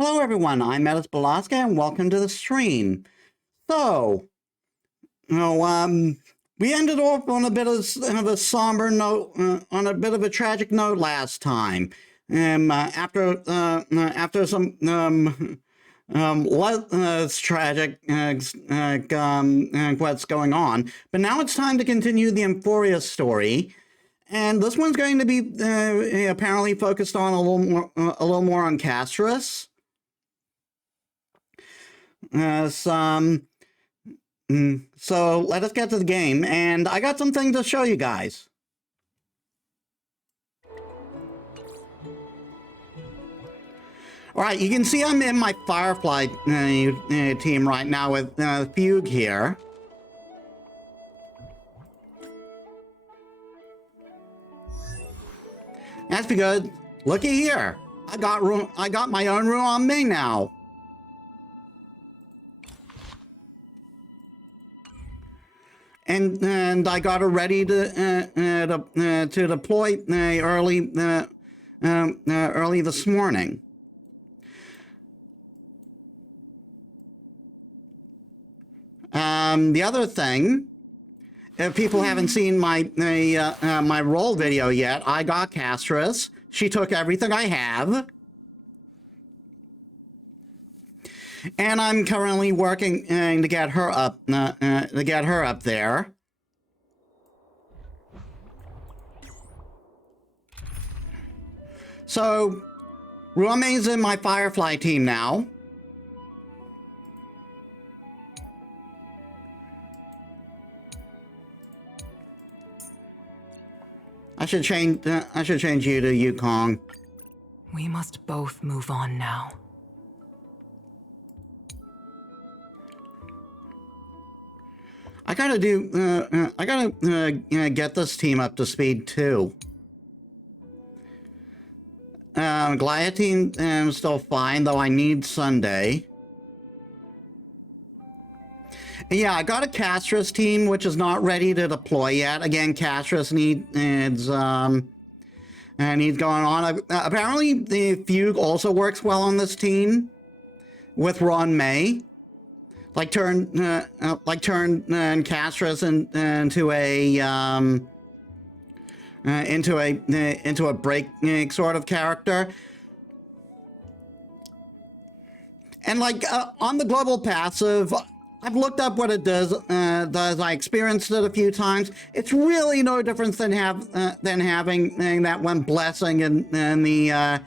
Hello everyone, I'm Metis Balaska and welcome to the stream. So, we ended off on a bit of a somber note, on a bit of a tragic note last time. After some less tragic what's going on, but now it's time to continue the Euphoria story. And this one's going to be apparently focused on a little more on Castris. So let us get to the game, and I got some things to show you guys. All right, you can see I'm in my Firefly team right now with Fugue here. That's because, looky here, I got my own room on me now. And I got her ready to deploy early this morning. The other thing, if people haven't seen my my roll video yet, I got Castris. She took everything I have. And I'm currently working to get her up there. So, Ruame's in my Firefly team now. I should change you to Yukong. We must both move on now. I gotta get this team up to speed too. Goliath team still fine, though I need Sunday. Yeah, I got a Castris team, which is not ready to deploy yet. Again, Castris needs going on. Apparently, the Fugue also works well on this team with Ron May. Like turn Castris into a break sort of character, and like on the global passive, I've looked up what it does. I experienced it a few times. It's really no difference than having that one blessing in the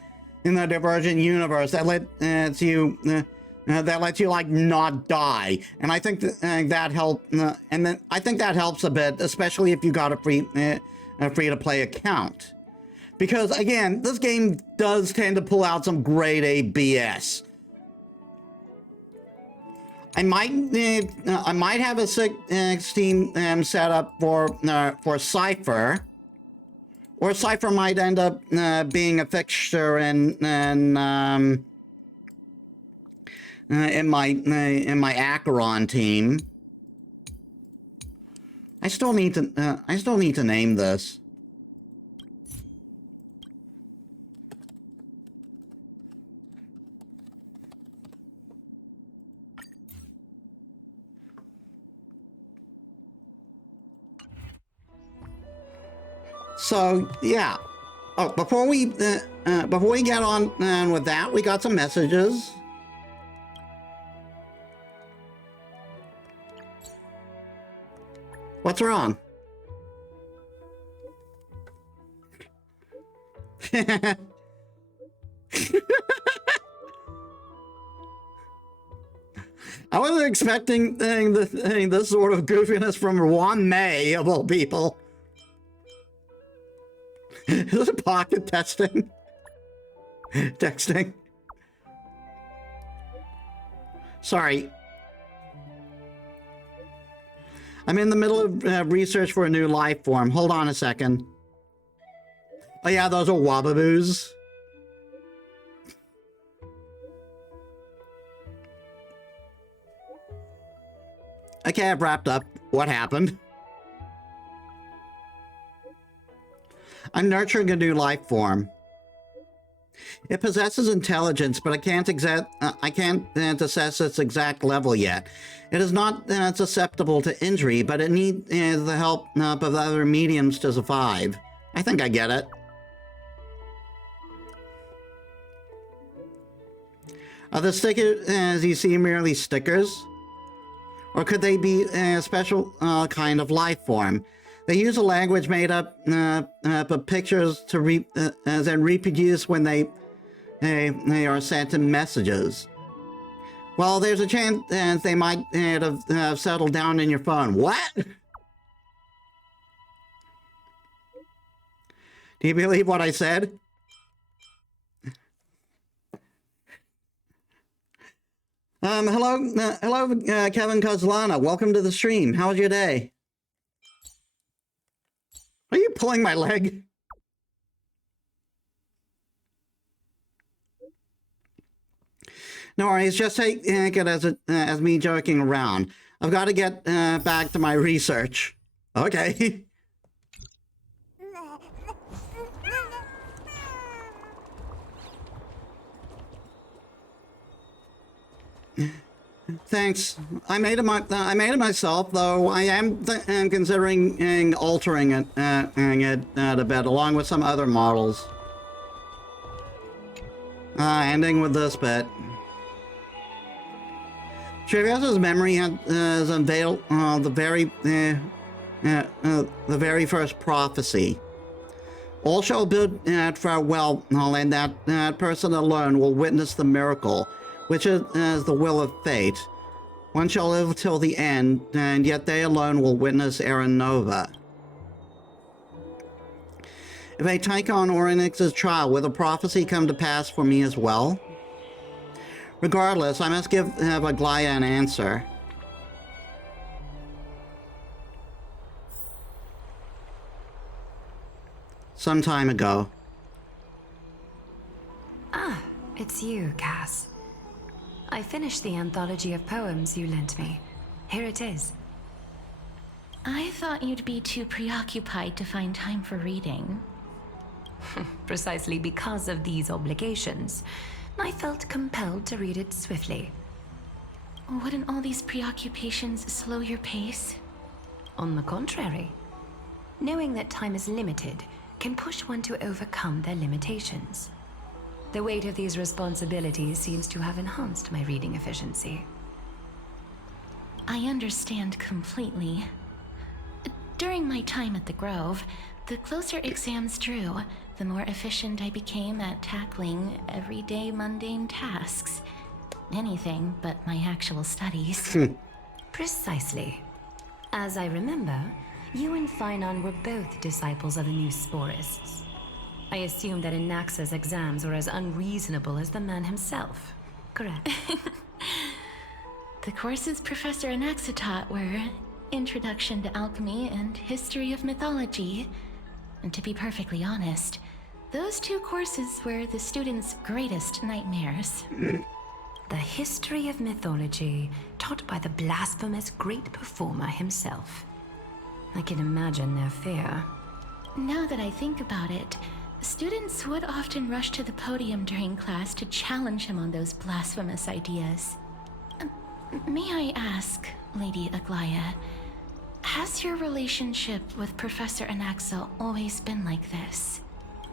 Divergent universe that lets you. That lets you like not die, and I think that helps. And then I think that helps a bit, especially if you got a free to play account, because again, this game does tend to pull out some grade A BS. I might have a team set up for Cypher, or Cypher might end up being a fixture in my Acheron team. I still need to name this. So yeah. Oh, before we get on with that, we got some messages. What's wrong? I wasn't expecting this sort of goofiness from Juan May, of all people. Is this pocket testing? Texting? Sorry. I'm in the middle of research for a new life form. Hold on a second. Oh yeah, those are Wababoos. Okay, I've wrapped up. What happened? I'm nurturing a new life form. It possesses intelligence, but I can't assess its exact level yet. It is not susceptible to injury, but it needs the help of other mediums to survive. I think I get it. Are the stickers, as you see, merely stickers? Or could they be a special kind of life form? They use a language made up of pictures to reproduce when they are sent in messages. Well, there's a chance they might have settled down in your phone. What? Do you believe what I said? Hello, Kevin Kozlana. Welcome to the stream. How was your day? Are you pulling my leg? No worries, just take it as me joking around. I've got to get back to my research. Okay. Thanks. I made it myself, though I am considering altering it a bit, along with some other models. Ending with this bit. Treviosa's memory has unveiled the very first prophecy. All shall bid farewell, and that person alone will witness the miracle, which is the will of fate. One shall live till the end, and yet they alone will witness Aaron Nova. If I take on Oryx's trial, will the prophecy come to pass for me as well? Regardless, I must give Aglaya an answer. Some time ago. Ah, it's you, Cass. I finished the anthology of poems you lent me. Here it is. I thought you'd be too preoccupied to find time for reading. Precisely because of these obligations, I felt compelled to read it swiftly. Wouldn't all these preoccupations slow your pace? On the contrary, knowing that time is limited can push one to overcome their limitations. The weight of these responsibilities seems to have enhanced my reading efficiency. I understand completely. During my time at the Grove, the closer exams drew, the more efficient I became at tackling everyday mundane tasks. Anything but my actual studies. Precisely. As I remember, you and Finon were both disciples of the new Sporists. I assume that Anaxa's exams were as unreasonable as the man himself, correct? The courses Professor Anaxa taught were Introduction to Alchemy and History of Mythology. And to be perfectly honest, those two courses were the students' greatest nightmares. The history of mythology, taught by the blasphemous great performer himself. I can imagine their fear. Now that I think about it, students would often rush to the podium during class to challenge him on those blasphemous ideas. May I ask, Lady Aglaya, has your relationship with Professor Anaxa always been like this?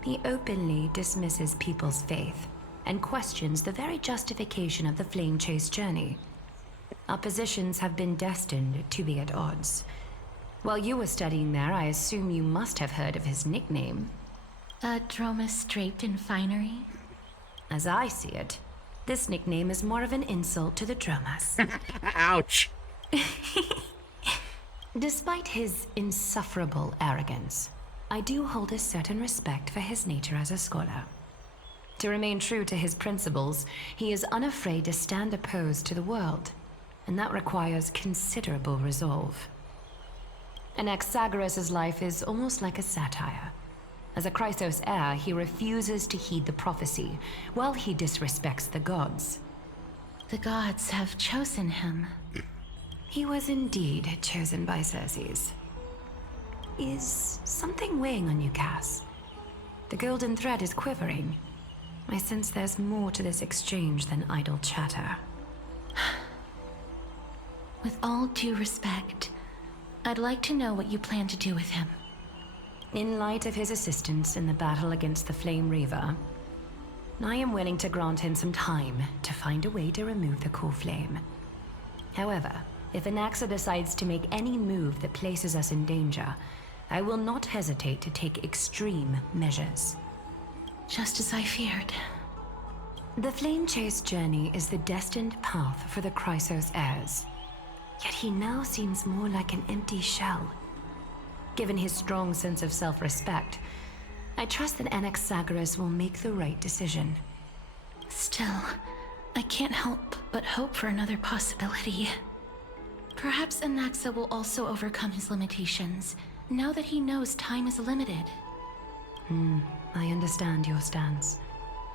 He openly dismisses people's faith and questions the very justification of the Flame Chase journey. Our positions have been destined to be at odds. While you were studying there, I assume you must have heard of his nickname. A Dromus draped in finery? As I see it, this nickname is more of an insult to the Dromas. Ouch. Despite his insufferable arrogance, I do hold a certain respect for his nature as a scholar. To remain true to his principles, he is unafraid to stand opposed to the world, and that requires considerable resolve. Anaxagoras' life is almost like a satire. As a Chrysos heir, he refuses to heed the prophecy, while he disrespects the gods. The gods have chosen him. He was indeed chosen by Circes. Is something weighing on you, Cass? The golden thread is quivering. I sense there's more to this exchange than idle chatter. With all due respect, I'd like to know what you plan to do with him. In light of his assistance in the battle against the Flame Reaver, I am willing to grant him some time to find a way to remove the core flame. However, if Anaxa decides to make any move that places us in danger, I will not hesitate to take extreme measures. Just as I feared. The Flame Chase journey is the destined path for the Chrysos heirs. Yet he now seems more like an empty shell. Given his strong sense of self-respect, I trust that Anaxagoras will make the right decision. Still, I can't help but hope for another possibility. Perhaps Anaxa will also overcome his limitations, now that he knows time is limited. I understand your stance.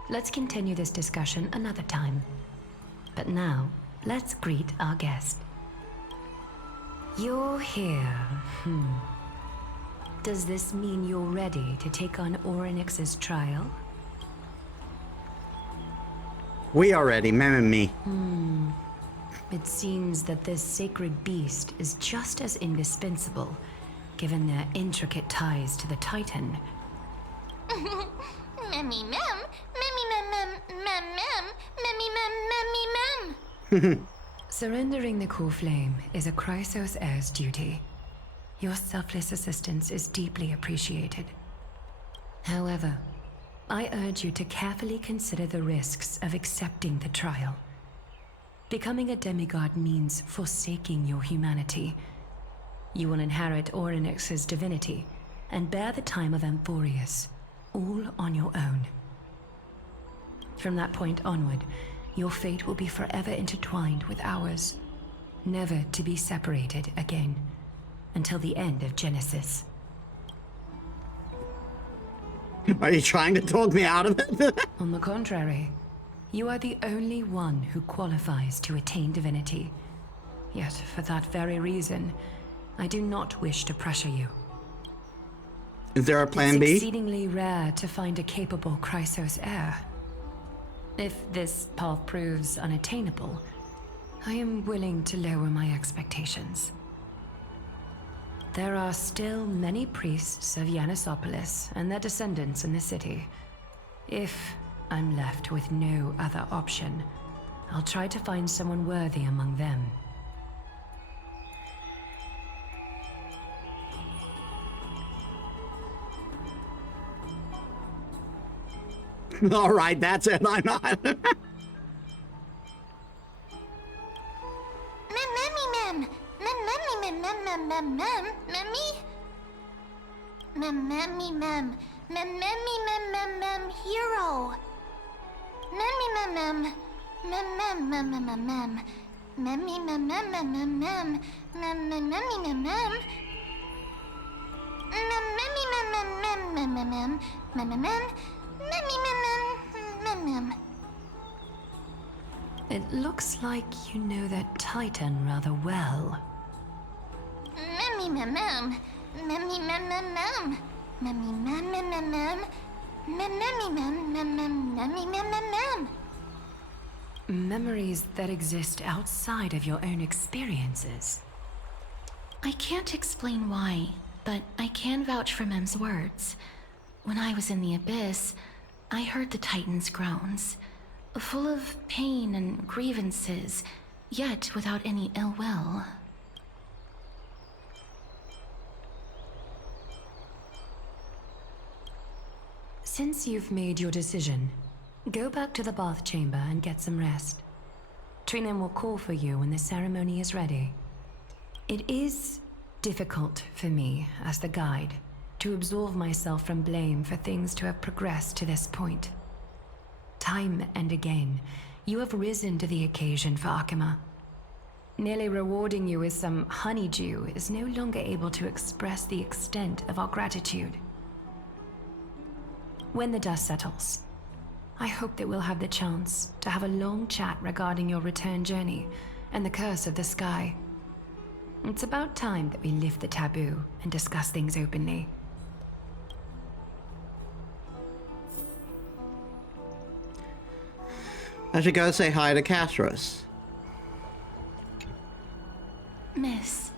Let's continue this discussion another time. But now, let's greet our guest. You're here. Does this mean you're ready to take on Orynyx's trial? We are ready, mem and me. It seems that this sacred beast is just as indispensable, given their intricate ties to the Titan. Memmy mem, memmy mem mem, mem mem, memmy mem, memmy mem. Surrendering the core flame is a Chrysos heir's duty. Your selfless assistance is deeply appreciated. However, I urge you to carefully consider the risks of accepting the trial. Becoming a demigod means forsaking your humanity. You will inherit Orynyx's divinity and bear the time of Amphorius, all on your own. From that point onward, your fate will be forever intertwined with ours, never to be separated again, until the end of Genesis. Are you trying to talk me out of it? On the contrary, you are the only one who qualifies to attain divinity. Yet, for that very reason, I do not wish to pressure you. Is there a plan It's B? exceedingly rare to find a capable Chrysos heir. If this path proves unattainable, I am willing to lower my expectations. There are still many priests of Yanissopolis and their descendants in the city. If I'm left with no other option, I'll try to find someone worthy among them. All right, that's it. I'm not. Mem, memmy mem, mem, memmy mem, mem, mem, mem, mem, memmy. Mem, memmy mem, mem, memmy mem, mem, mem, hero. Memmy mem, mem, mem, mem, mem, mem, mem, mem. Memmy mem, mem, mem, mem, mem, mem, mem, memmy mem, mem. Mem, memmy mem, mem, mem, mem, mem, mem, mem, mem, mem. Memmy mem, mem, mem, mem. It looks like you know that Titan rather well. Memmy mem, mem. Memmy mem, mem, mem. Memmy mem, mem, mem, mem. Memmy mem, mem, mem, memmy mem, mem, mem. Memories that exist outside of your own experiences. I can't explain why, but I can vouch for Mem's words. When I was in the abyss, I heard the Titan's groans, full of pain and grievances, yet without any ill will. Since you've made your decision, go back to the bath chamber and get some rest. Trinem will call for you when the ceremony is ready. It is difficult for me, as the guide, to absolve myself from blame for things to have progressed to this point. Time and again, you have risen to the occasion for Akima. Nearly rewarding you with some honeydew is no longer able to express the extent of our gratitude. When the dust settles, I hope that we'll have the chance to have a long chat regarding your return journey and the curse of the sky. It's about time that we lift the taboo and discuss things openly. I should go say hi to Castros. Miss,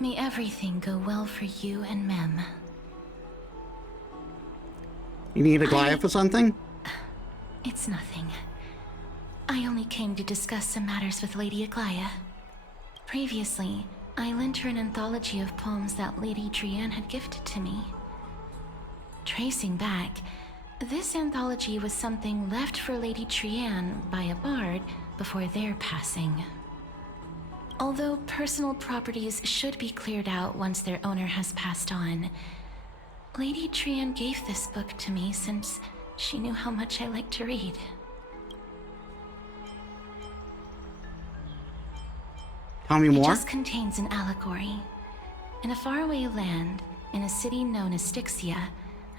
may everything go well for you and Mem. You need Aglaia for something? It's nothing. I only came to discuss some matters with Lady Aglaia. Previously, I lent her an anthology of poems that Lady Trianne had gifted to me. Tracing back, this anthology was something left for Lady Trianne by a bard before their passing. Although personal properties should be cleared out once their owner has passed on, Lady Trianne gave this book to me since she knew how much I like to read. Tell me It more. just contains an allegory. In a faraway land, in a city known as Styxia,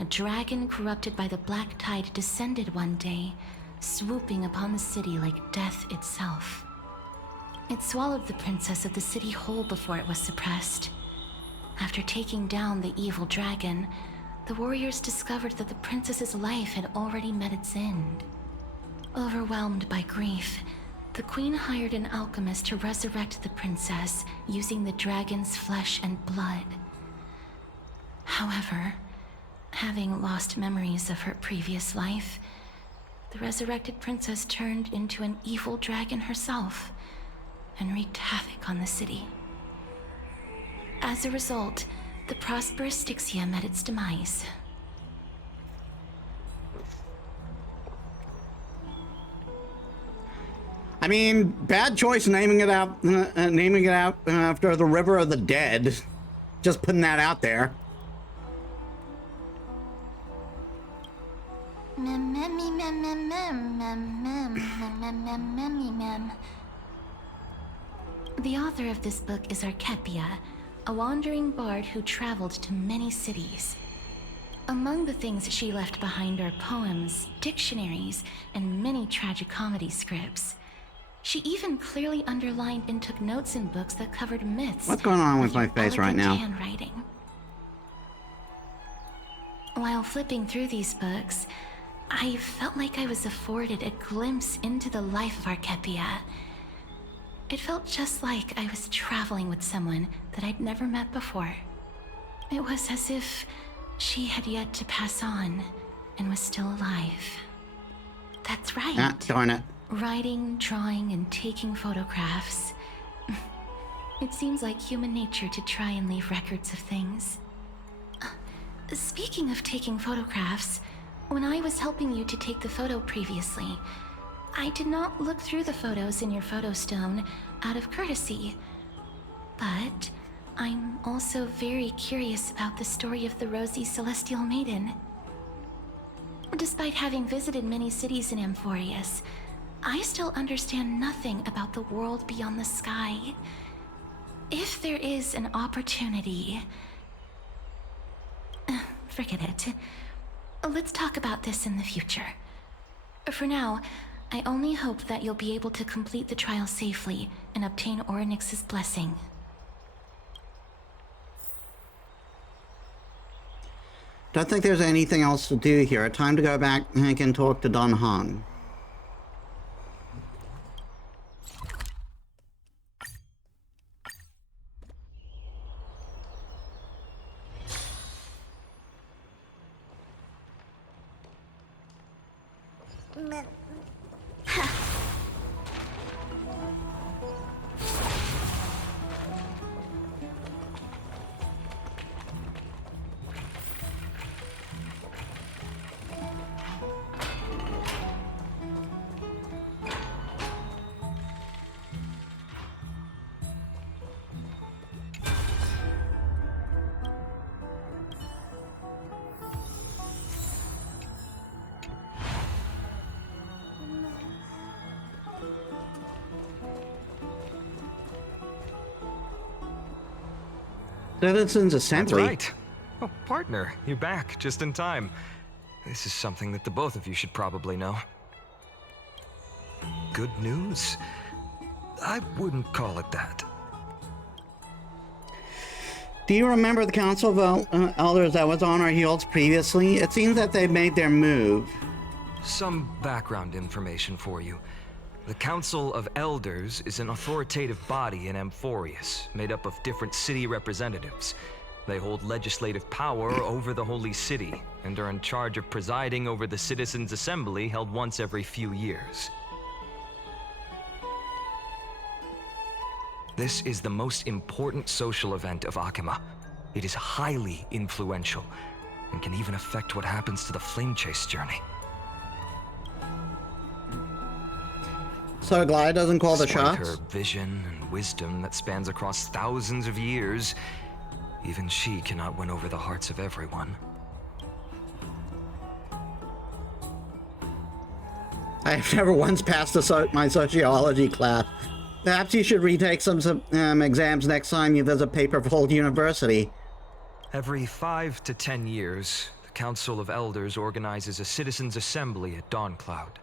a dragon corrupted by the black tide descended one day, swooping upon the city like death itself. It swallowed the princess of the city whole before it was suppressed. After taking down the evil dragon, the warriors discovered that the princess's life had already met its end. Overwhelmed by grief, the queen hired an alchemist to resurrect the princess using the dragon's flesh and blood. However, having lost memories of her previous life, the resurrected princess turned into an evil dragon herself and wreaked havoc on the city. As a result, the prosperous Styxia met its demise. I mean, bad choice naming it after the River of the Dead. Just putting that out there. The author of this book is Archepia, a wandering bard who traveled to many cities. Among the things she left behind are poems, dictionaries, and many tragicomedy scripts. She even clearly underlined and took notes in books that covered myths. What's going on with my face right now? Handwriting. While flipping through these books, I felt like I was afforded a glimpse into the life of Archepia. It felt just like I was traveling with someone that I'd never met before. It was as if she had yet to pass on and was still alive. That's right. Ah, darn it. Writing, drawing, and taking photographs. It seems like human nature to try and leave records of things. Speaking of taking photographs, when I was helping you to take the photo previously, I did not look through the photos in your photo stone out of courtesy. But I'm also very curious about the story of the rosy celestial maiden. Despite having visited many cities in Amphorius, I still understand nothing about the world beyond the sky. If there is an opportunity... forget it. Let's talk about this in the future. For now, I only hope that you'll be able to complete the trial safely and obtain Orynyx's blessing. Don't think there's anything else to do here. Time to go back and talk to Don Hong. Citizens Assembly. That's right. Oh, partner, you're back just in time. This is something that the both of you should probably know. Good news? I wouldn't call it that. Do you remember the Council of Elders that was on our heels previously? It seems that they made their move. Some background information for you. The Council of Elders is an authoritative body in Amphorius, made up of different city representatives. They hold legislative power over the Holy City, and are in charge of presiding over the Citizens' Assembly held once every few years. This is the most important social event of Akima. It is highly influential, and can even affect what happens to the Flame Chase journey. So Glide doesn't call the Despite shots? her vision and wisdom that spans across thousands of years, even she cannot win over the hearts of everyone. I have never once passed my sociology class. Perhaps you should retake some exams next time you visit Paperfold University. Every 5 to 10 years, the Council of Elders organizes a citizens' assembly at Dawncloud.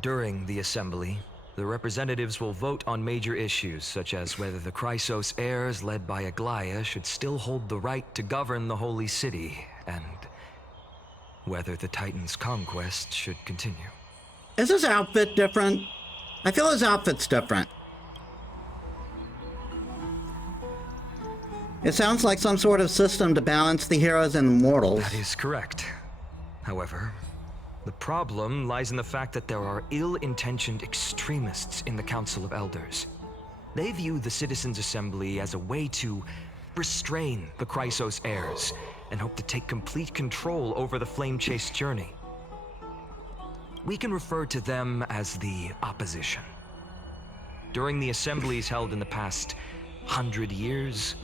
During the assembly, the representatives will vote on major issues such as whether the Chrysos heirs led by Aglaya should still hold the right to govern the Holy City, and whether the Titan's conquest should continue. Is his outfit different? I feel his outfit's different. It sounds like some sort of system to balance the heroes and the mortals. That is correct. However, the problem lies in the fact that there are ill-intentioned extremists in the Council of Elders. They view the Citizens' Assembly as a way to restrain the Chrysos heirs, and hope to take complete control over the Flame Chase journey. We can refer to them as the opposition. During the assemblies held in the past 100 years,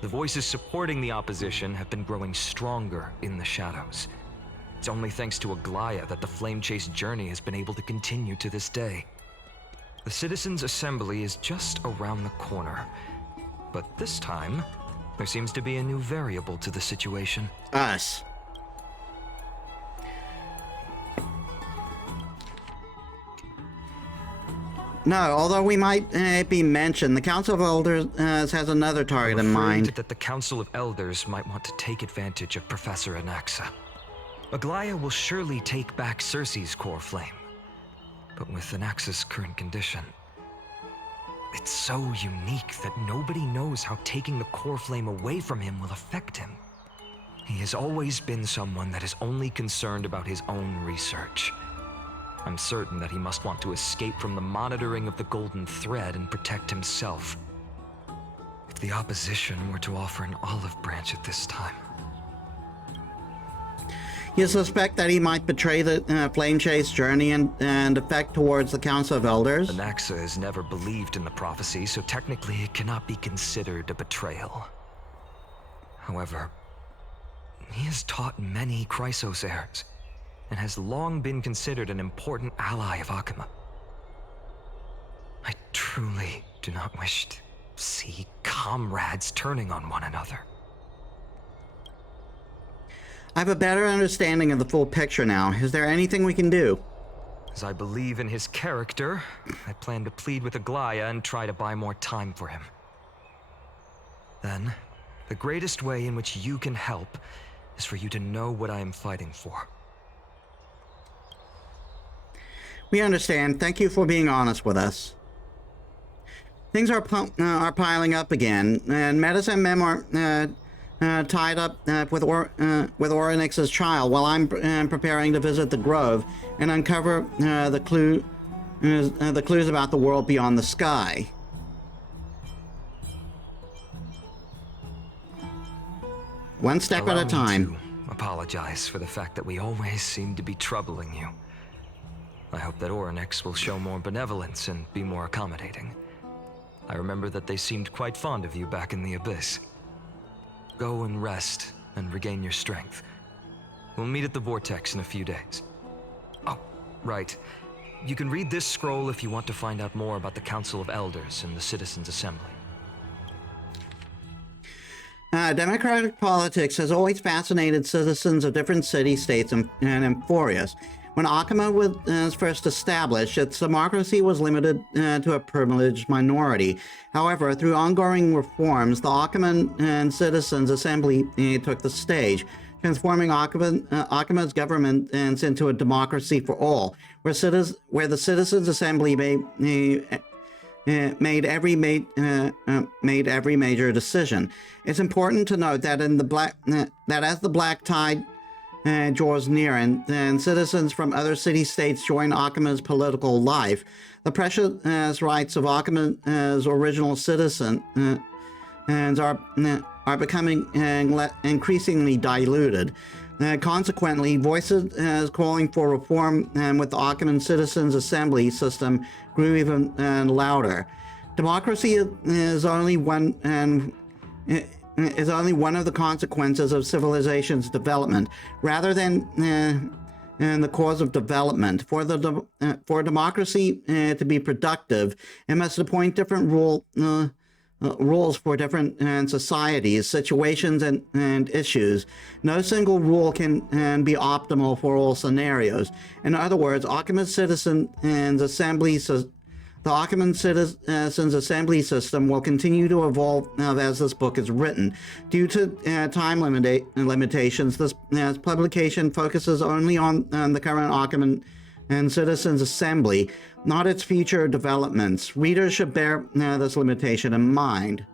the voices supporting the opposition have been growing stronger in the shadows. It's only thanks to Aglaya that the Flame Chase journey has been able to continue to this day. The Citizens' Assembly is just around the corner, but this time, there seems to be a new variable to the situation. Us. No, although we might be mentioned, the Council of Elders has another target in mind. That the Council of Elders might want to take advantage of Professor Anaxa. Aglaya will surely take back Circe's core flame, but with Anaxa's current condition, it's so unique that nobody knows how taking the core flame away from him will affect him. He has always been someone that is only concerned about his own research. I'm certain that he must want to escape from the monitoring of the Golden Thread and protect himself. If the opposition were to offer an olive branch at this time... You suspect that he might betray the Flame Chase journey and defect towards the Council of Elders? Anaxa has never believed in the prophecy, so technically it cannot be considered a betrayal. However, he has taught many Chrysos heirs, and has long been considered an important ally of Akima. I truly do not wish to see comrades turning on one another. I have a better understanding of the full picture now. Is there anything we can do? As I believe in his character, I plan to plead with Aglaya and try to buy more time for him. Then, the greatest way in which you can help is for you to know what I am fighting for. We understand. Thank you for being honest with us. Things are piling up again, and Metis and Mem are tied up with Oryx's child while I'm preparing to visit the Grove and uncover the clues about the world beyond the sky. One step at a time. Allow me to apologize for the fact that we always seem to be troubling you. I hope that Oryx will show more benevolence and be more accommodating. I remember that they seemed quite fond of you back in the Abyss. Go and rest and regain your strength. We'll meet at the Vortex in a few days. Oh, right. You can read this scroll if you want to find out more about the Council of Elders and the Citizens' Assembly. Democratic politics has always fascinated citizens of different city-states and Amphorius. When Akima was first established, its democracy was limited to a privileged minority. However, through ongoing reforms, the Akima and Citizens Assembly took the stage. transforming Akima's government into a democracy for all, where the Citizens' Assembly made every major decision. It's important to note that as the black tide draws near and citizens from other city-states join Akima's political life, the precious rights of Akima's original citizens are becoming increasingly diluted. Consequently, voices calling for reform with the Achaemenid Citizens' Assembly system grew even louder. Democracy is only one of the consequences of civilization's development, rather than the cause of development. For democracy to be productive, it must appoint different rules for different societies, situations, and issues. No single rule can be optimal for all scenarios. In other words, the Achaemenid Citizens' Assembly system will continue to evolve as this book is written. Due to time limitations, this publication focuses only on the current Achaemenid and Citizens' Assembly, not its future developments. Readers should bear this limitation in mind.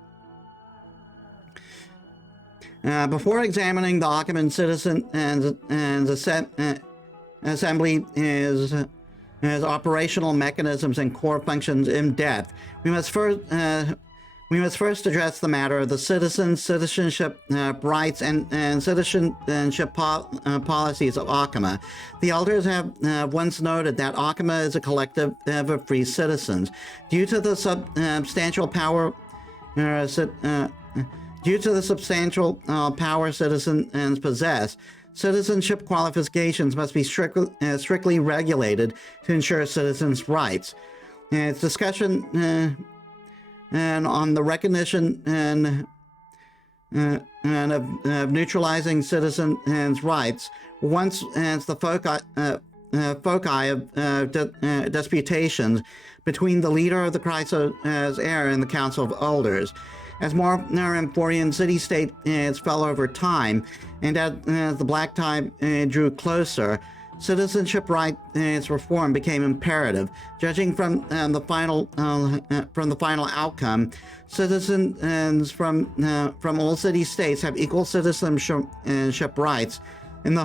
Before examining the Achaemenid Citizens' Assembly as operational mechanisms and core functions in depth, we must first address the matter of the citizenship rights and citizenship policies of Akama. The elders have once noted that Akama is a collective of free citizens. Due to the substantial power citizens possess, citizenship qualifications must be strictly regulated to ensure citizens' rights. Its discussion and on the recognition of neutralizing citizens' rights once as the foci of disputations between the leader of the Chrysos heir and the Council of Elders. As more Amphorian city-states fell over time, and as the black tide drew closer, citizenship rights reform became imperative. Judging from the final outcome, citizens from all city-states have equal citizenship rights in the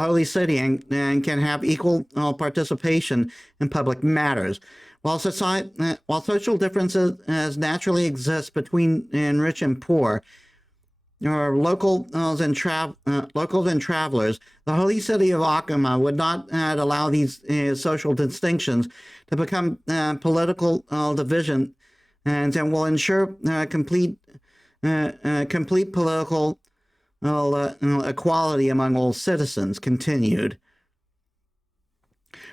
Holy City and can have equal participation in public matters. While social differences naturally exist between rich and poor, or locals and travelers, the Holy City of Akama would not allow these social distinctions to become political division, and will ensure complete political equality among all citizens. Continued.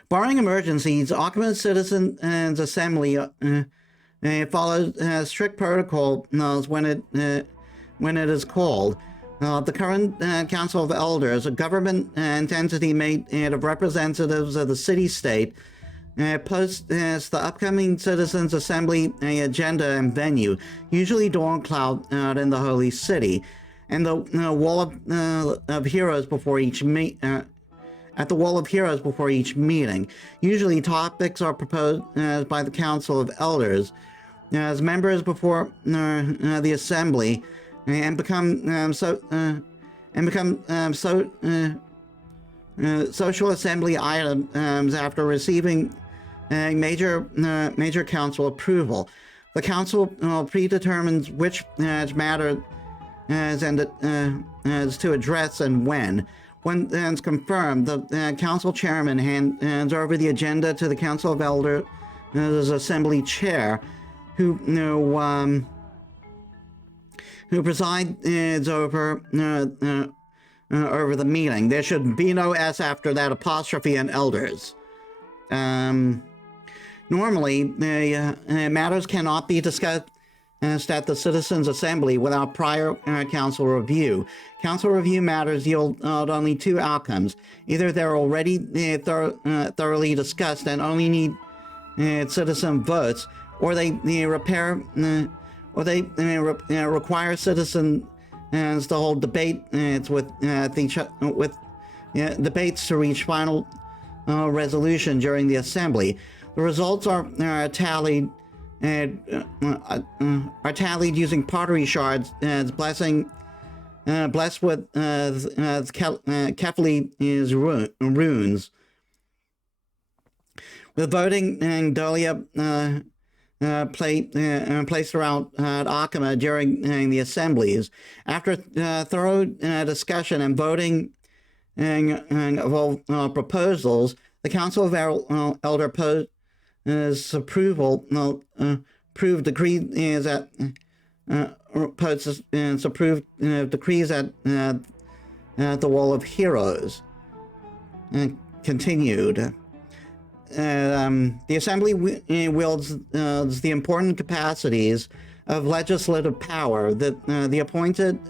Barring emergencies, Achaemenid Citizens' Assembly follows strict protocol when it is called. The current Council of Elders, a government entity made of representatives of the city-state, posts the upcoming Citizens' Assembly agenda and venue, usually Dawn Cloud in the Holy City, and the Wall of Heroes before each at the Wall of Heroes before each meeting. Usually topics are proposed by the Council of Elders as members before the Assembly and become social assembly items after receiving major council approval. The council predetermines which matter as to address and when. When it's confirmed, the council chairman hands over the agenda to the Council of Elders Assembly chair, who presides over the meeting. There should be no S after that apostrophe in elders. Normally, matters cannot be discussed at the Citizens' Assembly without prior council review. Council review matters yield only two outcomes. Either they're already thoroughly discussed and only need citizen votes, or they require citizen to hold debate with debates to reach final resolution during the assembly. The results are tallied using pottery shards as blessed with Kefli runes. With voting and Dolia placed around Akama during the assemblies. After thorough discussion and voting of all proposals, the Council of Elder approval approved decrees that approved decrees at the Wall of Heroes. Continued. The Assembly wields the important capacities of legislative power, the appointment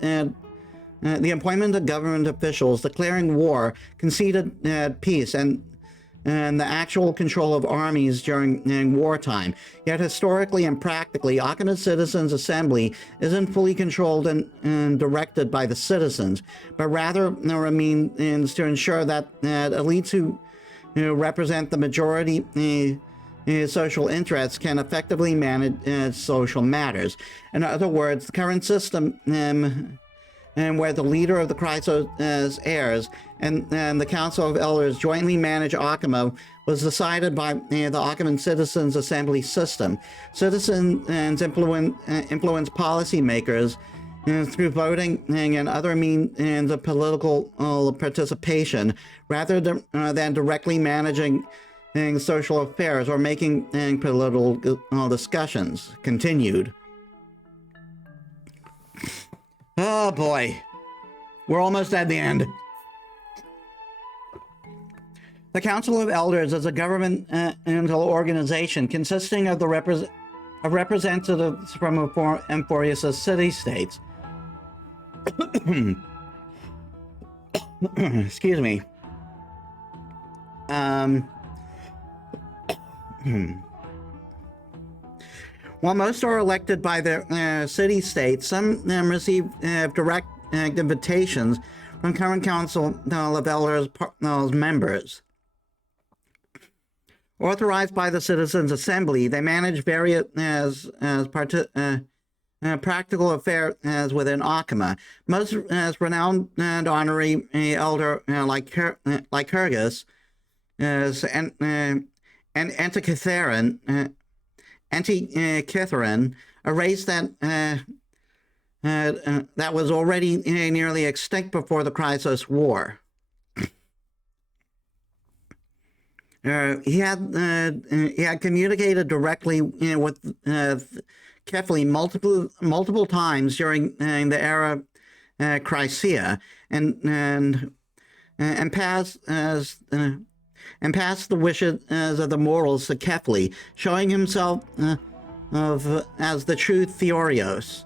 of government officials, declaring war, conceded peace, and the actual control of armies during wartime. Yet historically and practically, Akama Citizens Assembly isn't fully controlled and directed by the citizens, but rather means to ensure that elites who represent the majority social interests can effectively manage social matters. In other words, the current system where the leader of the Chrysos heirs and the Council of Elders jointly manage Akama was decided by the Akaman Citizens Assembly system. Citizens influence policymakers through voting and other means of political participation, rather than directly managing social affairs or making political discussions. Continued. Oh boy, we're almost at the end. The Council of Elders is a governmental organization consisting of representatives from Emphorius' city-states. Excuse me. While most are elected by their city-states, some receive direct invitations from current Council of Elders members. Authorized by the Citizens' Assembly, they manage various practical affairs within Akama. Most renowned and honorary elder like Kyrgyz and Anti-Kitharin, a race that was already nearly extinct before the Chrysos War. He had communicated directly with Kefli multiple times during the era Chrysia, and passed the wishes of the mortals to Kefli, showing himself as the true Theoros.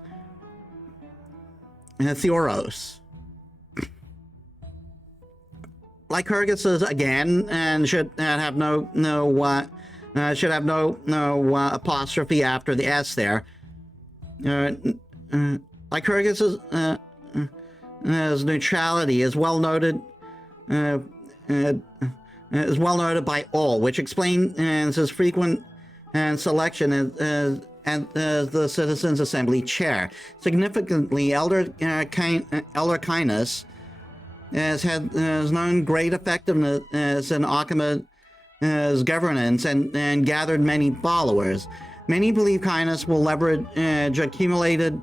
Like Kyrgyz again, and should have no apostrophe after the S there. Like Kyrgyz's neutrality is well noted by all, which explains his frequent selection as the Citizens' Assembly chair. Significantly, Elder Kindness has known great effectiveness in Akama's governance and gathered many followers. Many believe Kindness will leverage accumulated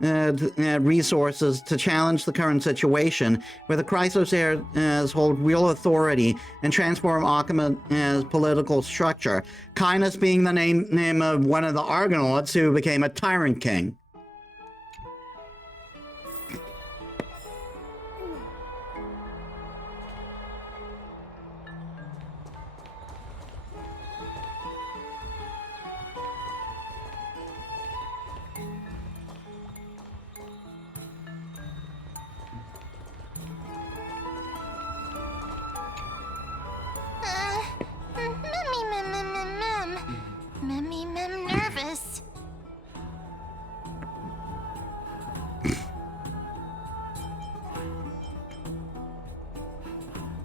resources to challenge the current situation, where the Chrysos heirs hold real authority and transform Akama's political structure. Kindness being the name of one of the Argonauts who became a tyrant king.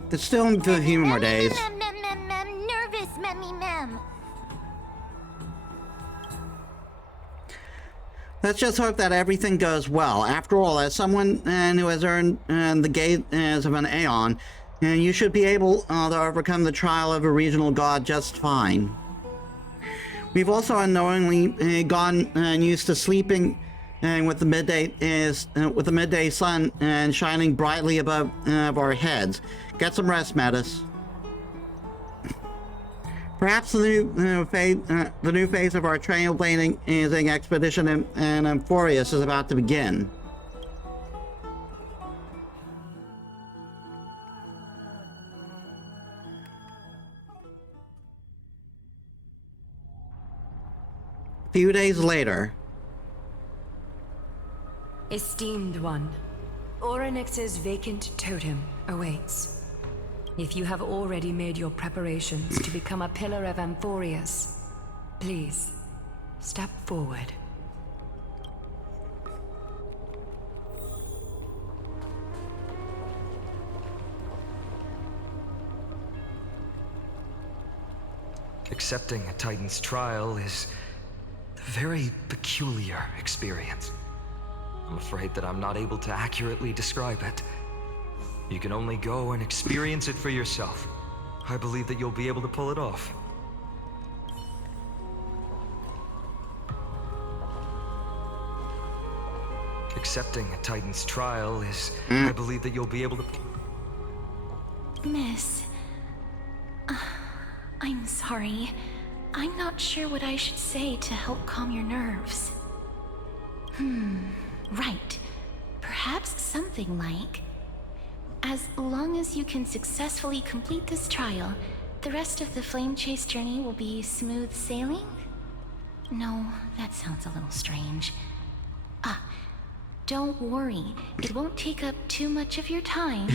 It's still in the humor days. Nervous, mem. Let's just hope that everything goes well. After all, as someone who has earned the gaze of an Aeon, you should be able to overcome the trial of a regional god just fine. We've also unknowingly gotten used to sleeping with the midday sun shining brightly above our heads. Get some rest, Metis. Perhaps the new phase of our trailblazing expedition in Amphorius is about to begin. A few days later. Esteemed one, Orynyx's vacant totem awaits. If you have already made your preparations to become a pillar of Amphorius, please, step forward. Accepting a Titan's trial is a very peculiar experience. I'm afraid that I'm not able to accurately describe it. You can only go and experience it for yourself. I believe that you'll be able to pull it off. Accepting a Titan's trial is... I believe that you'll be able to... Miss, I'm sorry. I'm not sure what I should say to help calm your nerves. Right. Perhaps something like... As long as you can successfully complete this trial, the rest of the Flame Chase journey will be smooth sailing? No, that sounds a little strange. Don't worry. It won't take up too much of your time.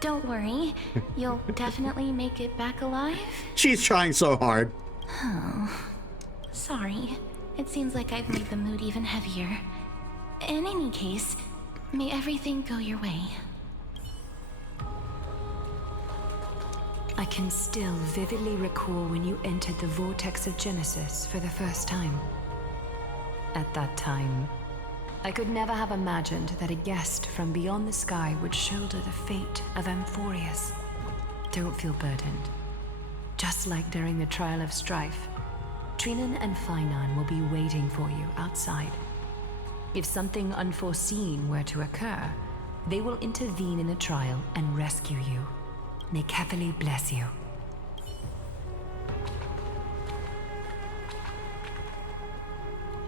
Don't worry. You'll definitely make it back alive? She's trying so hard. Oh, sorry. It seems like I've made the mood even heavier. In any case, may everything go your way. I can still vividly recall when you entered the vortex of Genesis for the first time. At that time, I could never have imagined that a guest from beyond the sky would shoulder the fate of Amphorius. Don't feel burdened. Just like during the trial of strife, Trinan and Finan will be waiting for you outside. If something unforeseen were to occur, they will intervene in the trial and rescue you. May Kefali bless you.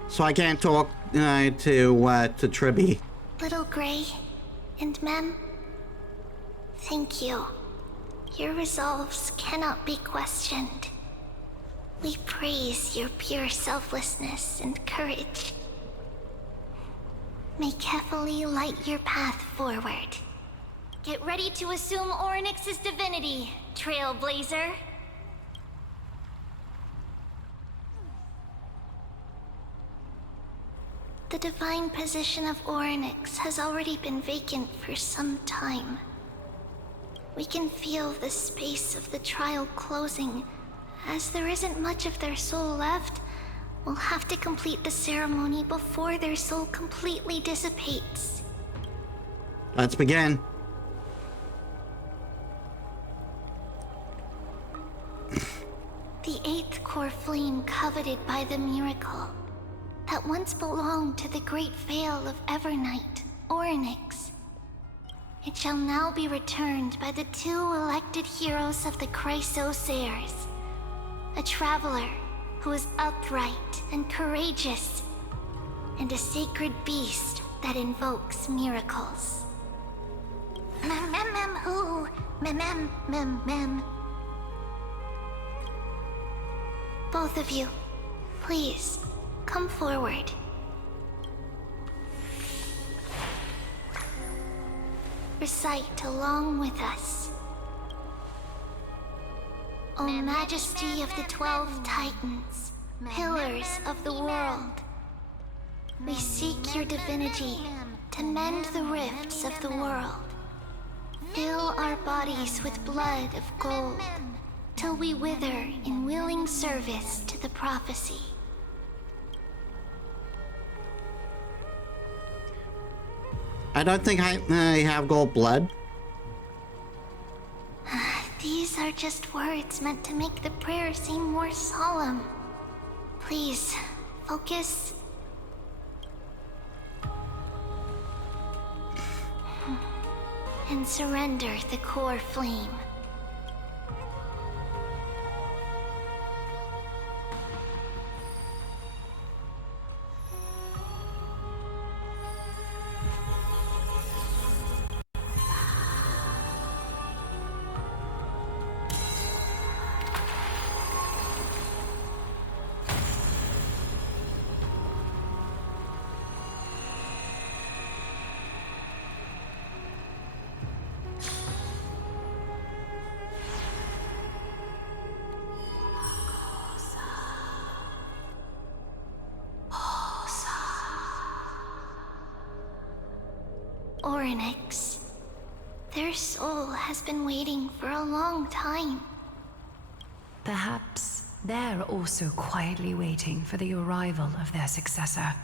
So I can't talk to Tribby. Little Gray and Mem, thank you. Your resolves cannot be questioned. We praise your pure selflessness and courage. May Kefali light your path forward. Get ready to assume Orynyx's divinity, Trailblazer. The divine position of Orynyx has already been vacant for some time. We can feel the space of the trial closing. As there isn't much of their soul left, we'll have to complete the ceremony before their soul completely dissipates. Let's begin. The eighth core flame coveted by the miracle that once belonged to the great Vale of Evernight, Orynyx. It shall now be returned by the two elected heroes of the Chrysosairs. A traveler who is upright and courageous, and a sacred beast that invokes miracles. Who? Both of you, please, come forward. Recite along with us. O Majesty of the 12 Titans, pillars of the world, we seek your divinity to mend the rifts of the world. Fill our bodies with blood of gold, till we wither in willing service to the prophecy. I don't think I have gold blood. These are just words meant to make the prayer seem more solemn. Please, focus. And surrender the core flame. Orynyx. Their soul has been waiting for a long time. Perhaps they're also quietly waiting for the arrival of their successor.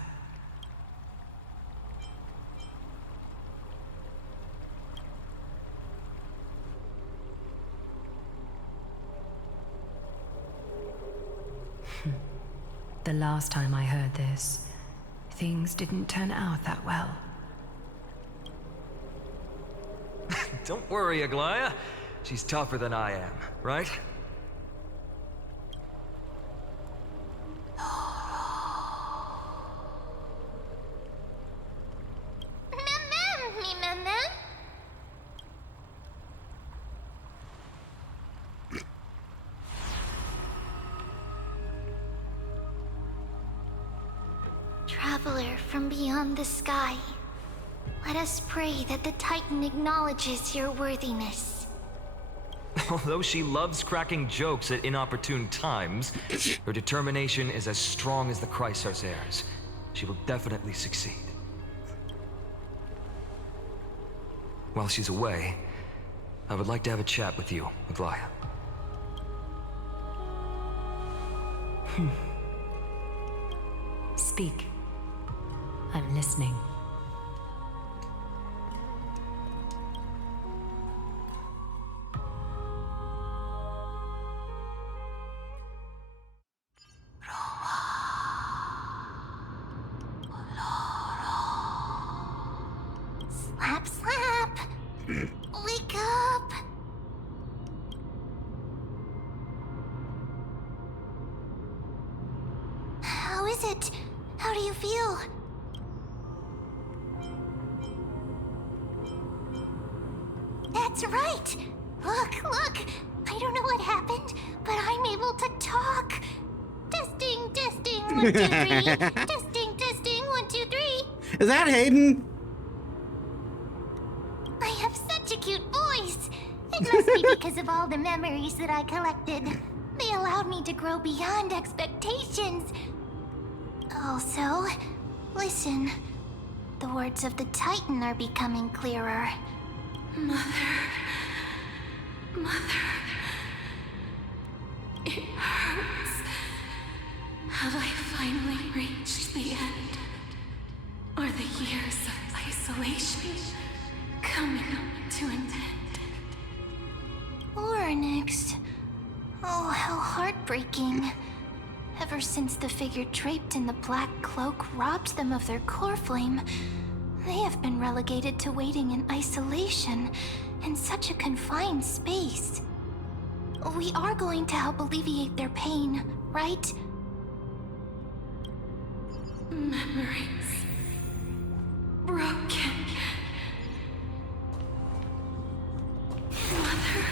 The last time I heard this, things didn't turn out that well. Don't worry, Aglaya. She's tougher than I am, right? Traveler from beyond the sky, let us pray that the Titan acknowledges your worthiness. Although she loves cracking jokes at inopportune times, her determination is as strong as the Chrysosair's. She will definitely succeed. While she's away, I would like to have a chat with you, Aglaya. Speak. I'm listening. Slap, slap! Wake up! How is it? How do you feel? That's right! Look! I don't know what happened, but I'm able to talk! Testing, 1, 2, 3. Testing, 1, 2, 3. Is that Hayden? I have such a cute voice! It must be because of all the memories that I collected. They allowed me to grow beyond expectations. Also, listen. The words of the Titan are becoming clearer. Mother, it hurts. Have I finally reached the end? Are the years of isolation coming to an end? Orynyx. Oh, how heartbreaking. Ever since the figure draped in the black cloak robbed them of their core flame, they have been relegated to waiting in isolation in such a confined space. We are going to help alleviate their pain, right? Memories broken. Mother,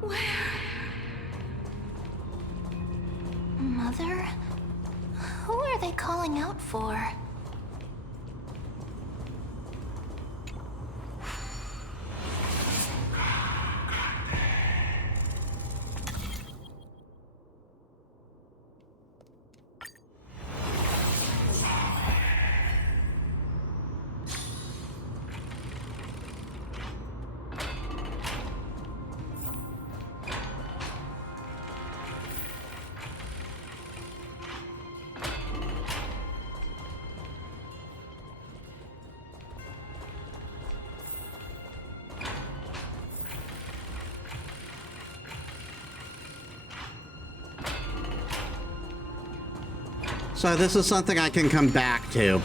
where? Mother? Who are they calling out for? So this is something I can come back to.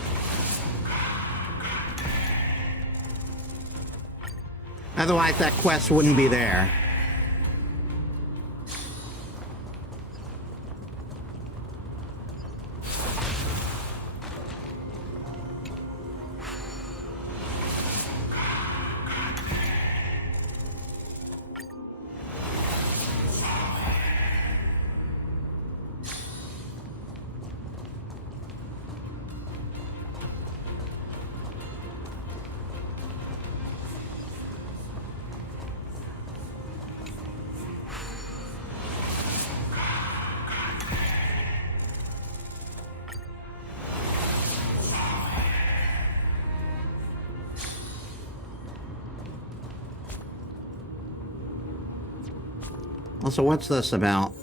Otherwise, that quest wouldn't be there. Also, what's this about?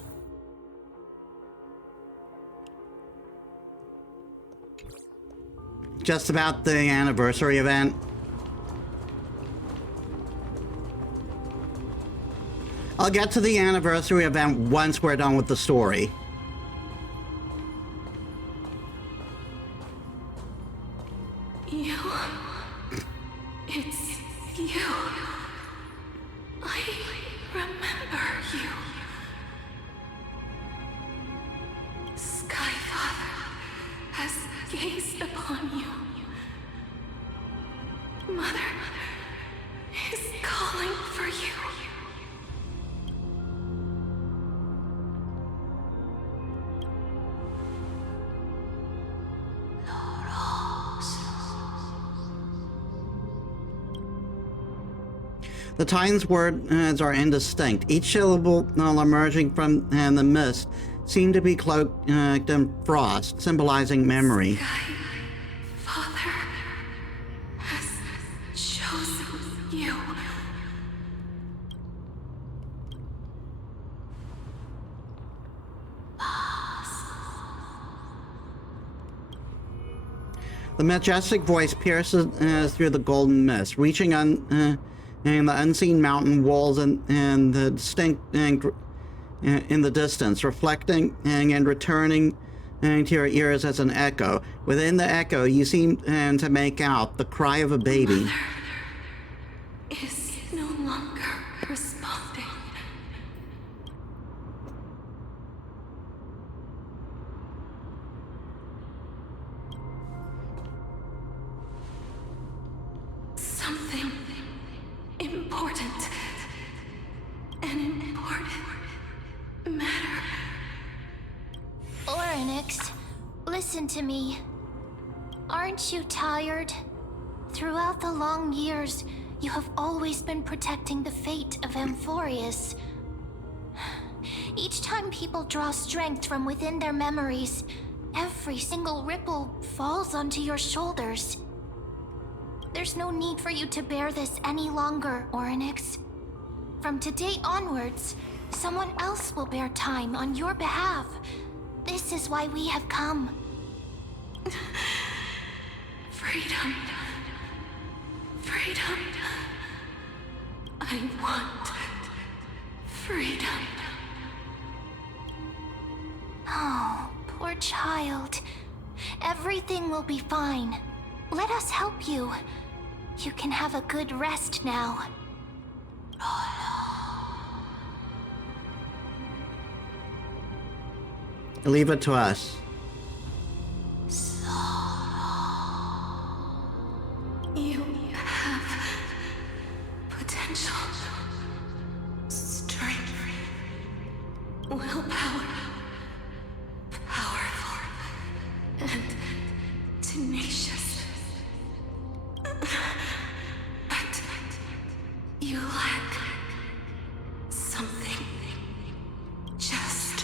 Just about the anniversary event? I'll get to the anniversary event once we're done with the story. You. It's you. I remember you. Sky Father has gazed upon you. Mother is calling for you. The Titan's words are indistinct. Each syllable emerging from the mist seemed to be cloaked in frost, symbolizing memory. Sky Father has chosen you. The majestic voice pierces through the golden mist, reaching on the unseen mountain walls and the distinct in the distance, reflecting and returning to your ears as an echo. Within the echo, you seem to make out the cry of a baby. Mother is no longer responding. Something important. An important matter. Orynyx, listen to me. Aren't you tired? Throughout the long years, you have always been protecting the fate of Amphorius. Each time people draw strength from within their memories, every single ripple falls onto your shoulders. There's no need for you to bear this any longer, Orynyx. From today onwards, someone else will bear time on your behalf. This is why we have come. Freedom. Freedom. I want freedom. Oh, poor child. Everything will be fine. Let us help you. You can have a good rest now. Leave it to us. You have potential, strength, willpower, powerful, and tenacious. But you lack something. Just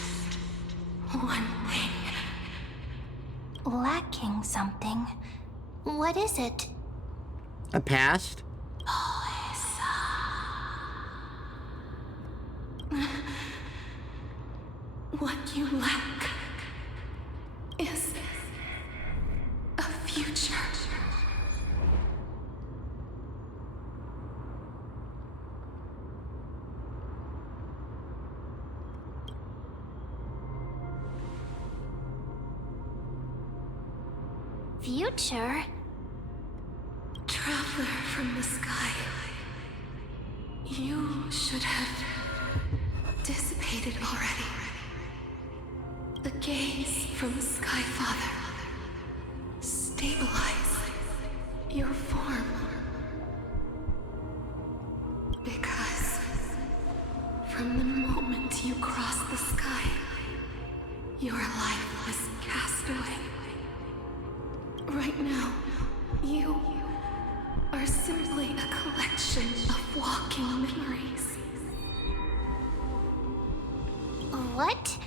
one thing. Lacking something. What is it? A past? What you lack is a future. Future? Traveler from the sky. You should have dissipated already. The gaze from Sky Father stabilized your form. Because from the moment you crossed the sky, your life was cast away. Right now, you are simply a collection of walking memories. What?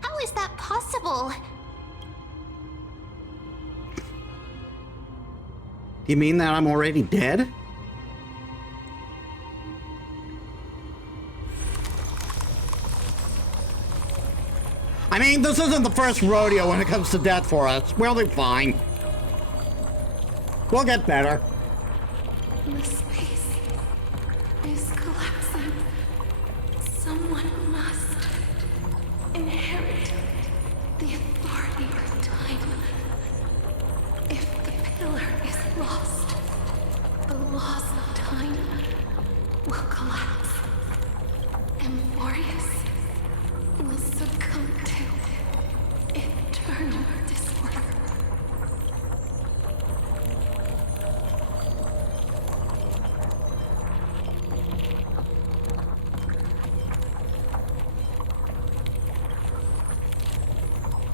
How is that possible? You mean that I'm already dead? I mean, this isn't the first rodeo when it comes to death for us. We'll be fine. We'll get better. The space is collapsing. Someone must inherit the authority of time. If the pillar is lost, the laws of time will collapse. Amphorius will succumb to eternal disorder.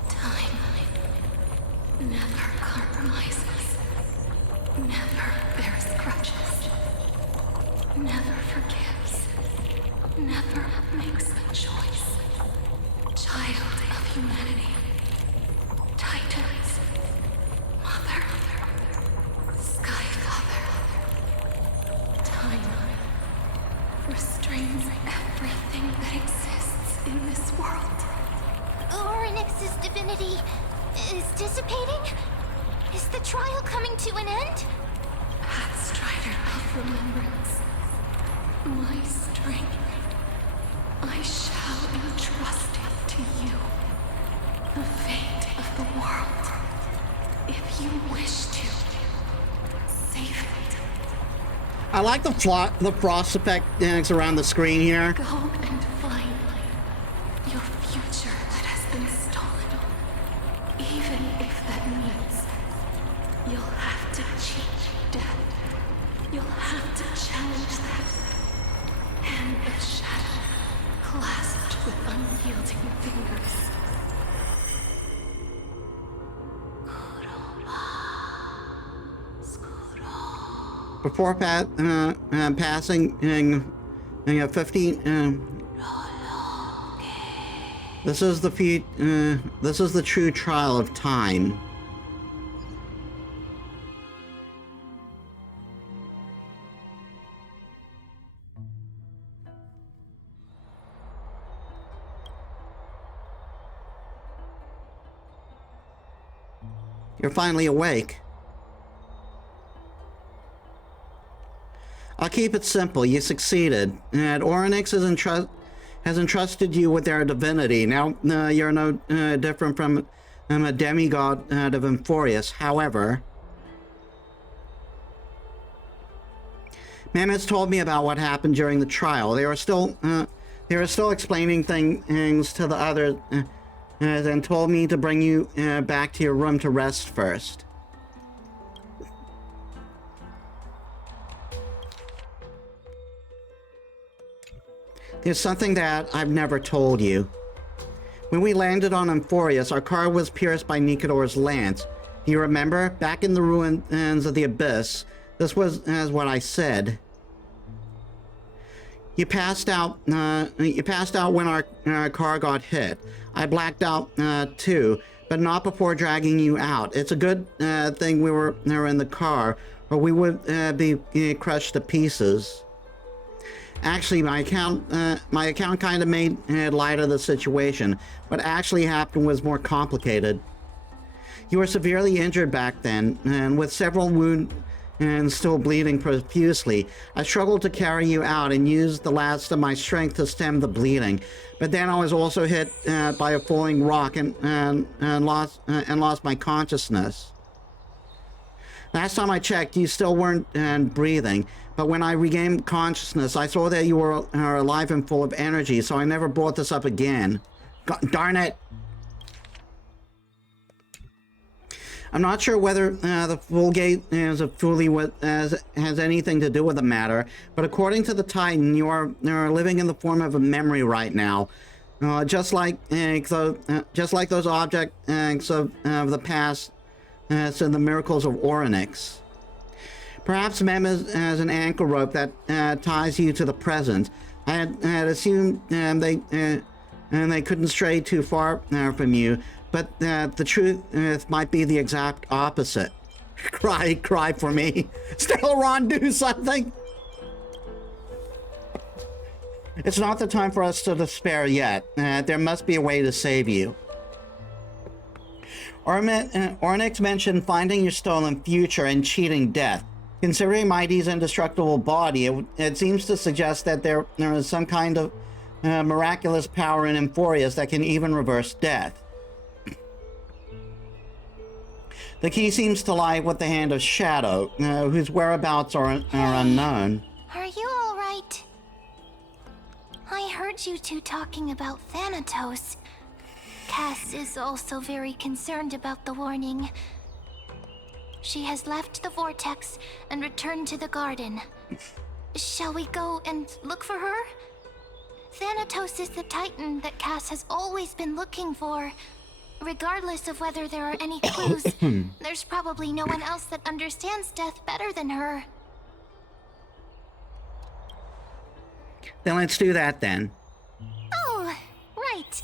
Time never compromises, never bears grudges, never forgives, never makes a choice. Child of humanity, Titans, Mother, Sky Father. Time restrains everything that exists in this world. Orynyx's divinity is dissipating? Is the trial coming to an end? Pathstrider of remembrance, my strength, I shall entrust it to you. The fate of the world, if you wish to save it. I like the frost effect around the screen here. Go and find your future that has been stolen. Even if that means you'll have to cheat death. You'll have to challenge that. Hand of shadow, clasped with unyielding fingers. Before passing 50, this is the true trial of time. You're finally awake. I'll keep it simple. You succeeded. And Orynyx has entrusted you with their divinity. Now, you're no different from a demigod of Amphorius. However, Metis told me about what happened during the trial. They were still explaining things to the others, and told me to bring you back to your room to rest first. There's something that I've never told you. When we landed on Amphorius, our car was pierced by Nikador's lance. Do you remember? Back in the ruins of the Abyss, this was as what I said. You passed out when our car got hit. I blacked out too, but not before dragging you out. It's a good thing we were in the car, or we would be crushed to pieces. Actually, my account kind of made light of the situation. What actually happened was more complicated. You were severely injured back then, and with several and still bleeding profusely. I struggled to carry you out and used the last of my strength to stem the bleeding. But then I was also hit by a falling rock and lost my consciousness. Last time I checked, you still weren't breathing. But when I regained consciousness, I saw that you were alive and full of energy, so I never brought this up again. Darn it! I'm not sure whether the full gate is fully has anything to do with the matter, but according to the Titan, you are living in the form of a memory right now, just like those objects of the past, so the miracles of Orynyx. Perhaps Mem is as an anchor rope that ties you to the present. I had assumed they couldn't stray too far from you, but the truth might be the exact opposite. Cry for me. Stellaron, do something! It's not the time for us to despair yet. There must be a way to save you. Orynyx mentioned finding your stolen future and cheating death. Considering Mighty's indestructible body, it seems to suggest that there is some kind of miraculous power in Emphorius that can even reverse death. The key seems to lie with the Hand of Shadow, whose whereabouts are unknown. Are you all right? I heard you two talking about Thanatos. Cass is also very concerned about the warning. She has left the vortex and returned to the garden. Shall we go and look for her? Thanatos is the Titan that Cass has always been looking for. Regardless of whether there are any clues, there's probably no one else that understands death better than her. Then let's do that then. Oh, right.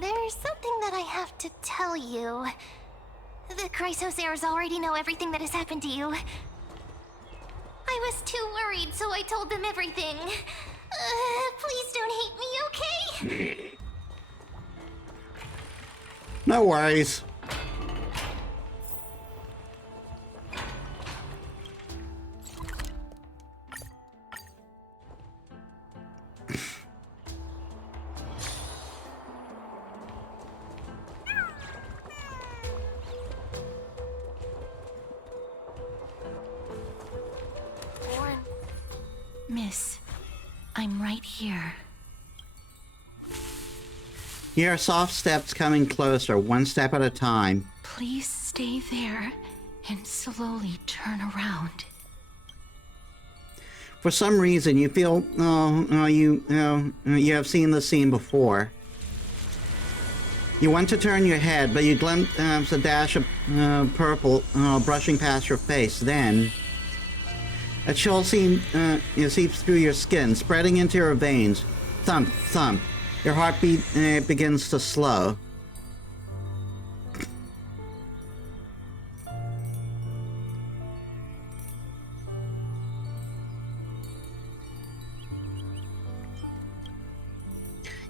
There's something that I have to tell you. The Chrysosairs already know everything that has happened to you. I was too worried, so I told them everything. Please don't hate me, okay? No worries. Miss, I'm right here. You hear soft steps coming closer, one step at a time. Please stay there and slowly turn around. For some reason, you feel you have seen this scene before. You want to turn your head, but you glimpse a dash of purple brushing past your face. Then a chill seeps through your skin, spreading into your veins. Thump, thump. Your heartbeat begins to slow.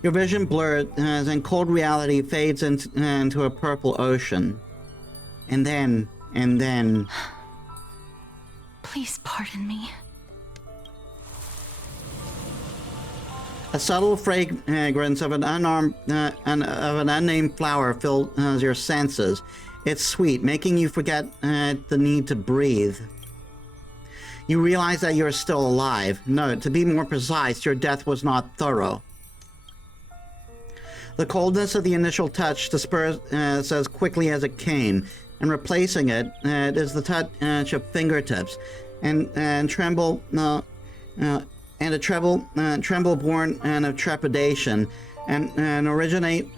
Your vision blurs and cold reality fades into a purple ocean. And then... Please pardon me. A subtle fragrance of an unnamed flower fills your senses. It's sweet, making you forget the need to breathe. You realize that you're still alive. No, to be more precise, your death was not thorough. The coldness of the initial touch disperses as quickly as it came, and replacing it is the touch of fingertips and tremble. And a tremble born of trepidation, and originated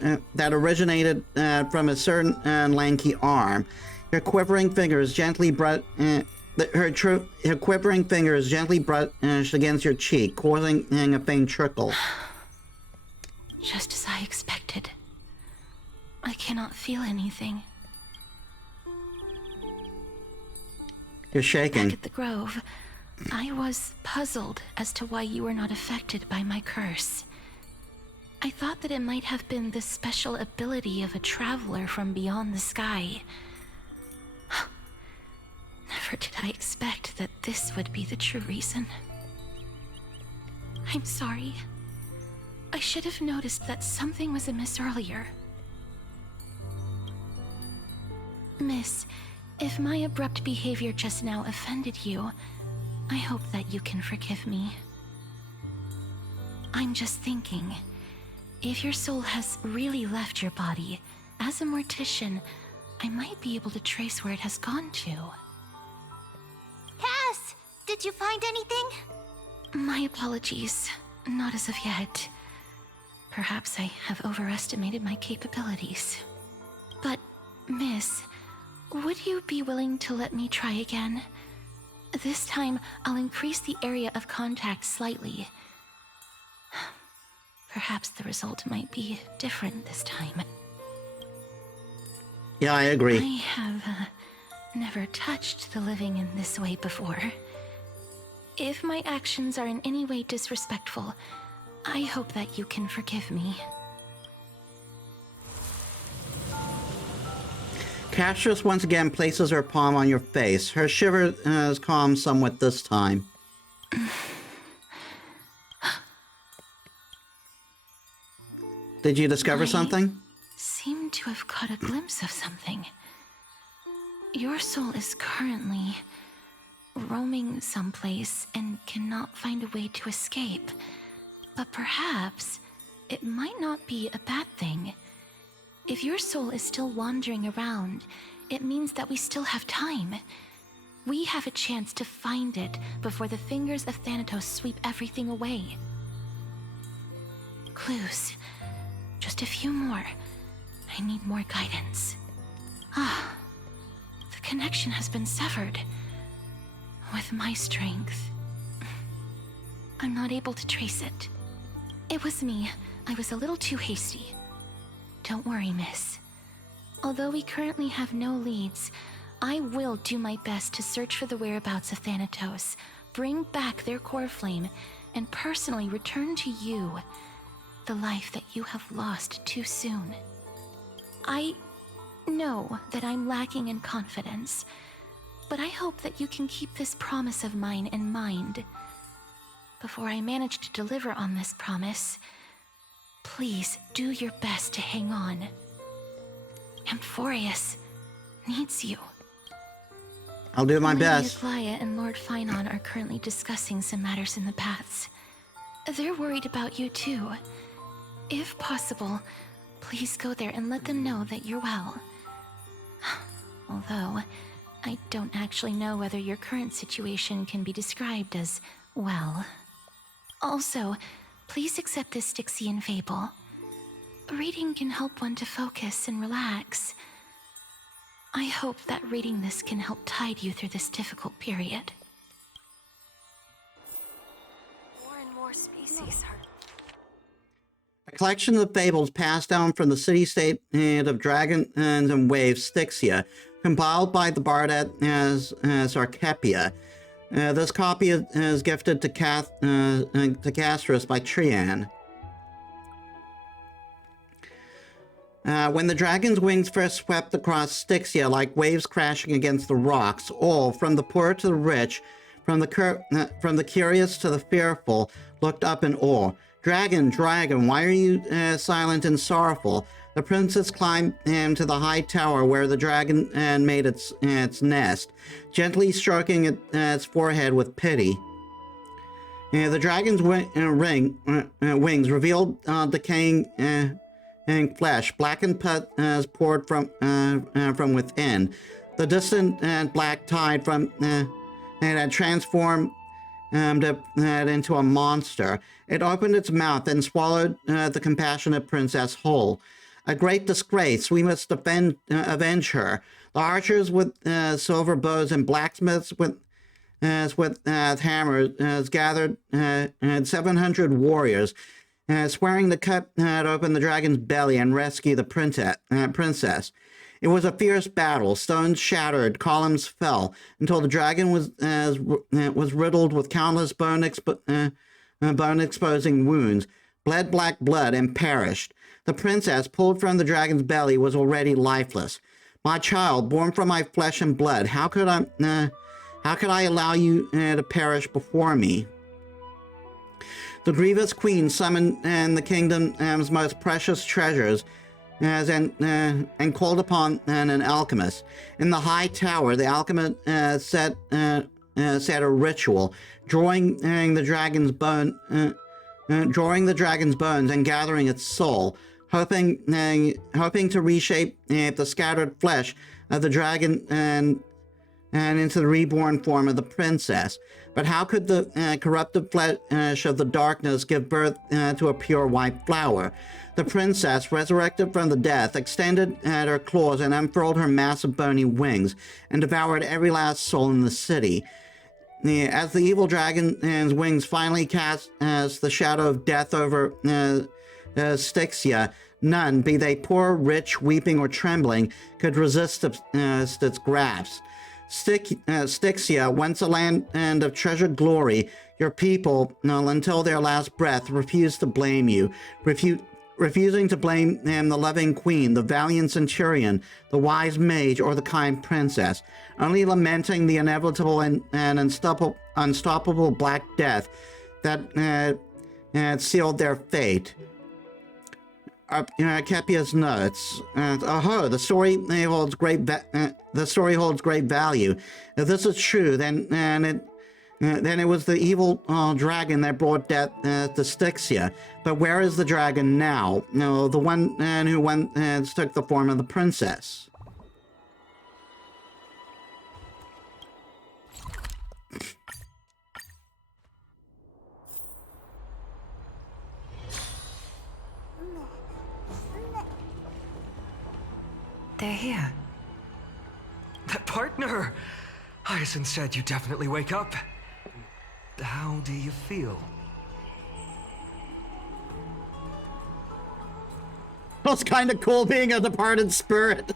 from a certain lanky arm. Her quivering fingers gently brushed against your cheek, causing a faint trickle. Just as I expected. I cannot feel anything. You're shaking. Back at the grove, I was puzzled as to why you were not affected by my curse. I thought that it might have been the special ability of a traveler from beyond the sky. Never did I expect that this would be the true reason. I'm sorry. I should have noticed that something was amiss earlier. Miss, if my abrupt behavior just now offended you, I hope that you can forgive me. I'm just thinking, if your soul has really left your body, as a mortician, I might be able to trace where it has gone to. Cass, did you find anything? My apologies. Not as of yet. Perhaps I have overestimated my capabilities. But, Miss, would you be willing to let me try again? This time, I'll increase the area of contact slightly. Perhaps the result might be different this time. Yeah, I agree. I have never touched the living in this way before. If my actions are in any way disrespectful, I hope that you can forgive me. Castress once again places her palm on your face. Her shiver has calmed somewhat this time. Did you discover something? Seem to have caught a glimpse of something. Your soul is currently roaming someplace and cannot find a way to escape. But perhaps it might not be a bad thing. If your soul is still wandering around, it means that we still have time. We have a chance to find it before the fingers of Thanatos sweep everything away. Clues. Just a few more. I need more guidance. Ah, the connection has been severed. With my strength, I'm not able to trace it. It was me. I was a little too hasty. Don't worry, miss. Although we currently have no leads, I will do my best to search for the whereabouts of Thanatos, bring back their core flame, and personally return to you the life that you have lost too soon. I know that I'm lacking in confidence, but I hope that you can keep this promise of mine in mind. Before I manage to deliver on this promise, please do your best to hang on. Amphorius needs you. I'll do my best. Lady Aglaia and Lord Finon are currently discussing some matters in the paths. They're worried about you too. If possible, please go there and let them know that you're well. Although, I don't actually know whether your current situation can be described as well. Also, please accept this Styxian fable. Reading can help one to focus and relax. I hope that reading this can help tide you through this difficult period. More and more species are... A collection of fables passed down from the city-state of Dragons and Waves, Styxia, compiled by the bard as Archepia. This copy is gifted to Castress by Trian. When the dragon's wings first swept across Styxia like waves crashing against the rocks, all, from the poor to the rich, from the curious to the fearful, looked up in awe. Dragon, dragon, why are you silent and sorrowful? The princess climbed to the high tower where the dragon made its nest, gently stroking its forehead with pity. The dragon's wings revealed decaying flesh, blackened pus poured from within. The distant black tide had transformed it into a monster. It opened its mouth and swallowed the compassionate princess whole. A great disgrace. We must avenge her. The archers with silver bows and blacksmiths with hammers gathered 700 warriors, swearing to cut open the dragon's belly and rescue the princess. It was a fierce battle. Stones shattered, columns fell, until the dragon was riddled with countless bone-exposing wounds, bled black blood, and perished. The princess, pulled from the dragon's belly, was already lifeless. My child, born from my flesh and blood, how could How could I allow you to perish before me? The grievous queen summoned the kingdom's most precious treasures and called upon an alchemist. In the high tower, the alchemist set a ritual, drawing the dragon's bones and gathering its soul, hoping to reshape the scattered flesh of the dragon and into the reborn form of the princess. But how could the corrupted flesh of the darkness give birth to a pure white flower? The princess, resurrected from the death, extended her claws and unfurled her massive bony wings and devoured every last soul in the city. As the evil dragon's wings finally cast the shadow of death over Styxia, none, be they poor, rich, weeping, or trembling, could resist its grasp. Styxia, once a land of treasured glory, your people, until their last breath, refused to blame you, refusing to blame the loving queen, the valiant centurion, the wise mage, or the kind princess, only lamenting the inevitable and unstoppable Black Death that sealed their fate. Kepia's notes. The story holds great value. If this is true, then it was the evil dragon that brought death to Styxia. But where is the dragon now? No, the one who took the form of the princess. They're here. That partner! Hyacinth said you definitely wake up. How do you feel? It's kind of cool being a departed spirit.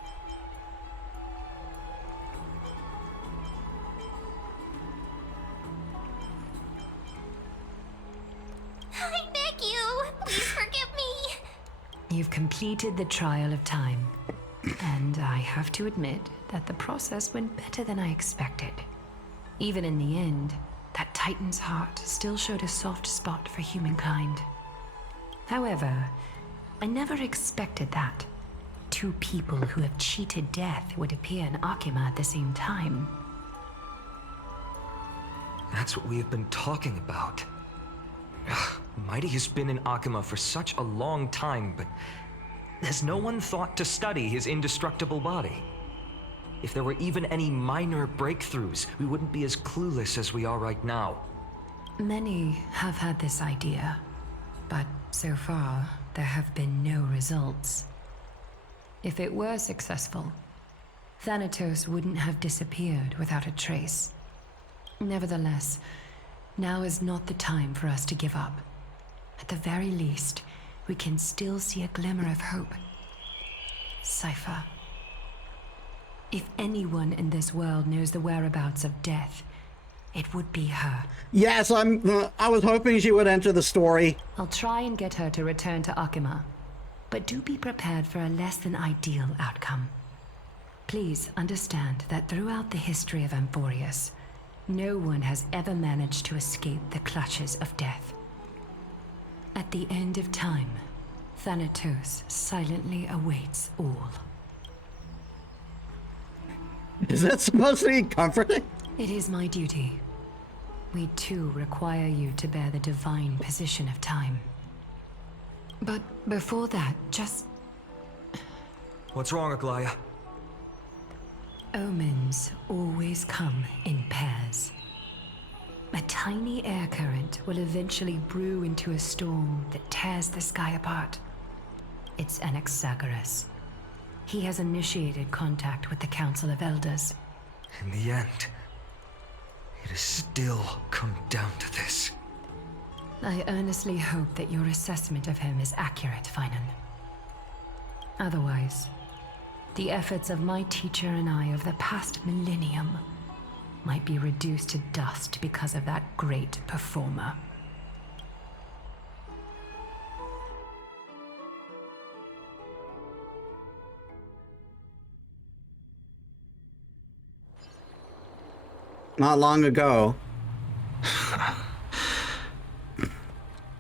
I beg you, please forgive me. You've completed the trial of time. And I have to admit that the process went better than I expected. Even in the end, that Titan's heart still showed a soft spot for humankind. However, I never expected that. Two people who have cheated death would appear in Akima at the same time. That's what we have been talking about. Mighty has been in Akima for such a long time, but has no one thought to study his indestructible body? If there were even any minor breakthroughs, we wouldn't be as clueless as we are right now. Many have had this idea, but so far, there have been no results. If it were successful, Thanatos wouldn't have disappeared without a trace. Nevertheless, now is not the time for us to give up. At the very least, we can still see a glimmer of hope. Sci-Fi. If anyone in this world knows the whereabouts of death, it would be her. Yes, I was hoping she would enter the story. I'll try and get her to return to Akima, but do be prepared for a less than ideal outcome. Please understand that throughout the history of Amphorius, no one has ever managed to escape the clutches of death. At the end of time, Thanatos silently awaits all. Is that supposed to be comforting? It is my duty. We too require you to bear the divine position of time. But before that, just... What's wrong, Aglaya? Omens always come in pairs. A tiny air current will eventually brew into a storm that tears the sky apart. It's Anaxagoras. He has initiated contact with the Council of Elders. In the end, it has still come down to this. I earnestly hope that your assessment of him is accurate, Finan. Otherwise, the efforts of my teacher and I of the past millennium might be reduced to dust because of that great performer. not long ago.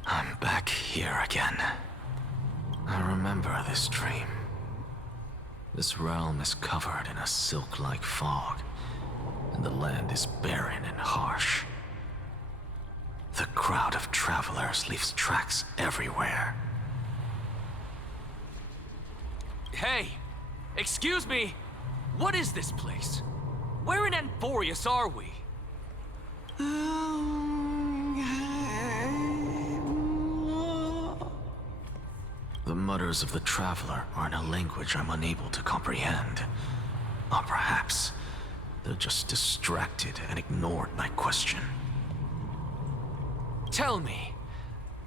I'm back here again. I remember this dream. This realm is covered in a silk-like fog, and the land is barren and harsh. The crowd of travelers leaves tracks everywhere. Hey! Excuse me! What is this place? Where in Anforius are we? The mutters of the traveler are in a language I'm unable to comprehend. Or perhaps they're just distracted and ignored my question. Tell me,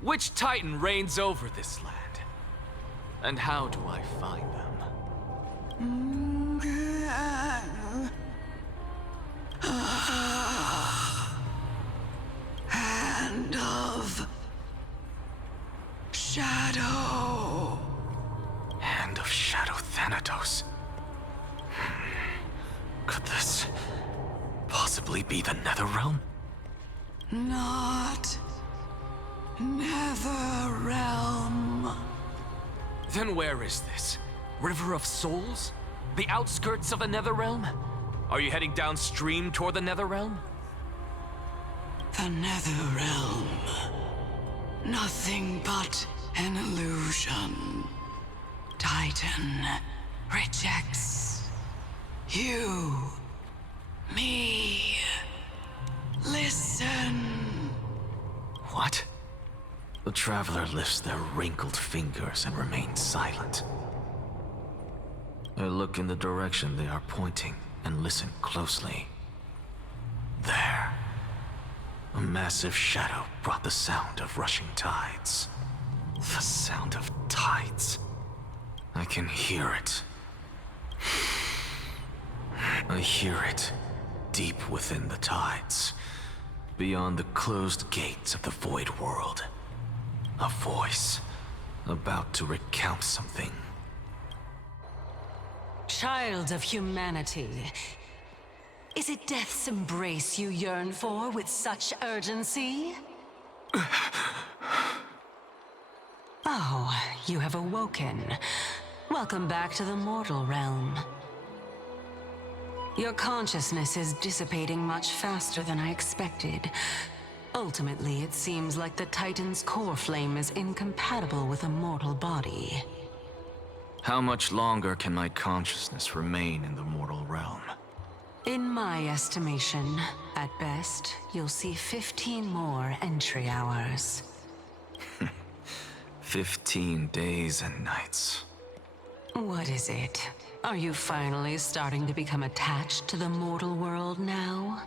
which Titan reigns over this land? And how do I find them? Hand of Shadow. Hand of Shadow Thanatos. Could this possibly be the Netherrealm? Not Netherrealm. Then where is this? River of Souls? The outskirts of the Netherrealm? Are you heading downstream toward the Netherrealm? The Netherrealm. Nothing but an illusion. Titan rejects you, me. Listen. What? The traveler lifts their wrinkled fingers and remains silent. I look in the direction they are pointing and listen closely. There. A massive shadow brought the sound of rushing tides. The sound of tides. I can hear it. I hear it deep within the tides, beyond the closed gates of the void world. A voice about to recount something. Child of humanity, is it death's embrace you yearn for with such urgency? Oh, you have awoken. Welcome back to the mortal realm. Your consciousness is dissipating much faster than I expected. Ultimately, it seems like the Titan's core flame is incompatible with a mortal body. How much longer can my consciousness remain in the mortal realm? In my estimation, at best, you'll see 15 more entry hours. 15 days and nights. What is it? Are you finally starting to become attached to the mortal world now?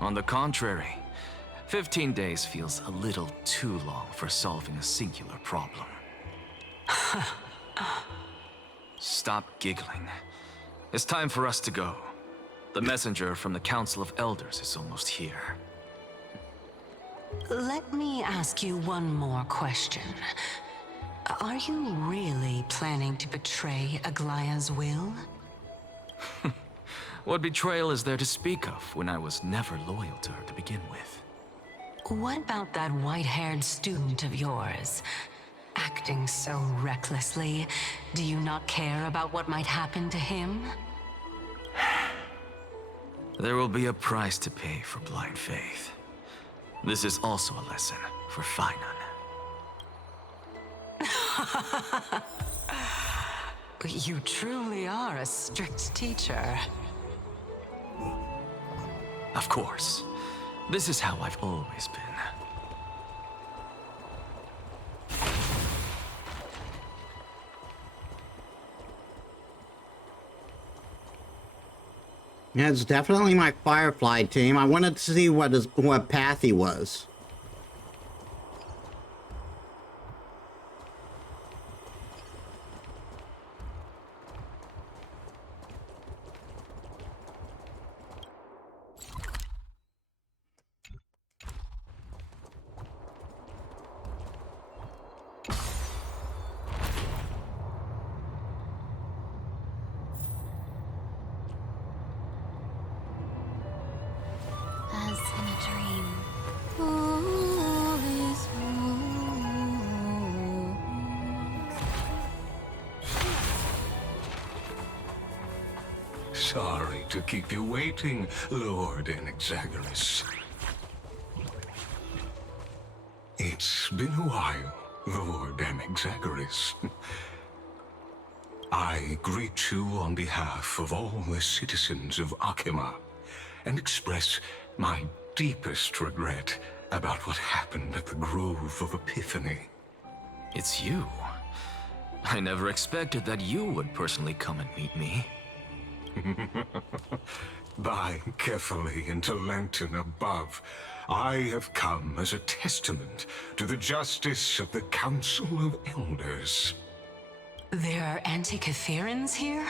On the contrary, 15 days feels a little too long for solving a singular problem. Stop giggling. It's time for us to go. The messenger from the Council of Elders is almost here. Let me ask you one more question. Are you really planning to betray Aglaya's will? What betrayal is there to speak of when I was never loyal to her to begin with? What about that white-haired student of yours? Acting so recklessly, do you not care about what might happen to him? There will be a price to pay for blind faith. This is also a lesson for Finan. You truly are a strict teacher. Of course. This is how I've always been. Yeah, it's definitely my Firefly team. I wanted to see what path he was. Sorry to keep you waiting, Lord Anaxagoras. It's been a while, Lord Anaxagoras. I greet you on behalf of all the citizens of Akima and express my deepest regret about what happened at the Grove of Epiphany. It's you. I never expected that you would personally come and meet me. By carefully into Lantern above, I have come as a testament to the justice of the Council of Elders. There are Antikytherans here?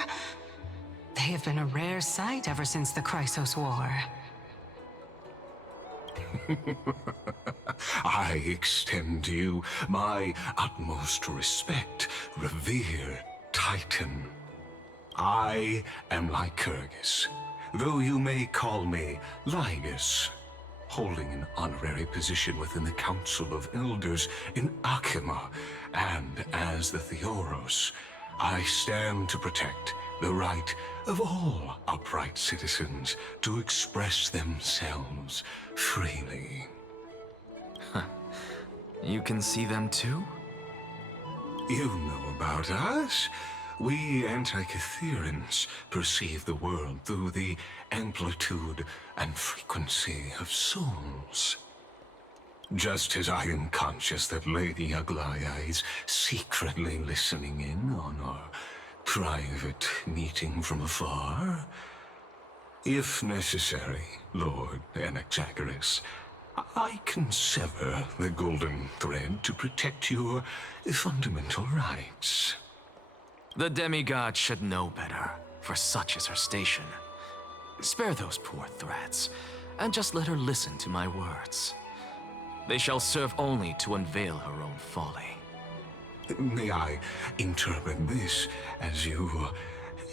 They have been a rare sight ever since the Chrysos War. I extend to you my utmost respect, revered Titan. I am Lycurgus, though you may call me Lygus, holding an honorary position within the Council of Elders in Akima, and as the Theoros, I stand to protect the right of all upright citizens to express themselves freely. You can see them too? You know about us. We Antikytherans perceive the world through the amplitude and frequency of souls. Just as I am conscious that Lady Aglaya is secretly listening in on our private meeting from afar, if necessary, Lord Anaxagoras, I can sever the golden thread to protect your fundamental rights. The demigod should know better, for such is her station. Spare those poor threats, and just let her listen to my words. They shall serve only to unveil her own folly. May I interpret this as you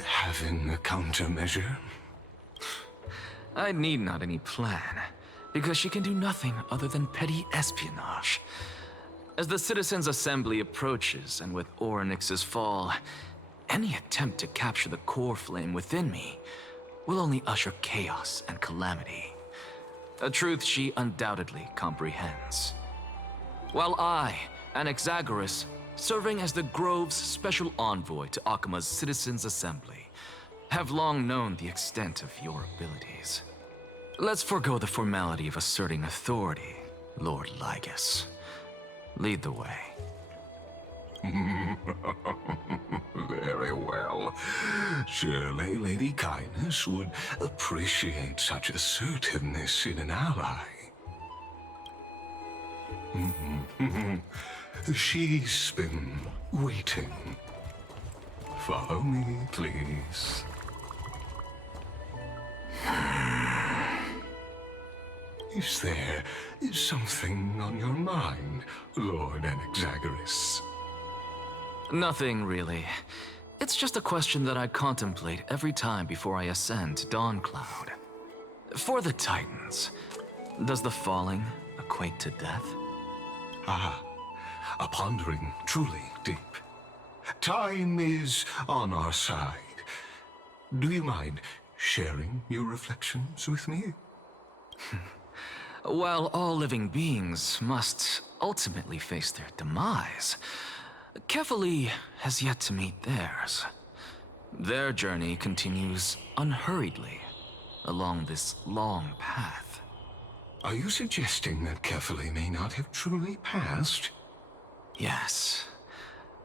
having a countermeasure? I need not any plan, because she can do nothing other than petty espionage. As the Citizens' Assembly approaches, and with Orynyx's fall, any attempt to capture the core flame within me will only usher chaos and calamity. A truth she undoubtedly comprehends. While I, Anaxagoras, serving as the Grove's special envoy to Akima's Citizens' Assembly, have long known the extent of your abilities. Let's forego the formality of asserting authority, Lord Lygus. Lead the way. Very well. Surely Lady Kindness would appreciate such assertiveness in an ally. She's been waiting. Follow me, please. Is there something on your mind, Lord Anaxagoras? Nothing, really. It's just a question that I contemplate every time before I ascend to Dawncloud. For the Titans, does the falling equate to death? Ah, a pondering truly deep. Time is on our side. Do you mind sharing your reflections with me? While all living beings must ultimately face their demise, Kefali has yet to meet theirs. Their journey continues unhurriedly along this long path. Are you suggesting that Kefali may not have truly passed? Yes.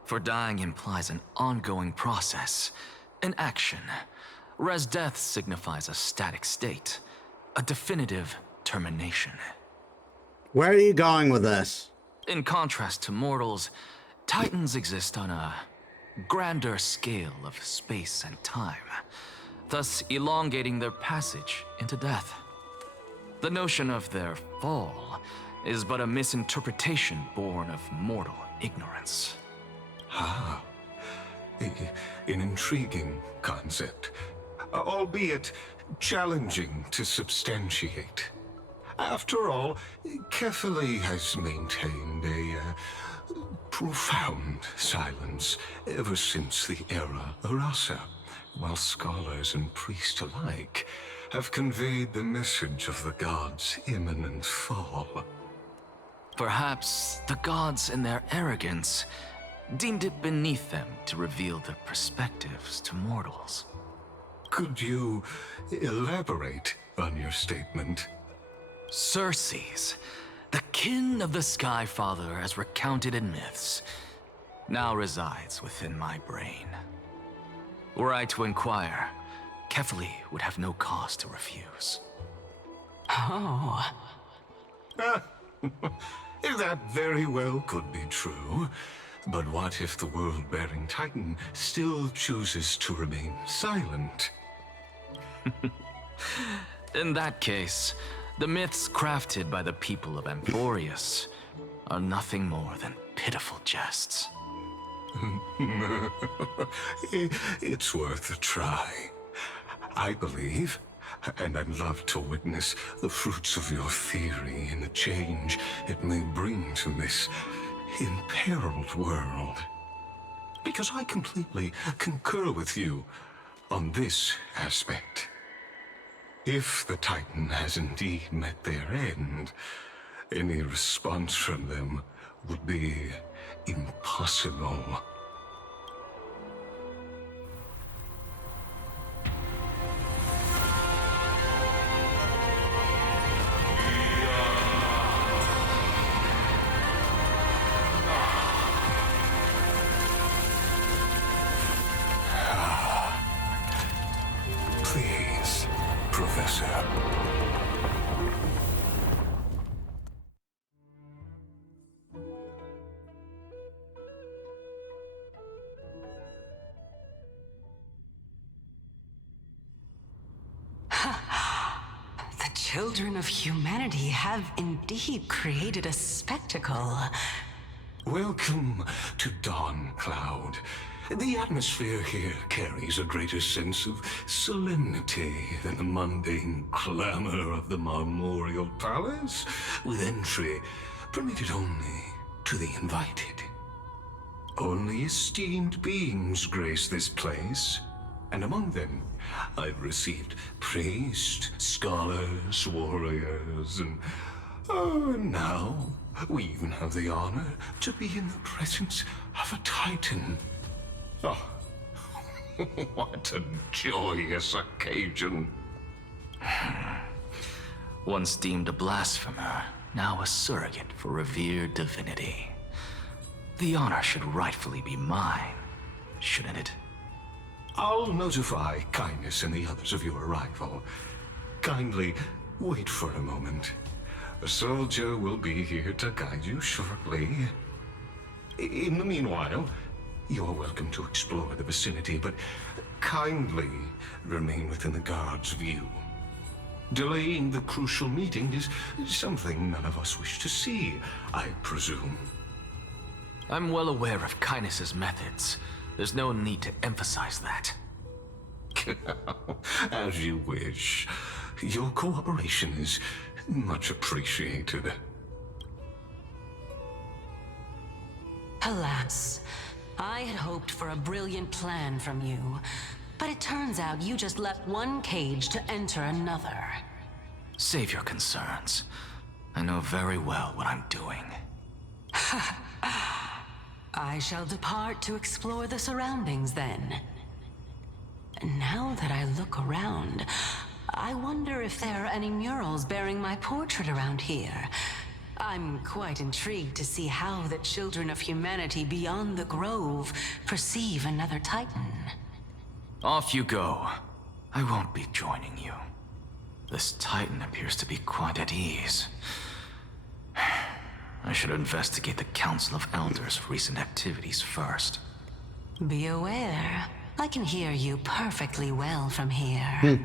For dying implies an ongoing process, an action, whereas death signifies a static state, a definitive termination. Where are you going with this? In contrast to mortals, Titans exist on a grander scale of space and time, thus elongating their passage into death. The notion of their fall is but a misinterpretation born of mortal ignorance. Ah, an intriguing concept, albeit challenging to substantiate. After all, Kefali has maintained a profound silence ever since the era Arasa, while scholars and priests alike have conveyed the message of the gods' imminent fall. Perhaps the gods, in their arrogance, deemed it beneath them to reveal their perspectives to mortals. Could you elaborate on your statement? Circes, the kin of the Sky Father as recounted in myths, now resides within my brain. Were I to inquire, Kefali would have no cause to refuse. Oh. That very well could be true. But what if the world-bearing Titan still chooses to remain silent? In that case, the myths crafted by the people of Amphorius are nothing more than pitiful jests. It's worth a try. I believe, and I'd love to witness the fruits of your theory and the change it may bring to this imperiled world. Because I completely concur with you on this aspect. If the Titan has indeed met their end, any response from them would be impossible. Please, Professor. The children of humanity have indeed created a spectacle. Welcome to Dawn Cloud. The atmosphere here carries a greater sense of solemnity than the mundane clamor of the Marmorial Palace, with entry permitted only to the invited. Only esteemed beings grace this place, and among them I've received priests, scholars, warriors, and now we even have the honor to be in the presence of a Titan. Oh, what a joyous occasion. Once deemed a blasphemer, now a surrogate for revered divinity. The honor should rightfully be mine, shouldn't it? I'll notify Kindness and the others of your arrival. Kindly wait for a moment. A soldier will be here to guide you shortly. In the meanwhile, you're welcome to explore the vicinity, but kindly remain within the guard's view. Delaying the crucial meeting is something none of us wish to see, I presume. I'm well aware of Kindness's methods. There's no need to emphasize that. As you wish. Your cooperation is much appreciated. Alas, I had hoped for a brilliant plan from you, but it turns out you just left one cage to enter another. Save your concerns. I know very well what I'm doing. I shall depart to explore the surroundings then. Now that I look around, I wonder if there are any murals bearing my portrait around here. I'm quite intrigued to see how the children of humanity beyond the grove perceive another Titan. Off you go. I won't be joining you. This Titan appears to be quite at ease. I should investigate the Council of Elders' recent activities first. Be aware, I can hear you perfectly well from here.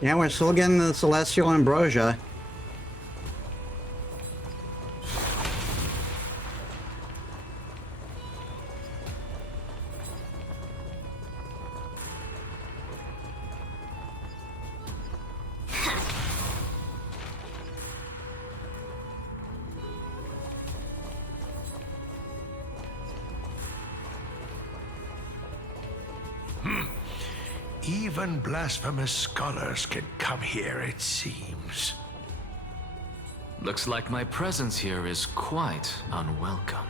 Yeah, we're still getting the Celestial Ambrosia. Even blasphemous scholars can come here, it seems. Looks like my presence here is quite unwelcome.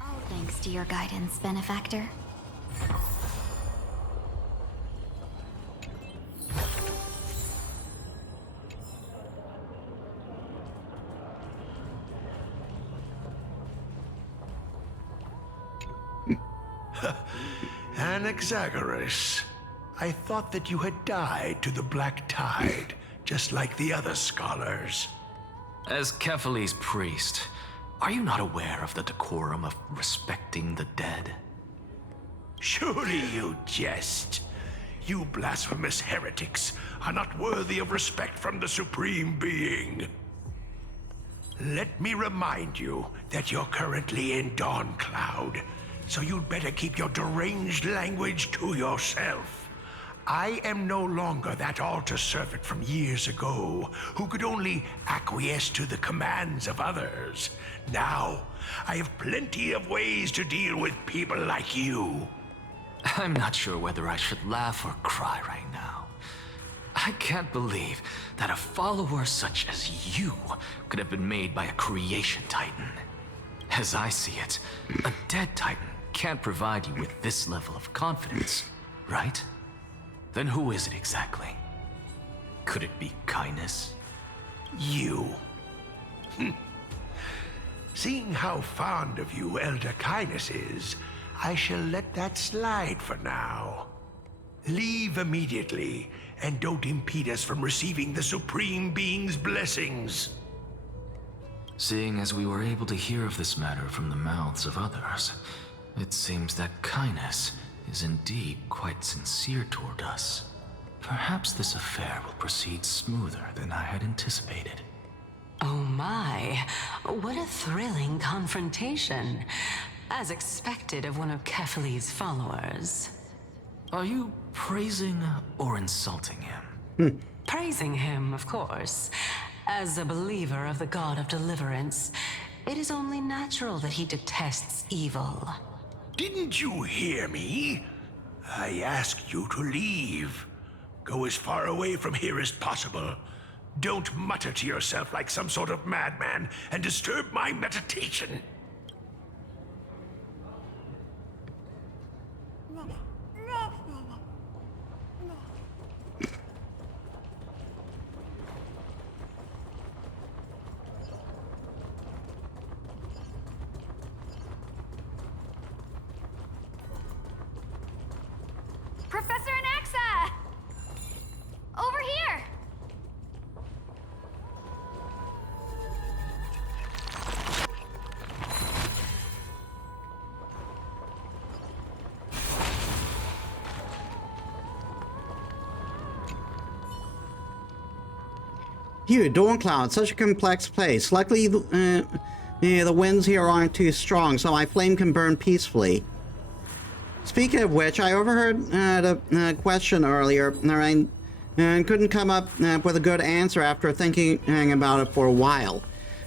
All thanks to your guidance, benefactor. Anaxagoras, I thought that you had died to the Black Tide, just like the other scholars. As Kephale's priest, are you not aware of the decorum of respecting the dead? Surely you jest. You blasphemous heretics are not worthy of respect from the Supreme Being. Let me remind you that you're currently in Dawn Cloud, so you'd better keep your deranged language to yourself. I am no longer that altar servant from years ago who could only acquiesce to the commands of others. Now, I have plenty of ways to deal with people like you. I'm not sure whether I should laugh or cry right now. I can't believe that a follower such as you could have been made by a creation titan. As I see it, a dead titan can't provide you with this level of confidence, right? Then who is it exactly? Could it be kindness? You. Seeing how fond of you Elder Kindness is, I shall let that slide for now. Leave immediately, and don't impede us from receiving the Supreme Being's blessings. Seeing as we were able to hear of this matter from the mouths of others, it seems that Kindness is indeed quite sincere toward us. Perhaps this affair will proceed smoother than I had anticipated. Oh my, what a thrilling confrontation. As expected of one of Kephale's followers. Are you praising or insulting him? Praising him, of course. As a believer of the God of Deliverance, it is only natural that he detests evil. Didn't you hear me? I asked you to leave. Go as far away from here as possible. Don't mutter to yourself like some sort of madman and disturb my meditation. Professor Anaxa! Over here! Here, Dawn Cloud, such a complex place. Luckily, the winds here aren't too strong, so my flame can burn peacefully. Speaking of which, I overheard a question earlier, and couldn't come up with a good answer after thinking about it for a while.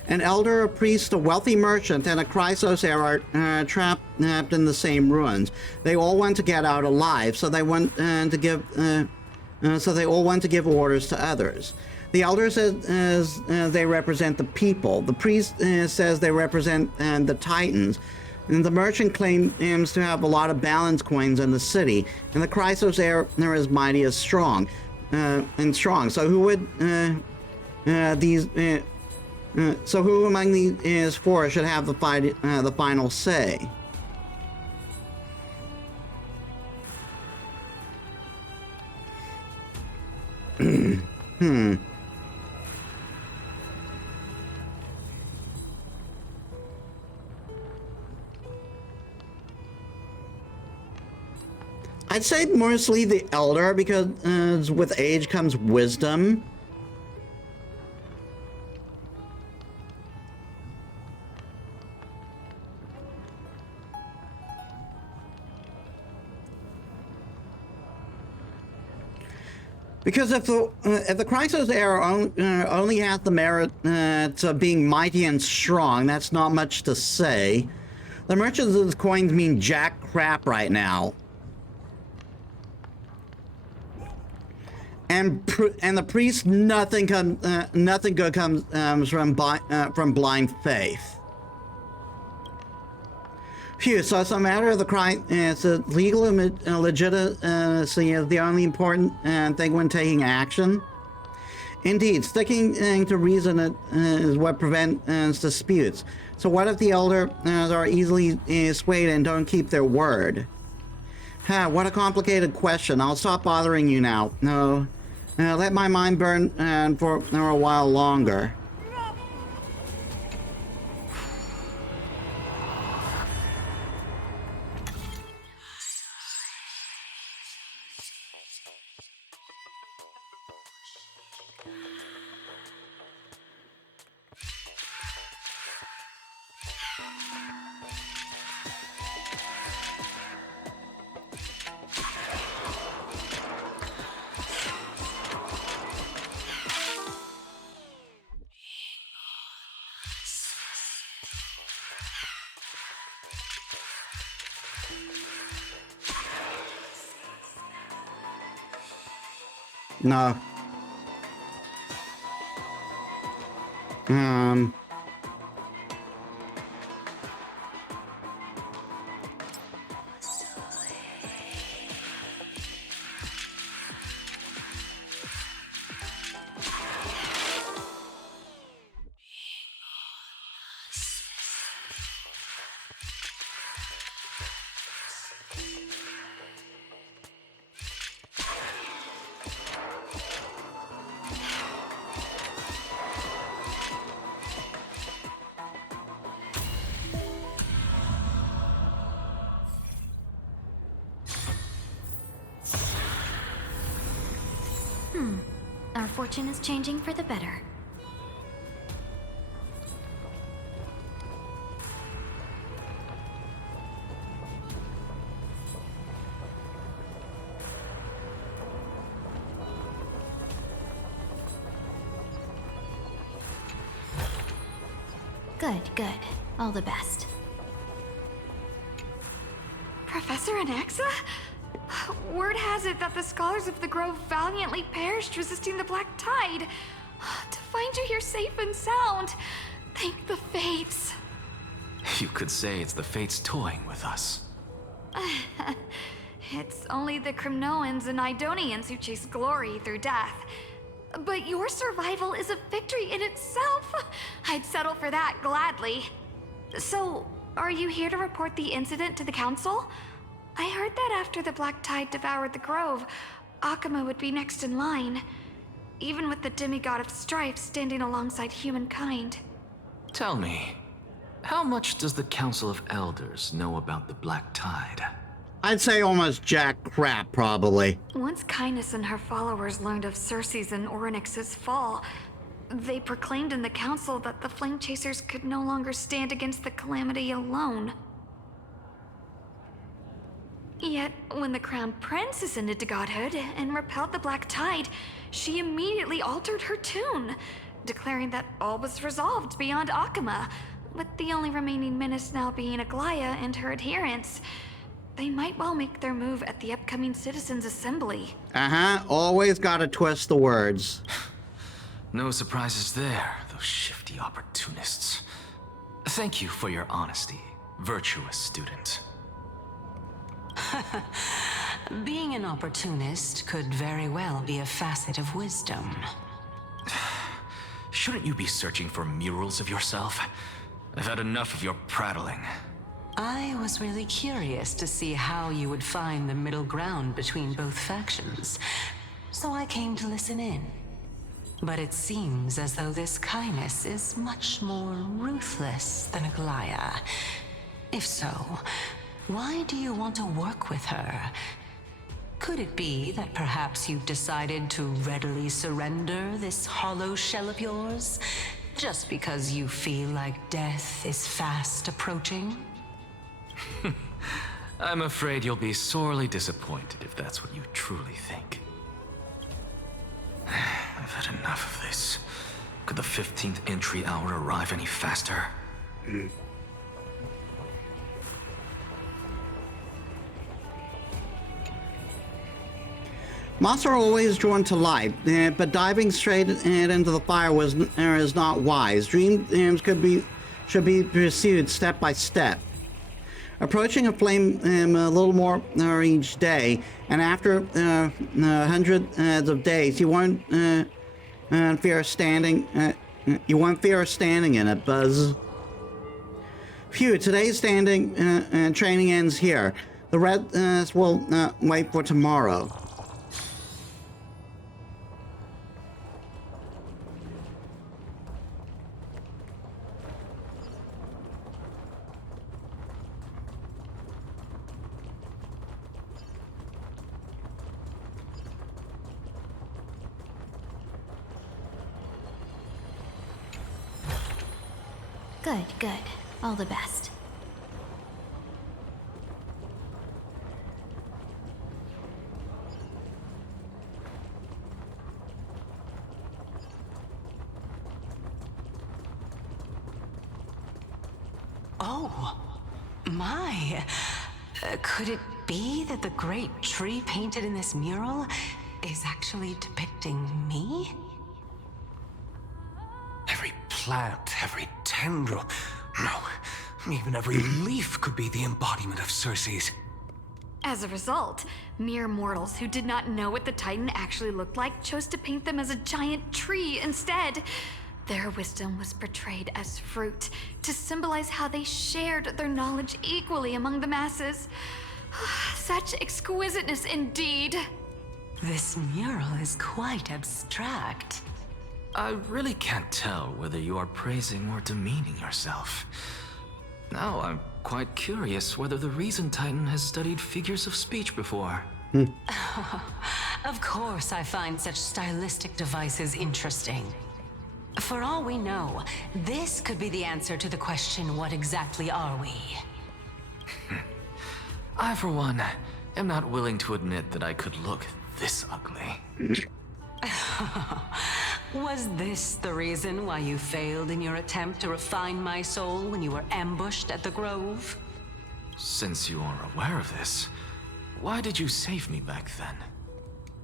An elder, a priest, a wealthy merchant, and a Chrysos heir are trapped in the same ruins. They all want to get out alive, so they want to give. So they all want to give orders to others. The elder says they represent the people. The priest says they represent the Titans. And the merchant claims to have a lot of balance coins in the city. And the Chrysos heir are as mighty as strong. So who would so who among these four should have the final say? I'd say mostly the elder, because with age comes wisdom. Because if the Chrysos heir only has the merit of being mighty and strong, that's not much to say. The merchant's coins mean jack crap right now. And the priest, nothing good comes from blind faith. Phew, so it's a matter of the crime. So legal legitimacy is the only important thing when taking action. Indeed, sticking to reason is what prevents disputes. So what if the elders are easily swayed and don't keep their word? What a complicated question. I'll stop bothering you now. No, let my mind burn for a while longer. No. Our fortune is changing for the better. Good. All the best. Professor Anaxa? Word has it that the scholars of the Grove valiantly perished resisting the Black Tide. To find you here safe and sound, thank the Fates. You could say it's the Fates toying with us. It's only the Cremnoans and Aidonians who chase glory through death. But your survival is a victory in itself. I'd settle for that gladly. So, are you here to report the incident to the Council? I heard that after the Black Tide devoured the Grove, Akama would be next in line, even with the demigod of strife standing alongside humankind. Tell me, how much does the Council of Elders know about the Black Tide? I'd say almost jack crap, probably. Once Kindness and her followers learned of Circe's and Orynyx's fall, they proclaimed in the Council that the Flame Chasers could no longer stand against the calamity alone. Yet, when the Crown Prince ascended to godhood and repelled the Black Tide, she immediately altered her tune. declaring that all was resolved beyond Akuma, with the only remaining menace now being Aglaya and her adherents. They might well make their move at the upcoming Citizens' Assembly. Always gotta twist the words. No surprises there, those shifty opportunists. Thank you for your honesty, virtuous student. Being an opportunist could very well be a facet of wisdom. Shouldn't you be searching for murals of yourself? I've had enough of your prattling. I was really curious to see how you would find the middle ground between both factions, so I came to listen in. But it seems as though this kindness is much more ruthless than Aglaya. If so, why do you want to work with her? Could it be that perhaps you've decided to readily surrender this hollow shell of yours, just because you feel like death is fast approaching? I'm afraid you'll be sorely disappointed if that's what you truly think. I've had enough of this. Could the 15th entry hour arrive any faster? Moths are always drawn to light, but diving straight into the fire is not wise. Dreams should be pursued step by step. Approaching a flame a little more each day, and after hundreds of days, you won't fear standing. You won't fear standing in it, Buzz. Phew! Today's standing training ends here. The rest will wait for tomorrow. Good, good. All the best. Oh, my. Could it be that the great tree painted in this mural is actually depicting me? Every plant, every tendril, no, even every leaf could be the embodiment of Circe's. As a result, mere mortals who did not know what the Titan actually looked like chose to paint them as a giant tree instead. Their wisdom was portrayed as fruit, to symbolize how they shared their knowledge equally among the masses. Such exquisiteness indeed. This mural is quite abstract. I really can't tell whether you are praising or demeaning yourself. Now I'm quite curious whether the Reason Titan has studied figures of speech before. Of course I find such stylistic devices interesting. For all we know, this could be the answer to the question, what exactly are we? I, for one, am not willing to admit that I could look this ugly. Was this the reason why you failed in your attempt to refine my soul when you were ambushed at the Grove? Since you are aware of this, why did you save me back then?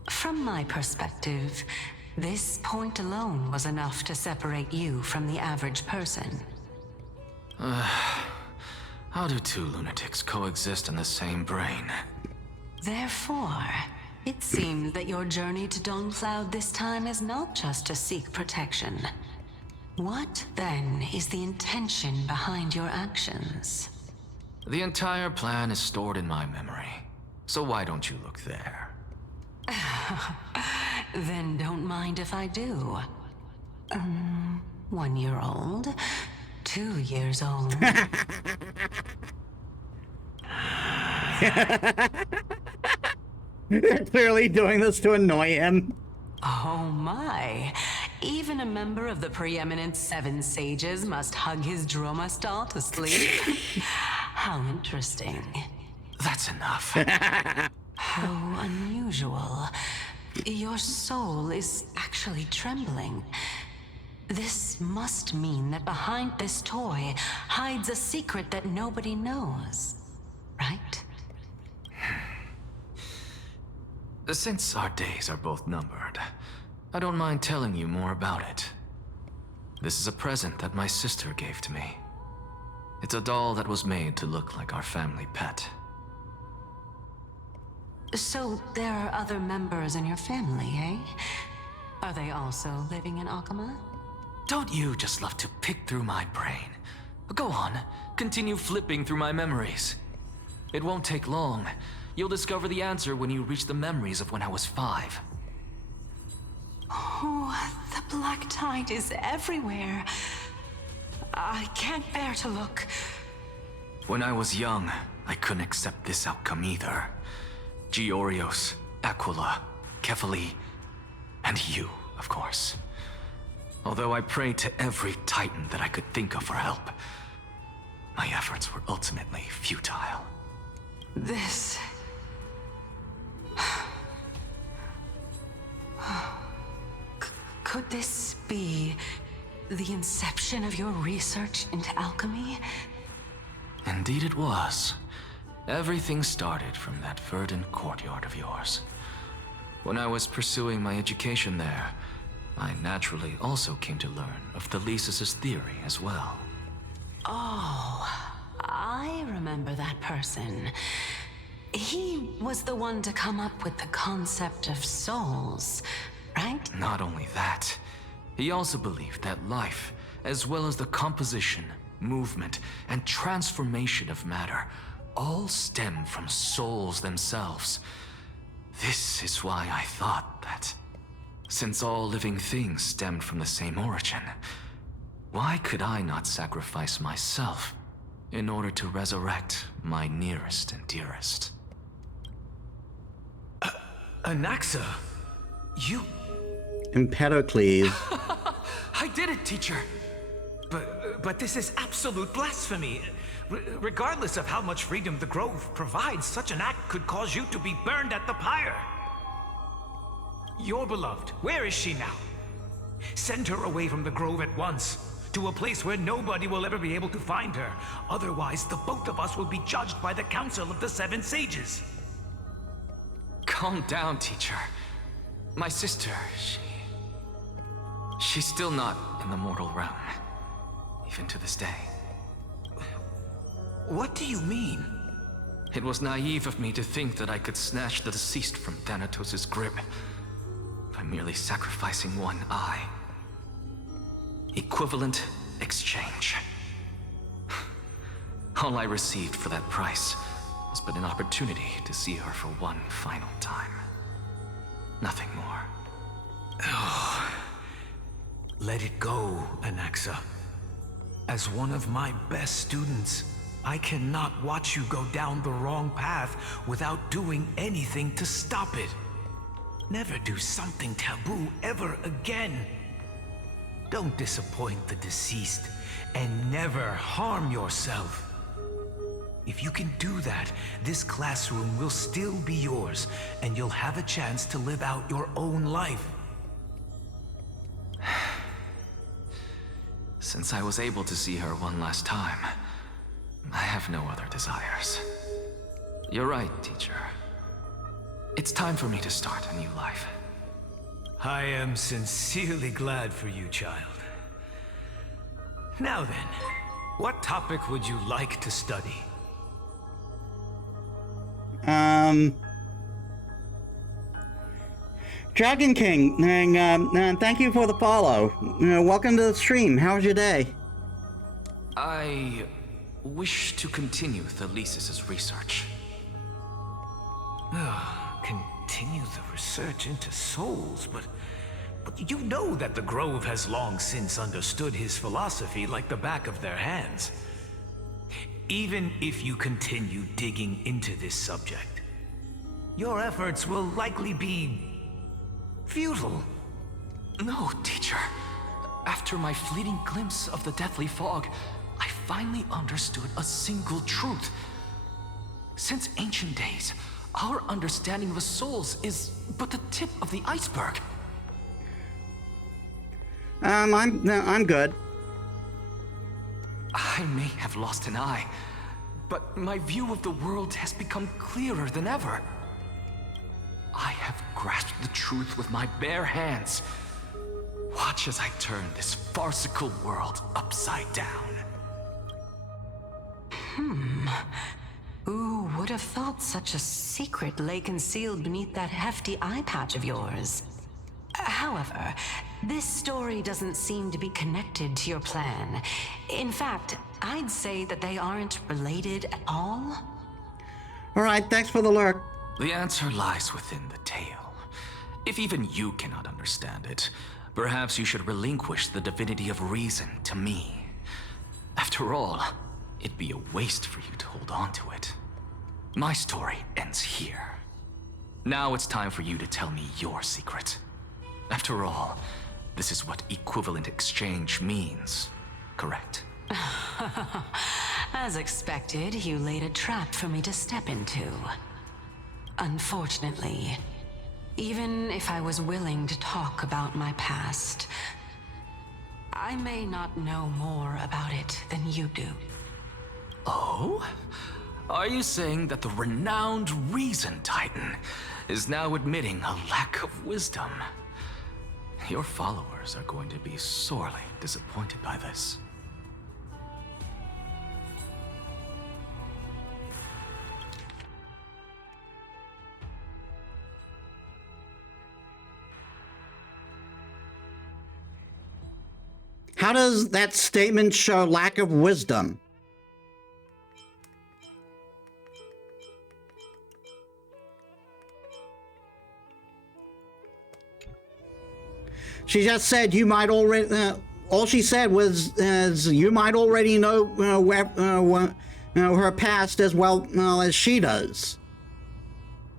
From my perspective, this point alone was enough to separate you from the average person. How do two lunatics coexist in the same brain? Therefore, it seems that your journey to Dawnfloud this time is not just to seek protection. What, then, is the intention behind your actions? The entire plan is stored in my memory, so why don't you look there? Then don't mind if I do. 1 year old, 2 years old. They're clearly doing this to annoy him. Oh my. Even a member of the preeminent Seven Sages must hug his droma stall to sleep? How interesting. That's enough. How unusual. Your soul is actually trembling. This must mean that behind this toy hides a secret that nobody knows, right? Since our days are both numbered, I don't mind telling you more about it. This is a present that my sister gave to me. It's a doll that was made to look like our family pet. So there are other members in your family, eh? Are they also living in Akama? Don't you just love to pick through my brain? Go on, continue flipping through my memories. It won't take long. You'll discover the answer when you reach the memories of when I was 5. Oh, the black tide is everywhere. I can't bear to look. When I was young, I couldn't accept this outcome either. Georios, Aquila, Kefali, and you, of course. Although I prayed to every titan that I could think of for help, my efforts were ultimately futile. This... Could this be the inception of your research into alchemy? Indeed it was. Everything started from that verdant courtyard of yours. When I was pursuing my education there, I naturally also came to learn of Thelesis' theory as well. Oh, I remember that person. He was the one to come up with the concept of souls, right? Not only that, he also believed that life, as well as the composition, movement, and transformation of matter, all stem from souls themselves. This is why I thought that, since all living things stemmed from the same origin, why could I not sacrifice myself in order to resurrect my nearest and dearest? Anaxa, you... Empedocles. I did it, teacher. But this is absolute blasphemy. Regardless of how much freedom the Grove provides, such an act could cause you to be burned at the pyre. Your beloved, where is she now? Send her away from the Grove at once, to a place where nobody will ever be able to find her. Otherwise, the both of us will be judged by the Council of the Seven Sages. Calm down, teacher. My sister, she's still not in the mortal realm, even to this day. What do you mean? It was naive of me to think that I could snatch the deceased from Thanatos' grip by merely sacrificing one eye. Equivalent exchange. All I received for that price was but an opportunity to see her for one final time. Nothing more. Oh. Let it go, Anaxa. As one of my best students, I cannot watch you go down the wrong path without doing anything to stop it. Never do something taboo ever again. Don't disappoint the deceased, and never harm yourself. If you can do that, this classroom will still be yours, and you'll have a chance to live out your own life. Since I was able to see her one last time, I have no other desires. You're right, teacher. It's time for me to start a new life. I am sincerely glad for you, child. Now then, what topic would you like to study? Dragon King, and thank you for the follow. Welcome to the stream. How was your day? I wish to continue Thelesis' research. Continue the research into souls, but you know that the Grove has long since understood his philosophy like the back of their hands. Even if you continue digging into this subject, your efforts will likely be futile. No, teacher. After my fleeting glimpse of the deathly fog, I finally understood a single truth. Since ancient days, our understanding of the souls is but the tip of the iceberg. I'm good. I may have lost an eye, but my view of the world has become clearer than ever. I have grasped the truth with my bare hands. Watch as I turn this farcical world upside down. Who would have thought such a secret lay concealed beneath that hefty eye patch of yours? However, this story doesn't seem to be connected to your plan. In fact, I'd say that they aren't related at all. All right, thanks for the lurk. The answer lies within the tale. If even you cannot understand it, perhaps you should relinquish the divinity of reason to me. After all, it'd be a waste for you to hold on to it. My story ends here. Now it's time for you to tell me your secret. After all, this is what equivalent exchange means, correct? As expected, you laid a trap for me to step into. Unfortunately, even if I was willing to talk about my past, I may not know more about it than you do. Oh? Are you saying that the renowned Reason Titan is now admitting a lack of wisdom? Your followers are going to be sorely disappointed by this. How does that statement show lack of wisdom? She just said you might already. All she said was, you might already know her past as well as she does.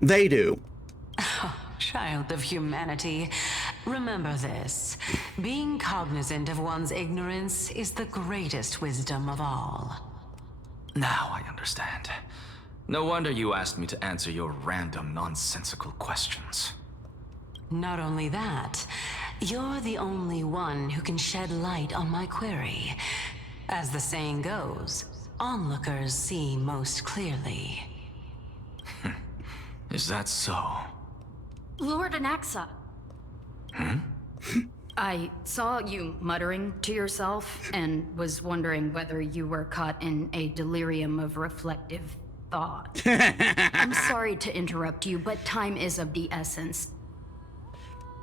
They do. Child of humanity, remember this. Being cognizant of one's ignorance is the greatest wisdom of all. Now I understand. No wonder you asked me to answer your random, nonsensical questions. Not only that, you're the only one who can shed light on my query. As the saying goes, onlookers see most clearly. Is that so? Lord Anaxa. I saw you muttering to yourself and was wondering whether you were caught in a delirium of reflective thought. I'm sorry to interrupt you, but time is of the essence.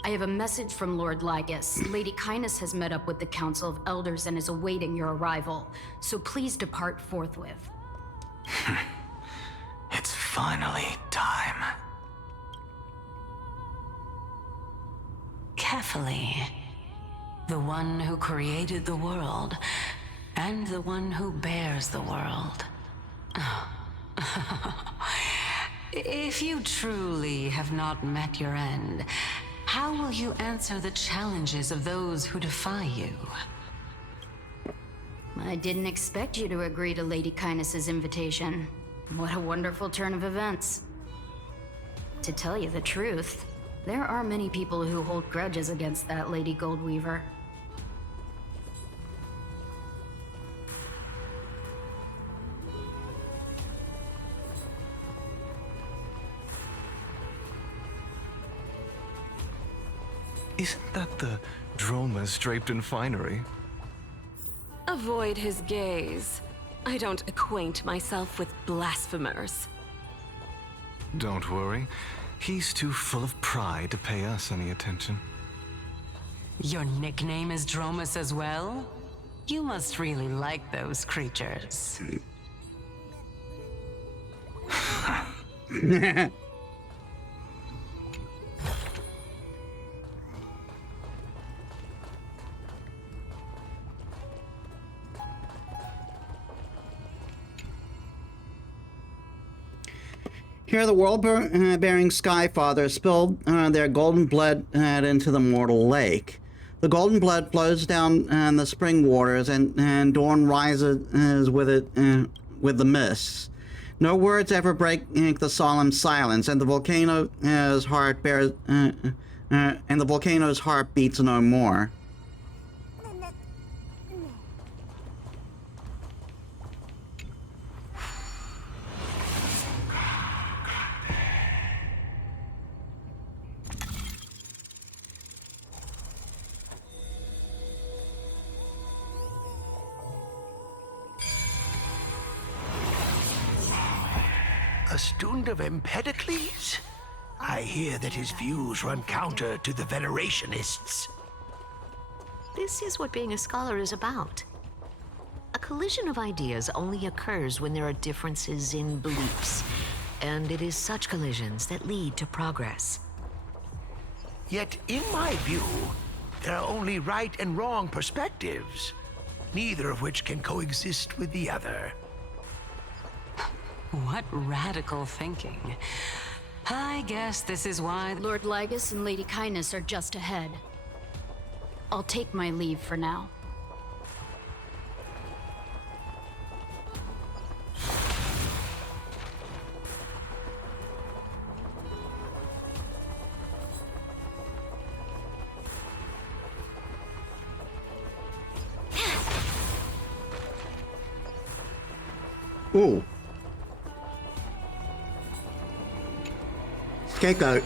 I have a message from Lord Lygus. Lady Kindness has met up with the Council of Elders and is awaiting your arrival, so please depart forthwith. It's finally time. Carefully. The one who created the world, and the one who bears the world. If you truly have not met your end, how will you answer the challenges of those who defy you? I didn't expect you to agree to Lady Kindness's invitation. What a wonderful turn of events. To tell you the truth, there are many people who hold grudges against that Lady Goldweaver. Isn't that the Dromas draped in finery? Avoid his gaze. I don't acquaint myself with blasphemers. Don't worry. He's too full of pride to pay us any attention. Your nickname is Dromas as well? You must really like those creatures. Here, the world-bearing Skyfathers spilled their golden blood into the mortal lake. The golden blood flows down the spring waters, and dawn rises with it, with the mists. No words ever break the solemn silence, and the volcano's heart beats no more. A student of Empedocles? I hear that his views run counter to the Venerationists. This is what being a scholar is about. A collision of ideas only occurs when there are differences in beliefs, and it is such collisions that lead to progress. Yet, in my view, there are only right and wrong perspectives, neither of which can coexist with the other. What radical thinking. I guess this is why Lord Lygus and Lady Kindness are just ahead. I'll take my leave for now. Ooh. Scapegoat.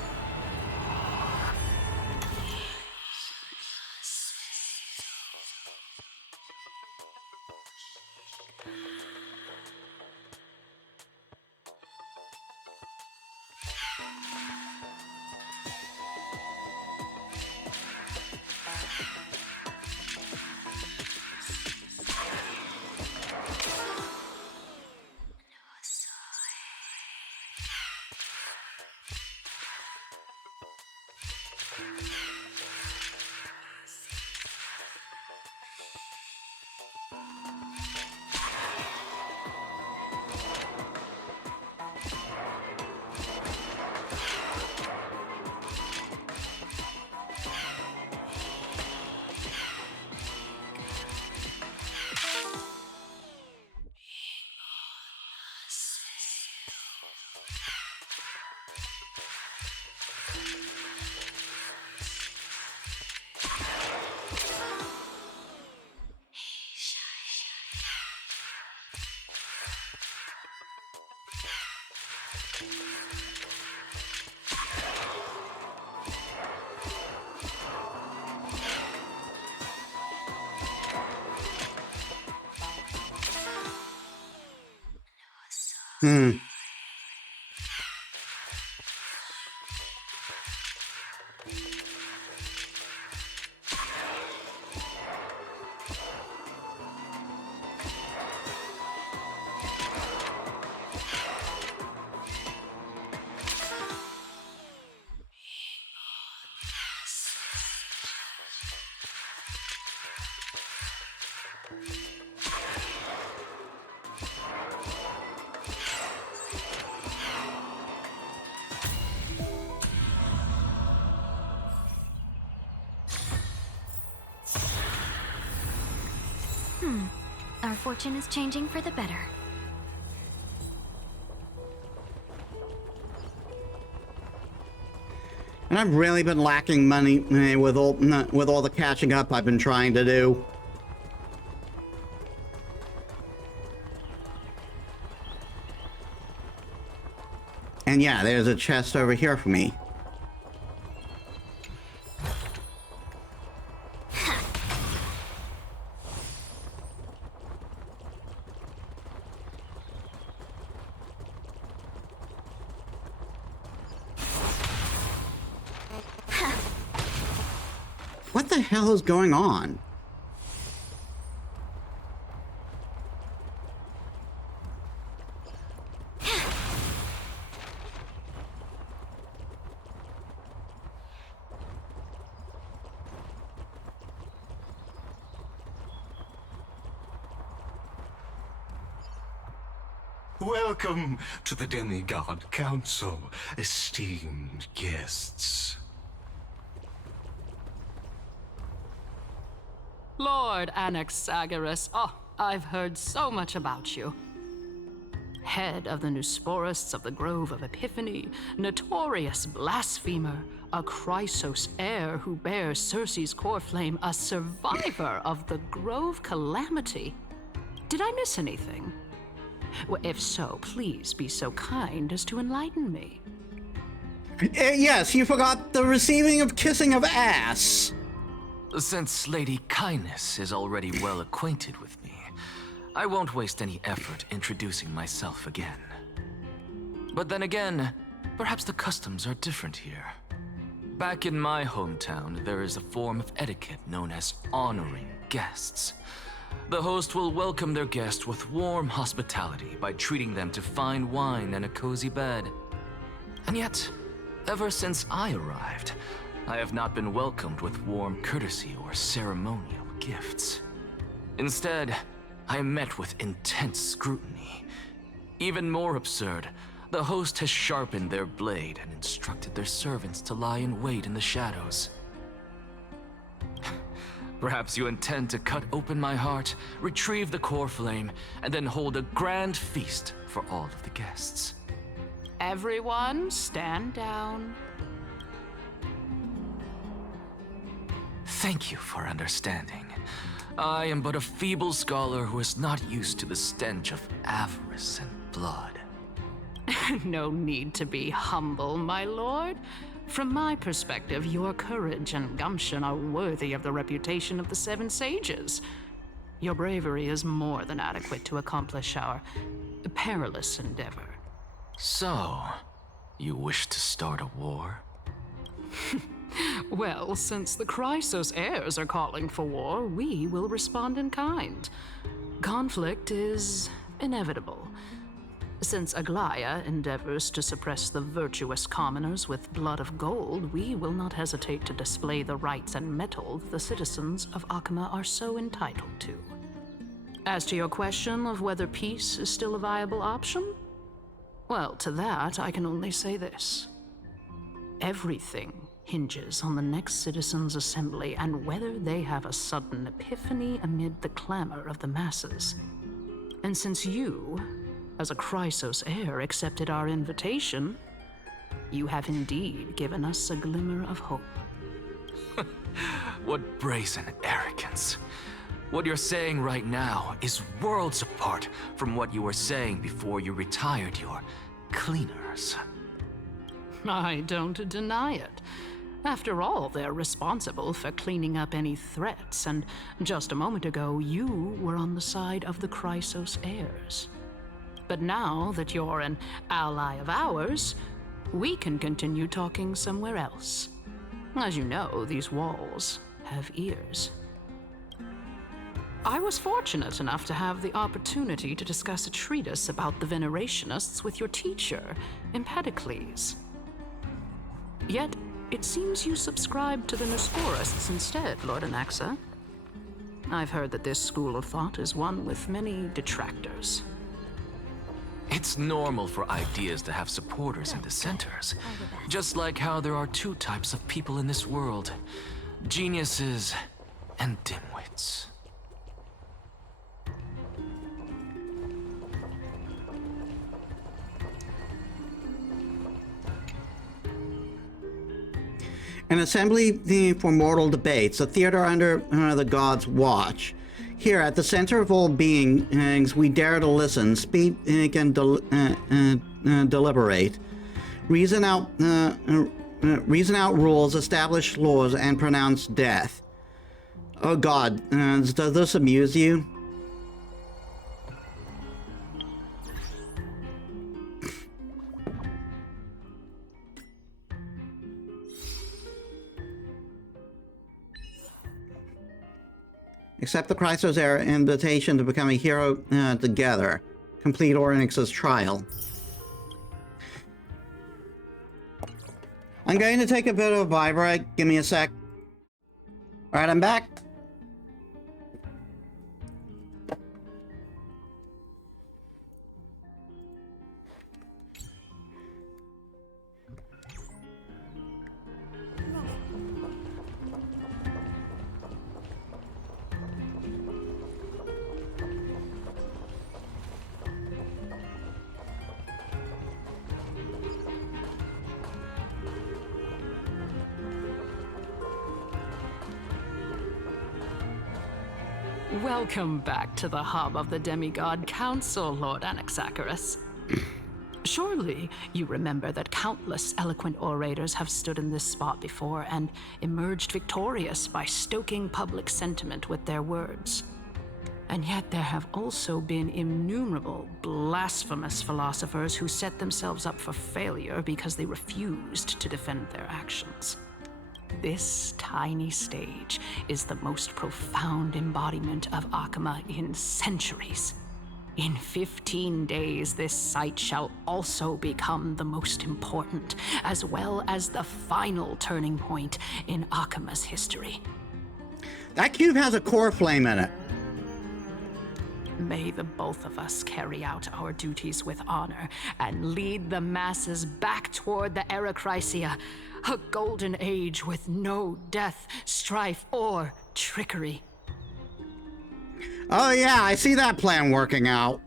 Our fortune is changing for the better. And I've really been lacking money with all the catching up I've been trying to do. And yeah, there's a chest over here for me. What the hell is going on? Welcome to the Demigod Council, esteemed guests. Lord Anaxagoras, I've heard so much about you. Head of the Nusporists of the Grove of Epiphany, notorious blasphemer, a Chrysos heir who bears Circe's core flame, a survivor of the Grove Calamity. Did I miss anything? Well, if so, please be so kind as to enlighten me. Yes, you forgot the receiving of kissing of ass. Since Lady Kindness is already well acquainted with me, I won't waste any effort introducing myself again. But then again, perhaps the customs are different here. Back in my hometown, there is a form of etiquette known as honoring guests. The host will welcome their guest with warm hospitality by treating them to fine wine and a cozy bed. And yet, ever since I arrived, I have not been welcomed with warm courtesy or ceremonial gifts. Instead, I am met with intense scrutiny. Even more absurd, the host has sharpened their blade and instructed their servants to lie in wait in the shadows. Perhaps you intend to cut open my heart, retrieve the core flame, and then hold a grand feast for all of the guests. Everyone, stand down. Thank you for understanding. I am but a feeble scholar who is not used to the stench of avarice and blood. No need to be humble, my lord. From my perspective, your courage and gumption are worthy of the reputation of the Seven Sages. Your bravery is more than adequate to accomplish our perilous endeavor. So, you wish to start a war? Well, since the Chrysos heirs are calling for war, we will respond in kind. Conflict is inevitable. Since Aglaya endeavors to suppress the virtuous commoners with blood of gold, we will not hesitate to display the rights and mettle the citizens of Akama are so entitled to. As to your question of whether peace is still a viable option, well, to that I can only say this. Everything hinges on the next citizens' assembly and whether they have a sudden epiphany amid the clamor of the masses. And since you, as a Chrysos heir, accepted our invitation, you have indeed given us a glimmer of hope. What brazen arrogance. What you're saying right now is worlds apart from what you were saying before you retired your cleaners. I don't deny it. After all, they're responsible for cleaning up any threats, and just a moment ago, you were on the side of the Chrysos heirs. But now that you're an ally of ours, we can continue talking somewhere else. As you know, these walls have ears. I was fortunate enough to have the opportunity to discuss a treatise about the Venerationists with your teacher, Empedocles. Yet, it seems you subscribe to the Nusporists instead, Lord Anaxa. I've heard that this school of thought is one with many detractors. It's normal for ideas to have supporters and dissenters, just like how there are two types of people in this world: geniuses and dimwits. An assembly for mortal debates, a theater under the gods' watch. Here, at the center of all beings, we dare to listen, speak, and deliberate. Reason out rules, establish laws, and pronounce death. Oh God, does this amuse you? Accept the Chrysos heir invitation to become a hero together. Complete Oryx's trial. I'm going to take a bit of a vibrate. Give me a sec. Alright, I'm back. Welcome back to the hub of the Demigod Council, Lord Anaxagoras. Surely you remember that countless eloquent orators have stood in this spot before and emerged victorious by stoking public sentiment with their words. And yet there have also been innumerable blasphemous philosophers who set themselves up for failure because they refused to defend their actions. This tiny stage is the most profound embodiment of Akama in centuries. In 15 days, this site shall also become the most important, as well as the final turning point in Akama's history. That cube has a core flame in it. May the both of us carry out our duties with honor and lead the masses back toward the Era Chrysia, a golden age with no death, strife, or trickery. Oh yeah, I see that plan working out.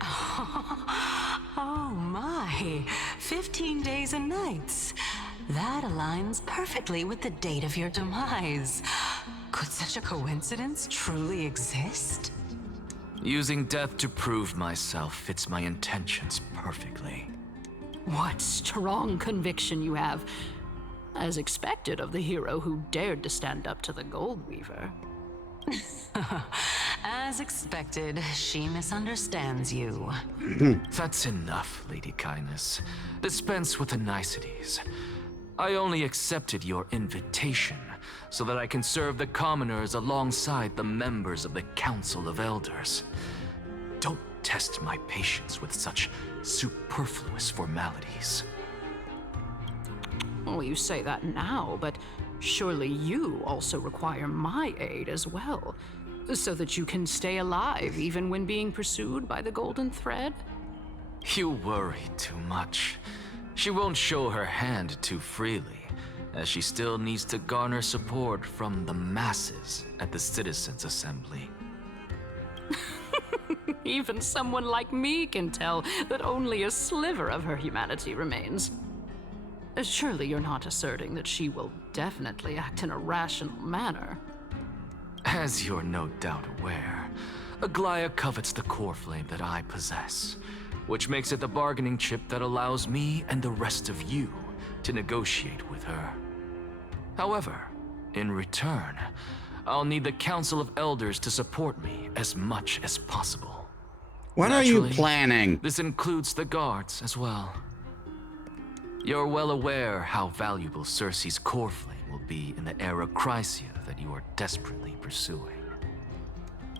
Oh my, 15 days and nights. That aligns perfectly with the date of your demise. Could such a coincidence truly exist? Using death to prove myself fits my intentions perfectly. What strong conviction you have. As expected of the hero who dared to stand up to the Gold Weaver. As expected, she misunderstands you. That's enough, Lady Kindness. Dispense with the niceties. I only accepted your invitation so that I can serve the commoners alongside the members of the Council of Elders. Don't test my patience with such superfluous formalities. Well, you say that now, but surely you also require my aid as well, so that you can stay alive even when being pursued by the Golden Thread? You worry too much. She won't show her hand too freely, as she still needs to garner support from the masses at the Citizens' Assembly. Even someone like me can tell that only a sliver of her humanity remains. Surely you're not asserting that she will definitely act in a rational manner. As you're no doubt aware, Aglaya covets the core flame that I possess, which makes it the bargaining chip that allows me and the rest of you to negotiate with her. However, in return, I'll need the Council of Elders to support me as much as possible. What are you planning? This includes the guards as well. You're well aware how valuable Circe's core flame will be in the Era Chrysia that you are desperately pursuing.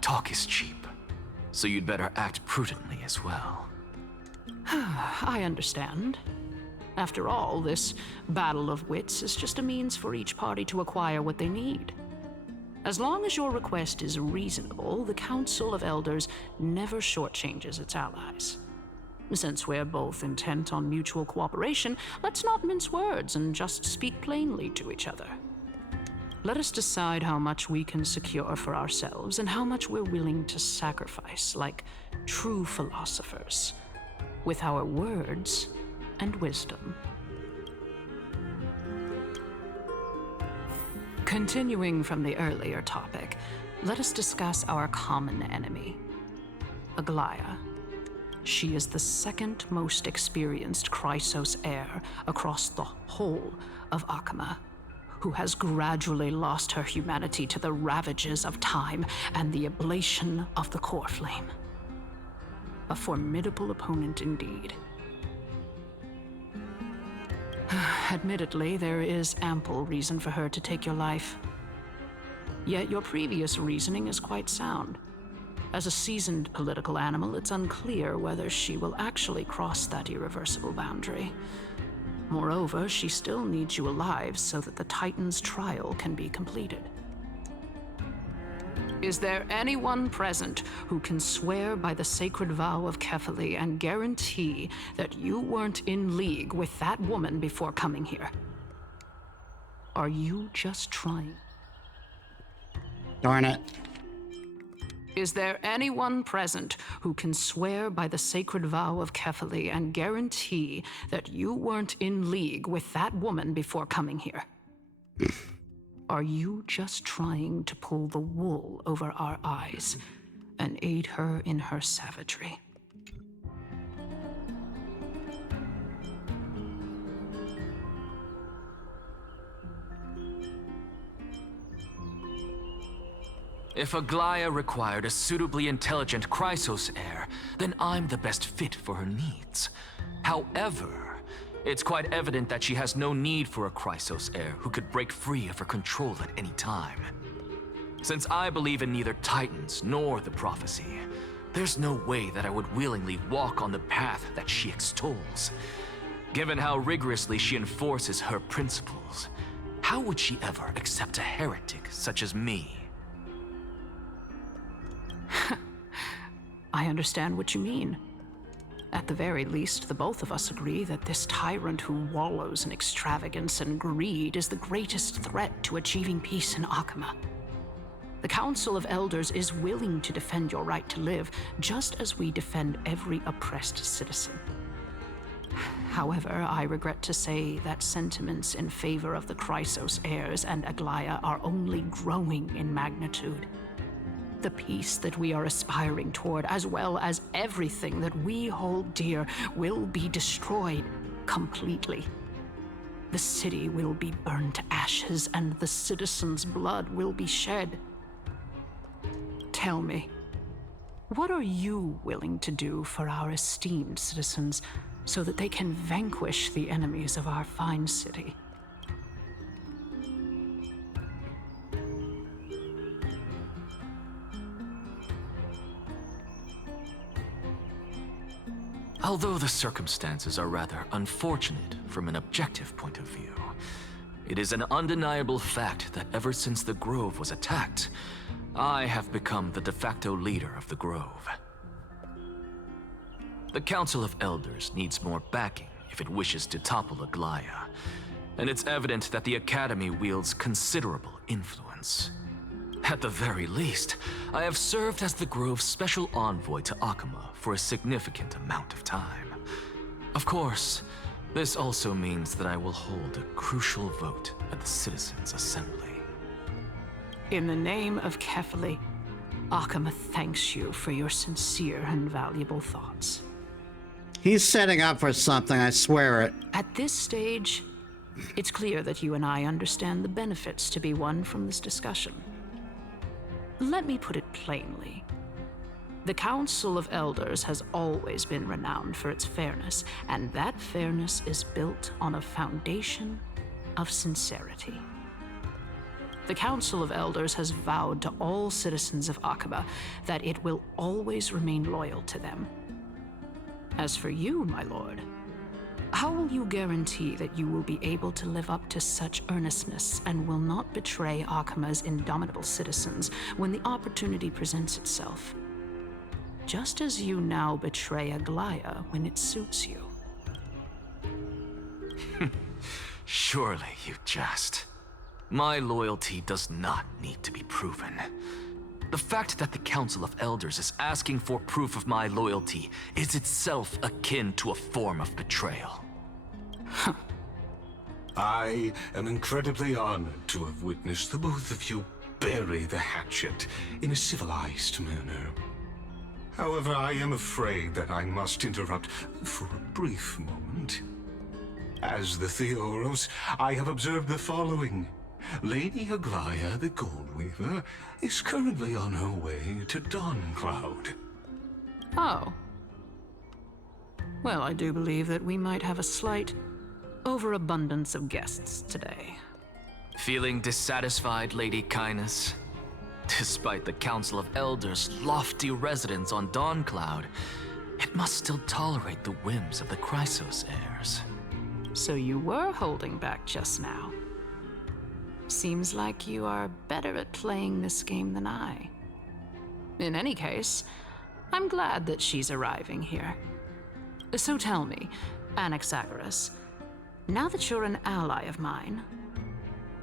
Talk is cheap, so you'd better act prudently as well. I understand. After all, this battle of wits is just a means for each party to acquire what they need. As long as your request is reasonable, the Council of Elders never shortchanges its allies. Since we're both intent on mutual cooperation, let's not mince words and just speak plainly to each other. Let us decide how much we can secure for ourselves and how much we're willing to sacrifice, like true philosophers, with our words and wisdom. Continuing from the earlier topic, let us discuss our common enemy, Aglaya. She is the second most experienced Chrysos heir across the whole of Akama, who has gradually lost her humanity to the ravages of time and the ablation of the core flame. A formidable opponent indeed. Admittedly, there is ample reason for her to take your life. Yet your previous reasoning is quite sound. As a seasoned political animal, it's unclear whether she will actually cross that irreversible boundary. Moreover, she still needs you alive so that the Titan's trial can be completed. Is there anyone present who can swear by the sacred vow of Kefali and guarantee that you weren't in league with that woman before coming here? Are you just trying? Darn it. Is there anyone present who can swear by the sacred vow of Kefali and guarantee that you weren't in league with that woman before coming here? Are you just trying to pull the wool over our eyes and aid her in her savagery? If Aglaya required a suitably intelligent Chrysos heir, then I'm the best fit for her needs. However, it's quite evident that she has no need for a Chrysos heir who could break free of her control at any time. Since I believe in neither Titans nor the prophecy, there's no way that I would willingly walk on the path that she extols. Given how rigorously she enforces her principles, how would she ever accept a heretic such as me? I understand what you mean. At the very least, the both of us agree that this tyrant who wallows in extravagance and greed is the greatest threat to achieving peace in Akama. The Council of Elders is willing to defend your right to live, just as we defend every oppressed citizen. However, I regret to say that sentiments in favor of the Chrysos heirs and Aglaya are only growing in magnitude. The peace that we are aspiring toward, as well as everything that we hold dear, will be destroyed completely. The city will be burned to ashes, and the citizens' blood will be shed. Tell me, what are you willing to do for our esteemed citizens so that they can vanquish the enemies of our fine city? Although the circumstances are rather unfortunate from an objective point of view, it is an undeniable fact that ever since the Grove was attacked, I have become the de facto leader of the Grove. The Council of Elders needs more backing if it wishes to topple Aglaya, and it's evident that the Academy wields considerable influence. At the very least, I have served as the Grove's special envoy to Akama for a significant amount of time. Of course, this also means that I will hold a crucial vote at the Citizens' Assembly. In the name of Kefali, Akama thanks you for your sincere and valuable thoughts. He's setting up for something, I swear it. At this stage, it's clear that you and I understand the benefits to be won from this discussion. Let me put it plainly. The Council of Elders has always been renowned for its fairness, and that fairness is built on a foundation of sincerity. The Council of Elders has vowed to all citizens of Akaba that it will always remain loyal to them. As for you, my lord, how will you guarantee that you will be able to live up to such earnestness and will not betray Akama's indomitable citizens when the opportunity presents itself? Just as you now betray Aglaya when it suits you. Surely you jest. My loyalty does not need to be proven. The fact that the Council of Elders is asking for proof of my loyalty is itself akin to a form of betrayal. I am incredibly honored to have witnessed the both of you bury the hatchet in a civilized manner. However, I am afraid that I must interrupt for a brief moment. As the Theoros, I have observed the following. Lady Aglaya, the Goldweaver, is currently on her way to Dawncloud. Oh. Well, I do believe that we might have a slight overabundance of guests today. Feeling dissatisfied, Lady Kindness? Despite the Council of Elders' lofty residence on Dawncloud, it must still tolerate the whims of the Chrysos heirs. So you were holding back just now. Seems like you are better at playing this game than I. In any case, I'm glad that she's arriving here. So tell me, Anaxagoras, now that you're an ally of mine,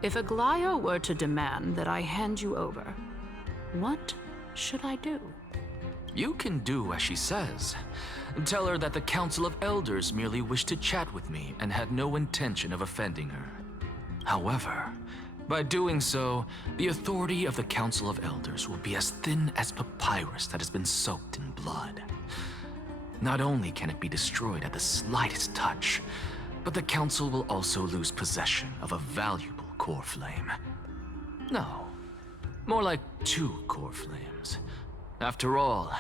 if Aglaya were to demand that I hand you over, what should I do? You can do as she says. Tell her that the Council of Elders merely wished to chat with me and had no intention of offending her. However, by doing so, the authority of the Council of Elders will be as thin as papyrus that has been soaked in blood. Not only can it be destroyed at the slightest touch, but the Council will also lose possession of a valuable core flame. No, More like 2 core flames. After all,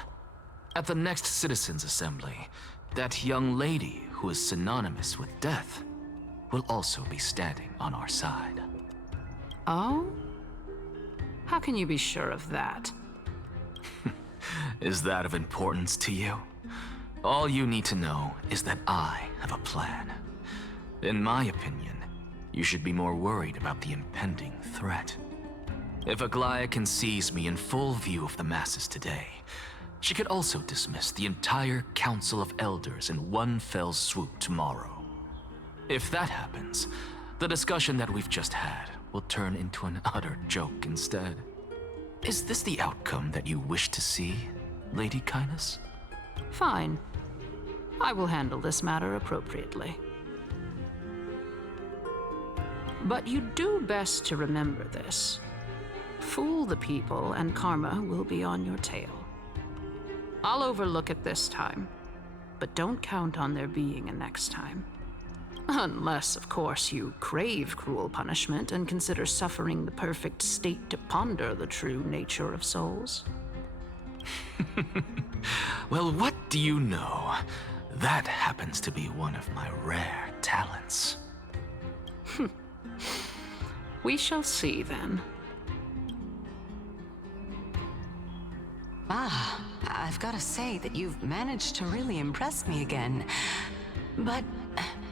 at the next Citizens' Assembly, that young lady who is synonymous with death will also be standing on our side. Oh? How can you be sure of that? Is that of importance to you? All you need to know is that I have a plan. In my opinion, you should be more worried about the impending threat. If Aglaia sees me in full view of the masses today, she could also dismiss the entire Council of Elders in one fell swoop tomorrow. If that happens, the discussion that we've just had will turn into an utter joke instead. Is this the outcome that you wish to see, Lady Kindness? Fine. I will handle this matter appropriately. But you do best to remember this. Fool the people and karma will be on your tail. I'll overlook it this time, but don't count on there being a next time. Unless, of course, you crave cruel punishment and consider suffering the perfect state to ponder the true nature of souls. Well, what do you know? That happens to be one of my rare talents. We shall see then. Ah, I've got to say that you've managed to really impress me again. But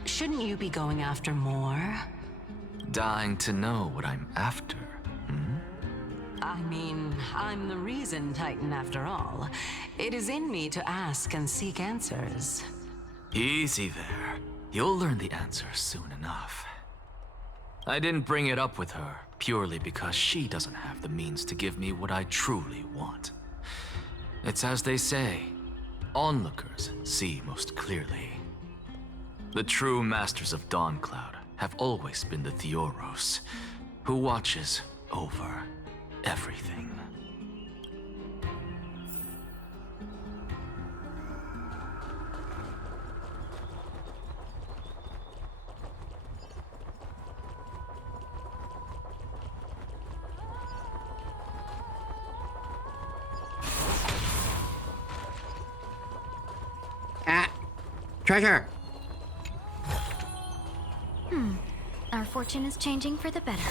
shouldn't you be going after more? Dying to know what I'm after, I mean, I'm the reason Titan after all. It is in me to ask and seek answers. Easy there. You'll learn the answer soon enough. I didn't bring it up with her purely because she doesn't have the means to give me what I truly want. It's as they say, onlookers see most clearly. The true masters of Dawncloud have always been the Theoros, who watches over everything. Treasure! Our fortune is changing for the better.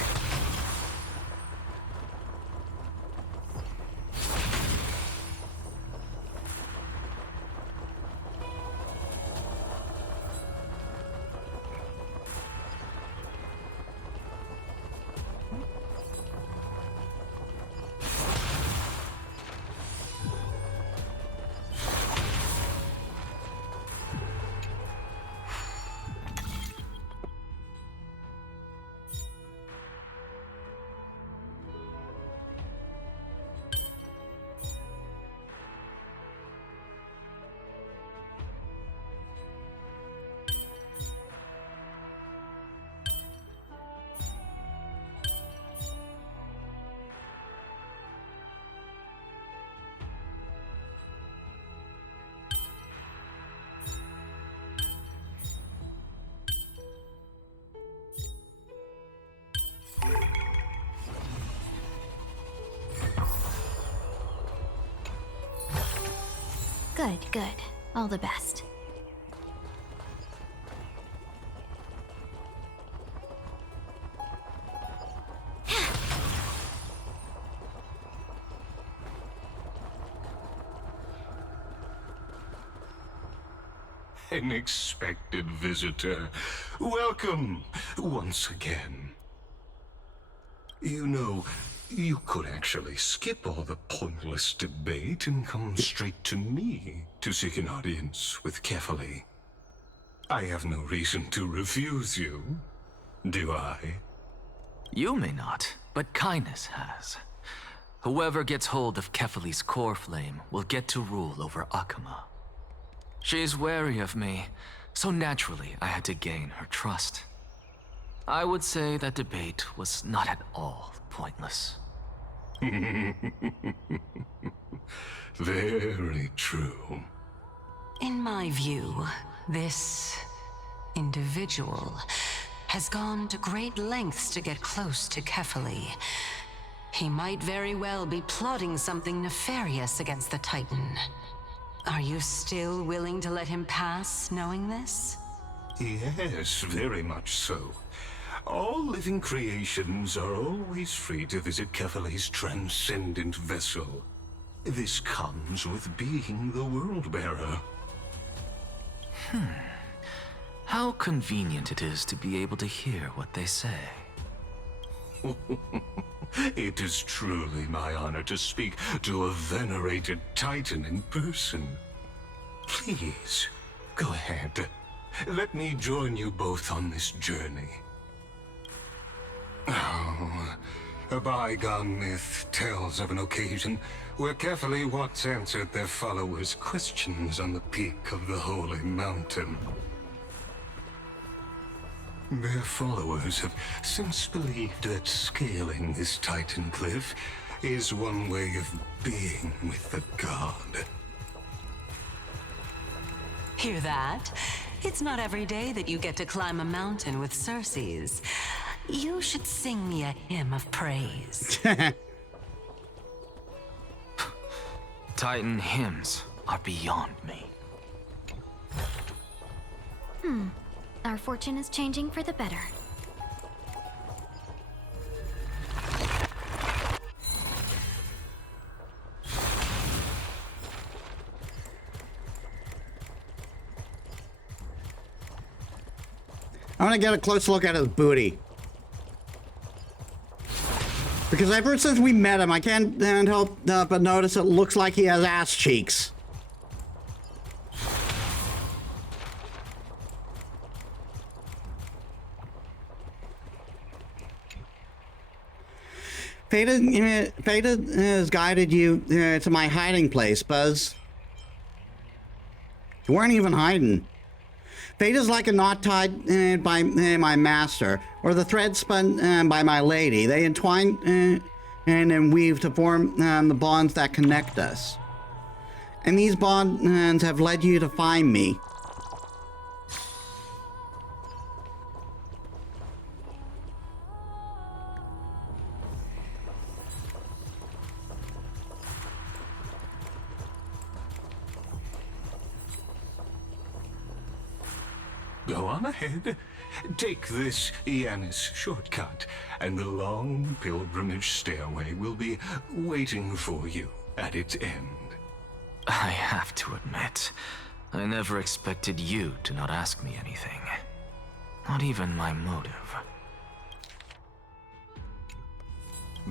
Good, good. All the best. An expected visitor. Welcome once again. You know, you could actually skip all the pointless debate and come straight to me to seek an audience with Kefali. I have no reason to refuse you, do I? You may not, but Kindness has. Whoever gets hold of Kefali's core flame will get to rule over Akama. She's wary of me, so naturally I had to gain her trust. I would say that debate was not at all pointless. Very true. In my view, this individual has gone to great lengths to get close to Kefali. He might very well be plotting something nefarious against the Titan. Are you still willing to let him pass, knowing this? Yes, very much so. All living creations are always free to visit Kefale's transcendent vessel. This comes with being the World-Bearer. How convenient it is to be able to hear what they say. It is truly my honor to speak to a venerated Titan in person. Please, go ahead. Let me join you both on this journey. Oh, a bygone myth tells of an occasion where Kefale once answered their followers' questions on the peak of the Holy Mountain. Their followers have since believed that scaling this Titan cliff is one way of being with the god. Hear that? It's not every day that you get to climb a mountain with Circes. You should sing me a hymn of praise. Titan hymns are beyond me. Our fortune is changing for the better. I want to get a close look at his booty. Because ever since we met him, I can't help but notice it looks like he has ass cheeks. Fate has guided you to my hiding place, Buzz. You weren't even hiding. Fate is like a knot tied by my master, or the thread spun by my lady. They entwine and weave to form the bonds that connect us. And these bonds have led you to find me. Go on ahead. Take this Yanis shortcut, and the long pilgrimage stairway will be waiting for you at its end. I have to admit, I never expected you to not ask me anything. Not even my motive.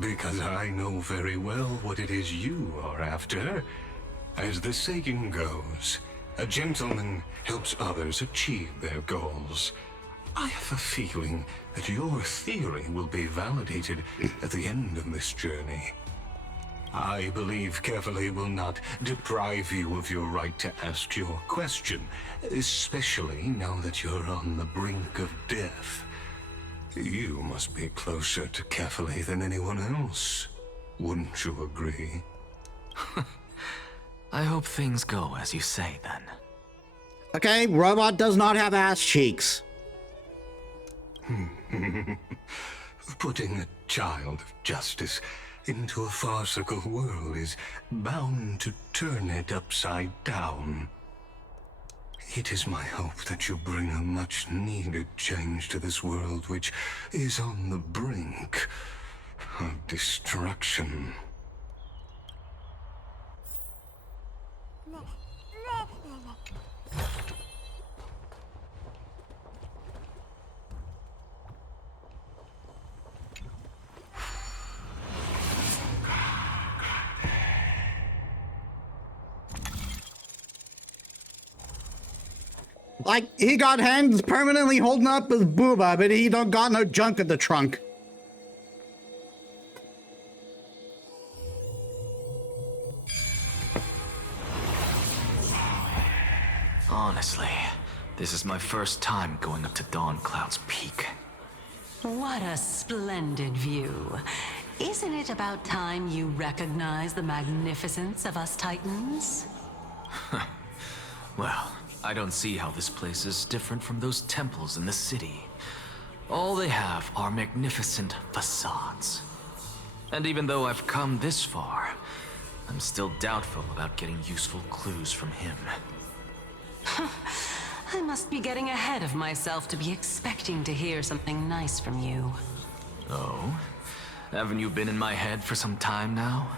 Because I know very well what it is you are after. As the saying goes, a gentleman helps others achieve their goals. I have a feeling that your theory will be validated at the end of this journey. I believe Kefale will not deprive you of your right to ask your question, especially now that you're on the brink of death. You must be closer to Kefale than anyone else. Wouldn't you agree? I hope things go as you say, then. Okay, robot does not have ass cheeks. Putting a child of justice into a farcical world is bound to turn it upside down. It is my hope that you bring a much-needed change to this world which is on the brink of destruction. Like, he got hands permanently holding up his booba, but he don't got no junk in the trunk. Honestly, this is my first time going up to Dawn Cloud's peak. What a splendid view. Isn't it about time you recognize the magnificence of us Titans? Well, I don't see how this place is different from those temples in the city. All they have are magnificent facades. And even though I've come this far, I'm still doubtful about getting useful clues from him. I must be getting ahead of myself to be expecting to hear something nice from you. Oh? Haven't you been in my head for some time now?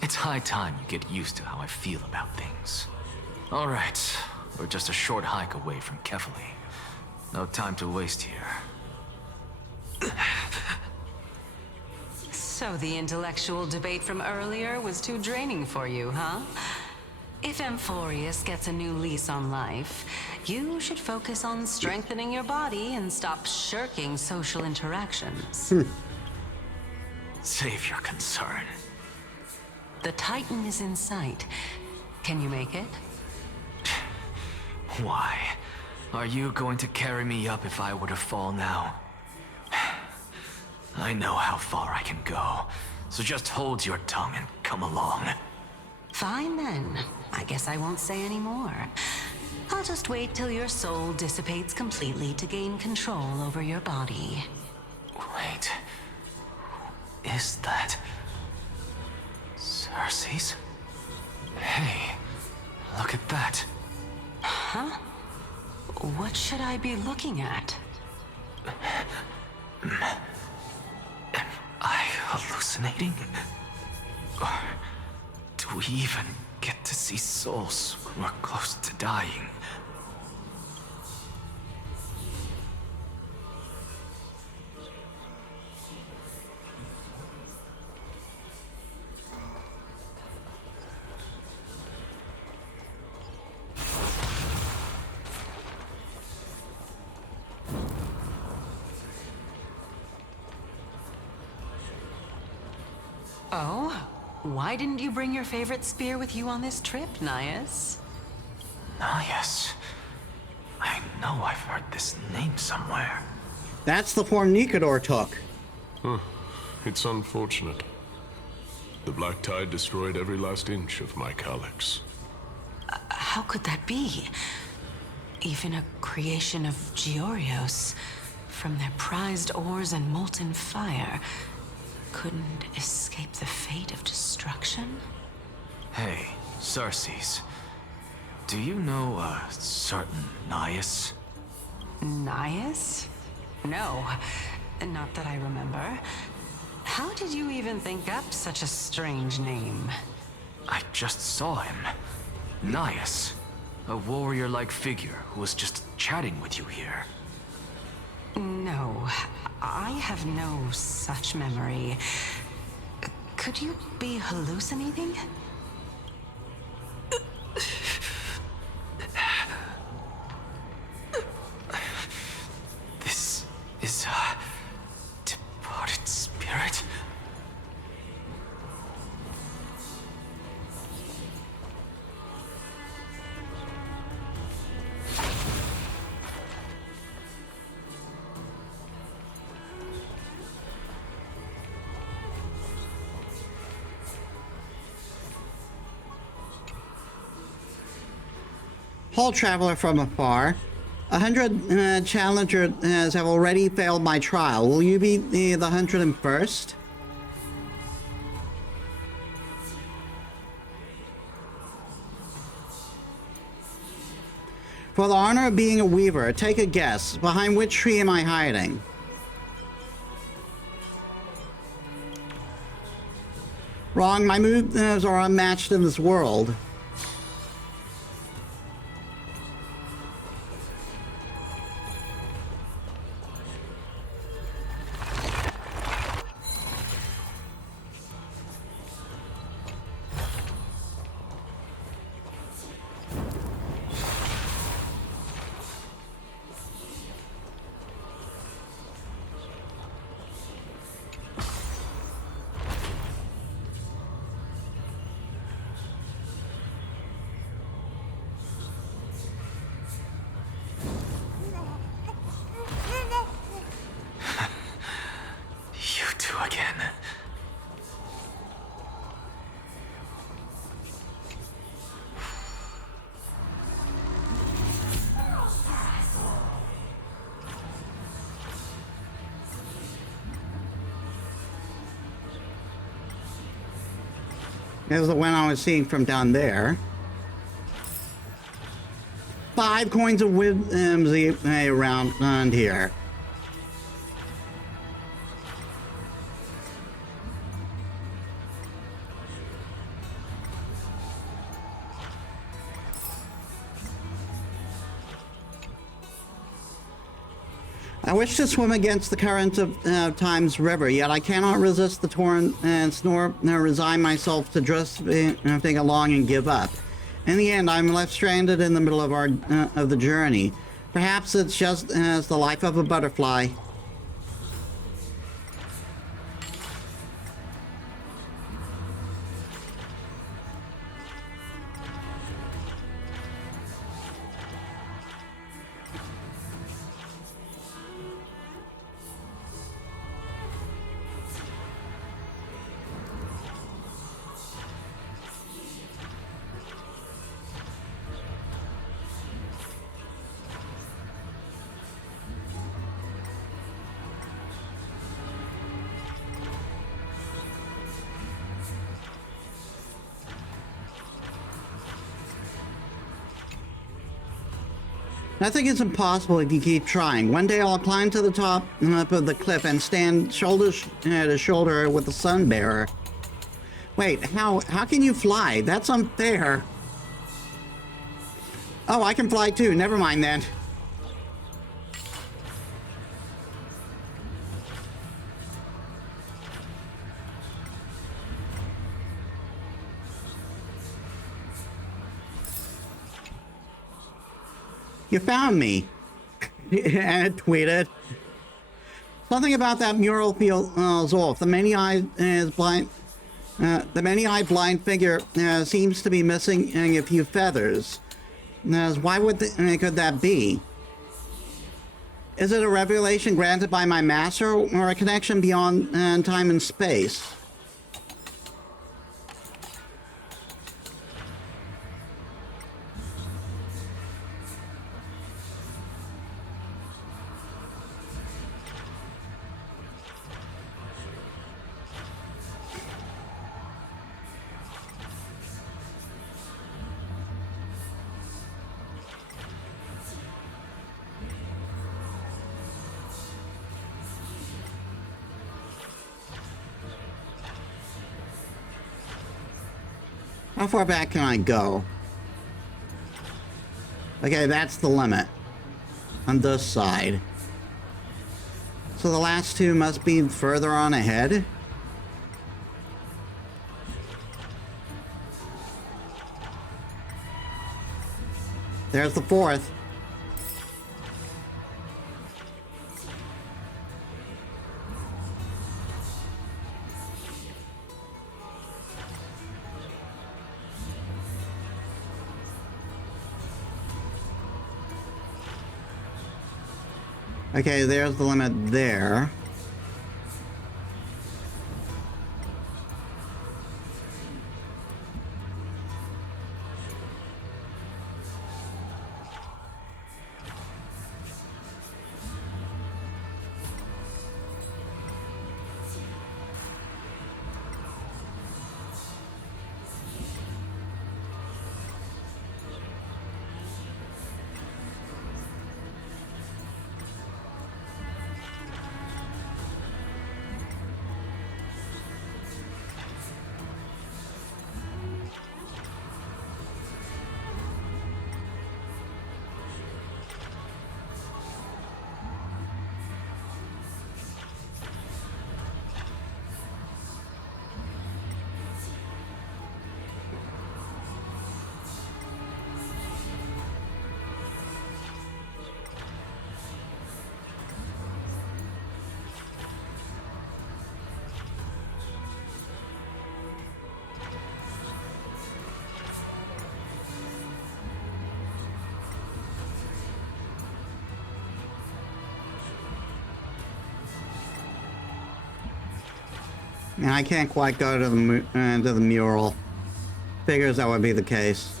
It's high time you get used to how I feel about things. All right, we're just a short hike away from Kefali. No time to waste here. So the intellectual debate from earlier was too draining for you, huh? If Amphorius gets a new lease on life, you should focus on strengthening your body and stop shirking social interactions. Save your concern. The Titan is in sight. Can you make it? Why? Are you going to carry me up if I were to fall now? I know how far I can go, so just hold your tongue and come along. Fine then. I guess I won't say any more. I'll just wait till your soul dissipates completely to gain control over your body. Wait. Who is that? Cersei's? Hey, look at that. Huh? What should I be looking at? Am I hallucinating? Or do we even get to see souls when we're close to dying? Oh? Why didn't you bring your favorite spear with you on this trip, Nias? Nias? I know I've heard this name somewhere. That's the form Nikador took. It's unfortunate. The Black Tide destroyed every last inch of my calyx. How could that be? Even a creation of Georios, from their prized ores and molten fire, couldn't escape the fate of destruction? Hey, Cersei's. Do you know a certain Nias? Nias? No, not that I remember. How did you even think up such a strange name? I just saw him. Nias. A warrior-like figure who was just chatting with you here. No, I have no such memory. Could you be hallucinating? This is a departed spirit? Whole traveler from afar. 100 challengers have already failed my trial. Will you be the 101st? For the honor of being a weaver, take a guess. Behind which tree am I hiding? Wrong, my moves are unmatched in this world. There's the one I was seeing from down there. 5 coins of whimsy around here. I wish to swim against the current of time's river, yet I cannot resist the torrent nor resign myself to drifting along and give up. In the end, I'm left stranded in the middle of the journey. Perhaps it's just as the life of a butterfly. Nothing is impossible if you keep trying. One day I'll climb to the top of the cliff and stand shoulder to shoulder with the sun bearer. Wait, how can you fly? That's unfair. Oh, I can fly too. Never mind then. You found me. And it tweeted. Something about that mural feels off. The many-eyed blind figure seems to be missing a few feathers. Why could that be? Is it a revelation granted by my master, or a connection beyond time and space? How far back can I go? Okay, that's the limit on this side. So the last two must be further on ahead. There's the fourth. Okay, there's the limit there. And I can't quite go to the mural. Figures that would be the case.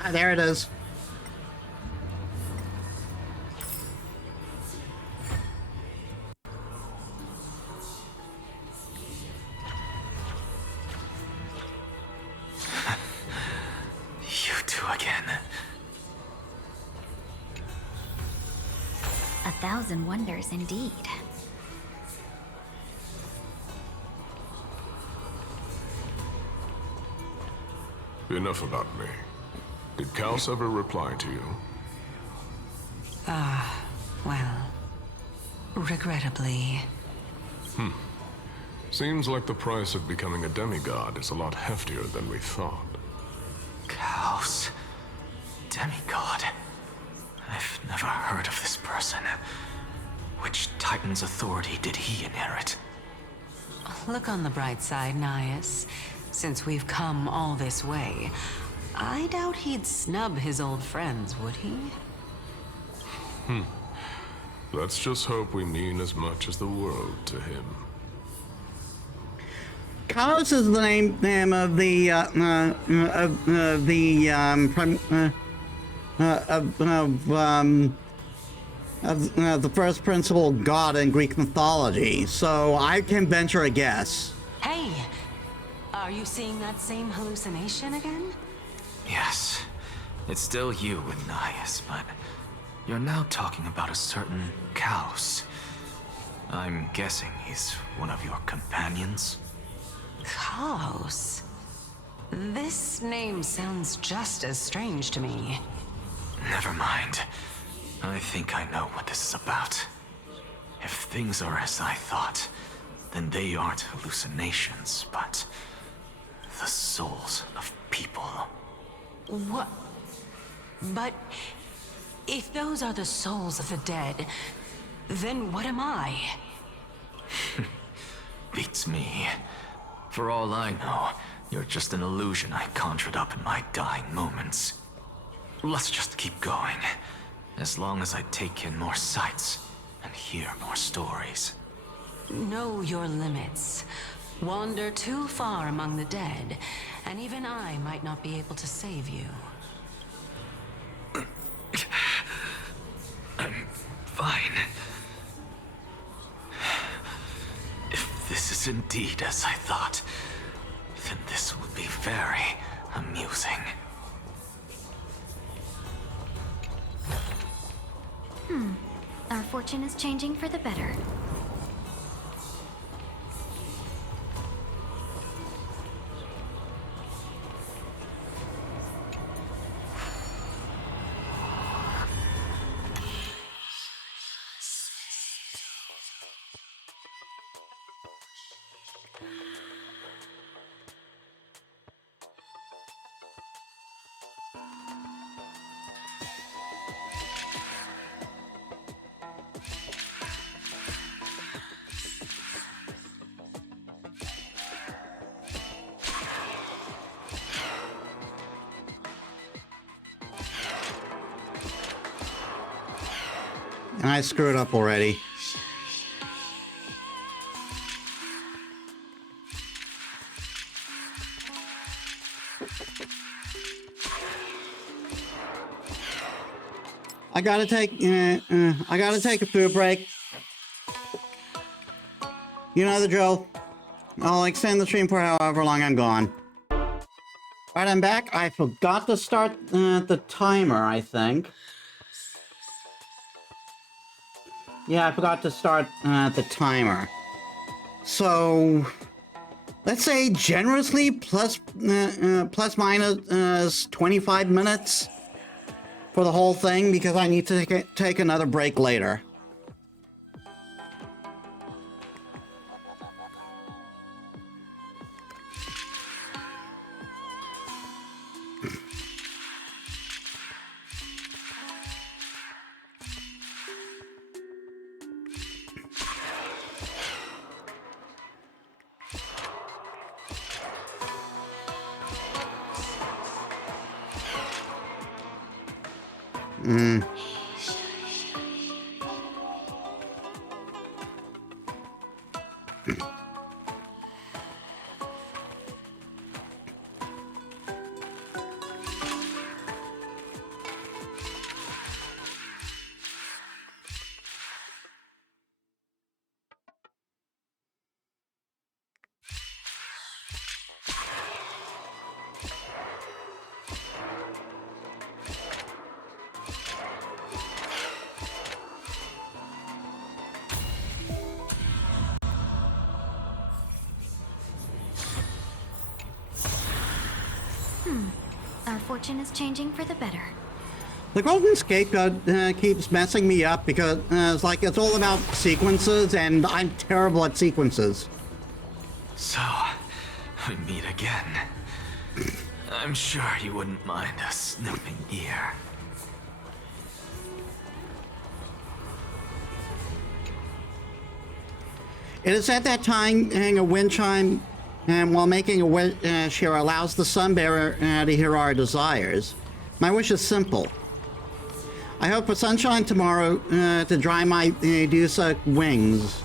Ah, there it is. You two again. 1,000 wonders indeed. Enough about me. Did Kaos ever reply to you? Well, regrettably. Seems like the price of becoming a demigod is a lot heftier than we thought. Kaos. Demigod. I've never heard of this person. Which Titan's authority did he inherit? Look on the bright side, Nias. Since we've come all this way, I doubt he'd snub his old friends, would he? Let's just hope we mean as much as the world to him. Kaos is the name of the the first principal god in Greek mythology, so I can venture a guess. Hey! Are you seeing that same hallucination again? Yes. It's still you and Nias, but you're now talking about a certain Kaos. I'm guessing he's one of your companions? Kaos? This name sounds just as strange to me. Never mind. I think I know what this is about. If things are as I thought, then they aren't hallucinations, but the souls of people. What? But if those are the souls of the dead, then what am I? Beats me. For all I know, you're just an illusion I conjured up in my dying moments. Let's just keep going. As long as I take in more sights and hear more stories. Know your limits. Wander too far among the dead, and even I might not be able to save you. I'm fine. If this is indeed as I thought, then this will be very amusing. Our fortune is changing for the better. And I screwed up already. I gotta take a food break. You know the drill. I'll extend the stream for however long I'm gone. Alright, I'm back. I forgot to start the timer, I think. Yeah, I forgot to start the timer. So, let's say generously plus minus 25 minutes for the whole thing, because I need to take another break later. Our fortune is changing for the better. The Golden Scapegoat keeps messing me up because it's like it's all about sequences, and I'm terrible at sequences. So, we meet again. I'm sure you wouldn't mind a snipping ear. It is at that time a wind chime, and while making a wish here allows the Sunbearer to hear our desires. My wish is simple. I hope for sunshine tomorrow to dry my dew-soaked wings.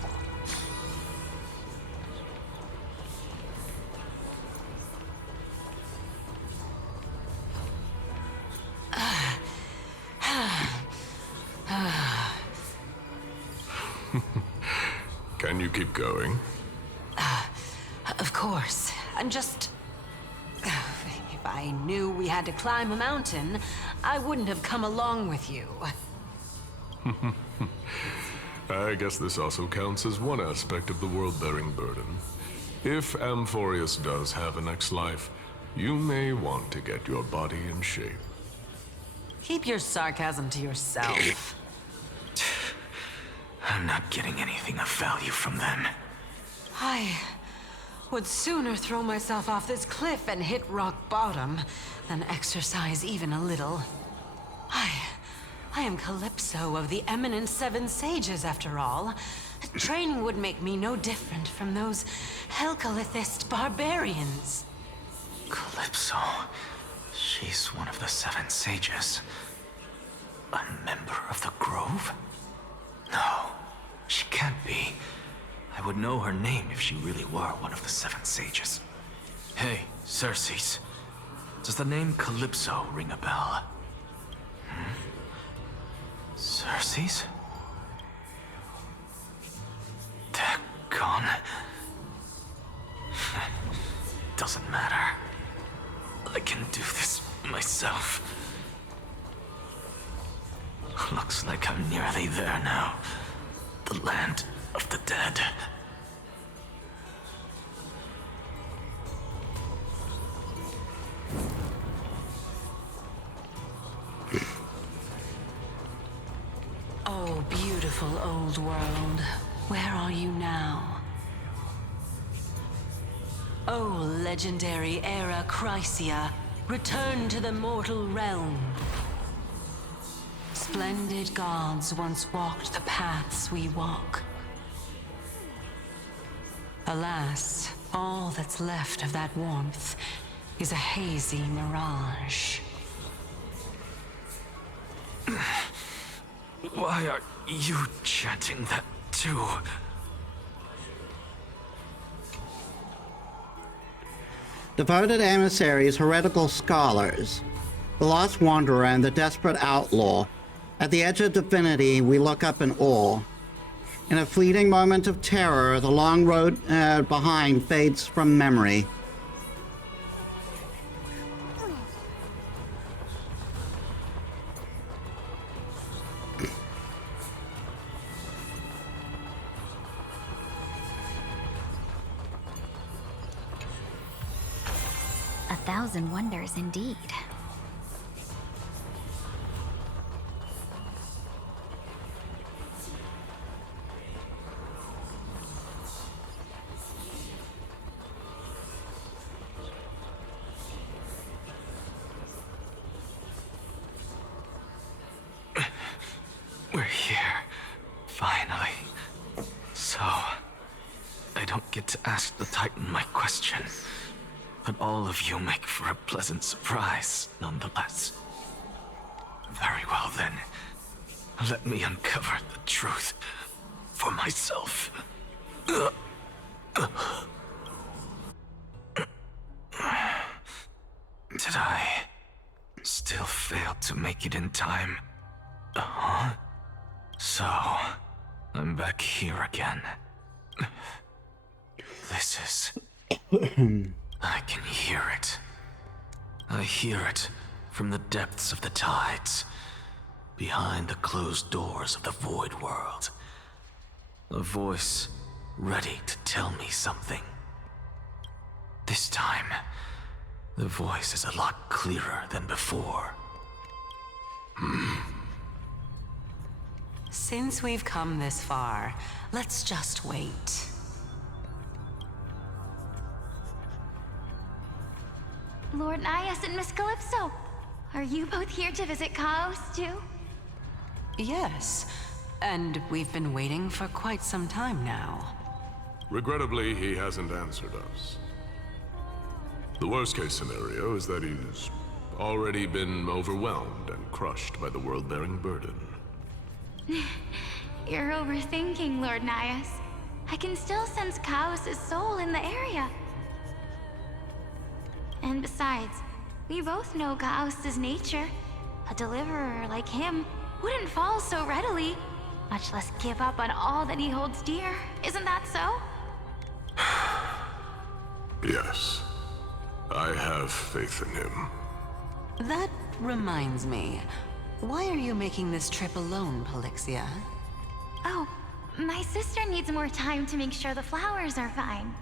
Can you keep going? Of course. I'm just... If I knew we had to climb a mountain, I wouldn't have come along with you. I guess this also counts as one aspect of the world-bearing burden. If Amphorius does have a next life, you may want to get your body in shape. Keep your sarcasm to yourself. I'm not getting anything of value from them. I would sooner throw myself off this cliff and hit rock bottom than exercise even a little. I am Calypso of the eminent Seven Sages, after all. Training would make me no different from those Helcalithist barbarians. Calypso? She's one of the Seven Sages. A member of the Grove? No, she can't be. I would know her name if she really were one of the Seven Sages. Hey, Circes. Does the name Calypso ring a bell? Circes? They're gone. Doesn't matter. I can do this myself. Looks like I'm nearly there now. The land of the dead. Oh, beautiful old world. Where are you now? Oh, legendary era Chrysia, return to the mortal realm. Splendid gods once walked the paths we walk. Alas, all that's left of that warmth is a hazy mirage. Why are you chanting that too? Devoted emissaries, heretical scholars, the lost wanderer and the desperate outlaw. At the edge of divinity, we look up in awe. In a fleeting moment of terror, the long road behind fades from memory. A thousand wonders indeed. We're here. Finally. So, I don't get to ask the Titan my question. But all of you make for a pleasant surprise, nonetheless. Very well then. Let me uncover the truth for myself. Did I still fail to make it in time? Uh-huh. So, I'm back here again. This is... I can hear it. I hear it from the depths of the tides, behind the closed doors of the void world. A voice ready to tell me something. This time, The voice is a lot clearer than before. Since we've come this far, let's just wait. Lord Nias and Miss Calypso, are you both here to visit Chaos too? Yes, and we've been waiting for quite some time now. Regrettably, he hasn't answered us. The worst-case scenario is that he's already been overwhelmed and crushed by the world-bearing burden. You're overthinking, Lord Nias. I can still sense Chaos' soul in the area. And besides, we both know Chaos' nature. A deliverer like him wouldn't fall so readily, much less give up on all that he holds dear. Isn't that so? Yes. I have faith in him. That reminds me. Why are you making this trip alone, Polixia? Oh, my sister needs more time to make sure the flowers are fine.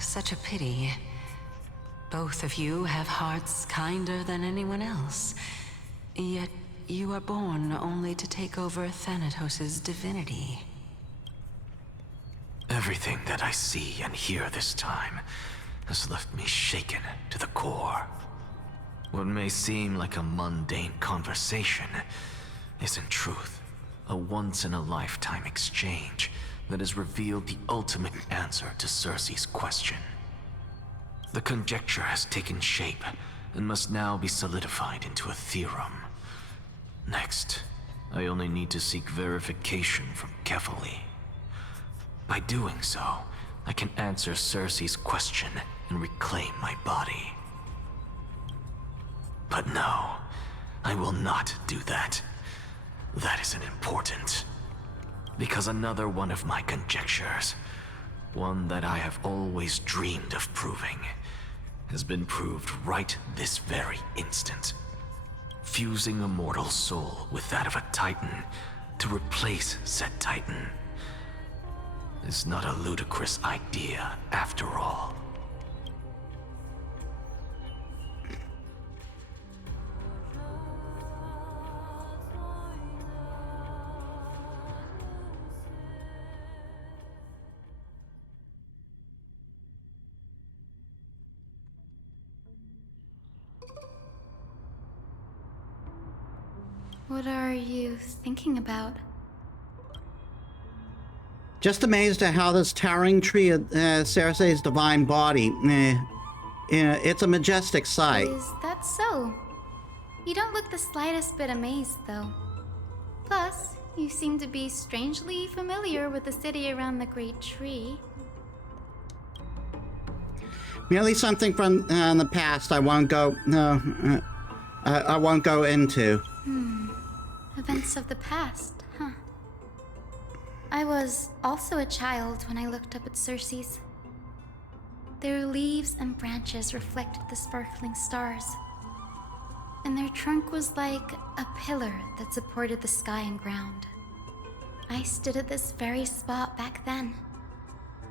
Such a pity. Both of you have hearts kinder than anyone else. Yet you are born only to take over Thanatos' divinity. Everything that I see and hear this time has left me shaken to the core. What may seem like a mundane conversation is in truth a once-in-a-lifetime exchange that has revealed the ultimate answer to Circe's question. The conjecture has taken shape and must now be solidified into a theorem. Next, I only need to seek verification from Kefali. By doing so, I can answer Circe's question and reclaim my body. But no, I will not do that. That isn't important. Because another one of my conjectures, one that I have always dreamed of proving, has been proved right this very instant. Fusing a mortal soul with that of a Titan to replace said Titan is not a ludicrous idea after all. What are you thinking about? Just amazed at how this towering tree of Circe's divine body, it's a majestic sight. Is that so? You don't look the slightest bit amazed, though. Plus, you seem to be strangely familiar with the city around the great tree. Merely something from the past I won't go into. Events of the past, huh? I was also a child when I looked up at Circe's. Their leaves and branches reflected the sparkling stars, and their trunk was like a pillar that supported the sky and ground. I stood at this very spot back then,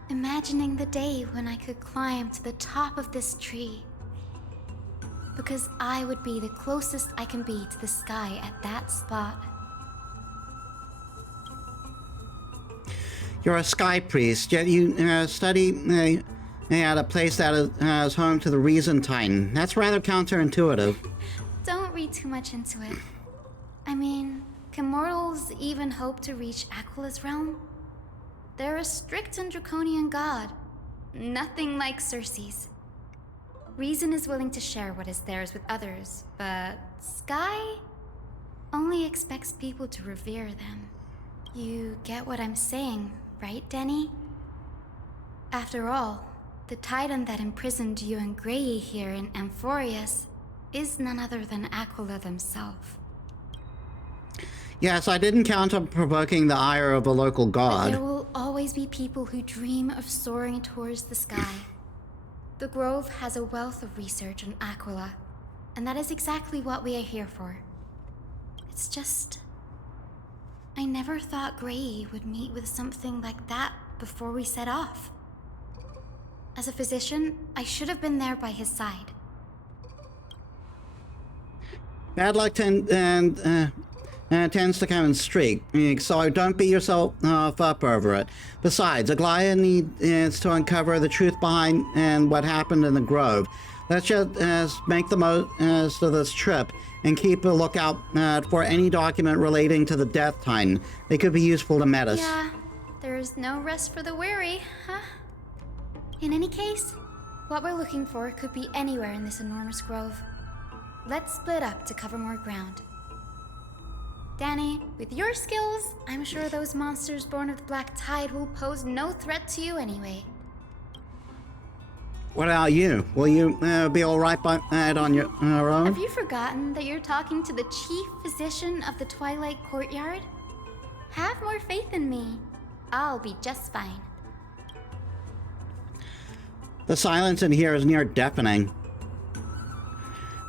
imagining the day when I could climb to the top of this tree, because I would be the closest I can be to the sky at that spot. You're a sky priest, yet you study at a place that is home to the Reason Titan. That's rather counterintuitive. Don't read too much into it. I mean, can mortals even hope to reach Aquila's realm? They're a strict and draconian god. Nothing like Circe's. Reason is willing to share what is theirs with others, but Sky only expects people to revere them. You get what I'm saying, right, Denny? After all, the Titan that imprisoned you and Grey here in Amphorius is none other than Aquila themselves. Yes, I didn't count on provoking the ire of a local god. But there will always be people who dream of soaring towards the sky. The Grove has a wealth of research on Aquila, and that is exactly what we are here for. It's just, I never thought Grey would meet with something like that before we set off. As a physician, I should have been there by his side. Bad luck tends to come in streak, so don't beat yourself up over it. Besides, Aglaia needs to uncover the truth behind what happened in the Grove. Let's just make the most of this trip and keep a lookout for any document relating to the Death Titan. They could be useful to Metis. Yeah, there's no rest for the weary, huh? In any case, what we're looking for could be anywhere in this enormous grove. Let's split up to cover more ground. Danny, with your skills, I'm sure those monsters born of the Black Tide will pose no threat to you anyway. What about you? Will you be all right on your own? Have you forgotten that you're talking to the chief physician of the Twilight Courtyard? Have more faith in me. I'll be just fine. The silence in here is near deafening.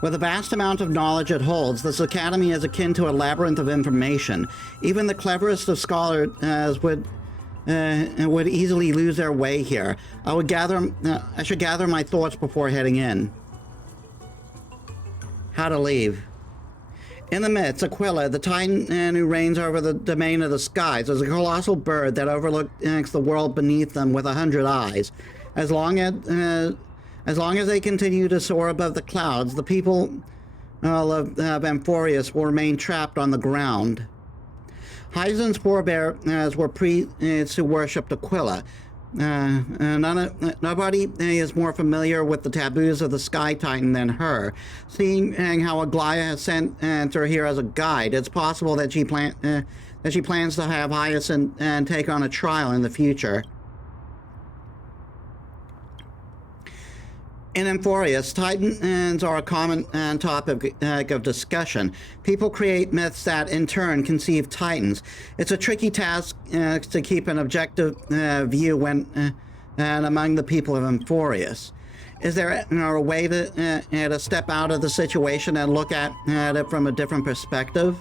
With the vast amount of knowledge it holds, this academy is akin to a labyrinth of information. Even the cleverest of scholars would easily lose their way here. I should gather my thoughts before heading in. How to leave. In the midst, Aquila, the Titan who reigns over the domain of the skies, is a colossal bird that overlooks the world beneath them with 100 eyes. As long as they continue to soar above the clouds, the people of Amphorius will remain trapped on the ground. Hyzen's forebears were priests who worshipped Aquila. Nobody is more familiar with the taboos of the Sky Titan than her. Seeing how Aglaia has sent her here as a guide, it's possible that she plans to have Hyacinth take on a trial in the future. In Amphorius, Titans are a common topic of discussion. People create myths that, in turn, conceive Titans. It's a tricky task to keep an objective view when and among the people of Amphorius. Is there a way to step out of the situation and look at it from a different perspective?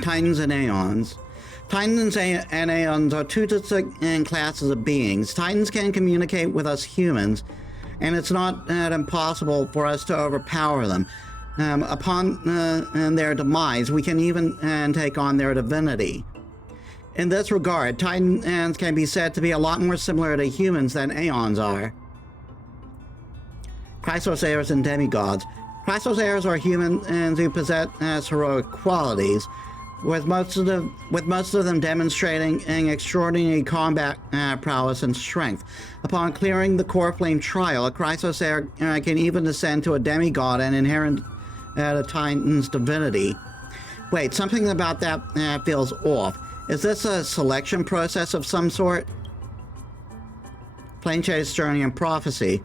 Titans and Aeons. Titans and Aeons are two distinct classes of beings. Titans can communicate with us humans, and it's not impossible for us to overpower them. Upon their demise, we can even take on their divinity. In this regard, Titans can be said to be a lot more similar to humans than Aeons are. Chrysoseirs and demigods. Chrysoseirs are humans who possess heroic qualities, with most of them demonstrating an extraordinary combat prowess and strength. Upon clearing the core flame trial, a Chrysosaur can even descend to a demigod and inherit a Titan's divinity. Wait, something about that feels off. Is this a selection process of some sort? Planechase Journey and Prophecy.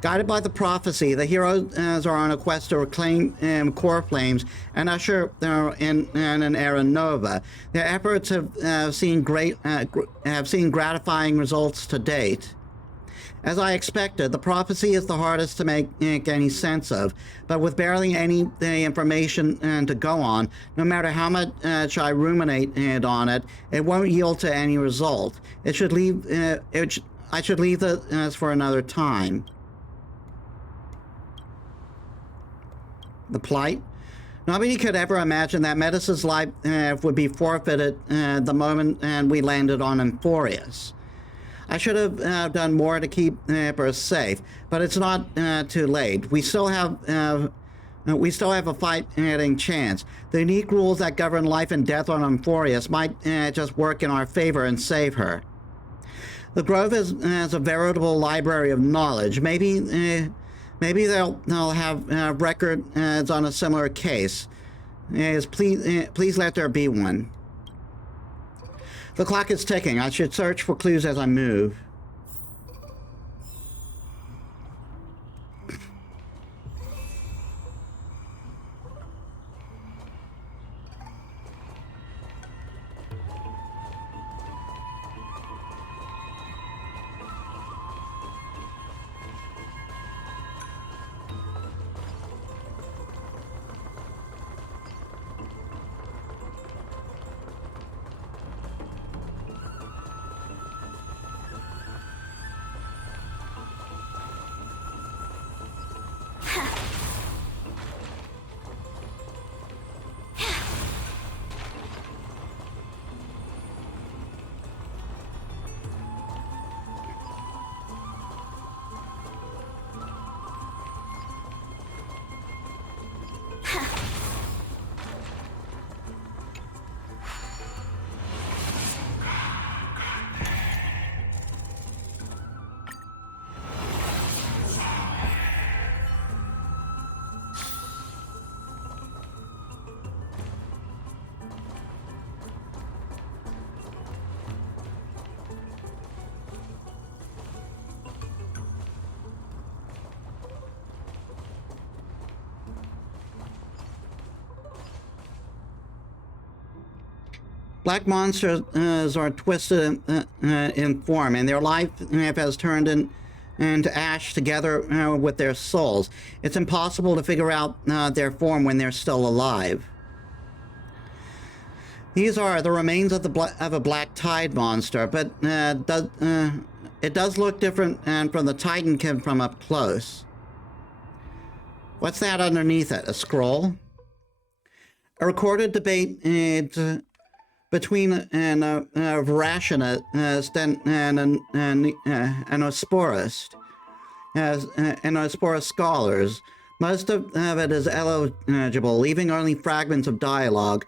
Guided by the prophecy, the heroes are on a quest to reclaim core flames and usher in an era nova. Their efforts have seen gratifying results to date. As I expected, the prophecy is the hardest to make any sense of, but with barely any information to go on, no matter how much I ruminate on it, it won't yield to any result. I should leave this for another time. The plight? Nobody could ever imagine that Metis' life would be forfeited the moment we landed on Amphorius. I should have done more to keep her safe, but it's not too late. We still have a fighting chance. The unique rules that govern life and death on Amphorius might just work in our favor and save her. The Grove is a veritable library of knowledge. Maybe they'll have records on a similar case. Please let there be one. The clock is ticking. I should search for clues as I move. Black monsters are twisted in form, and their life has turned into ash together with their souls. It's impossible to figure out their form when they're still alive. These are the remains of a black tide monster, but it does look different from the Titankin from up close. What's that underneath it? A scroll? A recorded debate between Vorationist and Osporus scholars. Most of it is illegible, leaving only fragments of dialogue.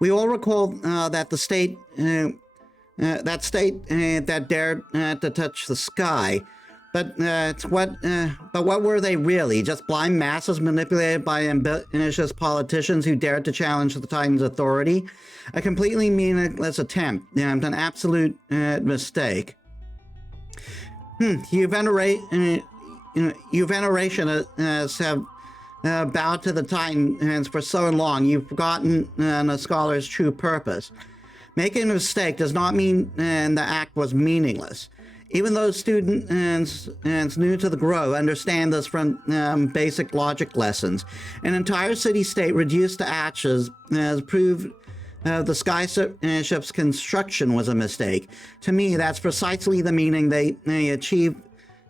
We all recall that the state that dared to touch the sky. But what were they really? Just blind masses manipulated by ambitious politicians who dared to challenge the Titan's authority? A completely meaningless attempt, and an absolute mistake. You venerationists have bowed to the Titans for so long, you've forgotten a scholar's true purpose. Making a mistake does not mean the act was meaningless. Even those students new to the Grove understand this from basic logic lessons. An entire city-state reduced to ashes has proved the skyship's construction was a mistake. To me, that's precisely the meaning they achieve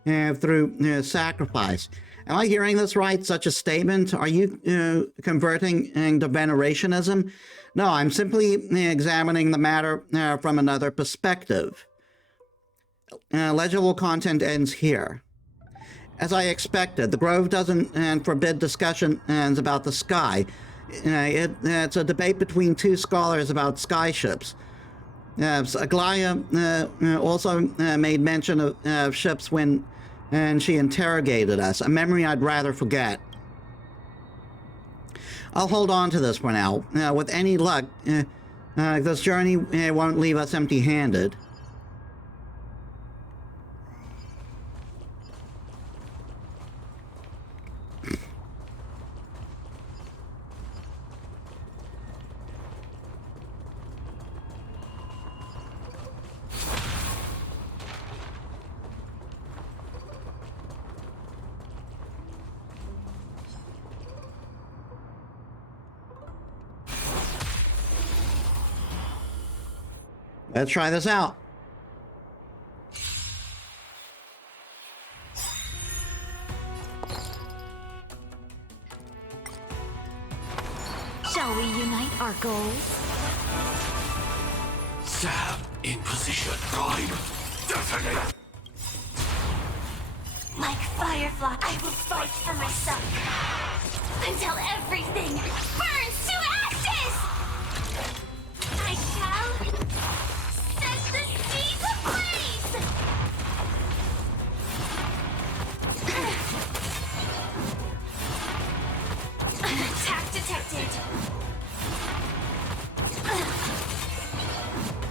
through sacrifice. Am I hearing this right? Such a statement? Are you converting to venerationism? No, I'm simply examining the matter from another perspective. Legible content ends here. As I expected, the Grove doesn't forbid discussions about the sky. It's a debate between two scholars about skyships. Aglaya also made mention of ships when she interrogated us, a memory I'd rather forget. I'll hold on to this for now. With any luck, this journey won't leave us empty-handed. Let's try this out. Shall we unite our goals? Sam, in position. Time. Detonate. Like Firefly, I will fight for myself until everything burns to ashes! I shall set the seas ablaze! Attack detected!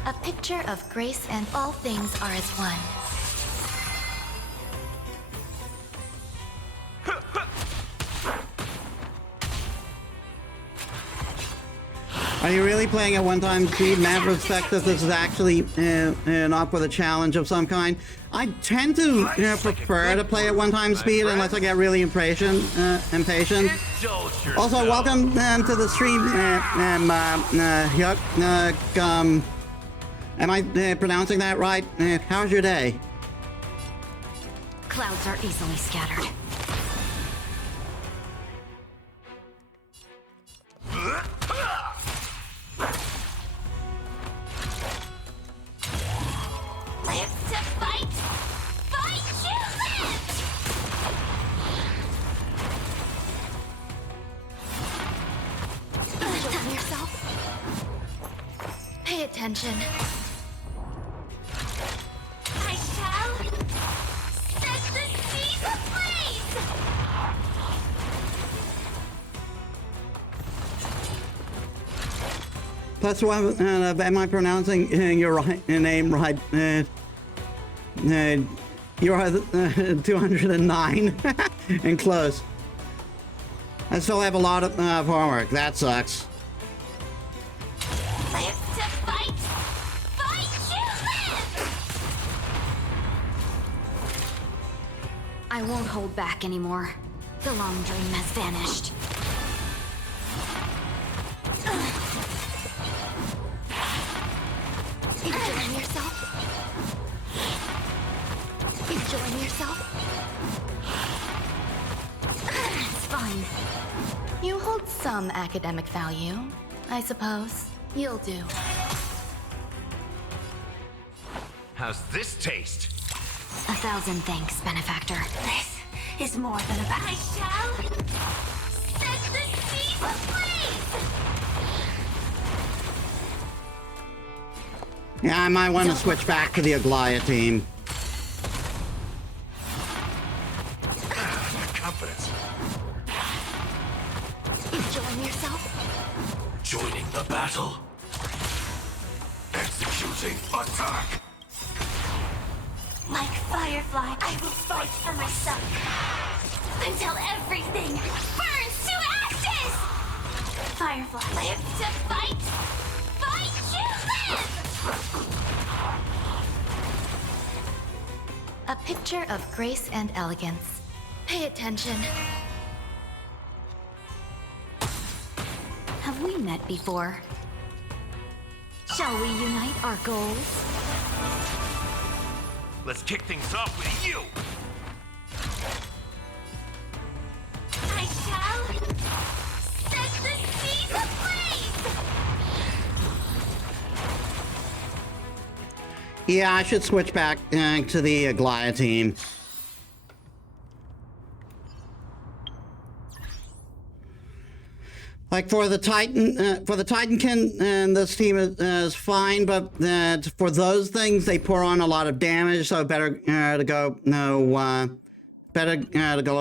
A picture of grace and all things are as one. Are you really playing at one-time speed? Mad respect that this is actually up with a challenge of some kind. I tend to prefer to play at one-time speed unless I get really impatient. Also, welcome to the stream, Hyuk. Am I pronouncing that right? How's your day? Clouds are easily scattered. Live to fight! Fight to live! Enjoy yourself. Pay attention. I shall set the seas ablaze! Plus one, am I pronouncing your name right? You're 209 and close. I still have a lot of homework. That sucks. Live to fight! I won't hold back anymore. The long dream has vanished. Enjoying yourself? Enjoying yourself? It's fine. You hold some academic value, I suppose. You'll do. How's this taste? 1,000 thanks, benefactor. This is more than a I shall set the seas ablaze! Yeah, I might want to switch back to the Aglaia team. Confidence. Enjoying yourself? Joining the battle. Executing attack. Like Firefly, I will fight for myself. Until everything burns to ashes! Firefly, live to fight! Fight to live! A picture of grace and elegance. Pay attention. Have we met before? Shall we unite our goals? Let's kick things off with you! I shall set the seas ablaze! Yeah, I should switch back to the Aglaia team. Like for the Titankin, this team is fine, but for those things they pour on a lot of damage, so better to go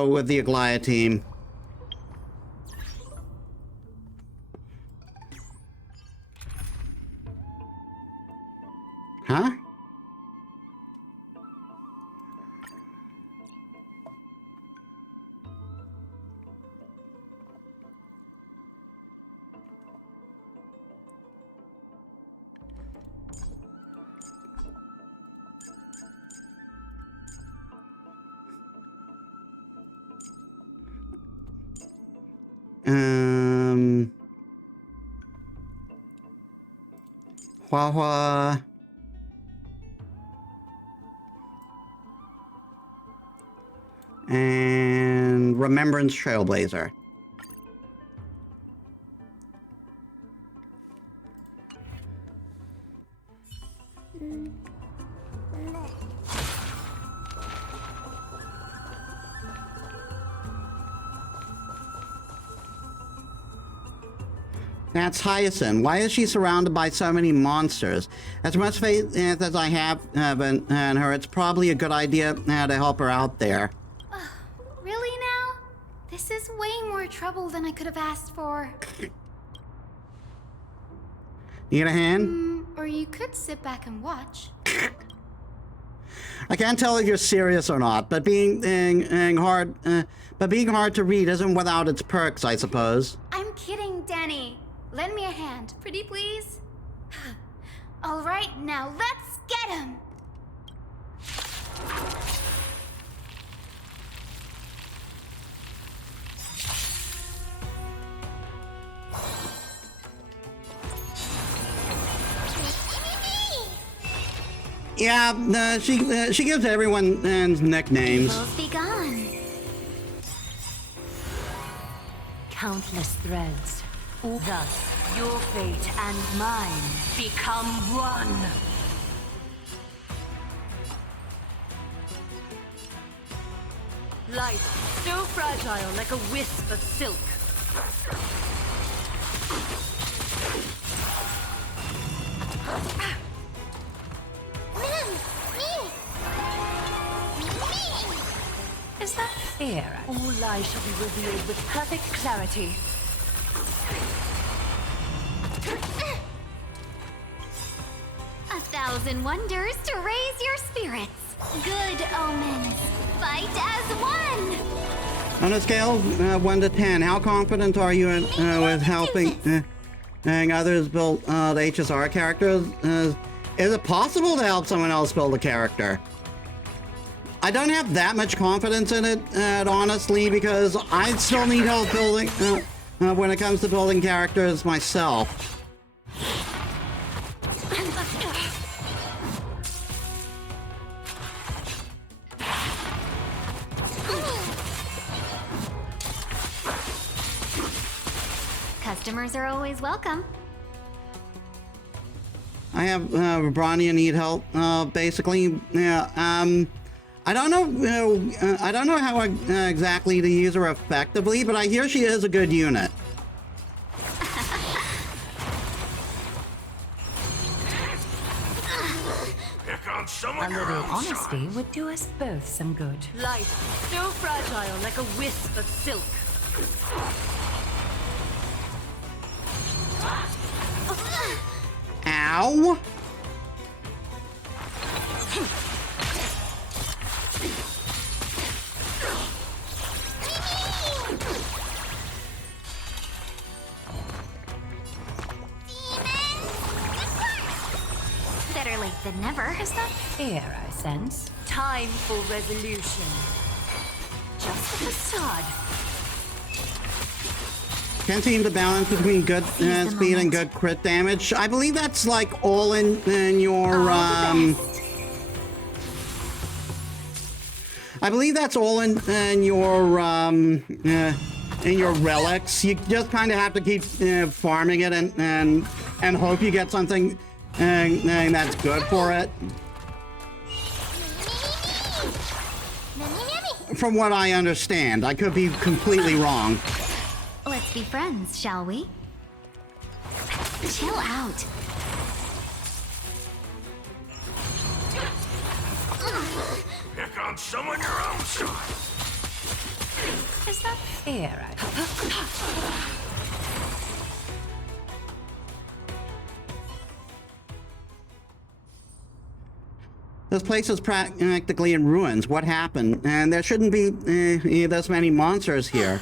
with the Aglaia team. Huh? Hua. And Remembrance Trailblazer. That's Hyacinth. Why is she surrounded by so many monsters? As much faith as I have in her, it's probably a good idea to help her out there. Really now? This is way more trouble than I could have asked for. Need a hand? Or you could sit back and watch. I can't tell if you're serious or not, but being hard to read isn't without its perks, I suppose. I'm kidding, Danny. Lend me a hand, pretty please. All right, now let's get him. Yeah, she gives everyone nicknames. Both be gone. Countless threads. Thus, your fate and mine become one. Life, so fragile like a wisp of silk. Is that fair? All lies shall be revealed with perfect clarity. 1,000 wonders to raise your spirits. Good omens. Fight as one. On a scale of 1 to 10, how confident are you with helping others build the HSR characters? Is it possible to help someone else build a character? I don't have that much confidence in it, honestly, because I still need help building when it comes to building characters myself. Customers are always welcome. I have Vibrania need help. Basically, yeah. I don't know. I don't know how exactly to use her effectively, but I hear she is a good unit. A little honesty would do us both some good. Life, so fragile like a wisp of silk. Ow! Better late than never. Is that fear I sense? Time for resolution. Just a facade. Can't seem to balance between good speed and good crit damage. I believe that's like all in your I believe that's all in your relics. You just kind of have to keep farming it and hope you get something that's good for it. From what I understand, I could be completely wrong. Let's be friends, shall we? Chill out. Pick on someone your own side. Is that fear I This place is practically in ruins. What happened? And there shouldn't be this many monsters here.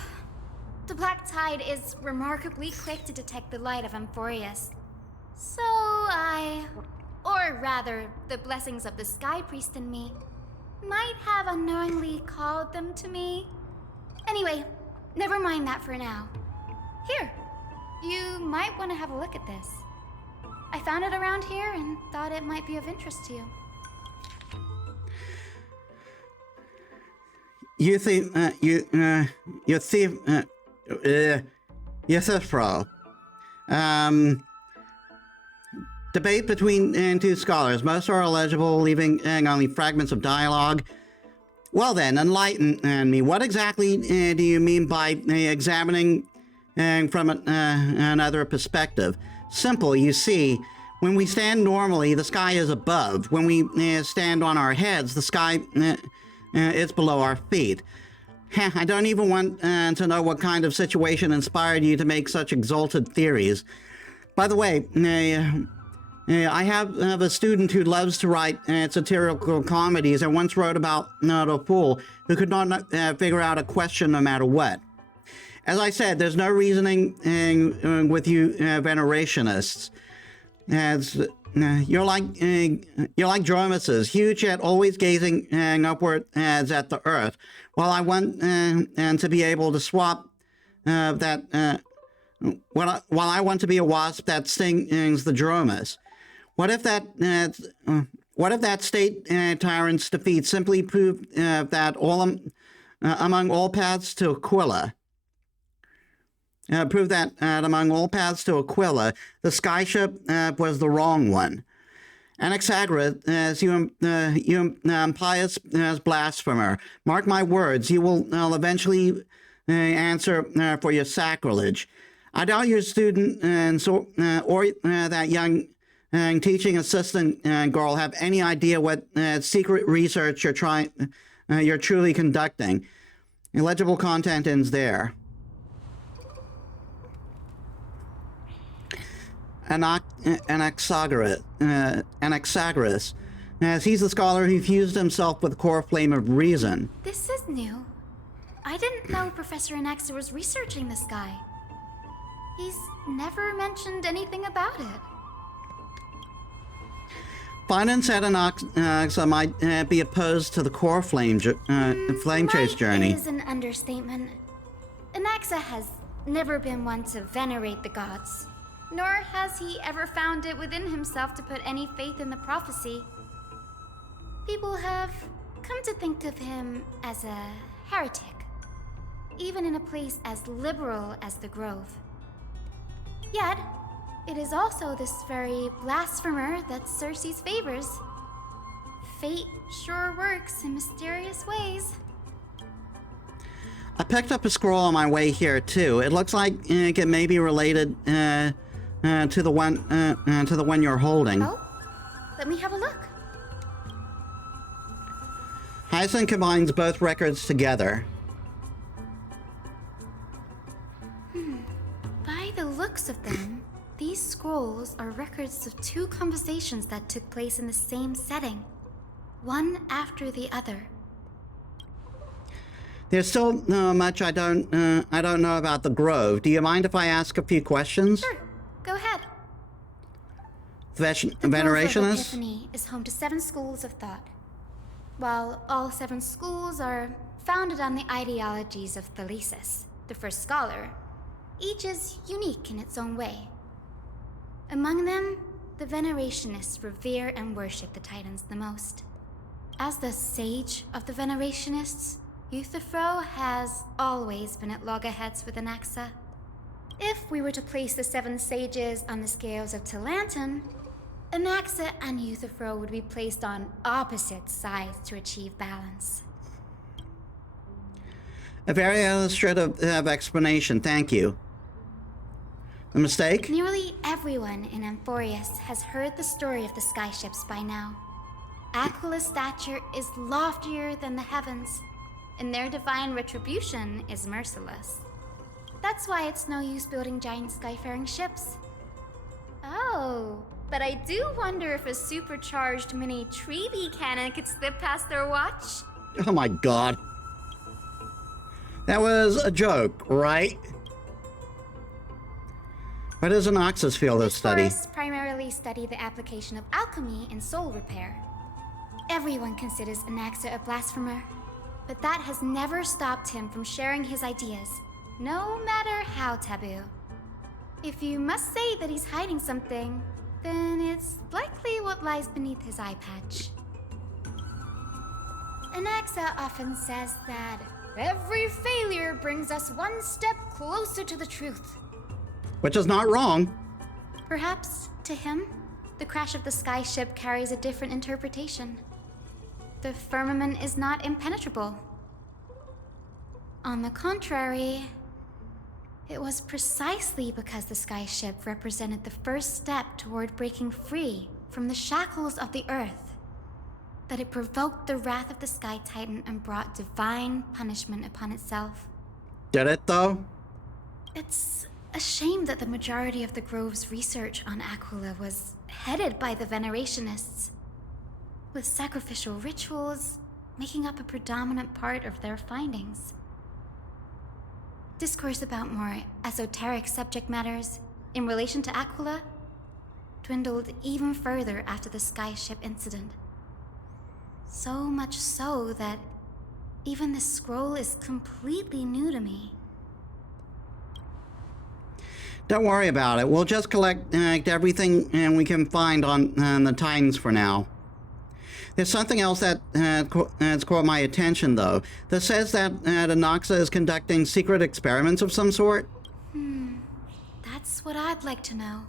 The Black Tide is remarkably quick to detect the light of Amphorius. So or rather, the blessings of the Sky Priest in me, might have unknowingly called them to me. Anyway, never mind that for now. Here, you might want to have a look at this. I found it around here and thought it might be of interest to you. You think Euthyphro. Debate between two scholars. Most are illegible, leaving only fragments of dialogue. Well then, enlighten me. What exactly do you mean by examining from another perspective? Simple, you see. When we stand normally, the sky is above. When we stand on our heads, the sky is below our feet. I don't even want to know what kind of situation inspired you to make such exalted theories. By the way, I have a student who loves to write satirical comedies and once wrote about a fool who could not figure out a question no matter what. As I said, there's no reasoning with you venerationists. As you're like dromuses, huge yet always gazing upward as at the earth. While I want to be able to swap while I want to be a wasp that stings the dromus. What if that state tyrant's defeat simply proved that among all paths to Aquila? Prove that among all paths to Aquila, the skyship was the wrong one. Anaxagoras, you impious blasphemer, mark my words, you will eventually answer for your sacrilege. I doubt your student or that young teaching assistant girl have any idea what secret research you're truly conducting. Illegible content ends there. Anaxagoras, as he's the scholar who fused himself with the core flame of reason. This is new. I didn't know Professor Anaxa was researching this guy. He's never mentioned anything about it. Finance said Anaxa might be opposed to the core flame chase journey. Is an understatement. Anaxa has never been one to venerate the gods, nor has he ever found it within himself to put any faith in the prophecy. People have come to think of him as a heretic, even in a place as liberal as the Grove. Yet, it is also this very blasphemer that Cersei's favors. Fate sure works in mysterious ways. I picked up a scroll on my way here too. It looks like it may be related to the one you're holding. Oh, let me have a look. Hyacinth combines both records together. By the looks of them, these scrolls are records of two conversations that took place in the same setting, one after the other. There's still much I don't know about the Grove. Do you mind if I ask a few questions? Sure, go ahead. Venerationists? The Grove of Epiphany is home to 7 schools of thought. While all 7 schools are founded on the ideologies of Thalesis, the first scholar, each is unique in its own way. Among them, the Venerationists revere and worship the Titans the most. As the sage of the Venerationists, Euthyphro has always been at loggerheads with Anaxa. If we were to place the 7 sages on the scales of Talanton, Anaxa and Euthyphro would be placed on opposite sides to achieve balance. A very illustrative explanation, thank you. A mistake? Nearly everyone in Amphorius has heard the story of the skyships by now. Aquila's stature is loftier than the heavens, and their divine retribution is merciless. That's why it's no use building giant skyfaring ships. Oh, but I do wonder if a supercharged mini Trevi cannon could slip past their watch. Oh my god. That was a joke, right? What is Anaxa's field of study? Forests primarily study the application of alchemy in soul repair. Everyone considers Anaxa a blasphemer, but that has never stopped him from sharing his ideas, no matter how taboo. If you must say that he's hiding something, then it's likely what lies beneath his eye patch. Anaxa often says that every failure brings us one step closer to the truth. Which is not wrong. Perhaps, to him, the crash of the skyship carries a different interpretation. The firmament is not impenetrable. On the contrary, it was precisely because the skyship represented the first step toward breaking free from the shackles of the earth that it provoked the wrath of the Sky Titan and brought divine punishment upon itself. Did it, though? It's a shame that the majority of the Grove's research on Aquila was headed by the Venerationists, with sacrificial rituals making up a predominant part of their findings. Discourse about more esoteric subject matters in relation to Aquila dwindled even further after the skyship incident. So much so that even this scroll is completely new to me. Don't worry about it. We'll just collect everything we can find on the Titans for now. There's something else that has caught my attention, though. That says that Anaxa is conducting secret experiments of some sort. That's what I'd like to know.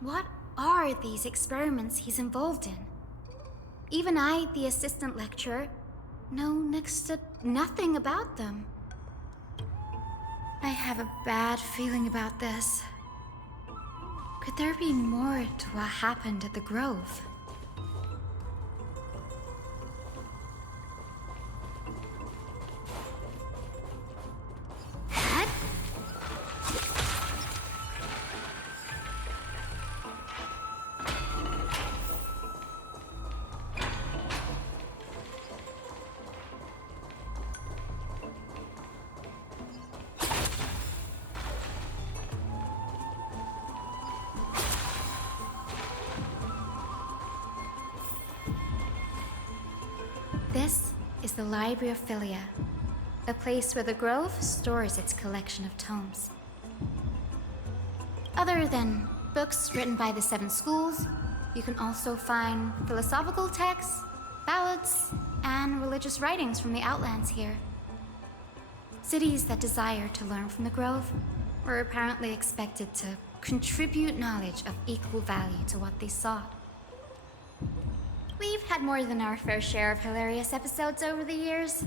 What are these experiments he's involved in? Even I, the assistant lecturer, know next to nothing about them. I have a bad feeling about this. Could there be more to what happened at the Grove? What? is the Library of Philia, a place where the Grove stores its collection of tomes. Other than books written by the 7 schools, you can also find philosophical texts, ballads, and religious writings from the Outlands here. Cities that desire to learn from the Grove were apparently expected to contribute knowledge of equal value to what they sought. We've had more than our fair share of hilarious episodes over the years.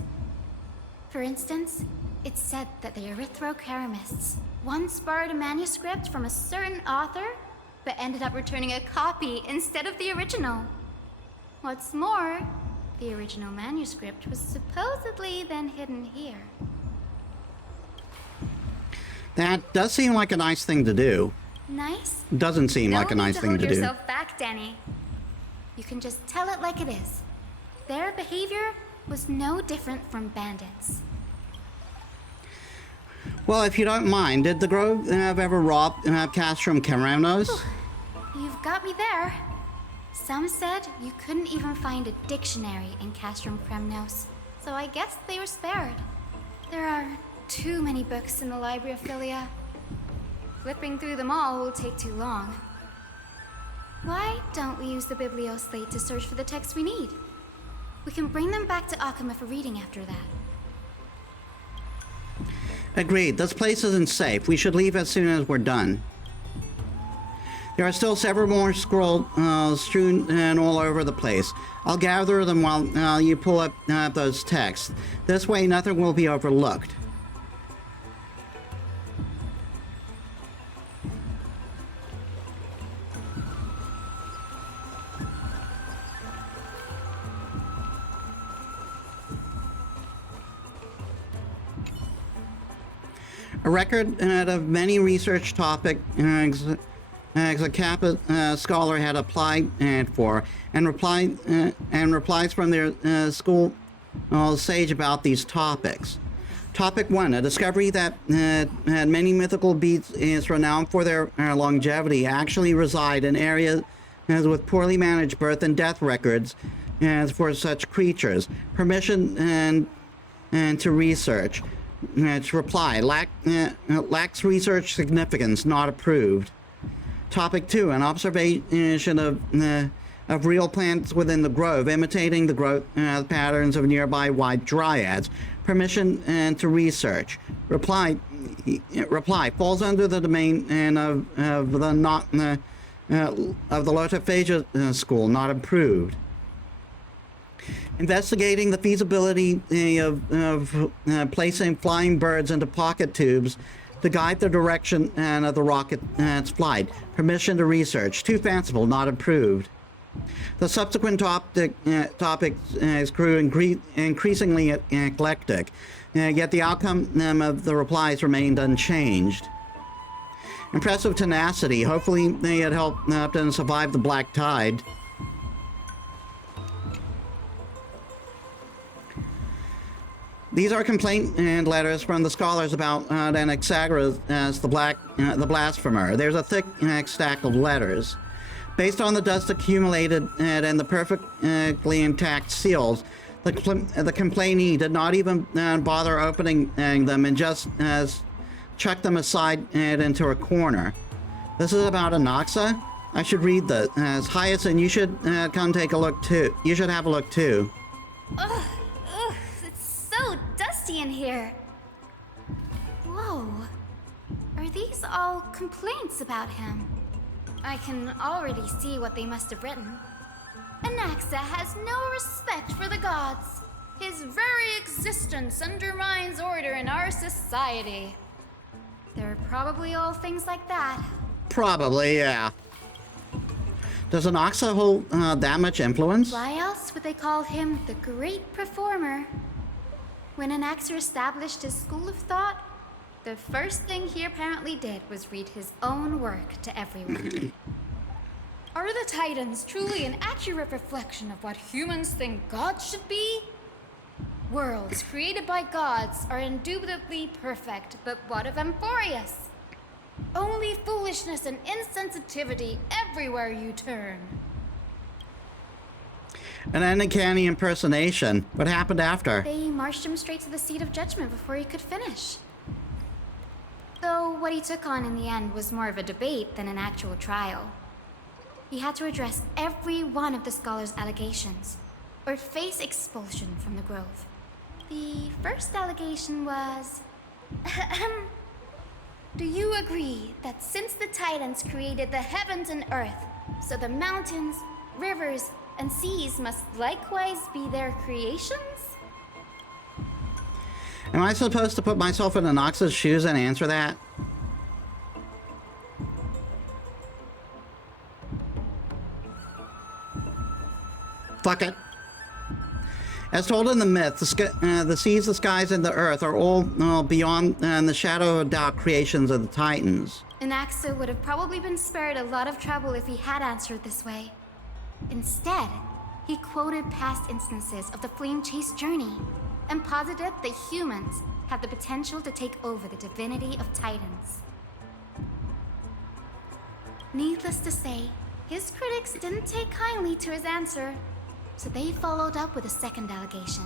For instance, it's said that the Erythrocheramists once borrowed a manuscript from a certain author, but ended up returning a copy instead of the original. What's more, the original manuscript was supposedly then hidden here. That does seem like a nice thing to do. Nice? Doesn't seem like a nice thing to do. Don't hold yourself back, Danny. You can just tell it like it is. Their behavior was no different from bandits. Well, if you don't mind, did the Grove have ever robbed Castrum Keranos? You've got me there. Some said you couldn't even find a dictionary in Castrum Kremnos, so I guess they were spared. There are too many books in the Library of Philia. Flipping through them all will take too long. Why don't we use the Biblioslate to search for the texts we need? We can bring them back to Akama for reading after that. Agreed. This place isn't safe. We should leave as soon as we're done. There are still several more scrolls strewn all over the place. I'll gather them while you pull up those texts. This way, nothing will be overlooked. A record of many research topics a Kappa scholar had applied for, and replies from their school sage about these topics. Topic 1, a discovery that many mythical beasts is renowned for their longevity actually reside in areas with poorly managed birth and death records as for such creatures. Permission and to research. Its reply, lacks research significance, not approved. Topic 2, an observation of real plants within the grove, imitating the growth patterns of nearby white dryads. Permission to research. Reply, falls under the domain of the Lotophagia school, not approved. Investigating the feasibility of placing flying birds into pocket tubes to guide the direction of the rocket's flight. Permission to research. Too fanciful, not approved. The subsequent topics grew increasingly eclectic, yet the outcome of the replies remained unchanged. Impressive tenacity. Hopefully they had helped them survive the black tide. These are complaint letters from the scholars about Anaxagoras as the blasphemer. There's a thick stack of letters. Based on the dust accumulated and the perfectly intact seals, the complainee did not even bother opening them and just chucked them aside and into a corner. This is about Anaxa? I should read this. Hyacinth, you should come take a look too. You should have a look too. Ugh, it's so dusty in here. Whoa. Are these all complaints about him? I can already see what they must have written. Anaxa has no respect for the gods. His very existence undermines order in our society. They're probably all things like that. Probably, yeah. Does Anaxa hold that much influence? Why else would they call him the Great Performer? When Anaxa established his school of thought, the first thing he apparently did was read his own work to everyone. Are the Titans truly an accurate reflection of what humans think gods should be? Worlds created by gods are indubitably perfect, but what of Amphorius? Only foolishness and insensitivity everywhere you turn. An uncanny impersonation. What happened after? They marched him straight to the seat of judgment before he could finish. Though what he took on in the end was more of a debate than an actual trial. He had to address every one of the scholar's allegations, or face expulsion from the Grove. The first allegation was... Do you agree that since the Titans created the heavens and earth, so the mountains, rivers, and seas must likewise be their creations? Am I supposed to put myself in Anox's shoes and answer that? Fuck it. As told in the myth, the seas, the skies, and the earth are all beyond the shadow of doubt creations of the Titans. Anaxa would have probably been spared a lot of trouble if he had answered this way. Instead, he quoted past instances of the Flame Chase journey and posited that humans have the potential to take over the divinity of Titans. Needless to say, his critics didn't take kindly to his answer, so they followed up with a second allegation.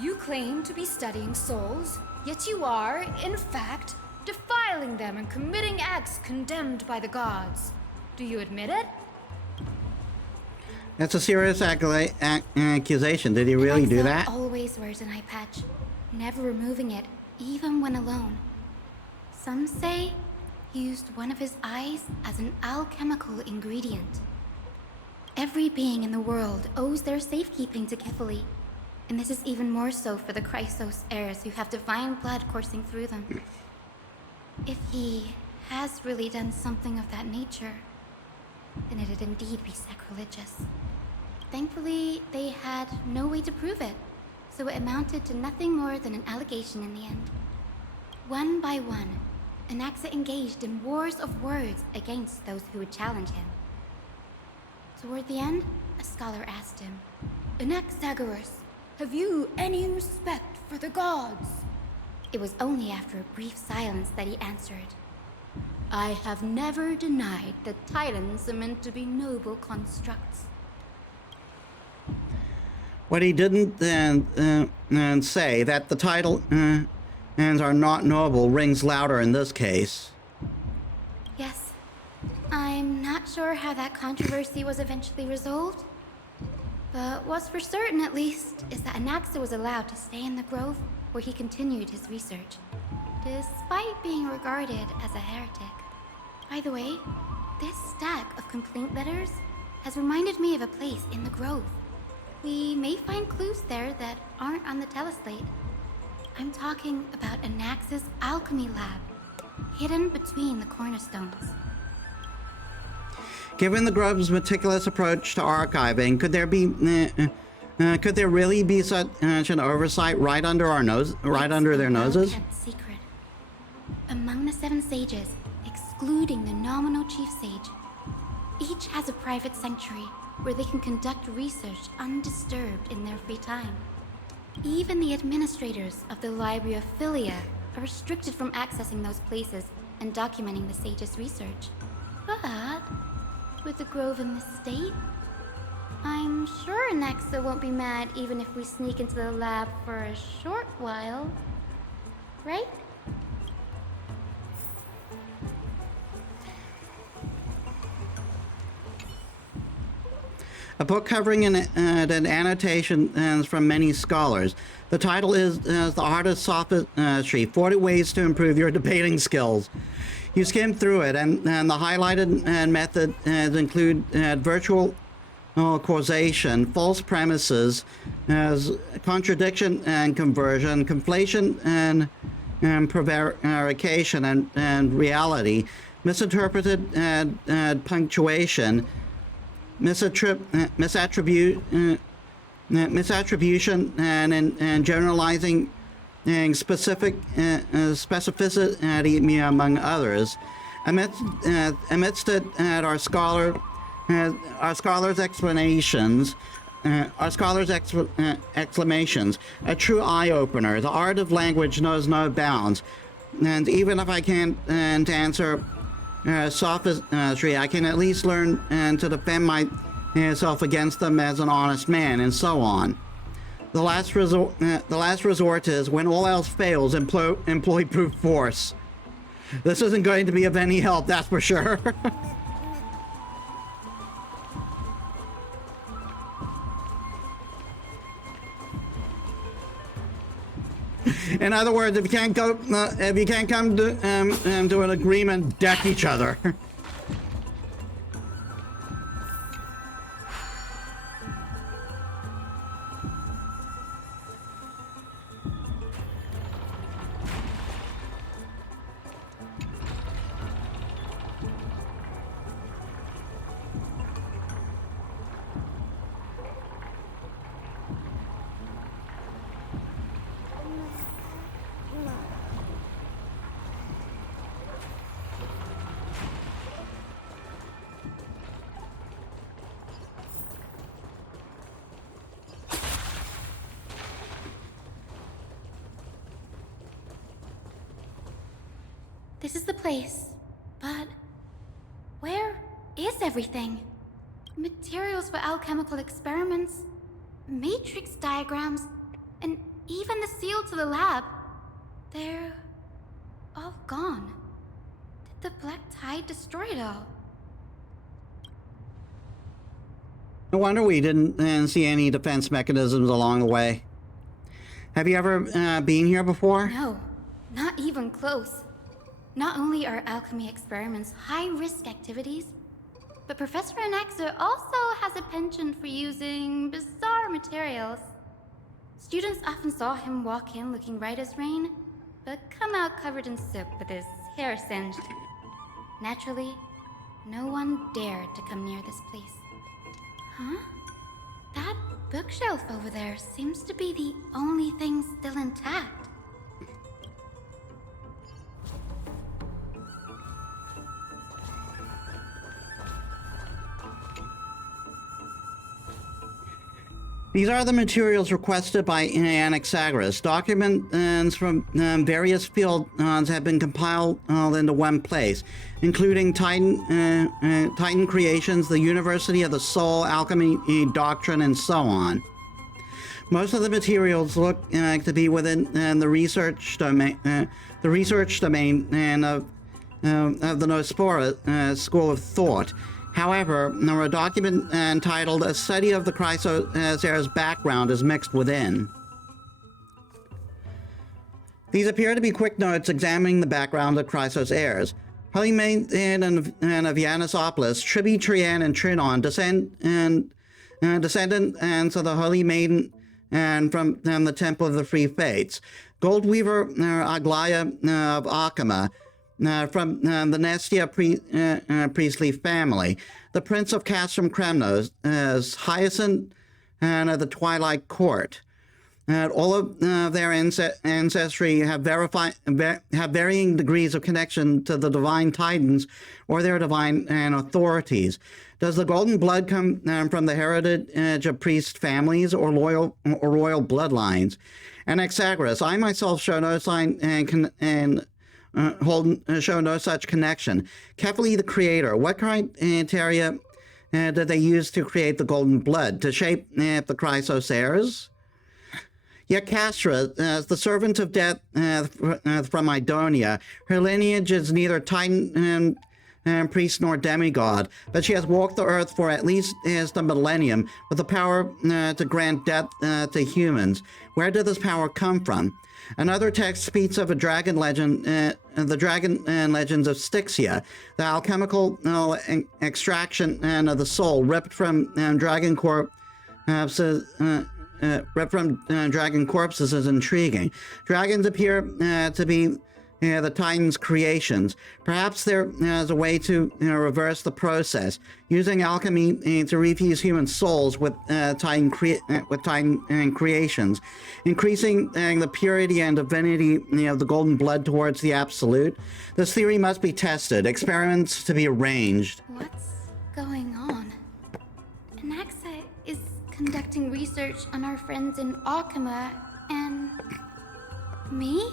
You claim to be studying souls, yet you are, in fact, defiling them and committing acts condemned by the gods. Do you admit it? That's a serious accusation. Did he really do that? Always wears an eye patch, never removing it, even when alone. Some say he used one of his eyes as an alchemical ingredient. Every being in the world owes their safekeeping to Kifili, and this is even more so for the Chrysos heirs who have divine blood coursing through them. If he has really done something of that nature, then it'd indeed be sacrilegious. Thankfully, they had no way to prove it, so it amounted to nothing more than an allegation in the end. One by one, Anaxa engaged in wars of words against those who would challenge him. Toward the end, a scholar asked him, Anaxagoras, have you any respect for the gods? It was only after a brief silence that he answered, I have never denied that Titans are meant to be noble constructs. What he didn't say, that the Titans are not noble, rings louder in this case. Yes. I'm not sure how that controversy was eventually resolved, but what's for certain, at least, is that Anaxa was allowed to stay in the Grove where he continued his research, despite being regarded as a heretic. By the way, this stack of complaint letters has reminded me of a place in the Grove. We may find clues there that aren't on the teleslate. I'm talking about Anaxa's alchemy lab, hidden between the cornerstones. Given the Grove's meticulous approach to archiving, could there really be such an oversight right under our nose, right under their noses? Secret. Among the 7 sages, excluding the nominal chief sage, each has a private sanctuary where they can conduct research undisturbed in their free time. Even the administrators of the Library of Philia are restricted from accessing those places and documenting the sage's research. But with the Grove in this state, I'm sure Anaxa won't be mad even if we sneak into the lab for a short while, right? A book covering an annotation from many scholars. The title is The Art of Sophistry, 40 Ways to Improve Your Debating Skills. You skim through it, and the highlighted method include virtual causation, false premises, as contradiction and conversion, conflation and prevarication and reality, misinterpreted punctuation, misattribution and generalizing and specificity among others. Amidst it, our scholars' exclamations, a true eye-opener. The art of language knows no bounds, and even if I can't answer sophistry, I can at least learn to defend my himself against them as an honest man, and so on. The last resort is, when all else fails, employ brute force. This isn't going to be of any help, that's for sure. In other words, if you can't come to an agreement, deck each other. This is the place, but where is everything? Materials for alchemical experiments, matrix diagrams, and even the seal to the lab. They're all gone. Did the Black Tide destroy it all? No wonder we didn't see any defense mechanisms along the way. Have you ever been here before? No, not even close. Not only are alchemy experiments high-risk activities, but Professor Anaxa also has a penchant for using bizarre materials. Students often saw him walk in looking right as rain, but come out covered in soot with his hair singed. Naturally, no one dared to come near this place. Huh? That bookshelf over there seems to be the only thing still intact. These are the materials requested by Anaxagoras. Documents from various fields have been compiled into one place, including Titan Creations, the University of the Soul, Alchemy Doctrine, and so on. Most of the materials look to be within the research domain, of the Nospora school of thought. However, a document entitled A Study of the Chrysocer's Background is mixed within. These appear to be quick notes examining the background of Chrysoceres. Holy Maiden and of Yanisopoulos, Tribi, Trian, and Trinon, descendants of the Holy Maiden and from the Temple of the Free Fates. Goldweaver Aglaya of Akama, from the Nestia priestly family, the Prince of Castrum Kremnos, Hyacinth, and of the Twilight Court. All of their ancestry have varying degrees of connection to the divine titans or their divine authorities. Does the golden blood come from the heritage of priest families or royal bloodlines? Anaxagoras, I myself show no sign show no such connection. Kefli the Creator, what criteria did they use to create the golden blood? To shape the Chrysoceres? Yet Castra, as the servant of death from Aidonia, her lineage is neither Titan priest nor demigod, but she has walked the earth for at least the millennium with the power to grant death to humans. Where did this power come from? Another text speaks of a dragon legend, the dragon legends of Styxia, the alchemical extraction of the soul ripped from dragon corpses. Dragon corpses is intriguing. Dragons appear to be the Titan's creations. Perhaps there is a way to reverse the process, using alchemy to refuse human souls with Titan creations, increasing the purity and divinity of the golden blood towards the absolute. This theory must be tested, experiments to be arranged. What's going on? Anaxa is conducting research on our friends in Akama and me?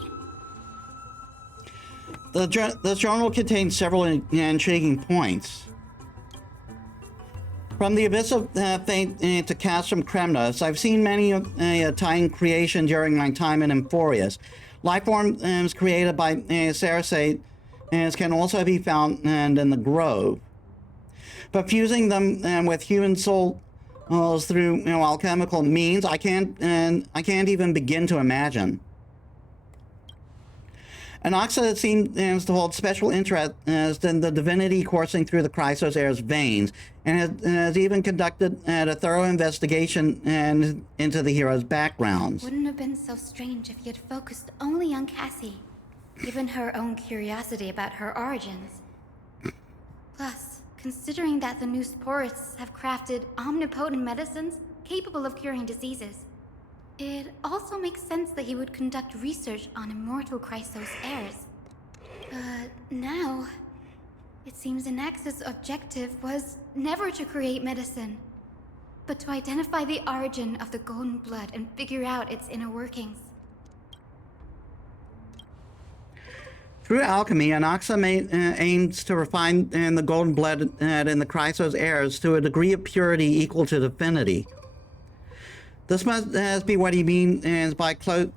The journal contains several intriguing points. From the Abyss of Fate to Castrum Kremnos, I've seen many of Titan creation during my time in Emphorius. Life forms created by Cersei can also be found in the Grove. But fusing them with human souls through alchemical means, I can't even begin to imagine. Anaxa seems to hold special interest in the divinity coursing through the Chrysos heir's veins, and has even conducted a thorough investigation into the hero's backgrounds. Wouldn't have been so strange if he had focused only on Cassie, given her own curiosity about her origins. Plus, considering that the new Sporists have crafted omnipotent medicines capable of curing diseases, it also makes sense that he would conduct research on immortal Chrysos heirs. But now, it seems Anaxa's objective was never to create medicine, but to identify the origin of the golden blood and figure out its inner workings. Through alchemy, Anaxa aims to refine the golden blood in the Chrysos heirs to a degree of purity equal to divinity. This must be what he means by close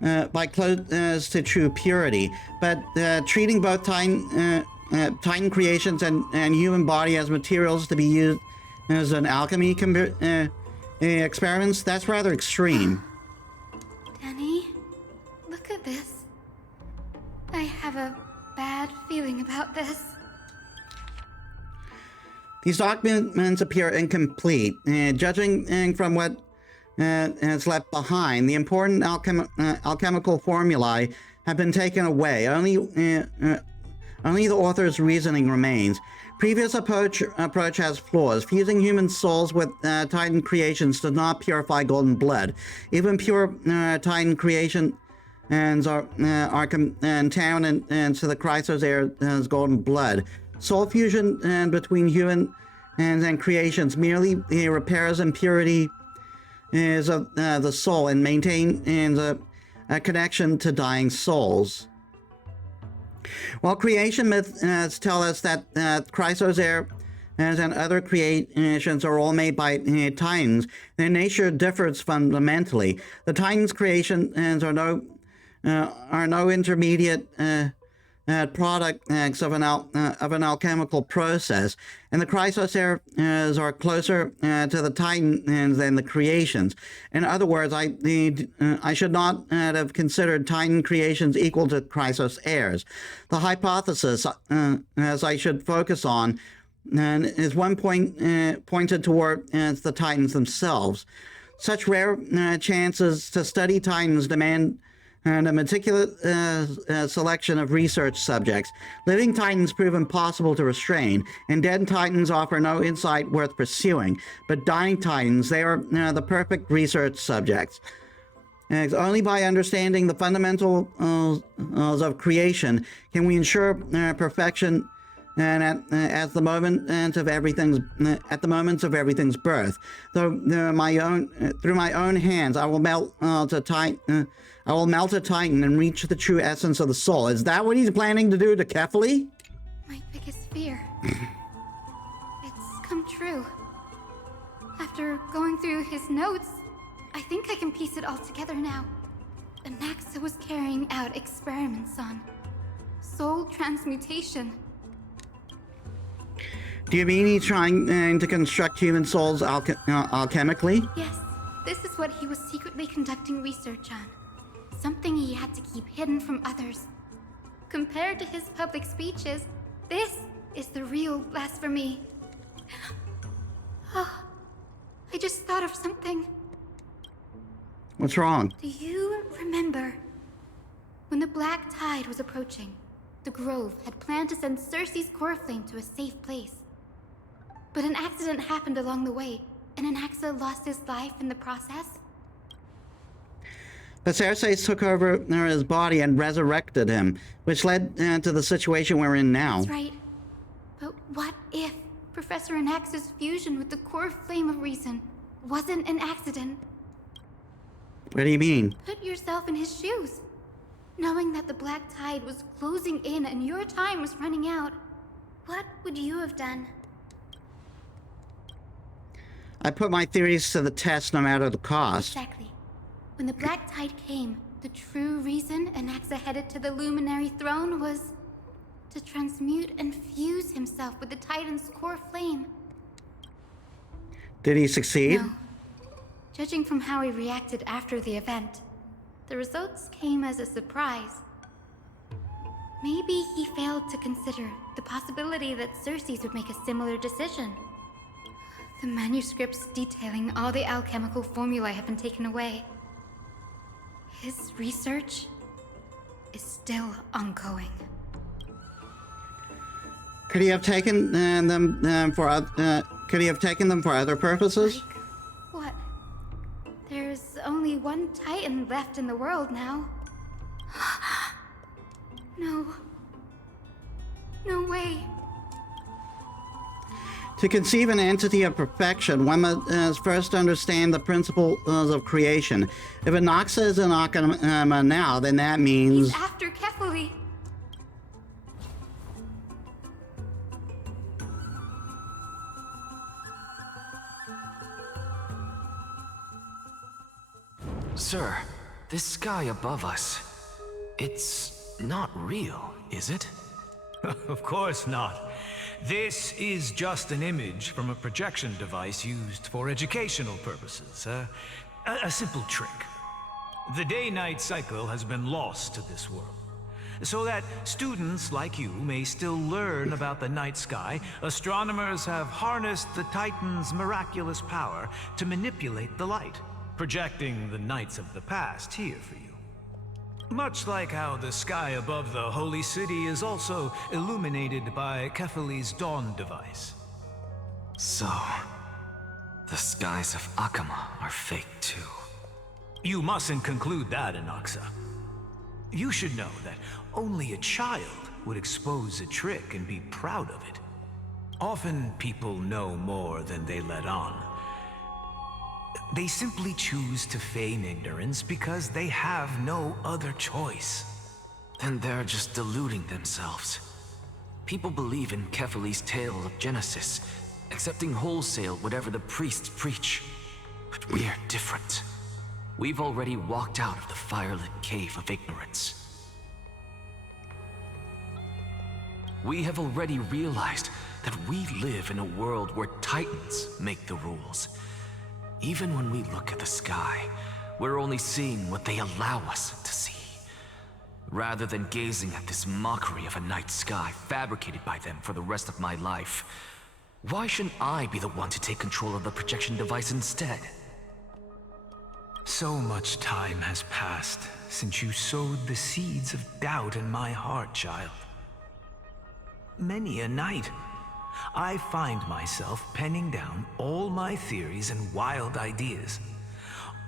to true purity, but treating both Titan creations and human body as materials to be used as an alchemy experiments, that's rather extreme. Danny, look at this. I have a bad feeling about this. These documents appear incomplete. Judging from what is left behind, the important alchemical formulae have been taken away. Only the author's reasoning remains. Previous approach has flaws. Fusing human souls with Titan creations does not purify golden blood. Even pure Titan creations are contaminant to the Chrysos heir's golden blood. Soul fusion between human and creations merely repairs impurity of the soul and maintains a connection to dying souls. While creation myths tell us that Chrysos heir and other creations are all made by Titans, their nature differs fundamentally. The Titans' creations are no intermediate products of an alchemical process, and the Chrysos heirs are closer to the Titans than the creations. In other words, I should not have considered Titan creations equal to Chrysos heirs. The hypothesis, as I should focus on, is one pointed toward the Titans themselves. Such rare chances to study Titans demand a meticulous selection of research subjects. Living Titans prove impossible to restrain, and dead Titans offer no insight worth pursuing. But dying Titans, they are the perfect research subjects. Only by understanding the fundamentals of creation can we ensure perfection and at the moments of everything's birth. Though through my own hands, I will melt a Titan and reach the true essence of the soul. Is that what he's planning to do to Kefli? My biggest fear. It's come true. After going through his notes, I think I can piece it all together now. Anaxa was carrying out experiments on soul transmutation. Do you mean he's trying to construct human souls alchemically? Yes, this is what he was secretly conducting research on. Something he had to keep hidden from others. Compared to his public speeches, this is the real blasphemy. Oh, I just thought of something. What's wrong? Do you remember when the Black Tide was approaching? The Grove had planned to send Cersei's core flame to a safe place. But an accident happened along the way, and Anaxa lost his life in the process. But Cersei took over his body and resurrected him, which led to the situation we're in now. That's right. But what if Professor Anaxa's fusion with the core flame of reason wasn't an accident? What do you mean? Put yourself in his shoes. Knowing that the Black Tide was closing in and your time was running out, what would you have done? I put my theories to the test no matter the cost. Exactly. When the Black Tide came, the true reason Anaxa headed to the Luminary Throne was to transmute and fuse himself with the Titan's core flame. Did he succeed? No. Judging from how he reacted after the event, the results came as a surprise. Maybe he failed to consider the possibility that Circes would make a similar decision. The manuscripts detailing all the alchemical formulae have been taken away. His research is still ongoing. Could he have taken them for other purposes? What? There's only one Titan left in the world now. No. No way. To conceive an entity of perfection, one must first understand the principles of creation. If Anaxa is an Akama now, then that means... He's after Kefali. Sir, this sky above us, it's not real, is it? Of course not. This is just an image from a projection device used for educational purposes. A simple trick. The day-night cycle has been lost to this world. So that students like you may still learn about the night sky, astronomers have harnessed the Titan's miraculous power to manipulate the light, projecting the nights of the past here for you. Much like how the sky above the Holy City is also illuminated by Kefali's dawn device. So, the skies of Akama are fake too. You mustn't conclude that, Anaxa. You should know that only a child would expose a trick and be proud of it. Often people know more than they let on. They simply choose to feign ignorance because they have no other choice. Then they're just deluding themselves. People believe in Kefali's tale of Genesis, accepting wholesale whatever the priests preach. But we're different. We've already walked out of the firelit cave of ignorance. We have already realized that we live in a world where Titans make the rules. Even when we look at the sky, we're only seeing what they allow us to see. Rather than gazing at this mockery of a night sky fabricated by them for the rest of my life, why shouldn't I be the one to take control of the projection device instead? So much time has passed since you sowed the seeds of doubt in my heart, child. Many a night, I find myself penning down all my theories and wild ideas,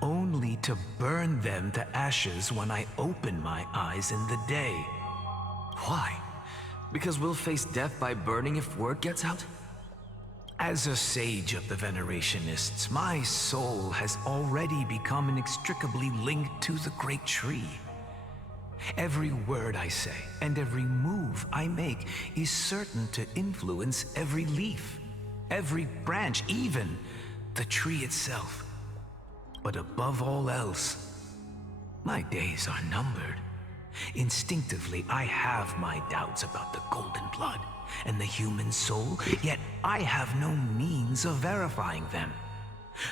only to burn them to ashes when I open my eyes in the day. Why? Because we'll face death by burning if word gets out? As a sage of the Venerationists, my soul has already become inextricably linked to the great tree. Every word I say and every move I make is certain to influence every leaf, every branch, even the tree itself. But above all else, my days are numbered. Instinctively, I have my doubts about the golden blood and the human soul, yet I have no means of verifying them.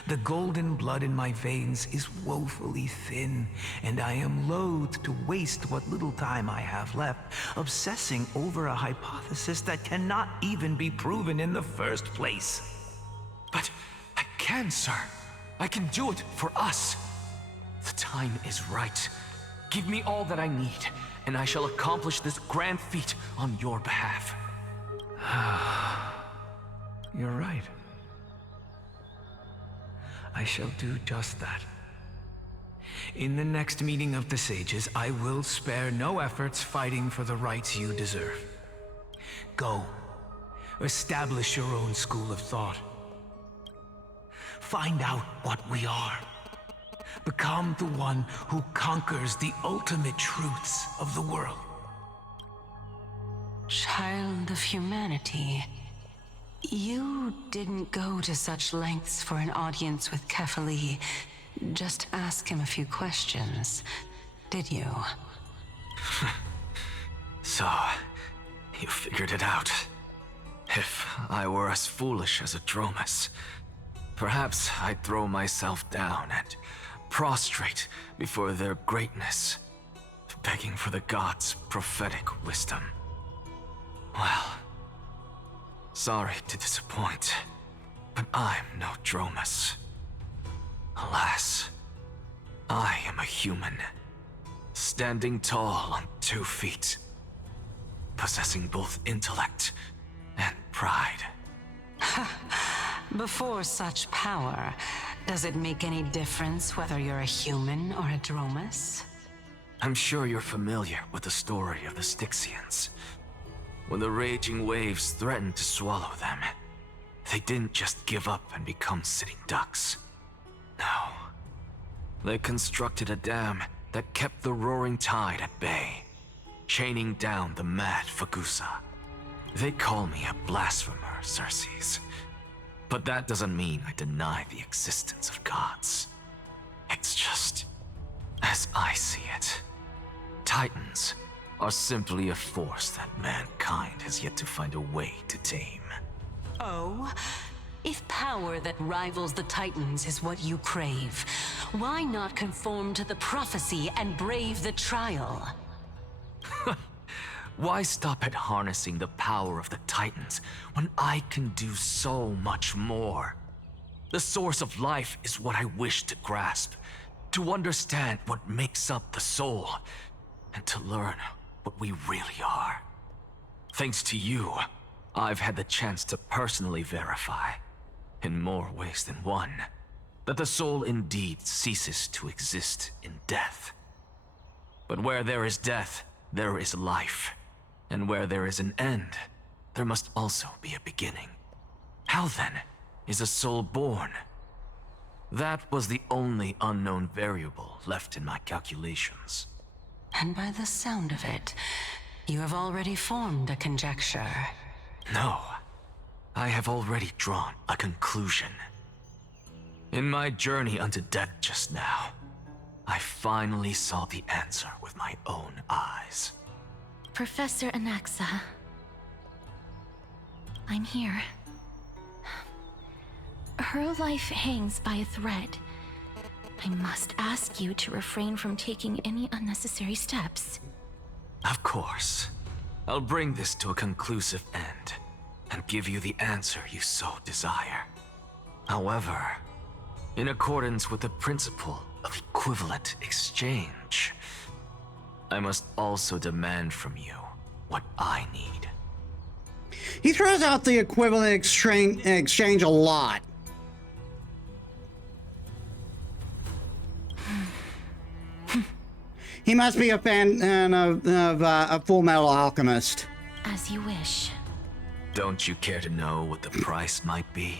The golden blood in my veins is woefully thin, and I am loath to waste what little time I have left obsessing over a hypothesis that cannot even be proven in the first place. But I can, sir. I can do it for us. The time is right. Give me all that I need, and I shall accomplish this grand feat on your behalf. You're right. I shall do just that. In the next meeting of the sages, I will spare no efforts fighting for the rights you deserve. Go. Establish your own school of thought. Find out what we are. Become the one who conquers the ultimate truths of the world. Child of humanity, You didn't go to such lengths for an audience with Kefali. Just ask him a few questions, did you? So, you figured it out. If I were as foolish as a Dromus, perhaps I'd throw myself down and prostrate before their greatness, begging for the gods' prophetic wisdom. Well, sorry to disappoint, but I'm no Dromus. Alas, I am a human, standing tall on 2 feet, possessing both intellect and pride. Before such power, does it make any difference whether you're a human or a Dromus? I'm sure you're familiar with the story of the Styxians. When the raging waves threatened to swallow them, they didn't just give up and become sitting ducks. No. They constructed a dam that kept the roaring tide at bay, chaining down the mad Fagusa. They call me a blasphemer, Circes. But that doesn't mean I deny the existence of gods. It's just, as I see it, Titans are simply a force that mankind has yet to find a way to tame. Oh? If power that rivals the Titans is what you crave, why not conform to the prophecy and brave the trial? Why stop at harnessing the power of the Titans when I can do so much more? The source of life is what I wish to grasp, to understand what makes up the soul, and to learn what we really are. Thanks to you, I've had the chance to personally verify, in more ways than one, that the soul indeed ceases to exist in death. But where there is death, there is life. And where there is an end, there must also be a beginning. How then is a soul born? That was the only unknown variable left in my calculations. And by the sound of it, you have already formed a conjecture. No, I have already drawn a conclusion. In my journey unto death just now, I finally saw the answer with my own eyes. Professor Anaxa, I'm here. Her life hangs by a thread. I must ask you to refrain from taking any unnecessary steps. Of course. I'll bring this to a conclusive end, and give you the answer you so desire. However, in accordance with the principle of equivalent exchange, I must also demand from you what I need. He throws out the equivalent exchange a lot. He must be a fan of Full Metal Alchemist. As you wish. Don't you care to know what the price might be?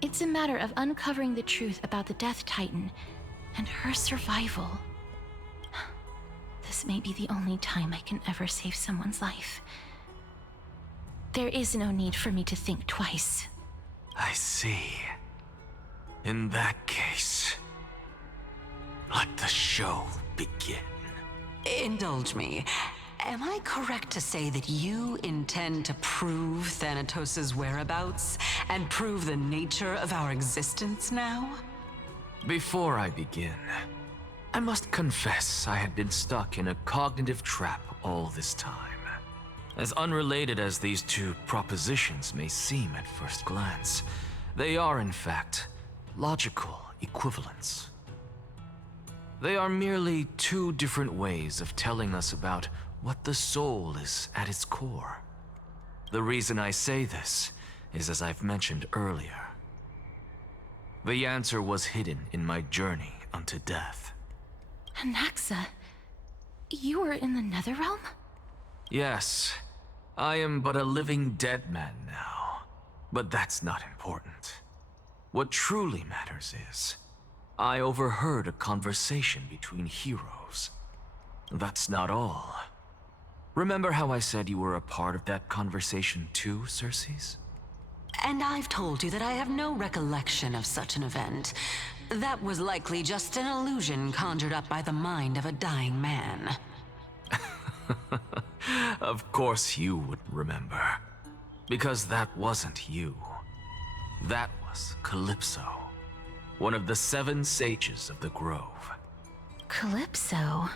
It's a matter of uncovering the truth about the Death Titan and her survival. This may be the only time I can ever save someone's life. There is no need for me to think twice. I see. In that case, let the show begin. Indulge me. Am I correct to say that you intend to prove Thanatos' whereabouts and prove the nature of our existence now? Before I begin, I must confess I had been stuck in a cognitive trap all this time. As unrelated as these two propositions may seem at first glance, they are in fact logical equivalents. They are merely two different ways of telling us about what the soul is at its core. The reason I say this is as I've mentioned earlier. The answer was hidden in my journey unto death. Anaxa, you were in the Netherrealm? Yes, I am but a living dead man now, but that's not important. What truly matters is, I overheard a conversation between heroes. That's not all. Remember how I said you were a part of that conversation too, Circes? And I've told you that I have no recollection of such an event. That was likely just an illusion conjured up by the mind of a dying man. Of course you would remember. Because that wasn't you. That was Calypso, one of the 7 sages of the Grove. Calypso?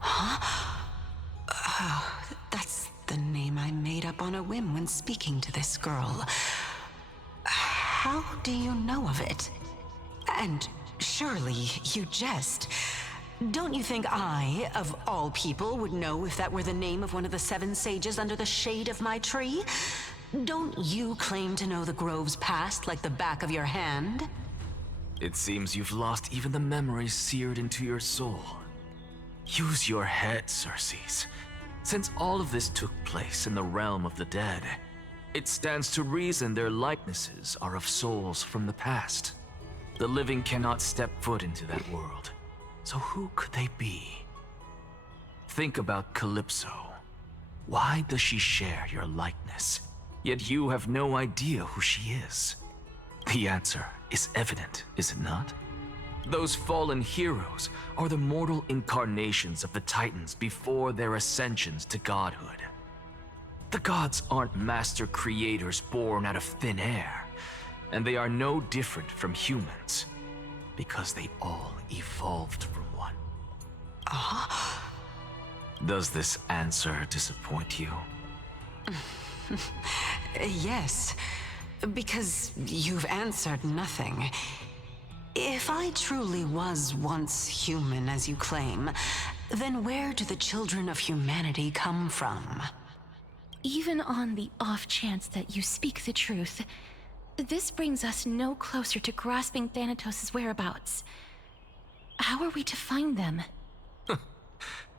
Huh? Oh, that's the name I made up on a whim when speaking to this girl. How do you know of it? And surely you jest. Don't you think I, of all people, would know if that were the name of one of the 7 sages under the shade of my tree? Don't you claim to know the Grove's past like the back of your hand? It seems you've lost even the memories seared into your soul. Use your head, Circes. Since all of this took place in the realm of the dead, it stands to reason their likenesses are of souls from the past. The living cannot step foot into that world. So who could they be? Think about Calypso. Why does she share your likeness? Yet you have no idea who she is. The answer is evident, is it not? Those fallen heroes are the mortal incarnations of the Titans before their ascensions to godhood. The gods aren't master creators born out of thin air, and they are no different from humans, because they all evolved from one. Does this answer disappoint you? Yes, because you've answered nothing. If I truly was once human, as you claim, then where do the children of humanity come from? Even on the off chance that you speak the truth, this brings us no closer to grasping Thanatos' whereabouts. How are we to find them?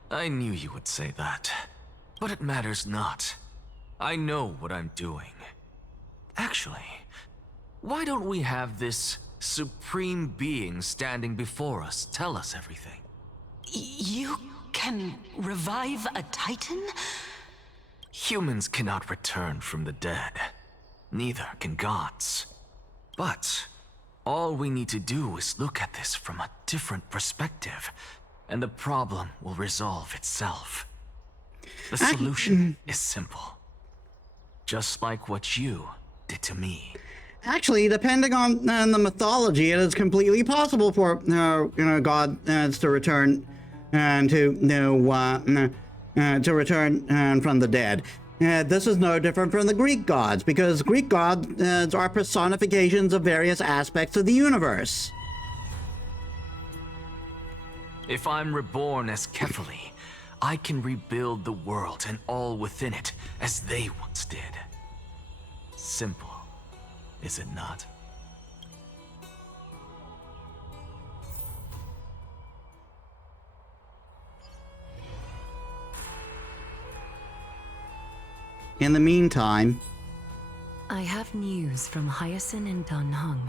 I knew you would say that. But it matters not. I know what I'm doing. Actually, why don't we have this supreme being standing before us tell us everything? You can revive a Titan? Humans cannot return from the dead. Neither can gods. But all we need to do is look at this from a different perspective, and the problem will resolve itself. The solution is simple. Just like what you did to me. Actually, depending on the mythology, it is completely possible for gods to return and to return from the dead. This is no different from the Greek gods, because Greek gods are personifications of various aspects of the universe. If I'm reborn as Kefali, I can rebuild the world and all within it as they once did. Simple, is it not? In the meantime, I have news from Hyacinth and Dunhung.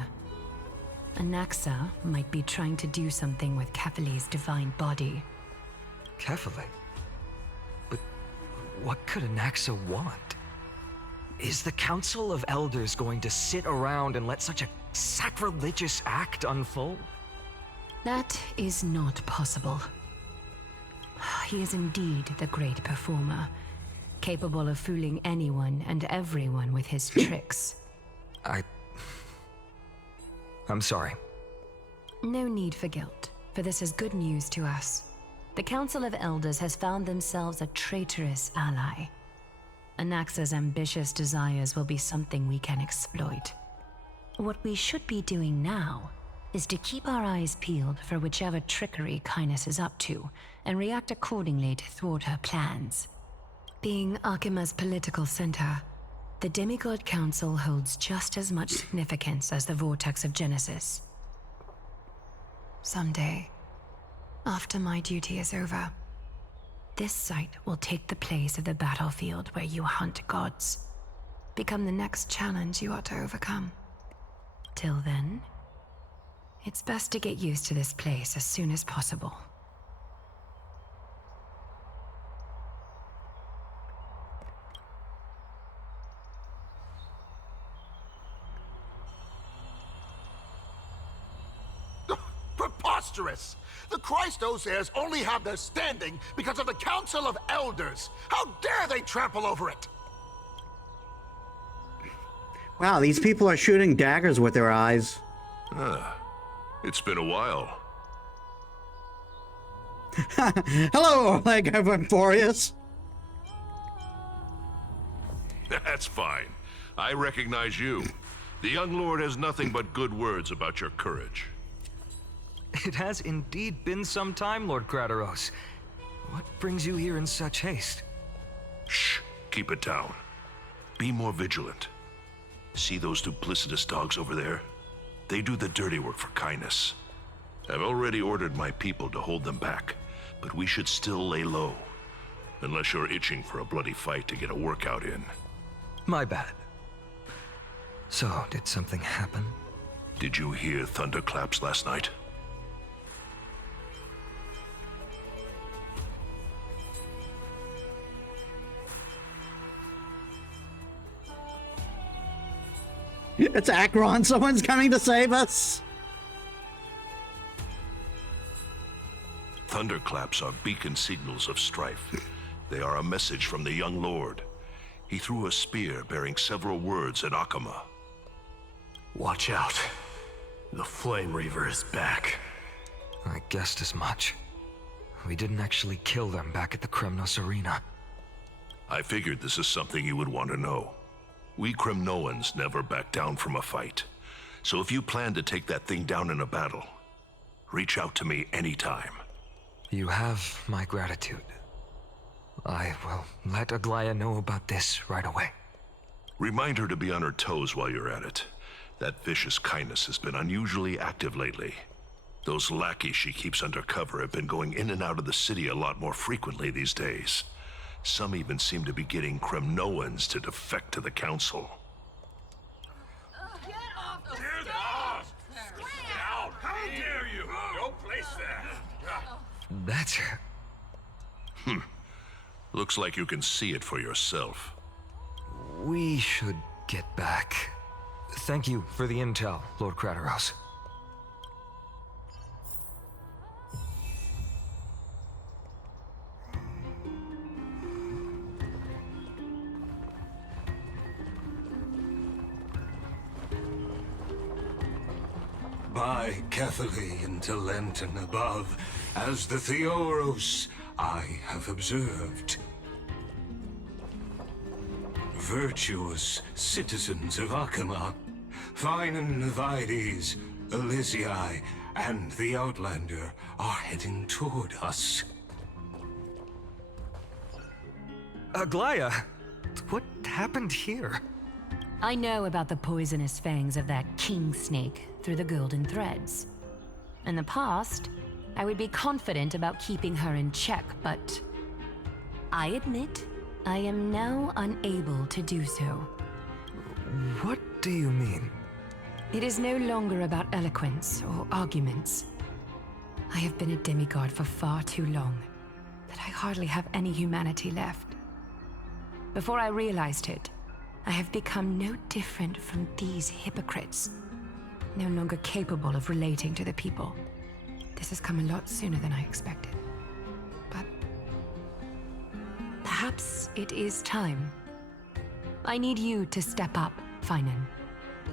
Anaxa might be trying to do something with Kefali's divine body. Kefali? But what could Anaxa want? Is the Council of Elders going to sit around and let such a sacrilegious act unfold? That is not possible. He is indeed the great performer, capable of fooling anyone and everyone with his tricks. I'm sorry. No need for guilt, for this is good news to us. The Council of Elders has found themselves a traitorous ally. Anaxa's ambitious desires will be something we can exploit. What we should be doing now is to keep our eyes peeled for whichever trickery Kynus is up to, and react accordingly to thwart her plans. Being Akima's political center, the Demigod Council holds just as much significance as the Vortex of Genesis. Someday, after my duty is over, this site will take the place of the battlefield where you hunt gods, become the next challenge you ought to overcome. Till then, it's best to get used to this place as soon as possible. preposterous! The Christos heirs only have their standing because of the Council of Elders! How dare they trample over it! Wow, these people are shooting daggers with their eyes. It's been a while. Hello, Oleg Evamphorius. That's fine. I recognize you. The young lord has nothing but good words about your courage. It has indeed been some time, Lord Krateros. What brings you here in such haste? Shh, keep it down. Be more vigilant. See those duplicitous dogs over there? They do the dirty work for kindness. I've already ordered my people to hold them back, but we should still lay low. Unless you're itching for a bloody fight to get a workout in. My bad. So, did something happen? Did you hear thunderclaps last night? It's Akron. Someone's coming to save us. Thunderclaps are beacon signals of strife. They are a message from the young lord. He threw a spear bearing several words at Akama. Watch out. The Flame Reaver is back. I guessed as much. We didn't actually kill them back at the Kremnos Arena. I figured this is something you would want to know. We Kremnoans never back down from a fight. So if you plan to take that thing down in a battle, reach out to me anytime. You have my gratitude. I will let Aglaya know about this right away. Remind her to be on her toes while you're at it. That vicious kindness has been unusually active lately. Those lackeys she keeps under cover have been going in and out of the city a lot more frequently these days. Some even seem to be getting Kremnoans to defect to the council. Get off the stairs! Get out! How dare you! No place there! That's... Looks like you can see it for yourself. We should get back. Thank you for the intel, Lord Krateros. By Catholic into Lenten above, as the Theoros I have observed. Virtuous citizens of Akama, fine Navides, Elysiae, and the Outlander are heading toward us. Aglaya, what happened here? I know about the poisonous fangs of that king snake through the golden threads. In the past, I would be confident about keeping her in check, but I admit I am now unable to do so. What do you mean? It is no longer about eloquence or arguments. I have been a demigod for far too long that I hardly have any humanity left. Before I realized it, I have become no different from these hypocrites, no longer capable of relating to the people. This has come a lot sooner than I expected. But perhaps it is time. I need you to step up, Finan,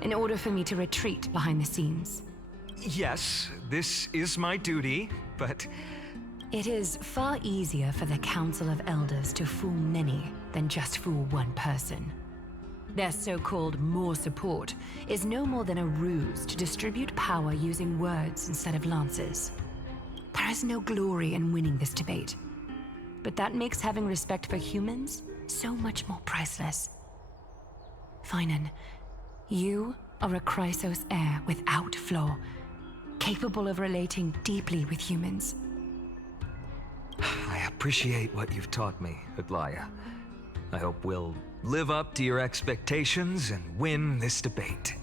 in order for me to retreat behind the scenes. Yes, this is my duty, but... It is far easier for the Council of Elders to fool many than just fool one person. Their so-called more support is no more than a ruse to distribute power using words instead of lances. There is no glory in winning this debate, but that makes having respect for humans so much more priceless. Finan, you are a Chrysos heir without flaw, capable of relating deeply with humans. I appreciate what you've taught me, Aglaya. I hope we'll live up to your expectations and win this debate.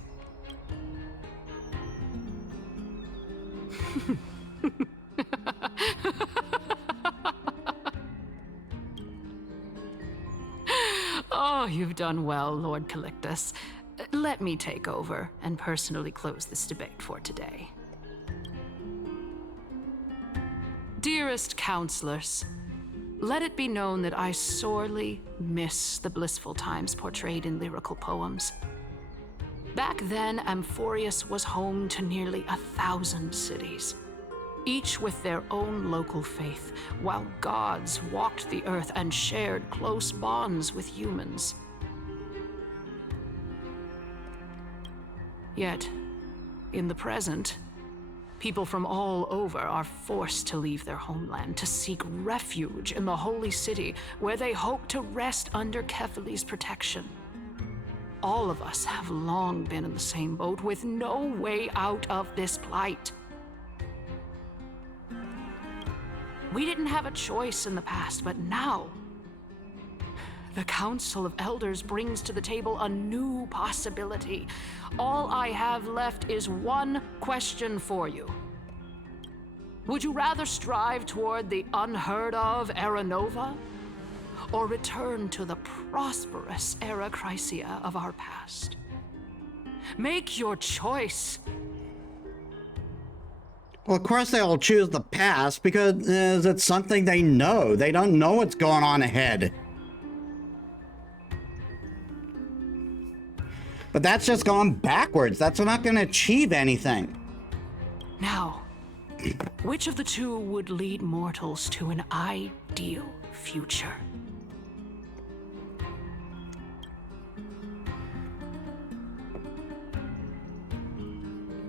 Oh, you've done well, Lord Calictus. Let me take over and personally close this debate for today. Dearest counselors, let it be known that I sorely miss the blissful times portrayed in lyrical poems. Back then, Amphorius was home to nearly 1,000 cities, each with their own local faith, while gods walked the earth and shared close bonds with humans. Yet, in the present, people from all over are forced to leave their homeland to seek refuge in the holy city, where they hope to rest under Kefali's protection. All of us have long been in the same boat, with no way out of this plight. We didn't have a choice in the past, but now, the Council of Elders brings to the table a new possibility. All I have left is one question for you. Would you rather strive toward the unheard of Era Nova, or return to the prosperous Era Chrysia of our past? Make your choice. Well, of course they'll choose the past because it's something they know. They don't know what's going on ahead. But that's just going backwards. That's not going to achieve anything. Now, which of the two would lead mortals to an ideal future?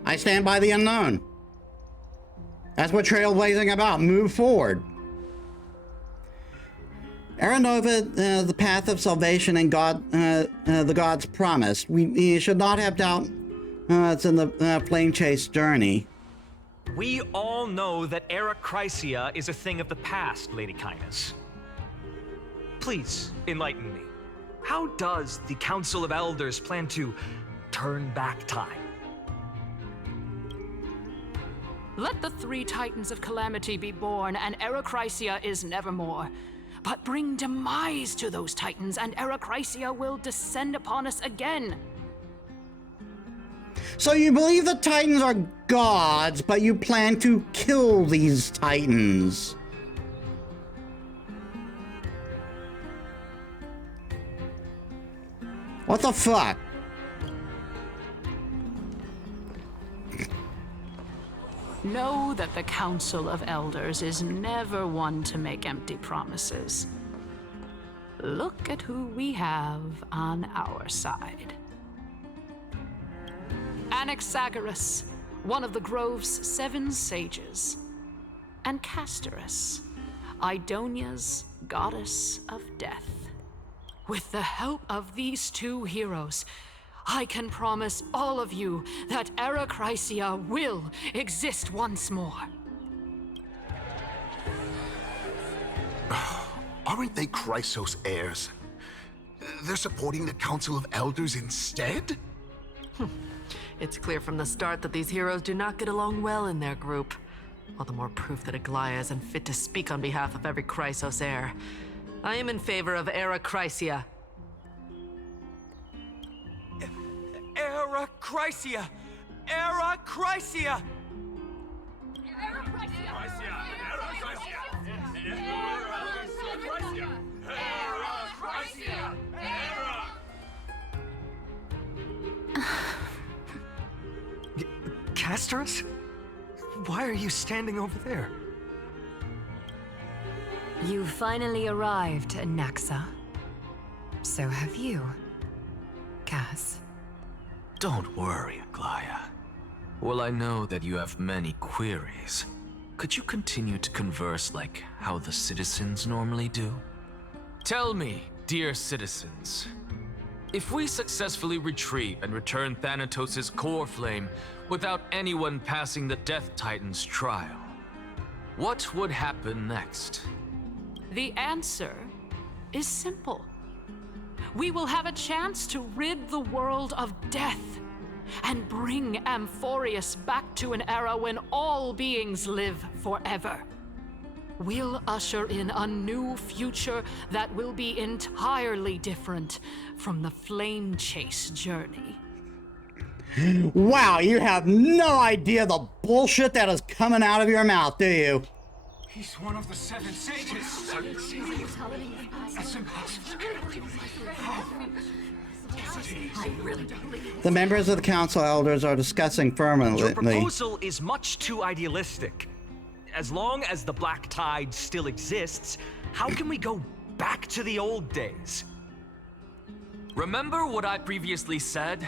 I stand by the unknown. That's what trailblazing about. Move forward. Era Nova, the path of salvation and God, the gods promised. We should not have doubt. It's in the flame chase journey. We all know that Era Chrysia is a thing of the past, Lady Kindness. Please enlighten me. How does the Council of Elders plan to turn back time? Let the 3 Titans of Calamity be born, and Era Chrysia is nevermore. But bring demise to those Titans, and Era Chrysia will descend upon us again. So you believe the Titans are gods, but you plan to kill these Titans. What the fuck? Know that the Council of Elders is never one to make empty promises. Look at who we have on our side. Anaxagoras, one of the Grove's 7 sages, and Castorus, Aidonia's goddess of death. With the help of these 2 heroes, I can promise all of you that Era Chrysia will exist once more. Aren't they Chrysos heirs? They're supporting the Council of Elders instead? It's clear from the start that these heroes do not get along well in their group. All the more proof that Aglaya is unfit to speak on behalf of every Chrysos heir. I am in favor of Era Chrysia. Era Chrysia! Era Chrysia! Castorus? Why are you standing over there? You finally arrived, Naxa. So have you, Cass. Don't worry, Aglaya. Well, I know that you have many queries. Could you continue to converse like how the citizens normally do? Tell me, dear citizens, if we successfully retrieve and return Thanatos' core flame without anyone passing the Death Titan's trial, what would happen next? The answer is simple. We will have a chance to rid the world of death and bring Amphorius back to an era when all beings live forever. We'll usher in a new future that will be entirely different from the flame chase journey. Wow, you have no idea the bullshit that is coming out of your mouth, do you? He's one of the 7 sages. 7 sages? That's impossible. The members of the council elders are discussing Your fervently. proposal is much too idealistic. As long as the Black Tide still exists, how can we go back to the old days? Remember what I previously said?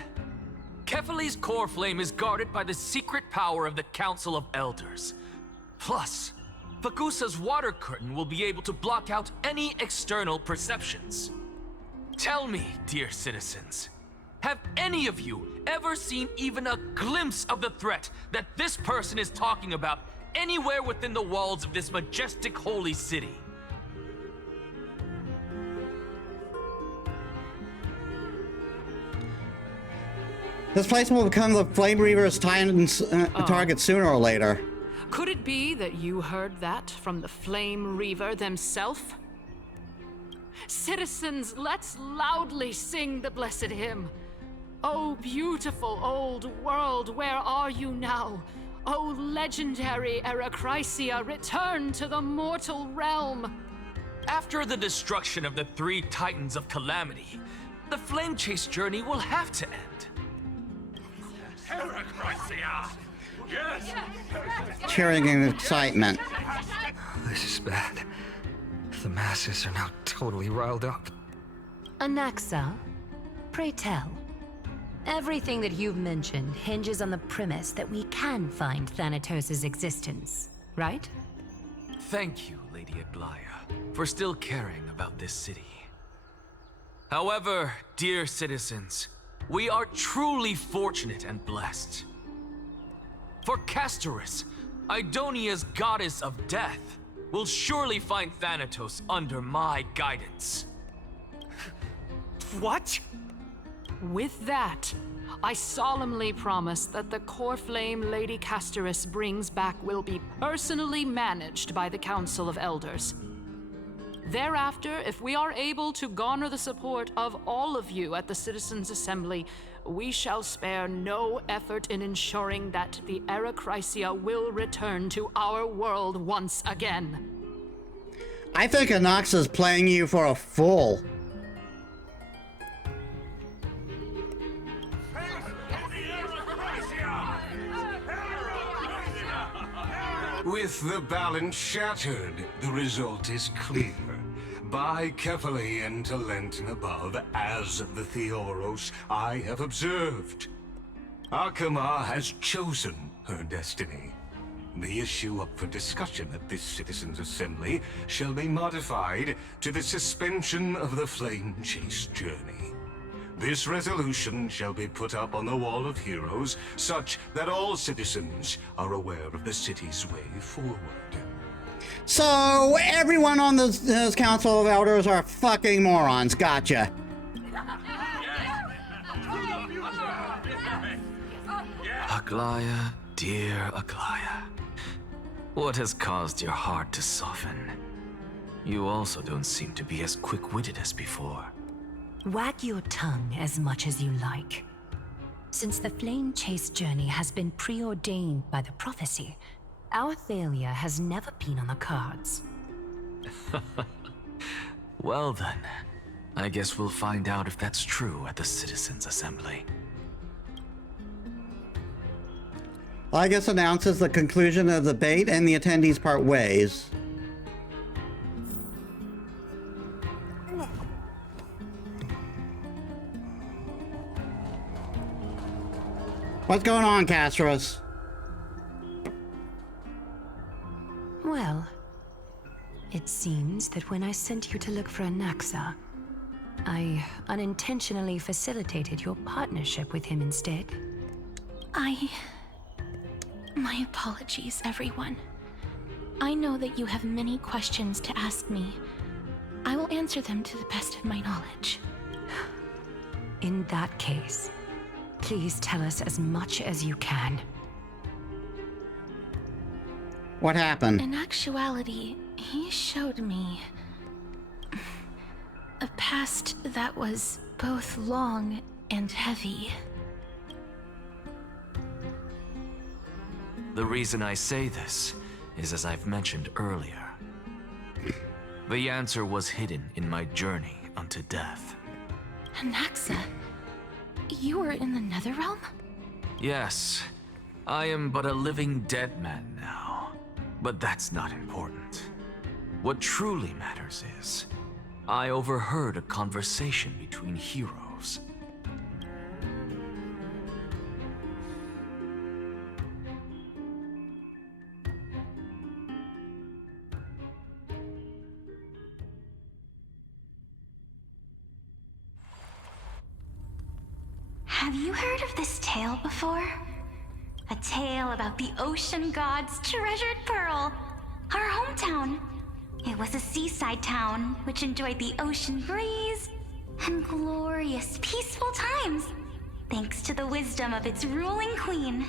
Kefali's core flame is guarded by the secret power of the Council of Elders. Plus, Fakusa's water curtain will be able to block out any external perceptions. Tell me, dear citizens, have any of you ever seen even a glimpse of the threat that this person is talking about anywhere within the walls of this majestic holy city? This place will become the Flame Reaver's target sooner or later. Could it be that you heard that from the Flame Reaver themselves? Citizens, let's loudly sing the blessed hymn. Oh, beautiful old world, where are you now? Oh, legendary Erechrysia, return to the mortal realm. After the destruction of the 3 Titans of Calamity, the Flame Chase journey will have to end. Erechrysia! Yes! Cheering in excitement. This is bad. The masses are now totally riled up. Anaxa, pray tell. Everything that you've mentioned hinges on the premise that we can find Thanatos' existence, right? Thank you, Lady Aglaya, for still caring about this city. However, dear citizens, we are truly fortunate and blessed. For Castorus, Aidonia's goddess of death, will surely find Thanatos under my guidance. What? With that, I solemnly promise that the core flame Lady Castorus brings back will be personally managed by the Council of Elders. Thereafter, if we are able to garner the support of all of you at the Citizens' Assembly, we shall spare no effort in ensuring that the Erechrysia will return to our world once again. I think Anaxa's playing you for a fool. With the balance shattered, the result is clear. By Kefali and Talent above, as the Theoros I have observed. Akama has chosen her destiny. The issue up for discussion at this Citizens' Assembly shall be modified to the suspension of the Flame Chase journey. This resolution shall be put up on the Wall of Heroes, such that all citizens are aware of the city's way forward. So, everyone on this Council of Elders are fucking morons. Gotcha. Aglaya, dear Aglaya, what has caused your heart to soften? You also don't seem to be as quick-witted as before. Wag your tongue as much as you like. Since the Flame Chase journey has been preordained by the prophecy, our failure has never been on the cards. Well then, I guess we'll find out if that's true at the Citizens' Assembly. Lygus announces the conclusion of the debate and the attendees part ways. What's going on, Castorus? Well, it seems that when I sent you to look for Anaxa, I unintentionally facilitated your partnership with him instead. My apologies, everyone. I know that you have many questions to ask me. I will answer them to the best of my knowledge. In that case, please tell us as much as you can. What happened? In actuality, he showed me a past that was both long and heavy. The reason I say this is as I've mentioned earlier. The answer was hidden in my journey unto death. Anaxa, you were in the Netherrealm? Yes, I am but a living dead man now. But that's not important. What truly matters is, I overheard a conversation between heroes. Have you heard of this tale before? A tale about the ocean god's treasured pearl, our hometown. It was a seaside town which enjoyed the ocean breeze and glorious, peaceful times, thanks to the wisdom of its ruling queen.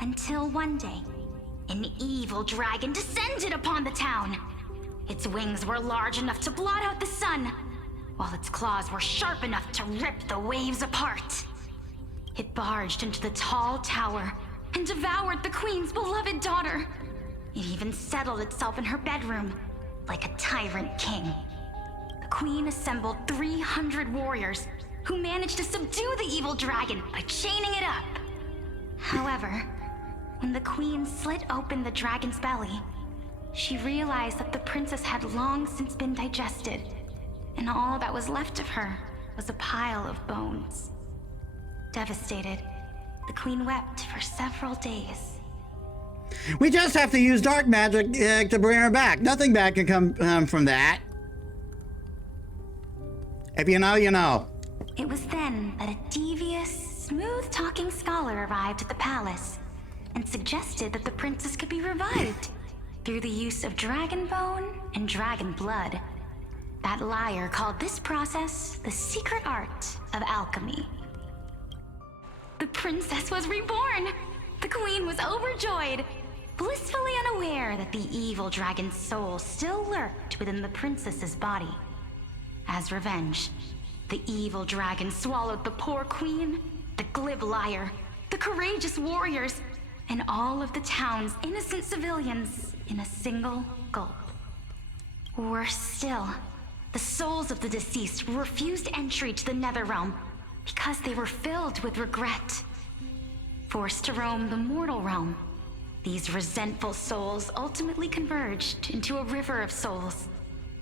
Until one day, an evil dragon descended upon the town. Its wings were large enough to blot out the sun, while its claws were sharp enough to rip the waves apart. It barged into the tall tower and devoured the queen's beloved daughter. It even settled itself in her bedroom, like a tyrant king. The queen assembled 300 warriors who managed to subdue the evil dragon by chaining it up. However, when the queen slit open the dragon's belly, she realized that the princess had long since been digested, and all that was left of her was a pile of bones. Devastated, the queen wept for several days. We just have to use dark magic to bring her back. Nothing bad can come from that. If you know, you know. It was then that a devious, smooth-talking scholar arrived at the palace and suggested that the princess could be revived through the use of dragon bone and dragon blood. That liar called this process the secret art of alchemy. The princess was reborn! The queen was overjoyed, blissfully unaware that the evil dragon's soul still lurked within the princess's body. As revenge, the evil dragon swallowed the poor queen, the glib liar, the courageous warriors, and all of the town's innocent civilians in a single gulp. Worse still, the souls of the deceased refused entry to the Netherrealm because they were filled with regret. Forced to roam the mortal realm, these resentful souls ultimately converged into a river of souls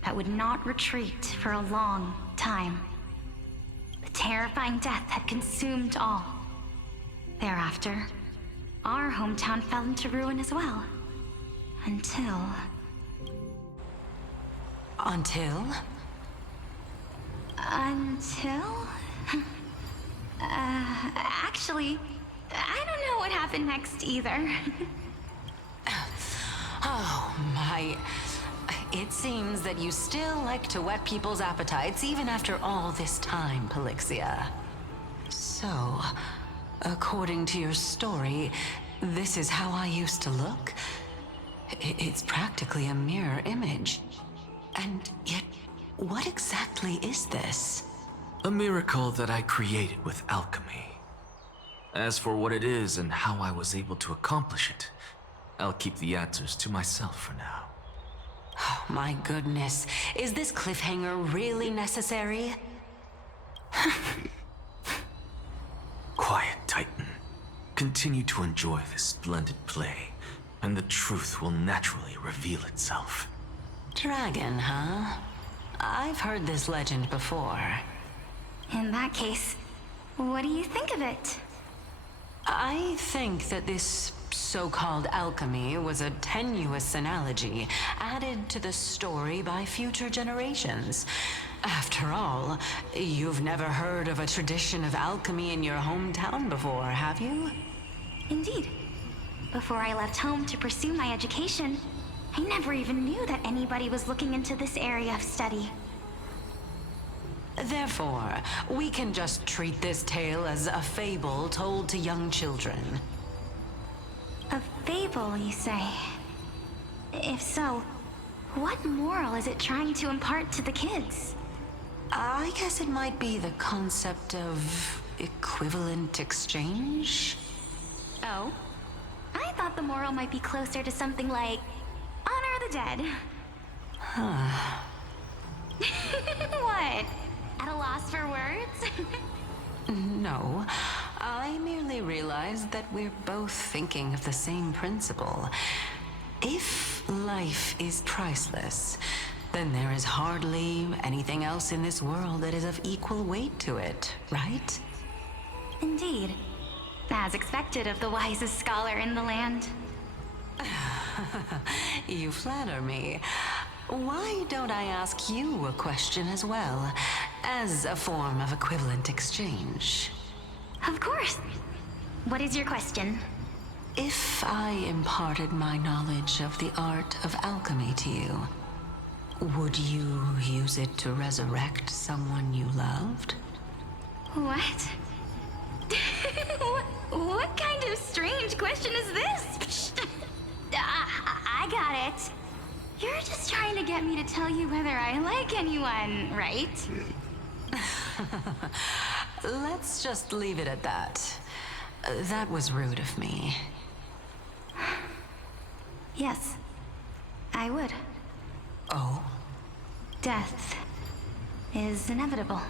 that would not retreat for a long time. The terrifying death had consumed all. Thereafter, our hometown fell into ruin as well. Until... Until? Actually, I don't know what happened next either. Oh, my... It seems that you still like to whet people's appetites even after all this time, Pelixia. So, according to your story, this is how I used to look? It's practically a mirror image. And yet, what exactly is this? A miracle that I created with alchemy. As for what it is and how I was able to accomplish it, I'll keep the answers to myself for now. Oh, my goodness. Is this cliffhanger really necessary? Quiet, Titan. Continue to enjoy this splendid play, and the truth will naturally reveal itself. Dragon, huh? I've heard this legend before. In that case, what do you think of it? I think that this so-called alchemy was a tenuous analogy added to the story by future generations. After all, you've never heard of a tradition of alchemy in your hometown before, have you? Indeed. Before I left home to pursue my education, I never even knew that anybody was looking into this area of study. Therefore, we can just treat this tale as a fable told to young children. A fable, you say? If so, what moral is it trying to impart to the kids? I guess it might be the concept of equivalent exchange? Oh? I'd thought the moral might be closer to something like honor the dead. What? At a loss for words? No, I merely realized that we're both thinking of the same principle. If life is priceless, then there is hardly anything else in this world that is of equal weight to it, right? Indeed. As expected of the wisest scholar in the land. You flatter me. Why don't I ask you a question as well, as a form of equivalent exchange? Of course. What is your question? If I imparted my knowledge of the art of alchemy to you, would you use it to resurrect someone you loved? What? What kind of strange question is this? I got it. You're just trying to get me to tell you whether I like anyone, right? Let's just leave it at that. That was rude of me. Yes, I would. Oh? Death is inevitable.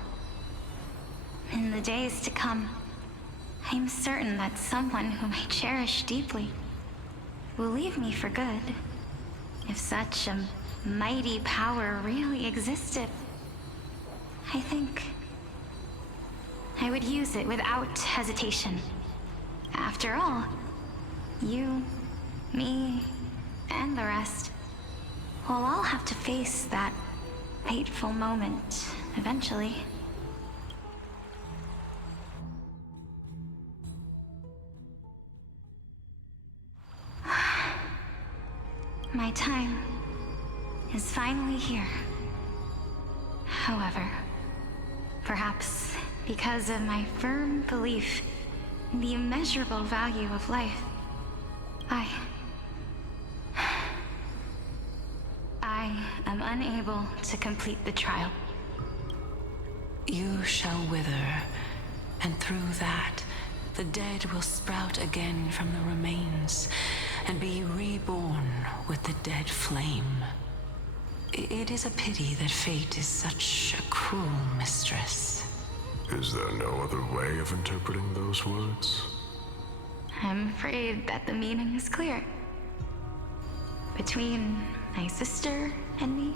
In the days to come, I'm certain that someone whom I cherish deeply will leave me for good. If such a mighty power really existed, I think I would use it without hesitation. After all, you, me, and the rest will all have to face that fateful moment eventually. My time is finally here. However, perhaps because of my firm belief in the immeasurable value of life, I am unable to complete the trial. You shall wither, and through that, the dead will sprout again from the remains, and be reborn with the dead flame. It is a pity that fate is such a cruel mistress. Is there no other way of interpreting those words? I'm afraid that the meaning is clear. Between my sister and me,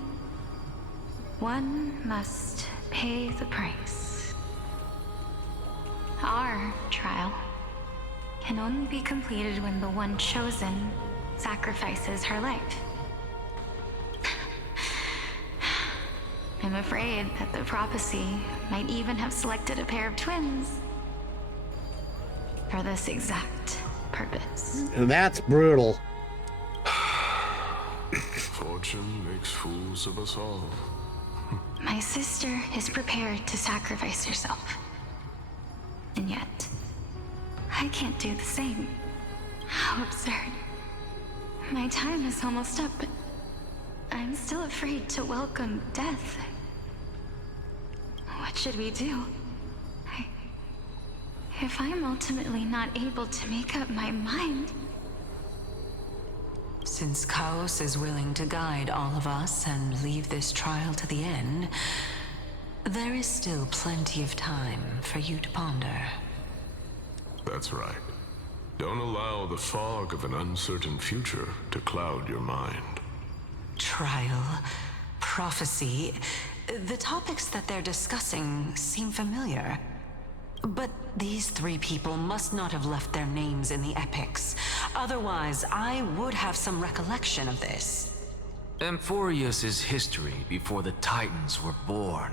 one must pay the price. Our trial can only be completed when the one chosen sacrifices her life. I'm afraid that the prophecy might even have selected a pair of twins for this exact purpose. That's brutal. Fortune makes fools of us all. My sister is prepared to sacrifice herself. And yet, I can't do the same. How absurd. My time is almost up, but I'm still afraid to welcome death. What should we do? If I'm ultimately not able to make up my mind... Since Chaos is willing to guide all of us and leave this trial to the end, there is still plenty of time for you to ponder. That's right. Don't allow the fog of an uncertain future to cloud your mind. Trial, prophecy, the topics that they're discussing seem familiar. But these three people must not have left their names in the epics. Otherwise, I would have some recollection of this. Amphorius's history before the Titans were born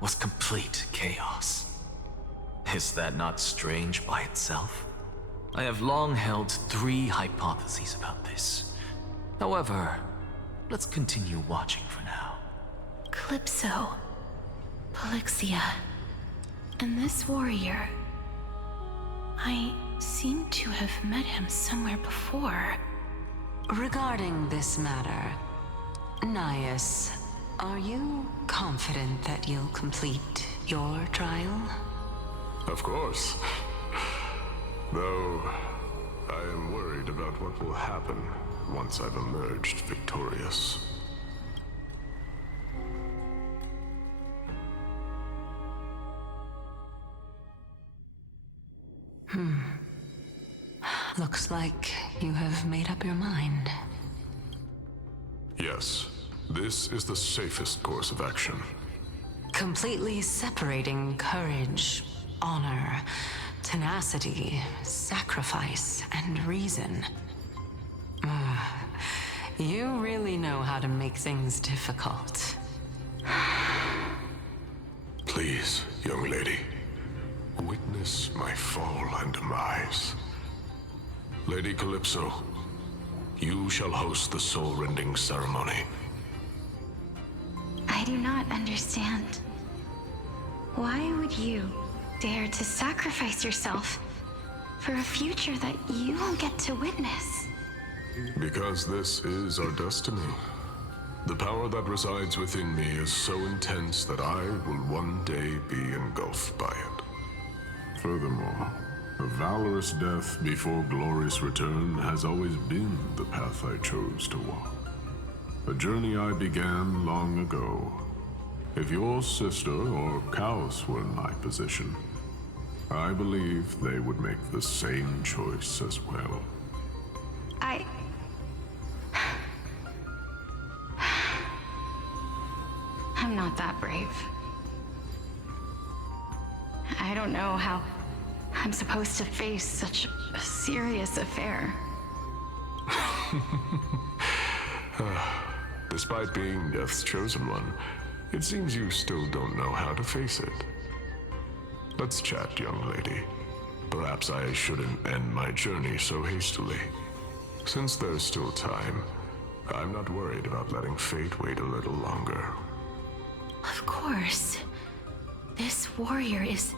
was complete chaos. Is that not strange by itself? I have long held three hypotheses about this. However, let's continue watching for now. Calypso, Polixia, and this warrior. I seem to have met him somewhere before. Regarding this matter, Nias, are you confident that you'll complete your trial? Of course. Though, I am worried about what will happen once I've emerged victorious. Looks like you have made up your mind. Yes, this is the safest course of action. Completely separating courage, honor, tenacity, sacrifice, and reason. You really know how to make things difficult. Please, young lady, witness my fall and demise. Lady Calypso, you shall host the soul-rending ceremony. I do not understand. Why would you dare to sacrifice yourself for a future that you won't get to witness? Because this is our destiny. The power that resides within me is so intense that I will one day be engulfed by it. Furthermore, a valorous death before glorious return has always been the path I chose to walk. A journey I began long ago. If your sister or Kaos were in my position, I believe they would make the same choice as well. I'm not that brave. I don't know how I'm supposed to face such a serious affair. Despite being Death's chosen one, it seems you still don't know how to face it. Let's chat, young lady. Perhaps I shouldn't end my journey so hastily. Since there's still time, I'm not worried about letting fate wait a little longer. Of course. This warrior is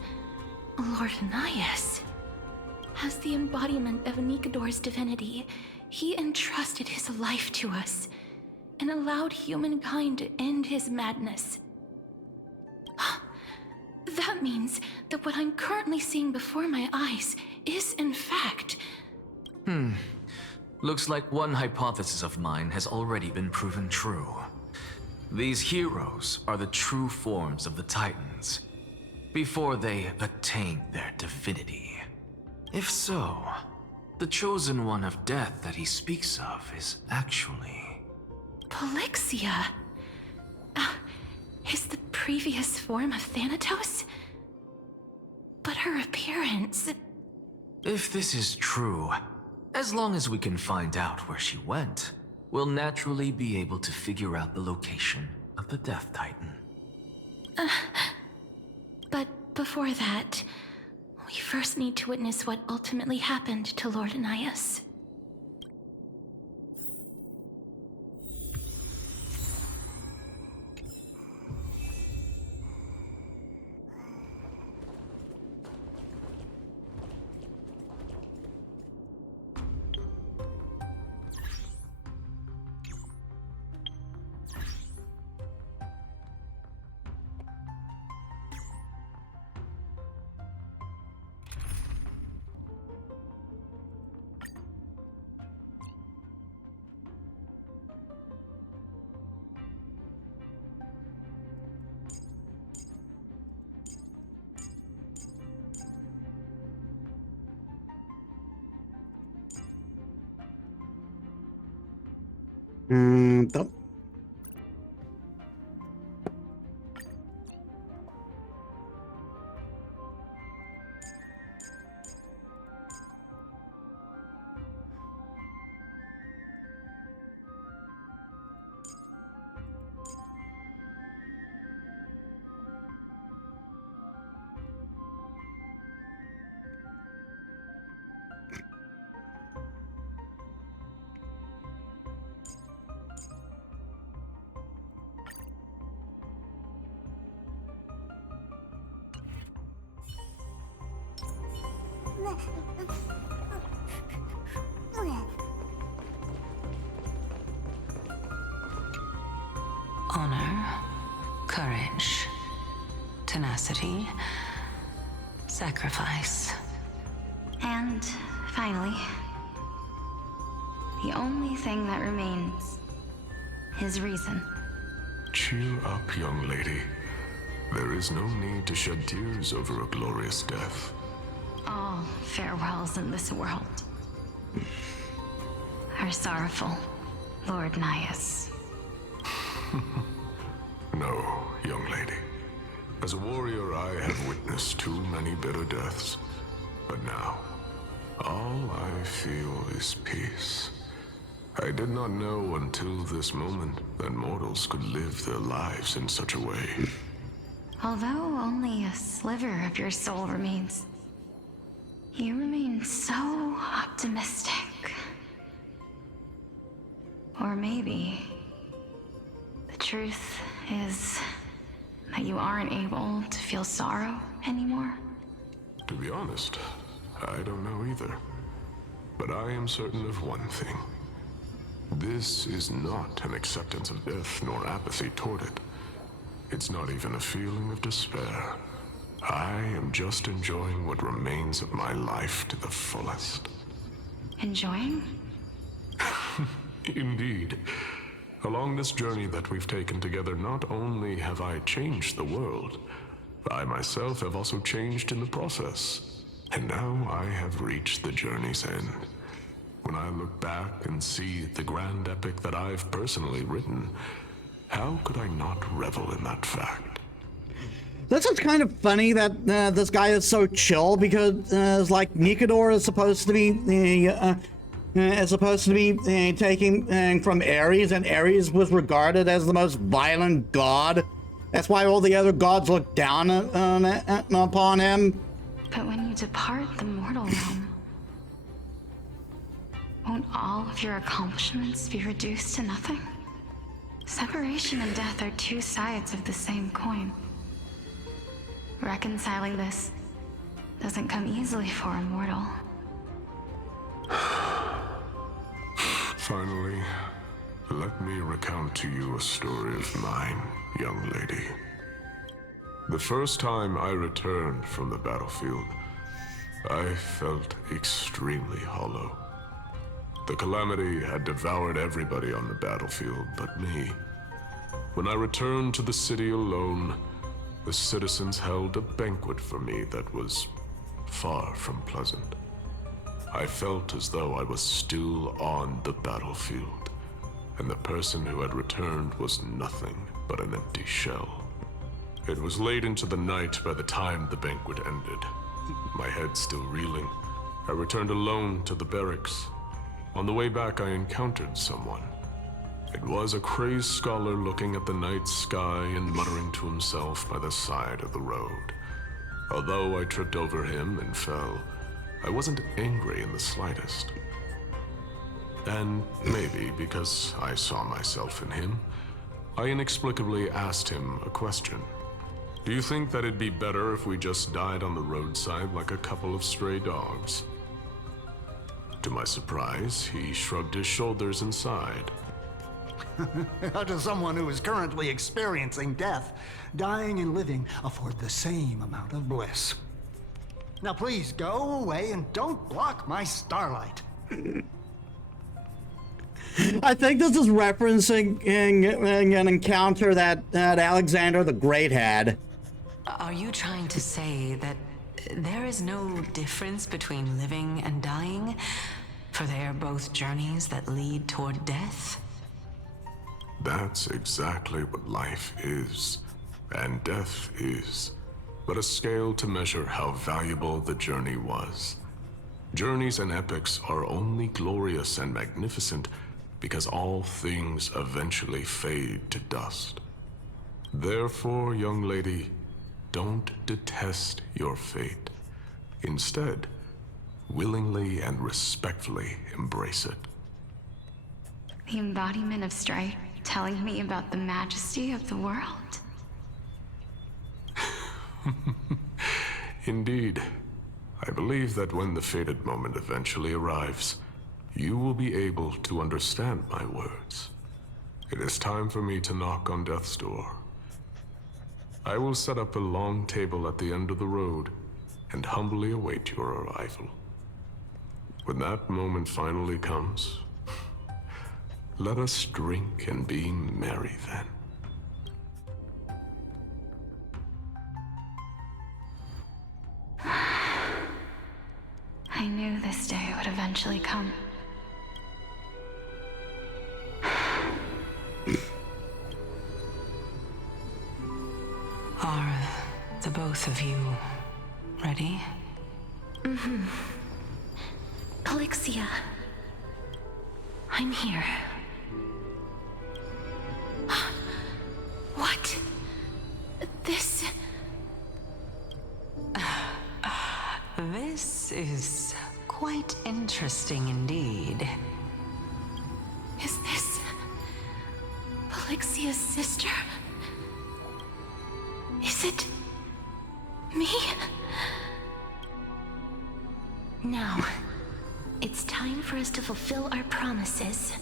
Lord Anias. As the embodiment of Nikador's divinity, he entrusted his life to us and allowed humankind to end his madness. That means that what I'm currently seeing before my eyes is, in fact... Looks like one hypothesis of mine has already been proven true. These heroes are the true forms of the Titans, before they attain their divinity. If so, the chosen one of death that he speaks of is actually... Polixia? Is the previous form of Thanatos? But her appearance... If this is true, as long as we can find out where she went, we'll naturally be able to figure out the location of the Death Titan. But before that, we first need to witness what ultimately happened to Lord Anias. Top. Honor, courage, tenacity, sacrifice. And finally, The only thing that remains is reason. Cheer up, young lady. There is no need to shed tears over a glorious death. All farewells in this world are sorrowful, Lord Nias. No, young lady. As a warrior, I have witnessed too many bitter deaths. But now, all I feel is peace. I did not know until this moment that mortals could live their lives in such a way. Although only a sliver of your soul remains, you remain so optimistic. Or maybe the truth is that you aren't able to feel sorrow anymore. To be honest, I don't know either. But I am certain of one thing. This is not an acceptance of death nor apathy toward it. It's not even a feeling of despair. I am just enjoying what remains of my life to the fullest. Enjoying? Indeed. Along this journey that we've taken together, not only have I changed the world, I myself have also changed in the process. And now I have reached the journey's end. When I look back and see the grand epic that I've personally written, how could I not revel in that fact? This is kind of funny that this guy is so chill, because it's like Nikador is supposed to be taken from Ares, and Ares was regarded as the most violent god. That's why all the other gods look down upon him. But when you depart the mortal realm, won't all of your accomplishments be reduced to nothing? Separation and death are two sides of the same coin. Reconciling this doesn't come easily for a mortal. Finally, let me recount to you a story of mine, young lady. The first time I returned from the battlefield, I felt extremely hollow. The calamity had devoured everybody on the battlefield but me. When I returned to the city alone, the citizens held a banquet for me that was far from pleasant. I felt as though I was still on the battlefield, and the person who had returned was nothing but an empty shell. It was late into the night by the time the banquet ended. My head still reeling, I returned alone to the barracks. On the way back, I encountered someone. It was a crazed scholar looking at the night sky and muttering to himself by the side of the road. Although I tripped over him and fell, I wasn't angry in the slightest. And maybe because I saw myself in him, I inexplicably asked him a question. Do you think that it'd be better if we just died on the roadside like a couple of stray dogs? To my surprise, he shrugged his shoulders and sighed. How does someone who is currently experiencing death, dying and living, afford the same amount of bliss? Now please go away and don't block my starlight. I think this is referencing an encounter that Alexander the Great had. Are you trying to say that there is no difference between living and dying? For they are both journeys that lead toward death? That's exactly what life is, and death is, but a scale to measure how valuable the journey was. Journeys and epics are only glorious and magnificent because all things eventually fade to dust. Therefore, young lady, don't detest your fate. Instead, willingly and respectfully embrace it. The embodiment of strife telling me about the majesty of the world. Indeed. I believe that when the fated moment eventually arrives, you will be able to understand my words. It is time for me to knock on death's door. I will set up a long table at the end of the road and humbly await your arrival. When that moment finally comes, Let us drink and be merry then. I knew this day would eventually come. Are the both of you ready? Mm-hmm. Polixia. I'm here. What? This... This is quite interesting indeed. Is this... Polixia's sister? Is it... me? Now, it's time for us to fulfill our promises.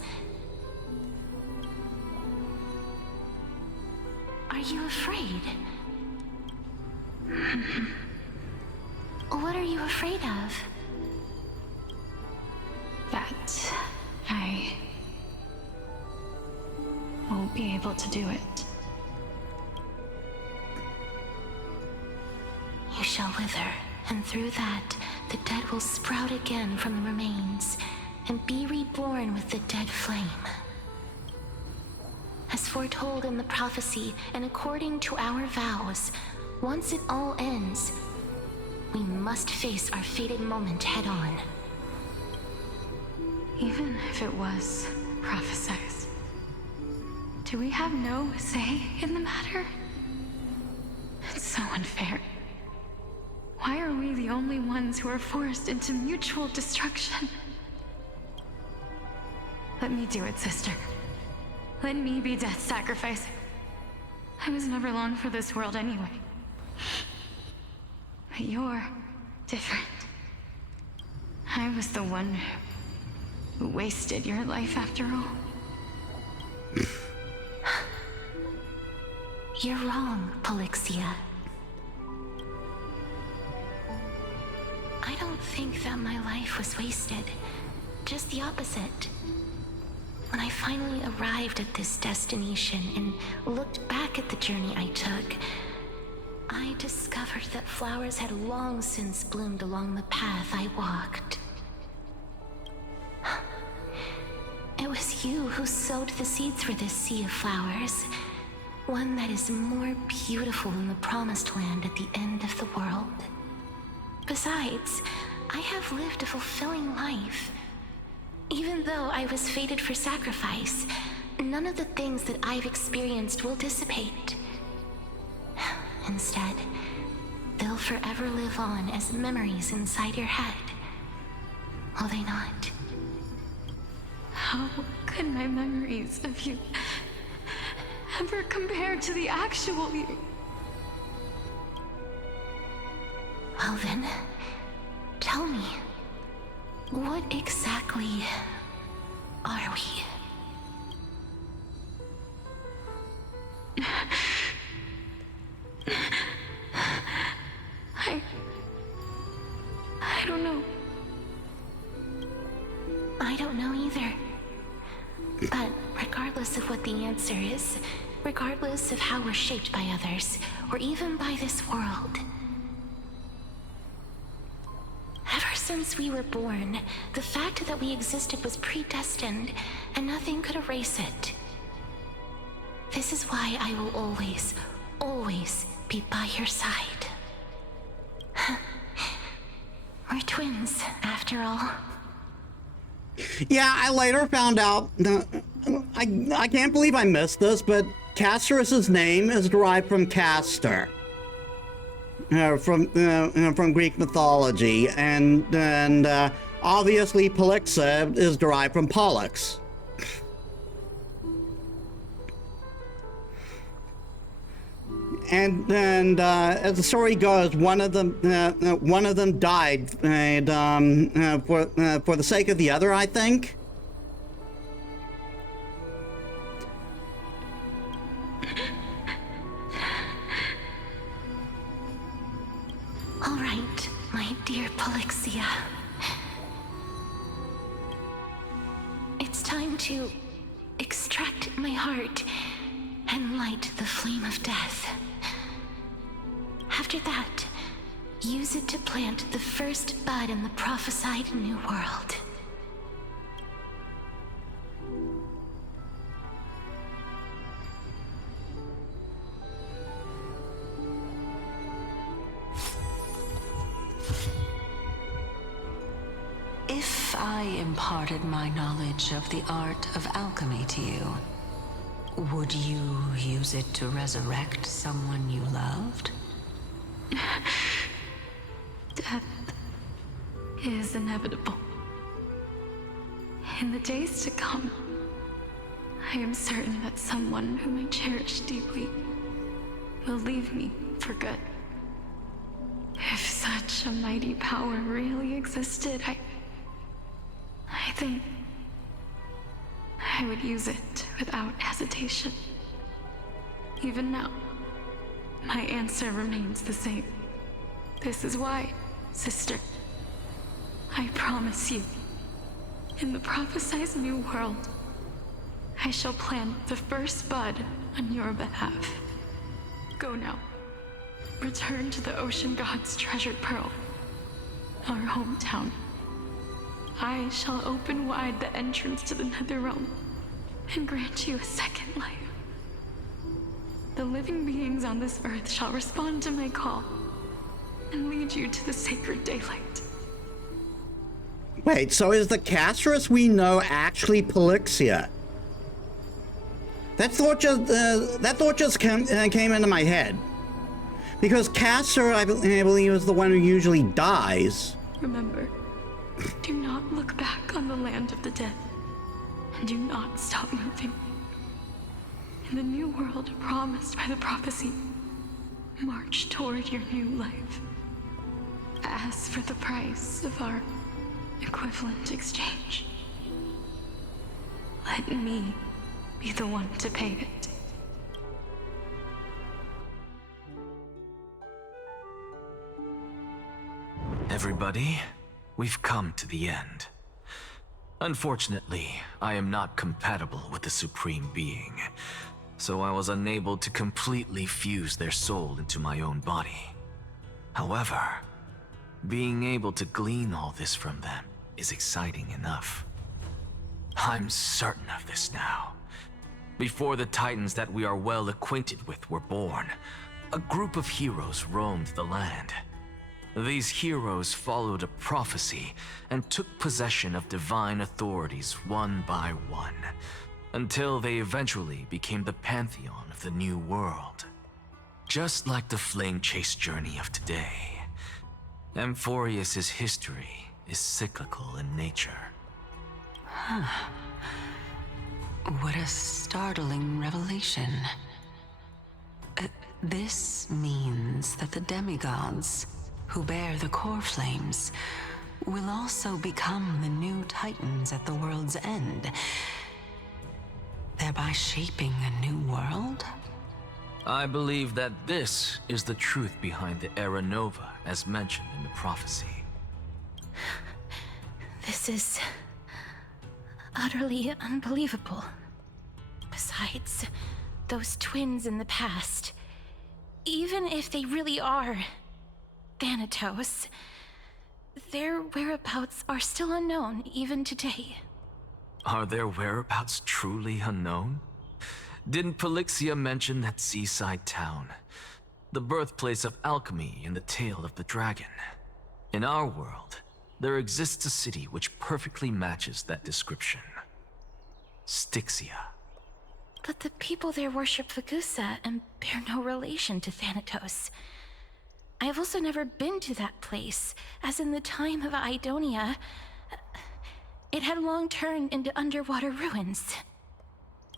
Are you afraid? What are you afraid of? That I won't be able to do it. You shall wither, and through that, the dead will sprout again from the remains, and be reborn with the dead flame. As foretold in the prophecy, and according to our vows, once it all ends, we must face our fated moment head-on. Even if it was prophesized, do we have no say in the matter? It's so unfair. Why are we the only ones who are forced into mutual destruction? Let me do it, sister. Let me be death's sacrifice. I was never long for this world anyway. But you're different. I was the one who wasted your life after all. You're wrong, Polixia. I don't think that my life was wasted. Just the opposite. When I finally arrived at this destination and looked back at the journey I took, I discovered that flowers had long since bloomed along the path I walked. It was you who sowed the seeds for this sea of flowers, one that is more beautiful than the promised land at the end of the world. Besides, I have lived a fulfilling life. Even though I was fated for sacrifice, none of the things that I've experienced will dissipate. Instead, they'll forever live on as memories inside your head. Will they not? How could my memories of you ever compare to the actual you? Well then, tell me, what exactly are we? I don't know. I don't know either. But regardless of what the answer is, regardless of how we're shaped by others, or even by this world, ever since we were born, the fact that we existed was predestined, and nothing could erase it. This is why I will always, always be by your side. We're twins, after all. Yeah, I later found out, I can't believe I missed this, but Castorus's name is derived from Castor. From Greek mythology, and obviously Polyxa is derived from Pollux. And as the story goes, one of them died for the sake of the other, I think. All right, my dear Polixia. It's time to extract my heart and light the flame of death. After that, use it to plant the first bud in the prophesied new world. If I imparted my knowledge of the art of alchemy to you, would you use it to resurrect someone you loved? Death is inevitable. In the days to come, I am certain that someone whom I cherish deeply will leave me for good. If such a mighty power really existed, I think I would use it without hesitation. Even now, my answer remains the same. This is why, sister, I promise you, in the prophesied new world, I shall plant the first bud on your behalf. Go now. Return to the ocean god's treasured pearl, our hometown. I shall open wide the entrance to the nether realm and grant you a second life. The living beings on this earth shall respond to my call and lead you to the sacred daylight. Wait, so is the Casteress we know actually Polixia? That thought just came into my head. Because Castor, I believe, is the one who usually dies. Remember, do not look back on the land of the dead, and do not stop moving. In the new world promised by the prophecy, march toward your new life. As for the price of our equivalent exchange, let me be the one to pay it. Everybody, we've come to the end. Unfortunately, I am not compatible with the Supreme Being, so I was unable to completely fuse their soul into my own body. However, being able to glean all this from them is exciting enough. I'm certain of this now. Before the Titans that we are well acquainted with were born, a group of heroes roamed the land. These heroes followed a prophecy and took possession of divine authorities one by one, until they eventually became the pantheon of the new world. Just like the flame chase journey of today, Amphorius's history is cyclical in nature. Huh. What a startling revelation. This means that the demigods, who bear the core flames, will also become the new Titans at the world's end, thereby shaping a new world? I believe that this is the truth behind the Era Nova, as mentioned in the prophecy. This is utterly unbelievable. Besides, those twins in the past, even if they really are Thanatos, their whereabouts are still unknown even today. Are their whereabouts truly unknown? Didn't Polixia mention that seaside town, the birthplace of alchemy in the tale of the dragon? In our world, there exists a city which perfectly matches that description. Styxia. But the people there worship Vagusa and bear no relation to Thanatos. I have also never been to that place, as in the time of Aidonia, it had long turned into underwater ruins.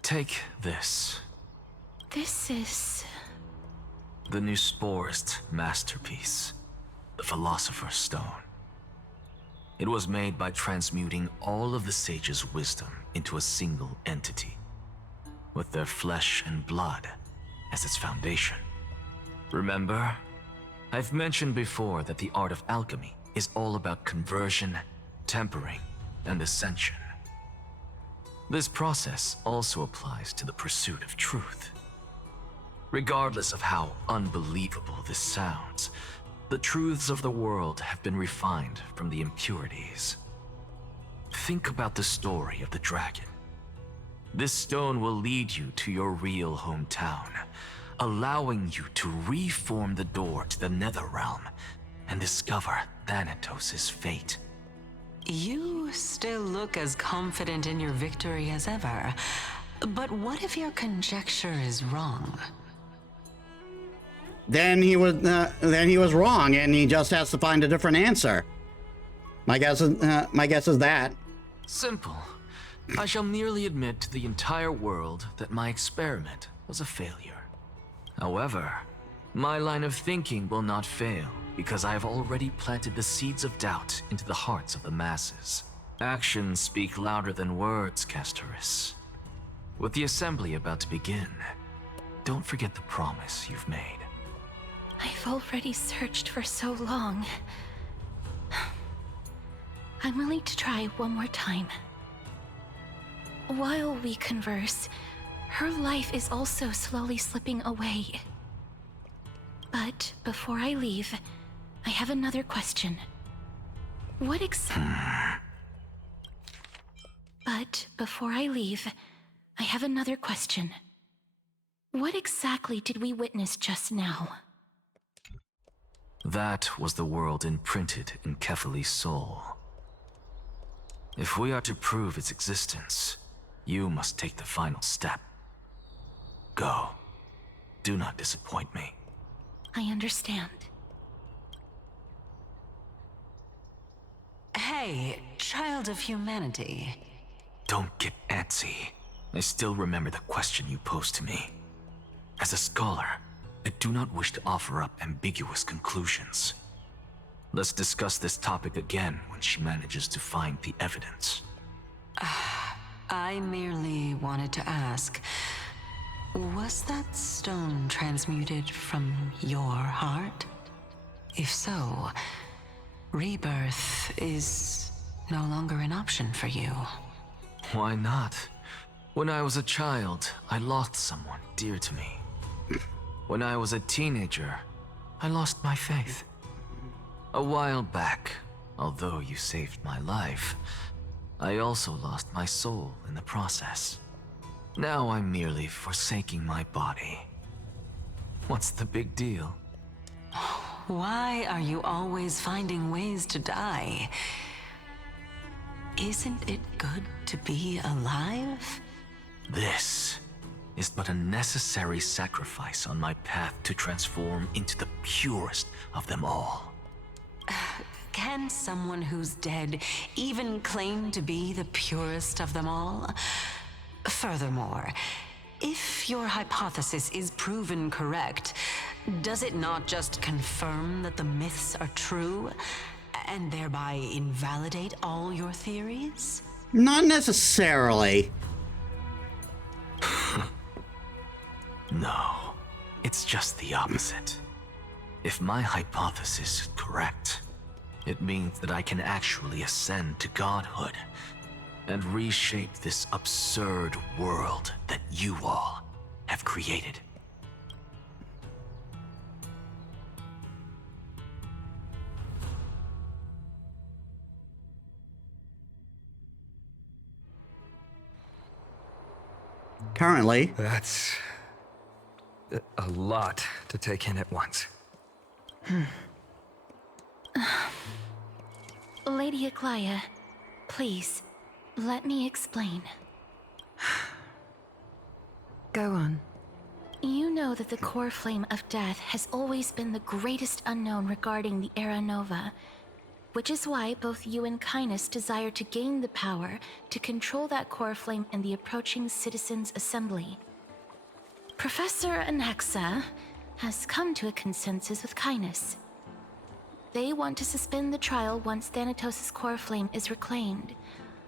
Take this. This is... the Nusporist masterpiece, the Philosopher's Stone. It was made by transmuting all of the sages' wisdom into a single entity, with their flesh and blood as its foundation. Remember, I've mentioned before that the art of alchemy is all about conversion, tempering, and ascension. This process also applies to the pursuit of truth. Regardless of how unbelievable this sounds, the truths of the world have been refined from the impurities. Think about the story of the dragon. This stone will lead you to your real hometown, allowing you to reform the door to the Netherrealm and discover Thanatos' fate. You still look as confident in your victory as ever. But what if your conjecture is wrong? Then he was wrong, and he just has to find a different answer. My guess is that. Simple. I shall merely admit to the entire world that my experiment was a failure. However, my line of thinking will not fail because I have already planted the seeds of doubt into the hearts of the masses. Actions speak louder than words, Castoris. With the assembly about to begin, don't forget the promise you've made. I've already searched for so long. I'm willing to try one more time. While we converse, her life is also slowly slipping away. But before I leave, I have another question. But before I leave, I have another question. What exactly did we witness just now? That was the world imprinted in Kefali's soul. If we are to prove its existence, you must take the final step. Go. Do not disappoint me. I understand. Hey, child of humanity. Don't get antsy. I still remember the question you posed to me. As a scholar, I do not wish to offer up ambiguous conclusions. Let's discuss this topic again when she manages to find the evidence. I merely wanted to ask, was that stone transmuted from your heart? If so, rebirth is no longer an option for you. Why not? When I was a child, I lost someone dear to me. When I was a teenager, I lost my faith. A while back, although you saved my life, I also lost my soul in the process. Now I'm merely forsaking my body. What's the big deal? Why are you always finding ways to die? Isn't it good to be alive? This is but a necessary sacrifice on my path to transform into the purest of them all. Can someone who's dead even claim to be the purest of them all? Furthermore, if your hypothesis is proven correct, does it not just confirm that the myths are true, and thereby invalidate all your theories? Not necessarily. No, it's just the opposite. If my hypothesis is correct, it means that I can actually ascend to godhood and reshape this absurd world that you all have created. Currently. That's a lot to take in at once. Lady Aglaia, please, let me explain. Go on. You know that the core flame of death has always been the greatest unknown regarding the Era Nova, which is why both you and Kainis desire to gain the power to control that core flame in the approaching Citizens' Assembly. Professor Anaxa has come to a consensus with Kainis. They want to suspend the trial once Thanatos' core flame is reclaimed,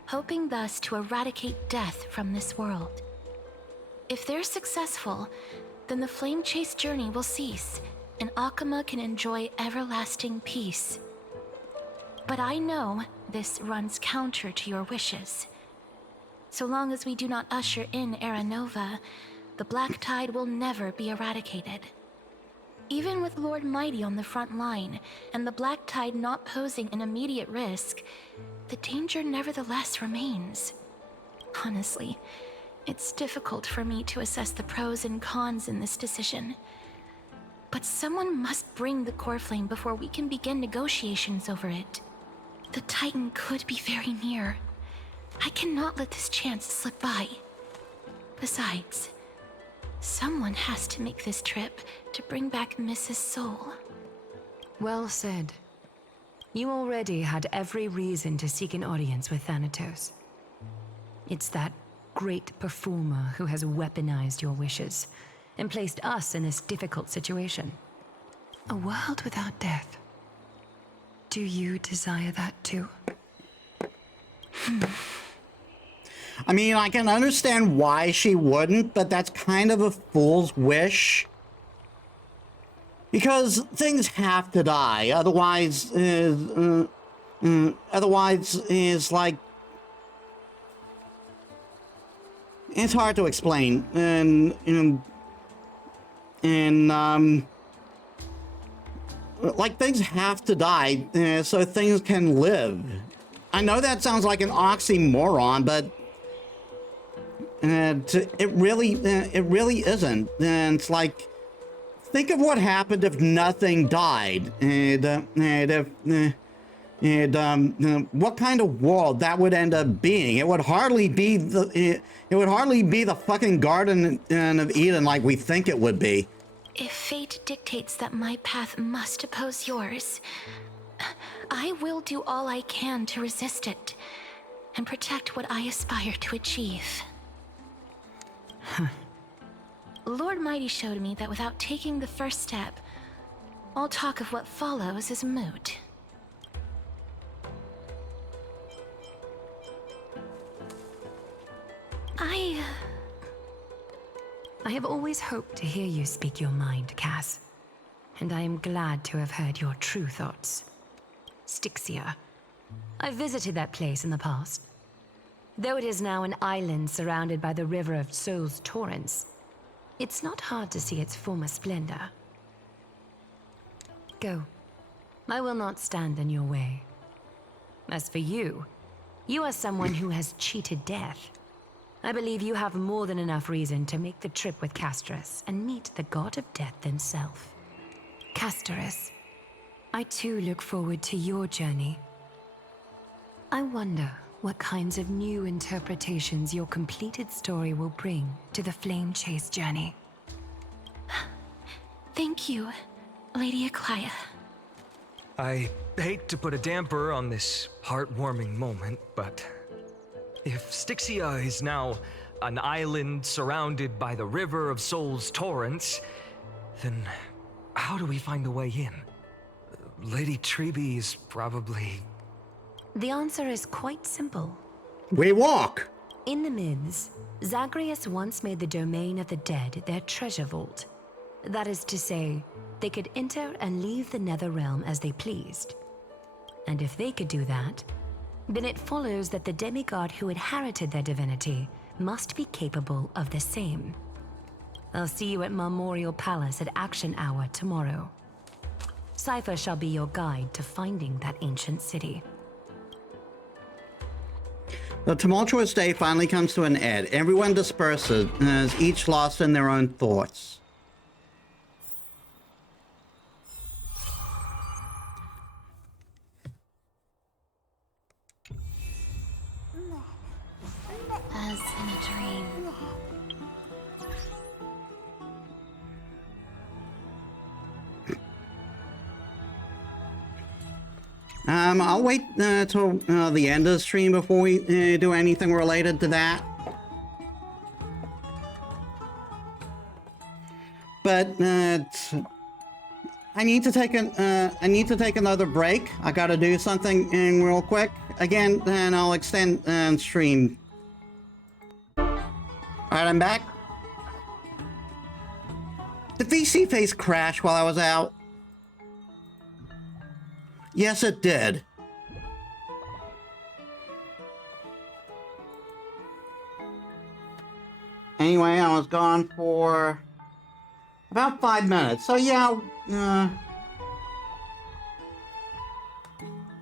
hoping thus to eradicate death from this world. If they're successful, then the flame chase journey will cease, and Akama can enjoy everlasting peace. But I know this runs counter to your wishes. So long as we do not usher in Era Nova, the Black Tide will never be eradicated. Even with Lord Mighty on the front line, and the Black Tide not posing an immediate risk, the danger nevertheless remains. Honestly, it's difficult for me to assess the pros and cons in this decision. But someone must bring the core flame before we can begin negotiations over it. The Titan could be very near. I cannot let this chance slip by. Besides, someone has to make this trip to bring back Mrs. Soul. Well said. You already had every reason to seek an audience with Thanatos. It's that great performer who has weaponized your wishes and placed us in this difficult situation. A world without death. Do you desire that too? I mean, I can understand why she wouldn't, but that's kind of a fool's wish. Because things have to die, otherwise is like... It's hard to explain, like things have to die so things can live. I know that sounds like an oxymoron, but it really isn't. And it's like, think of what happened if nothing died, what kind of world that would end up being. It would hardly be the fucking Garden of Eden like we think it would be. If fate dictates that my path must oppose yours, I will do all I can to resist it and protect what I aspire to achieve. Lord Mighty showed me that without taking the first step, all talk of what follows is moot. I have always hoped to hear you speak your mind, Cass. And I am glad to have heard your true thoughts. Styxia. I visited that place in the past. Though it is now an island surrounded by the river of Soul's torrents, it's not hard to see its former splendor. Go. I will not stand in your way. As for you, you are someone who has cheated death. I believe you have more than enough reason to make the trip with Casterus and meet the god of death himself. Casterus, I too look forward to your journey. I wonder what kinds of new interpretations your completed story will bring to the Flame Chase journey. Thank you, Lady Aklia. I hate to put a damper on this heartwarming moment, but if Styxia is now an island surrounded by the river of Soul's torrents, then how do we find a way in? Lady Treby is probably... The answer is quite simple. We walk! In the myths, Zagreus once made the domain of the dead their treasure vault. That is to say, they could enter and leave the nether realm as they pleased. And if they could do that, then it follows that the demigod who inherited their divinity must be capable of the same. I'll see you at Memorial Palace at Action Hour tomorrow. Sci-Fi shall be your guide to finding that ancient city. The tumultuous day finally comes to an end. Everyone disperses, each lost in their own thoughts. As in a dream. I'll wait till the end of the stream before we do anything related to that. But I need to take another break. I gotta do something real quick. Again, and I'll extend stream. Alright, I'm back. Did VC face crash while I was out? Yes, it did. Anyway, I was gone for about 5 minutes. So yeah,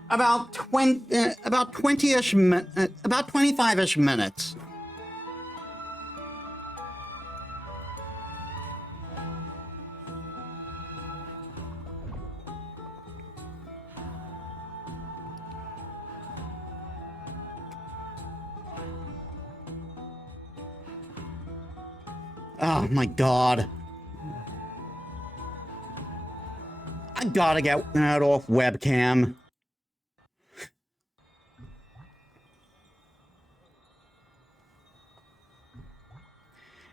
about 20-ish, about 25-ish minutes. Oh my god. I gotta get that off webcam.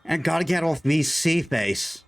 I gotta get off VC face.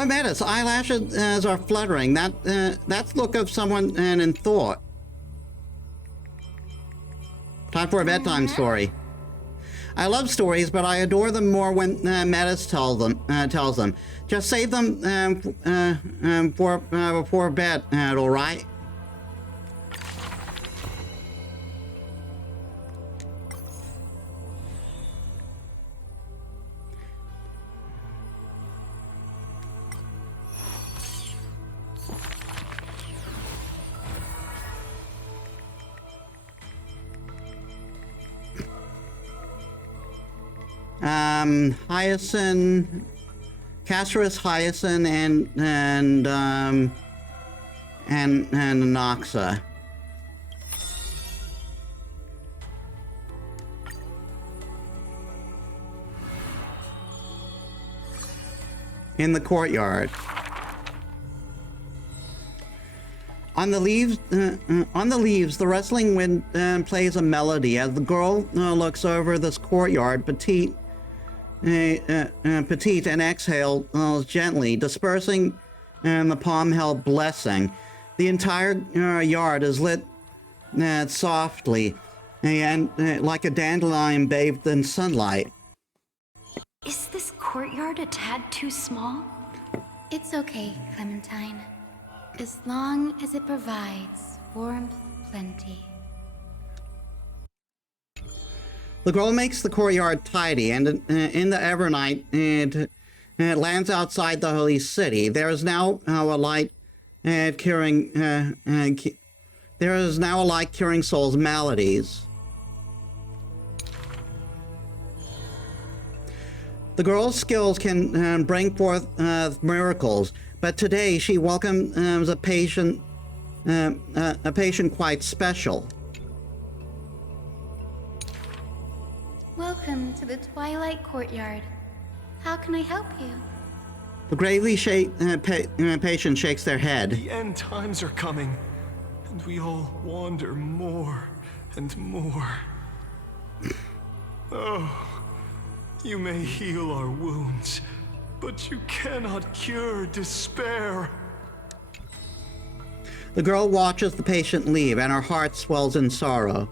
Oh, Metis, eyelashes are fluttering. That's the look of someone in thought. Time for a bedtime story. I love stories, but I adore them more when Metis tells them. Just save them for before bed, all right? Hyacinth, Casterus, Hyacinth, and Noxa. In the courtyard. On the leaves, the rustling wind plays a melody as the girl looks over this courtyard, petite and exhales gently, dispersing the palm-held blessing. The entire yard is lit softly and like a dandelion bathed in sunlight. Is this courtyard a tad too small? It's okay, Clementine. As long as it provides warmth plenty. The girl makes the courtyard tidy, and in the Evernight, it lands outside the holy city. There is now a light curing. There is now a light curing souls' maladies. The girl's skills can bring forth miracles, but today she welcomes a patient quite special. Welcome to the Twilight Courtyard. How can I help you? The gravely patient shakes their head. The end times are coming, and we all wander more and more. Oh, you may heal our wounds, but you cannot cure despair. The girl watches the patient leave, and her heart swells in sorrow.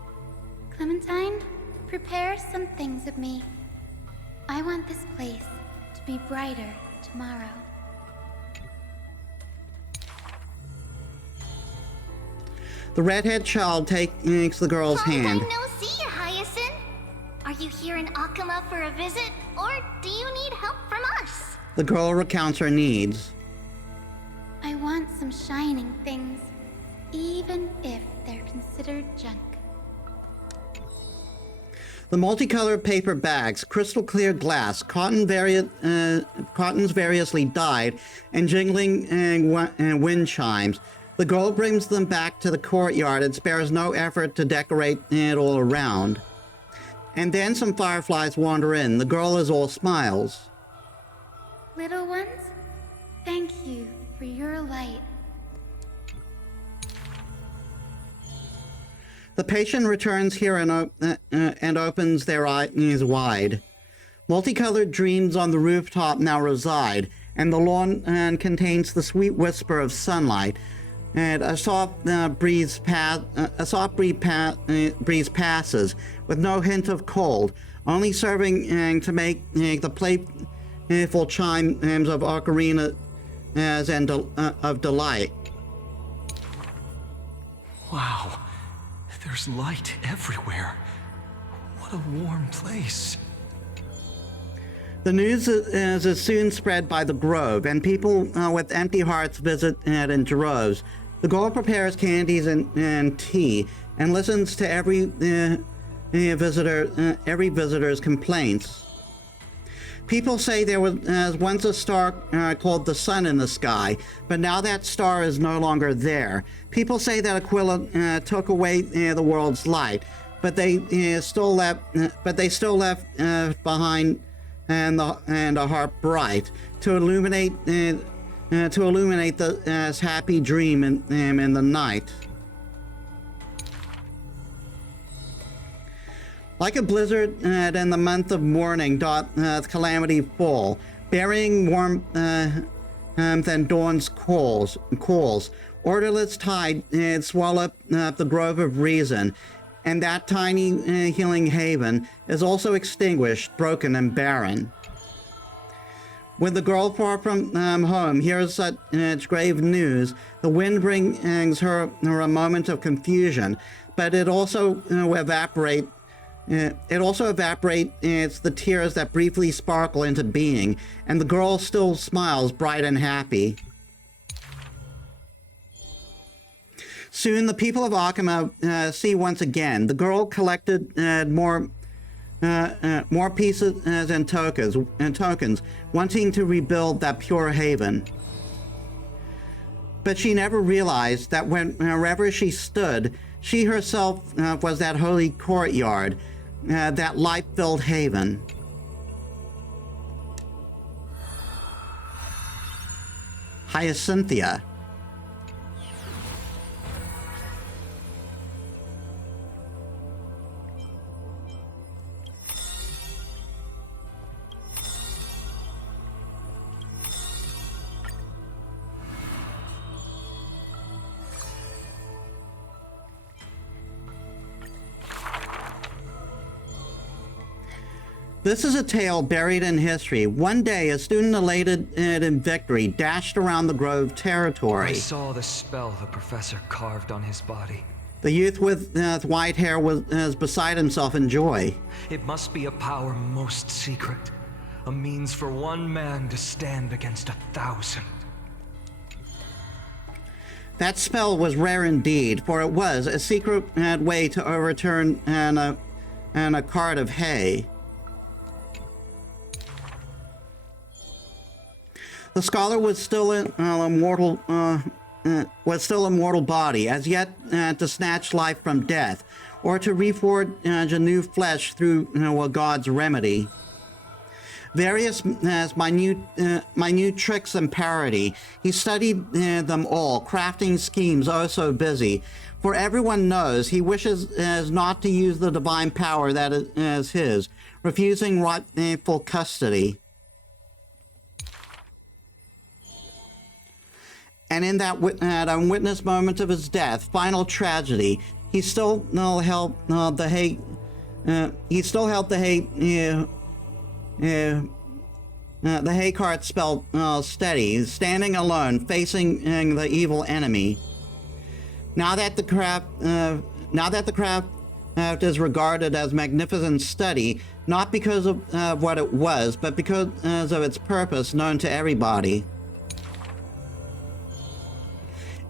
Clementine, prepare some things with me. I want this place to be brighter tomorrow. The redhead child takes the girl's hand. Long time no see, Hyacinth. Are you here in Akama for a visit, or do you need help from us? The girl recounts her needs. I want some shining things, even if they're considered junk. The multicolored paper bags, crystal clear glass, cottons variously dyed, and jingling wind chimes. The girl brings them back to the courtyard and spares no effort to decorate it all around. And then some fireflies wander in. The girl is all smiles. Little ones, thank you for your light. The patient returns here and opens their eyes wide. Multicolored dreams on the rooftop now reside, and the lawn contains the sweet whisper of sunlight. And a soft breeze passes with no hint of cold, only serving to make the playful chimes of ocarina and of delight. Wow, there's light everywhere. What a warm place. The news is soon spread by the grove, and people with empty hearts visit it in droves. The girl prepares candies and tea, and listens to every visitor's complaints. People say there was once a star called the sun in the sky, but now that star is no longer there. People say that Aquila took away the world's light, but they still left behind and a heart bright to illuminate the happy dream in the night. Like a blizzard in the month of mourning doth calamity fall, burying warmth than dawn's coals. Orderless tide swallow up the grove of reason, and that tiny healing haven is also extinguished, broken, and barren. When the girl far from home hears such grave news, the wind brings her a moment of confusion, but it also evaporates the tears that briefly sparkle into being, and the girl still smiles bright and happy. Soon the people of Akima see once again. The girl collected more pieces and tokens, wanting to rebuild that pure haven. But she never realized that wherever she stood, she herself was that holy courtyard, that light-filled haven. Hyacinthia. This is a tale buried in history. One day, a student elated in victory dashed around the grove territory. I saw the spell the professor carved on his body. The youth with white hair was beside himself in joy. It must be a power most secret, a means for one man to stand against 1,000. That spell was rare indeed, for it was a secret way to overturn a cart of hay. The scholar was still a mortal body, as yet to snatch life from death, or to reforge a new flesh through a god's remedy. Various minute tricks and parody, he studied them all, crafting schemes oh so busy. For everyone knows he wishes not to use the divine power that is his, refusing rightful custody. And in that unwitnessed moment of his death, final tragedy, he still held the hay. The hay cart spelled steady, standing alone, facing the evil enemy. Now that the craft is regarded as magnificent study, not because of what it was, but because of its purpose, known to everybody.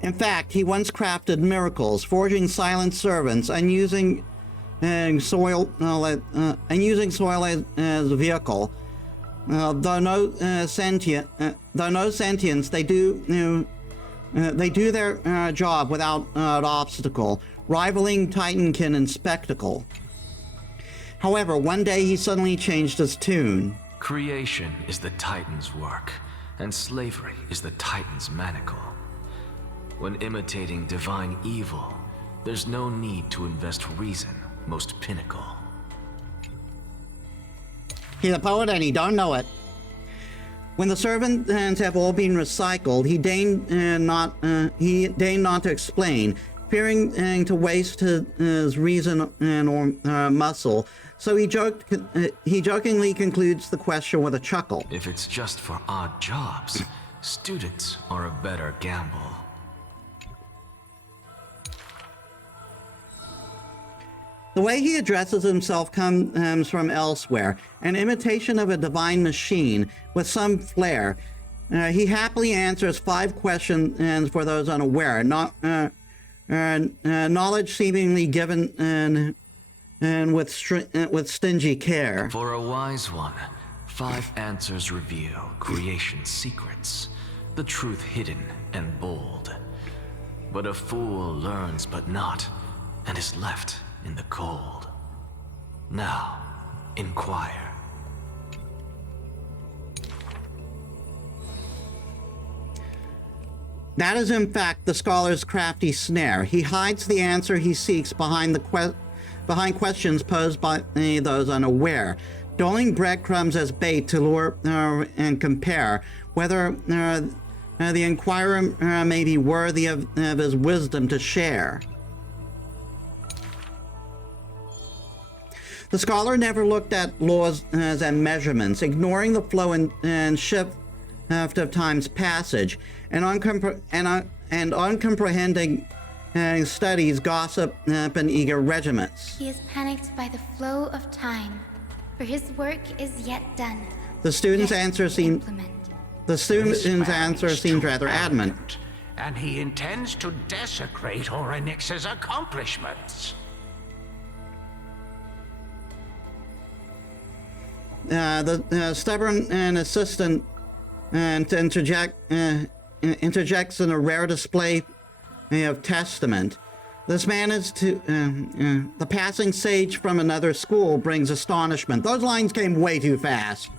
In fact, he once crafted miracles, forging silent servants and using soil as a vehicle. Though no sentience, they do their job without obstacle, rivaling Titankin in spectacle. However, one day he suddenly changed his tune. Creation is the Titan's work, and slavery is the Titan's manacle. When imitating divine evil, There's no need to invest reason, most pinnacle. He's a poet and he don't know it. When the servants have all been recycled, he deigned not to explain, fearing to waste his reason or muscle. So he jokingly concludes the question with a chuckle. If it's just for odd jobs, students are a better gamble. The way he addresses himself comes from elsewhere, an imitation of a divine machine with some flair. He happily answers 5 questions for those unaware, knowledge seemingly given and with stingy care. For a wise one, 5 answers reveal creation's secrets, the truth hidden and bold. But a fool learns but not, and is left in the cold. Now, inquire. That is in fact the scholar's crafty snare. He hides the answer he seeks behind questions posed by those unaware, doling breadcrumbs as bait to lure and compare whether the inquirer may be worthy of his wisdom to share. The scholar never looked at laws and measurements, ignoring the flow and shift of time's passage, and uncomprehending studies, gossip, and eager regiments. He is panicked by the flow of time, for his work is yet done. The student's answer seems rather adamant. And he intends to desecrate Orynyx's accomplishments. The stubborn assistant interjects in a rare display of testament. This man is the passing sage from another school brings astonishment. Those lines came way too fast.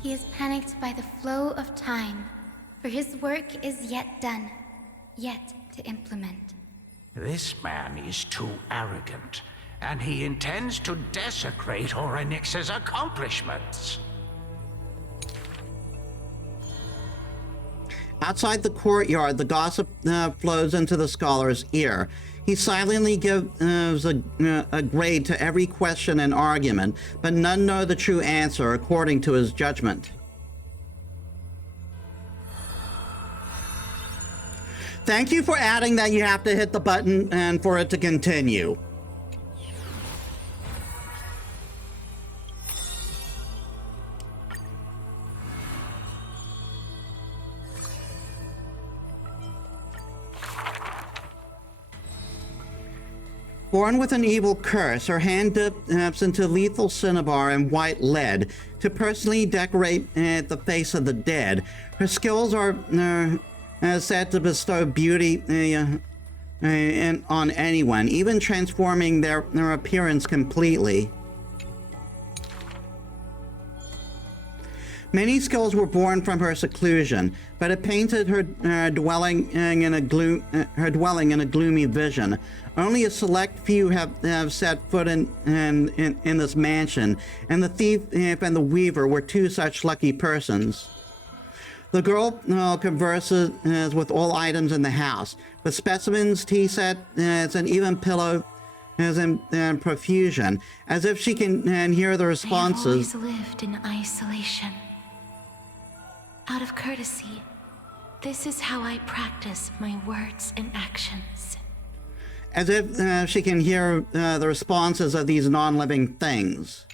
He is panicked by the flow of time, for his work is yet done, yet to implement. This man is too arrogant, and he intends to desecrate Orynyx's accomplishments. Outside the courtyard, the gossip flows into the scholar's ear. He silently gives a grade to every question and argument, but none know the true answer according to his judgment. Thank you for adding that you have to hit the button and for it to continue. Born with an evil curse, her hand dips into lethal cinnabar and white lead to personally decorate the face of the dead. Her skills are said to bestow beauty on anyone, even transforming their appearance completely. Many skills were born from her seclusion, but it painted her dwelling in a gloomy vision. Only a select few have set foot in this mansion, and the thief and the weaver were 2 such lucky persons. The girl converses with all items in the house, with specimens, tea sets, and even pillow in profusion, as if she can hear the responses. I have always lived in isolation. Out of courtesy, this is how I practice my words and actions. As if she can hear the responses of these non-living things.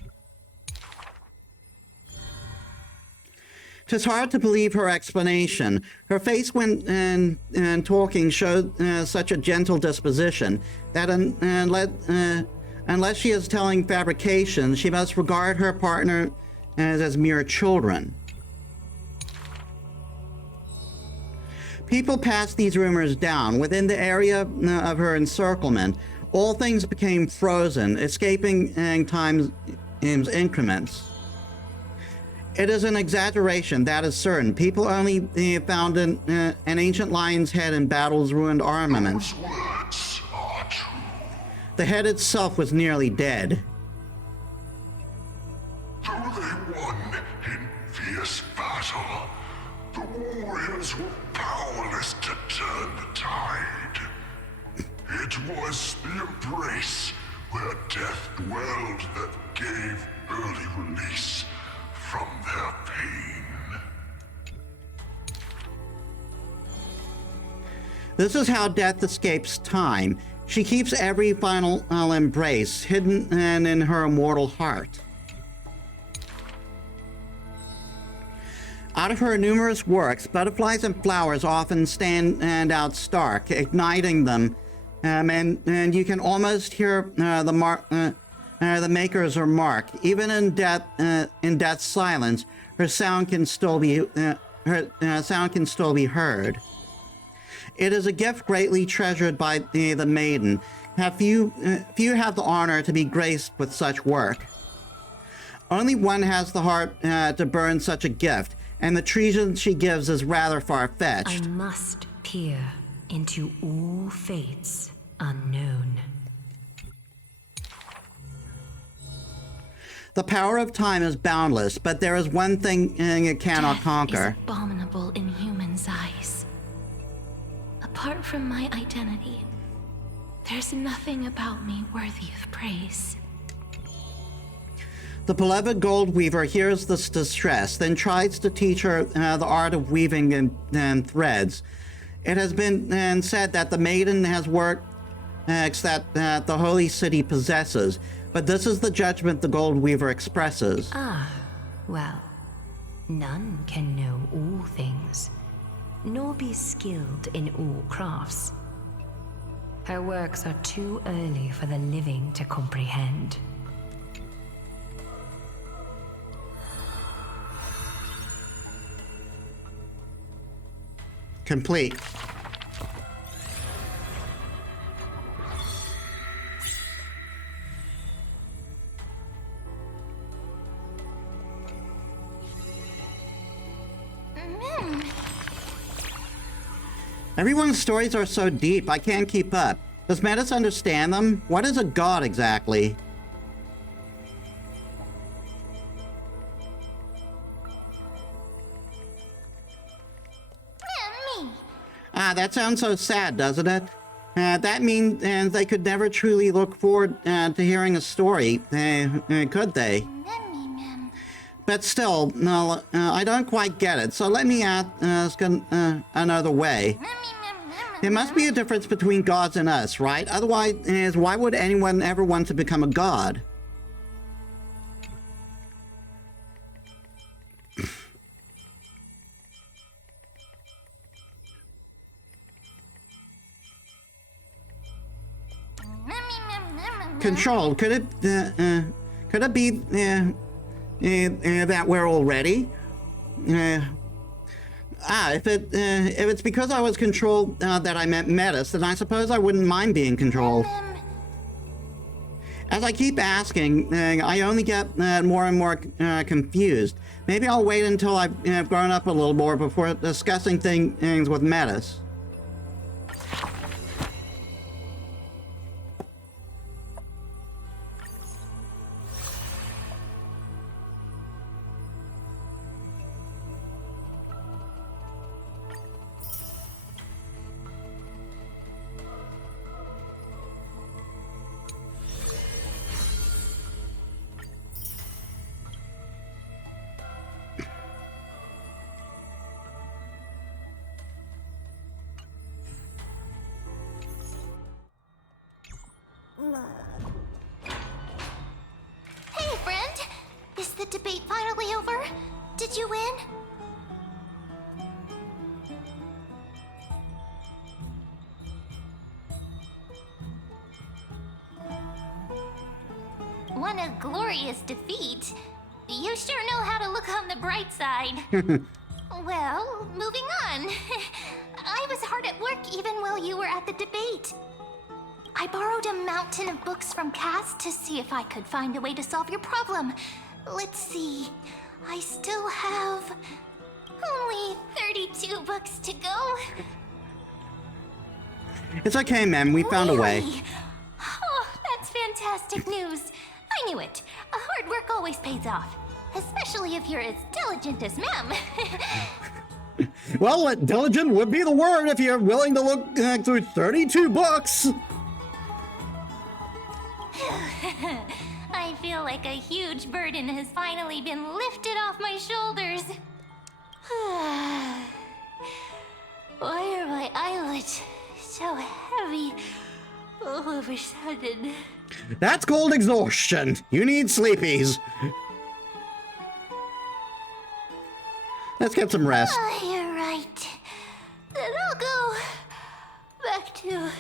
'Tis hard to believe her explanation. Her face when talking showed such a gentle disposition that unless she is telling fabrications, she must regard her partner as mere children. People pass these rumors down. Within the area of her encirclement, all things became frozen, escaping time's increments. It is an exaggeration, that is certain. People only found an ancient lion's head in battle's ruined armaments. Those words are true. The head itself was nearly dead. Though they won in fierce battle, the warriors were powerless to turn the tide. It was the embrace where death dwelled that gave early release from their pain. This is how death escapes time. She keeps every final embrace hidden in her immortal heart. Out of her numerous works, butterflies and flowers often stand out stark, igniting them, and you can almost hear the maker's remark. Even in death's silence, her sound can still be heard. It is a gift greatly treasured by the Maiden. Few have the honor to be graced with such work. Only one has the heart to burn such a gift, and the treason she gives is rather far-fetched. I must peer into all fates unknown. The power of time is boundless, but there is one thing it cannot conquer. Is abominable in humans' eyes. Apart from my identity, there's nothing about me worthy of praise. The beloved gold weaver hears this distress, then tries to teach her the art of weaving and threads. It has been said that the Maiden has worked that the holy city possesses, but this is the judgment the gold weaver expresses. Ah, well, none can know all things, nor be skilled in all crafts. Her works are too early for the living to comprehend. Complete. Everyone's stories are so deep, I can't keep up. Does Metis understand them? What is a god exactly? Ah, that sounds so sad, doesn't it? That means they could never truly look forward to hearing a story, could they? But still, no, I don't quite get it, so let me ask another way. There must be a difference between gods and us, right? Otherwise, why would anyone ever want to become a god? Control, could it be that we're already? If it's because I was controlled that I met Metis, then I suppose I wouldn't mind being controlled. As I keep asking, I only get more and more confused. Maybe I'll wait until I've grown up a little more before discussing things with Metis. Hey, friend! Is the debate finally over? Did you win? What a glorious defeat. You sure know how to look on the bright side. Well, moving on. I was hard at work even while you were at the debate. I borrowed a mountain of books from Cass to see if I could find a way to solve your problem. Let's see. I still have only 32 books to go. It's okay, ma'am. We found a way. Really? Oh, that's fantastic news. I knew it. Hard work always pays off. Especially if you're as diligent as ma'am. Well, diligent would be the word if you're willing to look through 32 books. I feel like a huge burden has finally been lifted off my shoulders. Why are my eyelids so heavy all of a sudden? That's called exhaustion. You need sleepies. Let's get some rest. Oh, you're right. Then I'll go back to...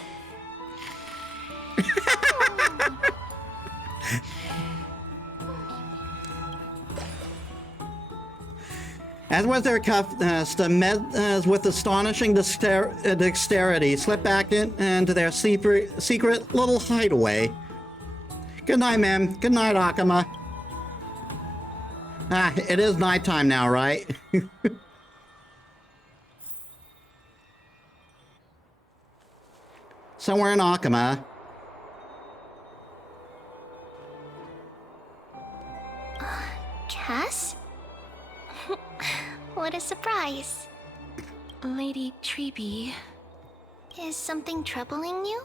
As was their custom, Metis with astonishing dexterity slipped back into their secret little hideaway. Good night, ma'am. Good night, Akama. It is nighttime now, right? Somewhere in Akama. Cass? What a surprise. Lady Treeby. Is something troubling you?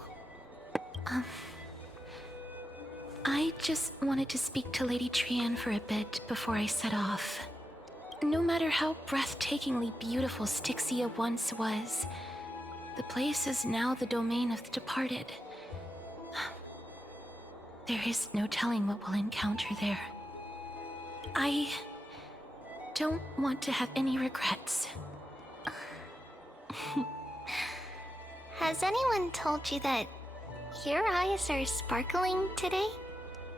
I just wanted to speak to Lady Trian for a bit before I set off. No matter how breathtakingly beautiful Styxia once was, the place is now the domain of the departed. There is no telling what we'll encounter there. I don't want to have any regrets. Has anyone told you that your eyes are sparkling today?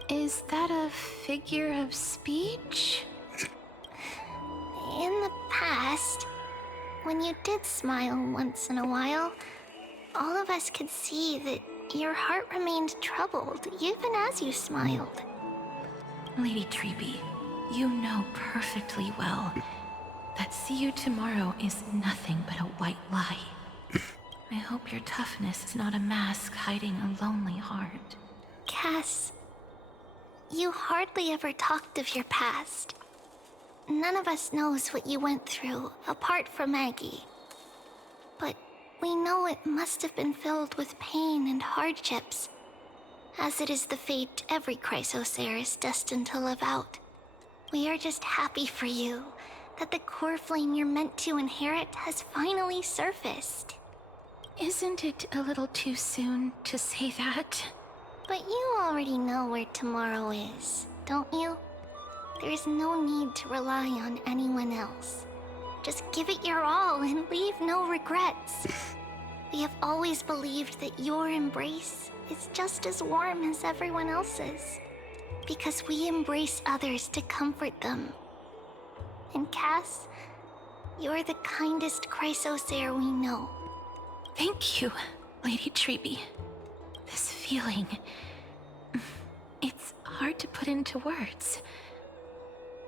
Is that a figure of speech? In the past, when you did smile once in a while, all of us could see that your heart remained troubled even as you smiled. Lady Treeby, you know perfectly well that see you tomorrow is nothing but a white lie. I hope your toughness is not a mask hiding a lonely heart. Cass, you hardly ever talked of your past. None of us knows what you went through, apart from Maggie. But we know it must have been filled with pain and hardships, as it is the fate every Chrysosaur is destined to live out. We are just happy for you that the core flame you're meant to inherit has finally surfaced. Isn't it a little too soon to say that? But you already know where tomorrow is, don't you? There's no need to rely on anyone else. Just give it your all and leave no regrets. We have always believed that your embrace is just as warm as everyone else's, because we embrace others to comfort them. And Cass, you're the kindest Chrysosaur we know. Thank you, Lady Treeby. This feeling... it's hard to put into words.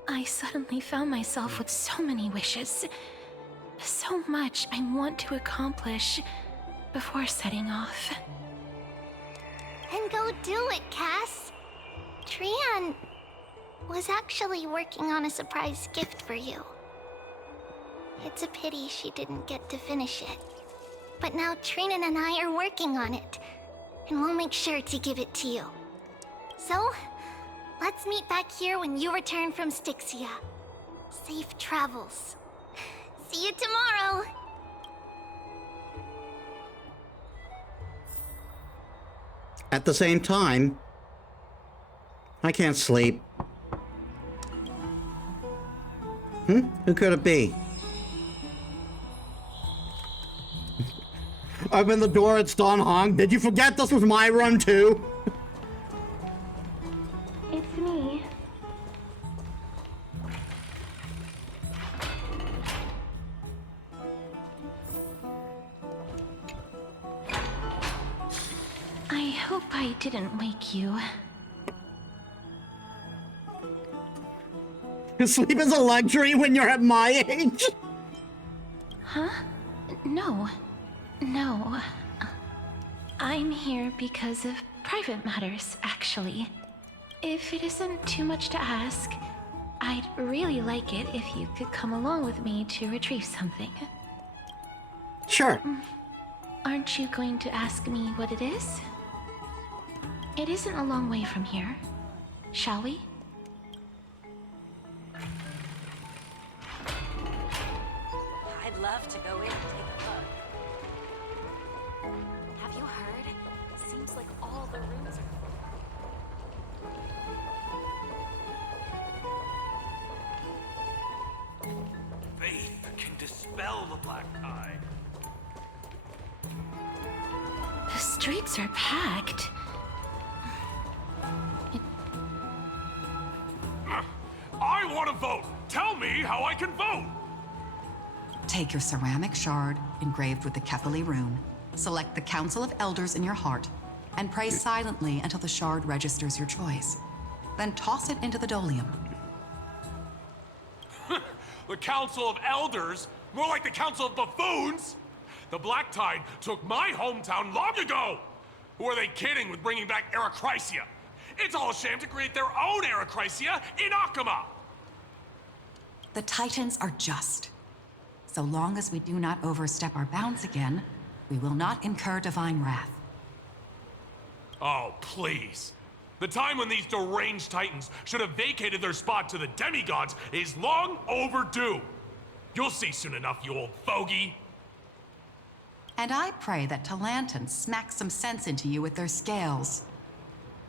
I suddenly found myself with so many wishes. So much I want to accomplish before setting off. Then go do it, Cass. Trian was actually working on a surprise gift for you. It's a pity she didn't get to finish it. But now Trinan and I are working on it, and we'll make sure to give it to you. So, let's meet back here when you return from Styxia. Safe travels. See you tomorrow! At the same time, I can't sleep. Who could it be? Open the door, it's Don Hong. Did you forget this was my room too? It's me. I I didn't wake you. Sleep is a luxury when you're at my age. Huh? No. No. I'm here because of private matters, actually. If it isn't too much to ask, I'd really like it if you could come along with me to retrieve something. Sure. Aren't you going to ask me what it is? It isn't a long way from here. Shall we? I'd love to go in and take a look. Have you heard? Seems like all the rooms are Faith can dispel the black tide. The streets are packed. I want to vote! Tell me how I can vote! Take your ceramic shard, engraved with the Kefali rune, select the Council of Elders in your heart, and pray silently until the shard registers your choice. Then toss it into the Dolium. The Council of Elders? More like the Council of Buffoons! The Black Tide took my hometown long ago! Who are they kidding with bringing back Erechrysia? It's all a sham to create their own Erechrysia in Akama! The Titans are just. So long as we do not overstep our bounds again, we will not incur divine wrath. Oh, please. The time when these deranged Titans should have vacated their spot to the demigods is long overdue. You'll see soon enough, you old fogey. And I pray that Talanton smacks some sense into you with their scales.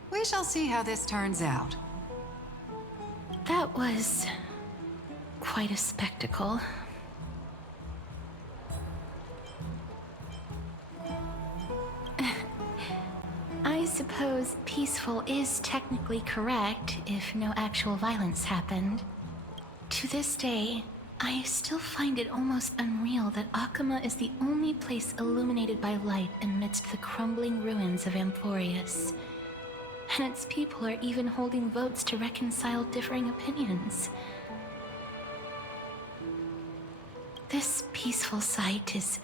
We shall see how this turns out. That was quite a spectacle. I suppose peaceful is technically correct if no actual violence happened. To this day, I still find it almost unreal that Akama is the only place illuminated by light amidst the crumbling ruins of Amphorius. And its people are even holding votes to reconcile differing opinions. This peaceful sight is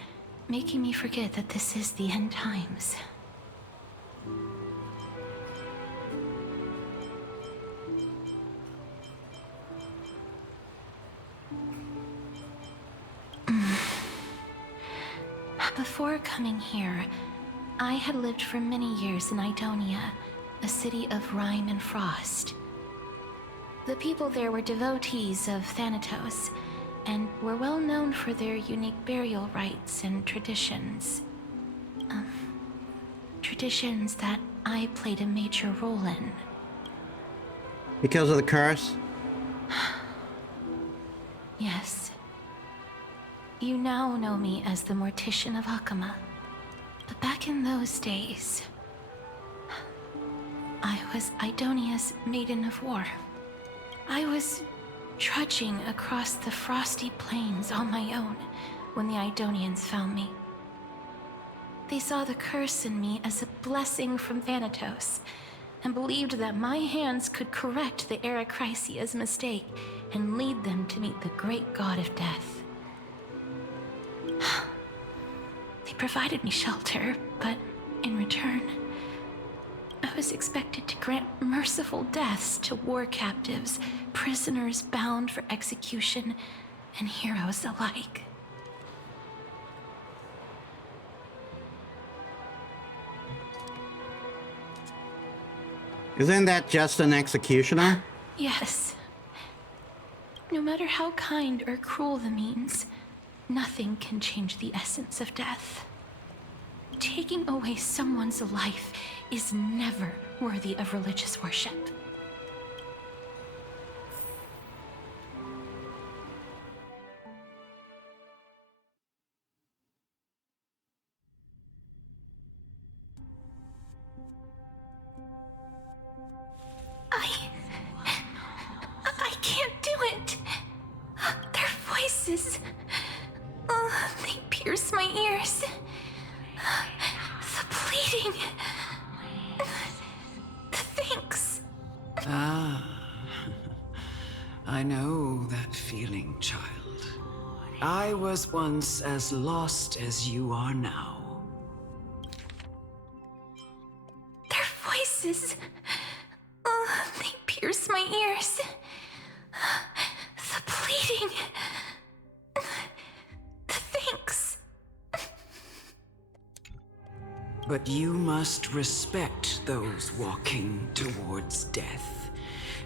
making me forget that this is the end times. Before coming here, I had lived for many years in Aidonia, a city of rime and frost. The people there were devotees of Thanatos, and were well known for their unique burial rites and traditions. Traditions that I played a major role in. Because of the curse? Yes. You now know me as the Mortician of Akama. But back in those days, I was Aidonia's Maiden of War. I was trudging across the frosty plains on my own when the Aidonians found me. They saw the curse in me as a blessing from Thanatos, and believed that my hands could correct the Erechrysia's mistake and lead them to meet the great god of death. They provided me shelter, but in return, I was expected to grant merciful deaths to war captives, prisoners bound for execution, and heroes alike. Isn't that just an executioner? Yes. No matter how kind or cruel the means, nothing can change the essence of death. Taking away someone's life is never worthy of religious worship. I can't do it. Their voices, they pierce my ears. The bleeding. Ah, I know that feeling, child. I was once as lost as you are now. Their voices. Oh, they pierce my ears. The pleading. The thanks. But you must respect those walking towards death.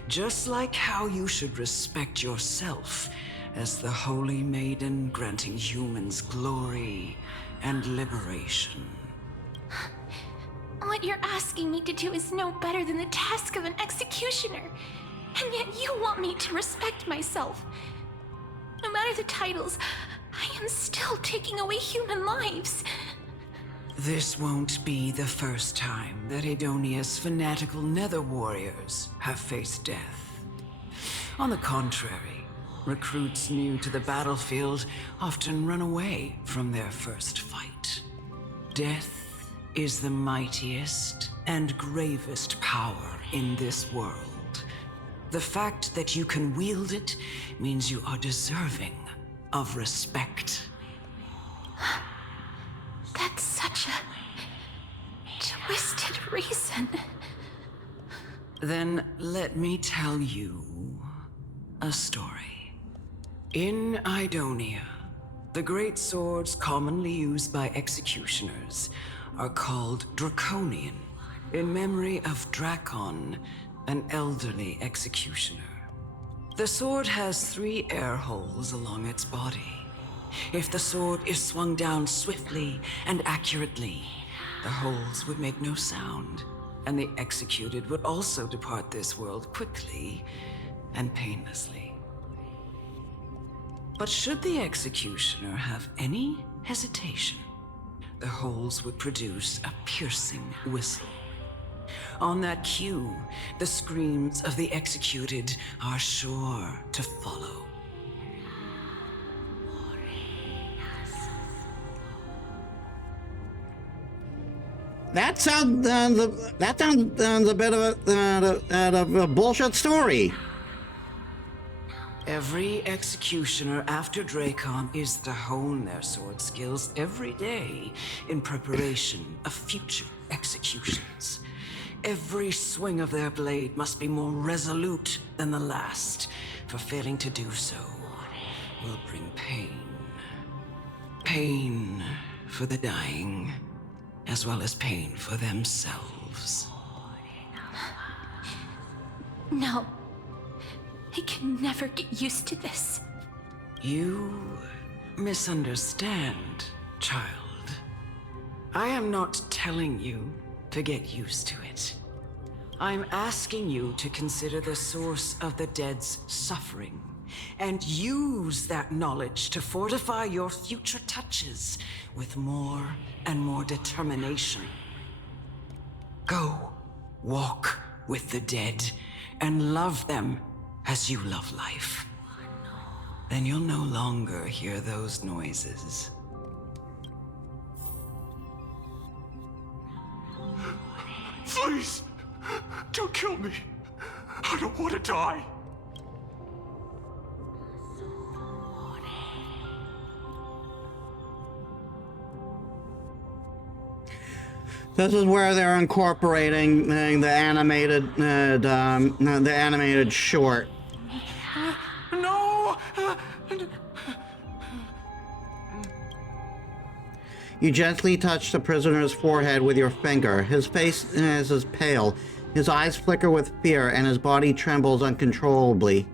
Just like how you should respect yourself as the Holy Maiden granting humans glory and liberation. What you're asking me to do is no better than the task of an executioner. And yet you want me to respect myself. No matter the titles, I am still taking away human lives. This won't be the first time that Aidonia's fanatical nether warriors have faced death. On the contrary, recruits new to the battlefield often run away from their first fight. Death is the mightiest and gravest power in this world. The fact that you can wield it means you are deserving of respect. That's such a twisted reason. Then let me tell you a story. In Aidonia, the great swords commonly used by executioners are called Draconian, in memory of Drakon, an elderly executioner. The sword has 3 air holes along its body. If the sword is swung down swiftly and accurately, the holes would make no sound, and the executed would also depart this world quickly and painlessly. But should the executioner have any hesitation, the holes would produce a piercing whistle. On that cue, the screams of the executed are sure to follow. That sounds a bit of a bullshit story. Every executioner after Drakon is to hone their sword skills every day in preparation of future executions. Every swing of their blade must be more resolute than the last, for failing to do so will bring pain. Pain for the dying, as well as pain for themselves. No. I can never get used to this. You misunderstand, child. I am not telling you to get used to it. I'm asking you to consider the source of the dead's suffering and use that knowledge to fortify your future touches with more and more determination. Go, walk with the dead and love them as you love life. Then you'll no longer hear those noises. Please, don't kill me. I don't want to die. This is where they're incorporating the animated short. No! You gently touch the prisoner's forehead with your finger. His face is pale, his eyes flicker with fear, and his body trembles uncontrollably.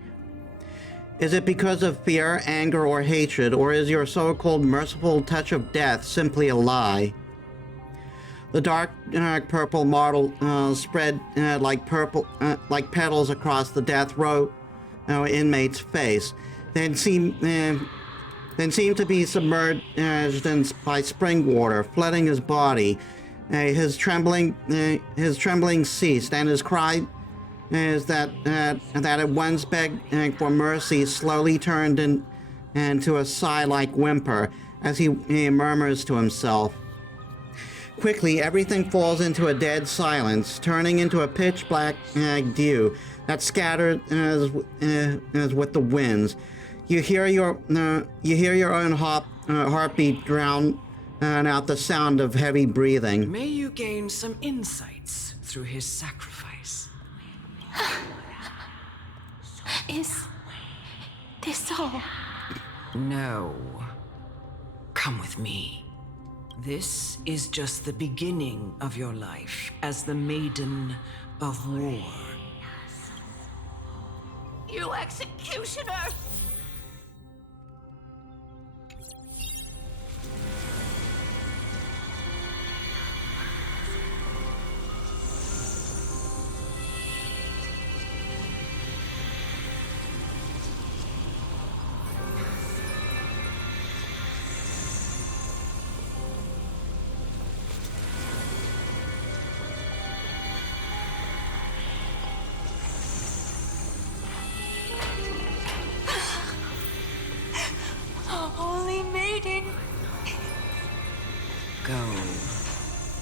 Is it because of fear, anger, or hatred, or is your so-called merciful touch of death simply a lie? The dark purple marble spread like petals across the death row inmate's face, then seemed to be submerged by spring water, flooding his body. His trembling ceased, and his cry is that it once begged for mercy slowly turned into a sigh like whimper as he murmurs to himself. Quickly, everything falls into a dead silence, turning into a pitch-black dew that scatters as with the winds. You hear your own heartbeat drown out the sound of heavy breathing. May you gain some insights through his sacrifice. Is this all? No. Come with me. This is just the beginning of your life as the Maiden of War. You executioner! Holy Maiden! Go.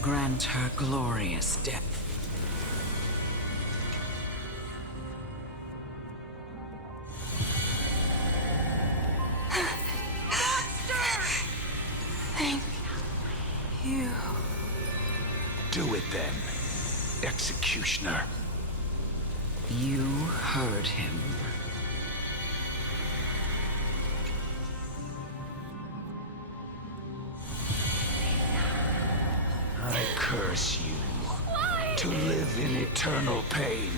Grant her glorious death. Thank you. Do it then, executioner. You heard him. I curse you to live in eternal pain.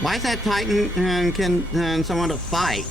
Why is that Titan can someone to fight?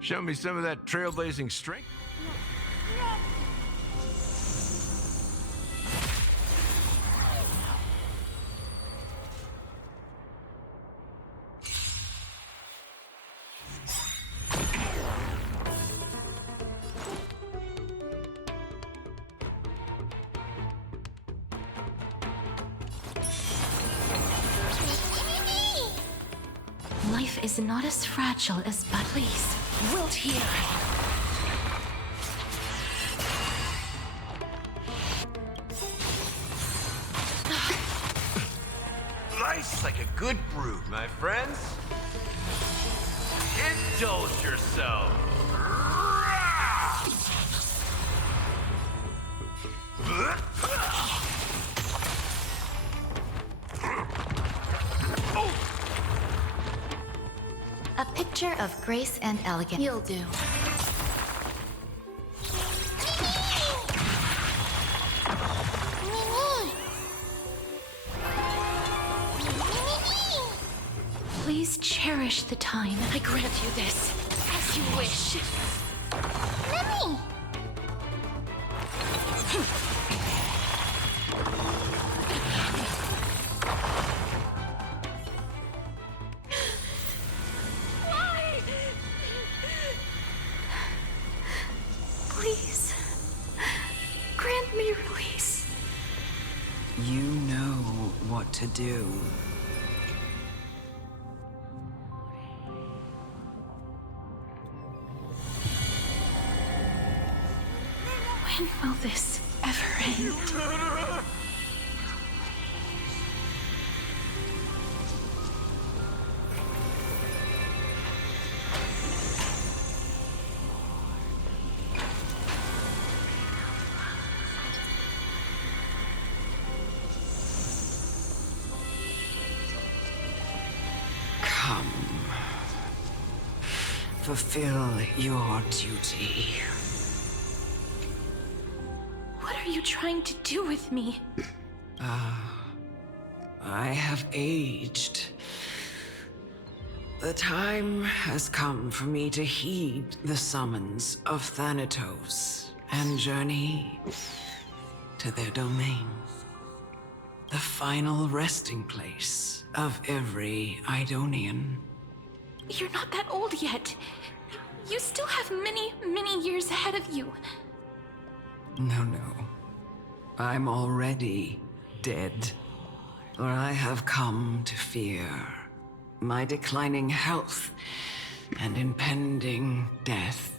Show me some of that trailblazing strength. Life is not as fragile as but please. Wilt here. Life's like a good brew, my friends. Indulge yourself. A picture of grace and elegance. You'll do. Please cherish the time. I grant you this, as you wish. Mimi! Please, grant me release. You know what to do. When will this ever end? fulfill your duty. What are you trying to do with me? I have aged. The time has come for me to heed the summons of Thanatos and journey to their domain. The final resting place of every Aidonian. You're not that old yet. You still have many, many years ahead of you. No. I'm already dead. For I have come to fear my declining health and impending death.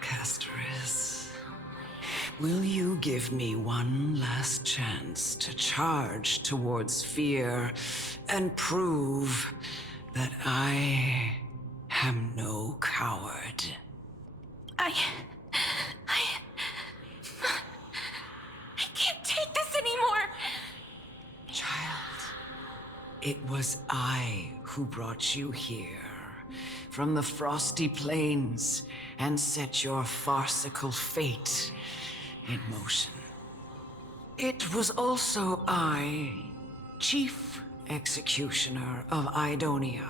Castoris. Will you give me one last chance to charge towards fear and prove that I am no coward? I can't take this anymore! Child, it was I who brought you here from the frosty plains and set your farcical fate in motion. It was also I, Chief Executioner of Aidonia,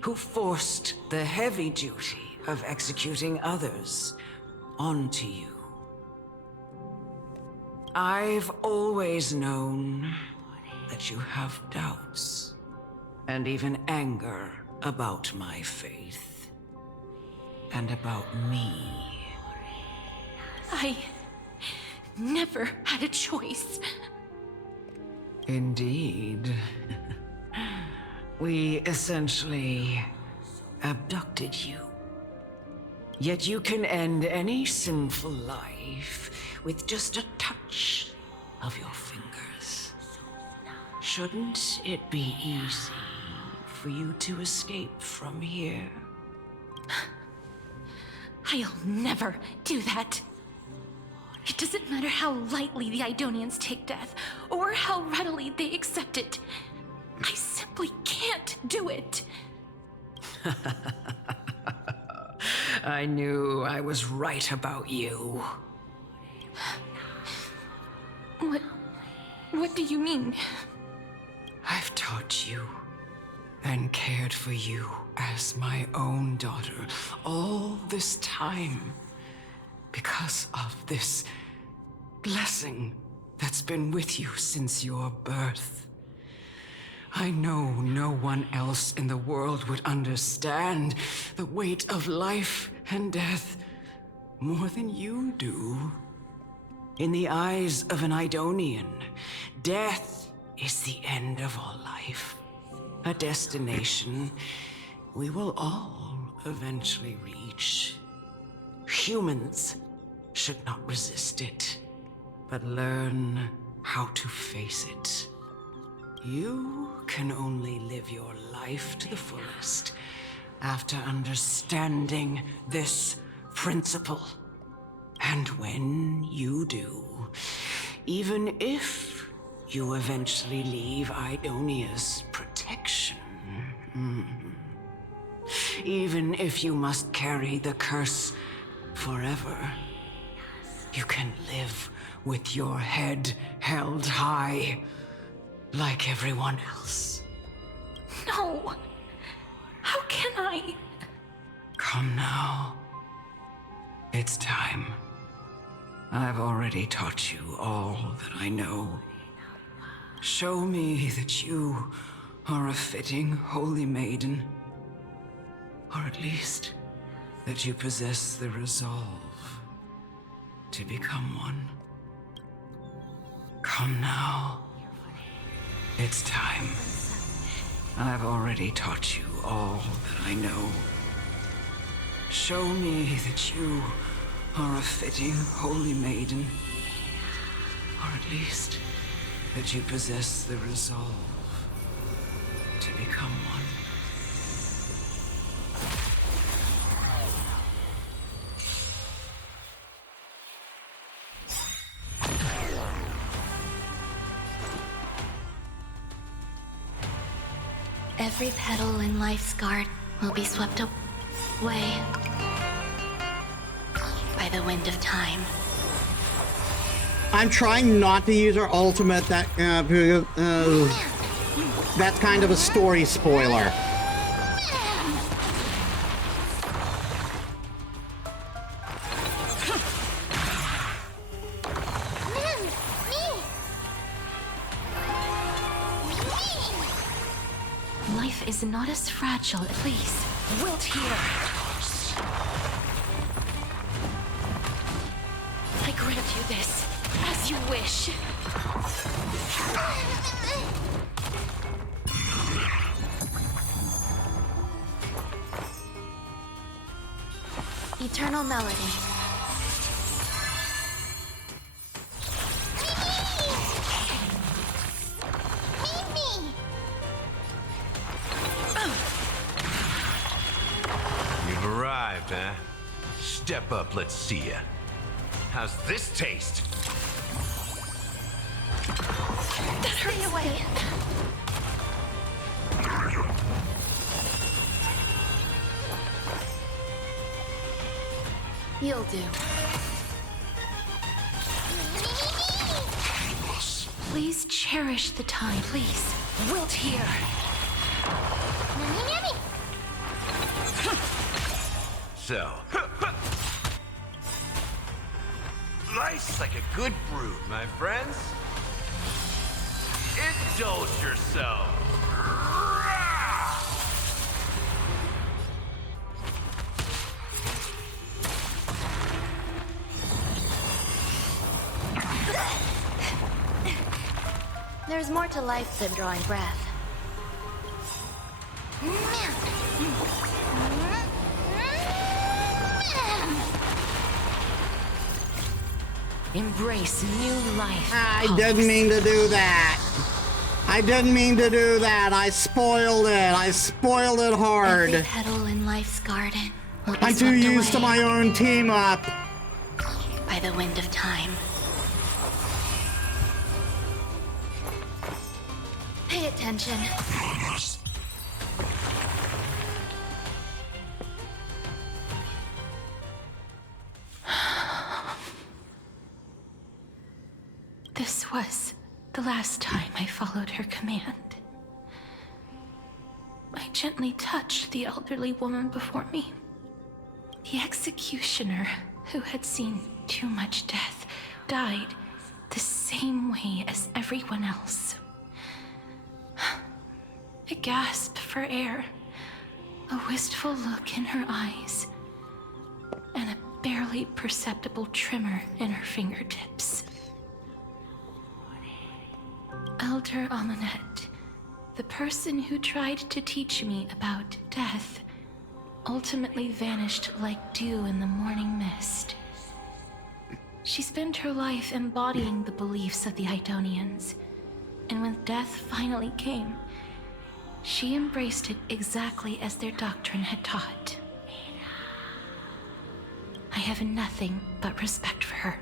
who forced the heavy duty of executing others onto you. I've always known that you have doubts and even anger about my faith and about me. I never had a choice. Indeed. We essentially abducted you. Yet you can end any sinful life with just a touch of your fingers. Shouldn't it be easy for you to escape from here? I'll never do that. It doesn't matter how lightly the Aidonians take death, or how readily they accept it. I simply can't do it. I knew I was right about you. What do you mean? I've taught you and cared for you as my own daughter all this time because of this blessing that's been with you since your birth. I know no one else in the world would understand the weight of life and death more than you do. In the eyes of an Aidonian, death is the end of all life. A destination we will all eventually reach. Humans should not resist it, but learn how to face it. You can only live your life to the fullest after understanding this principle. And when you do, even if you eventually leave Aidonia's protection, even if you must carry the curse forever, you can live with your head held high, like everyone else. No! How can I? Come now. It's time. I've already taught you all that I know. Show me that you are a fitting holy maiden. Or at least that you possess the resolve to become one. Come now. It's time. I've already taught you all that I know. Show me that you are a fitting holy maiden. Or at least that you possess the resolve to become one. Every petal in life's garden will be swept away by the wind of time. I'm trying not to use her ultimate. That's kind of a story spoiler. Life is not as fragile, please. Wilt here. I grant you this, as you wish. Eternal melody. You've arrived, huh? Step up, let's see ya. How's this taste? Stay away. You'll do. Please cherish the time, please. Wilt here. So, life's like a good brew, my friends. Indulge yourself. There's more to life than drawing breath. Embrace new life. I didn't mean to do that. I didn't mean to do that. I spoiled it. I spoiled it hard. Every petal in life's garden will be I'm too swept used to away my own team up. by the wind of time. Pay attention. This was the last time I followed her command. I gently touched the elderly woman before me. The executioner, who had seen too much death, died the same way as everyone else. I gasped for air, a wistful look in her eyes, and a barely perceptible tremor in her fingertips. Elder Amunet, the person who tried to teach me about death, ultimately vanished like dew in the morning mist. She spent her life embodying the beliefs of the Aidonians, and when death finally came, she embraced it exactly as their doctrine had taught. I have nothing but respect for her.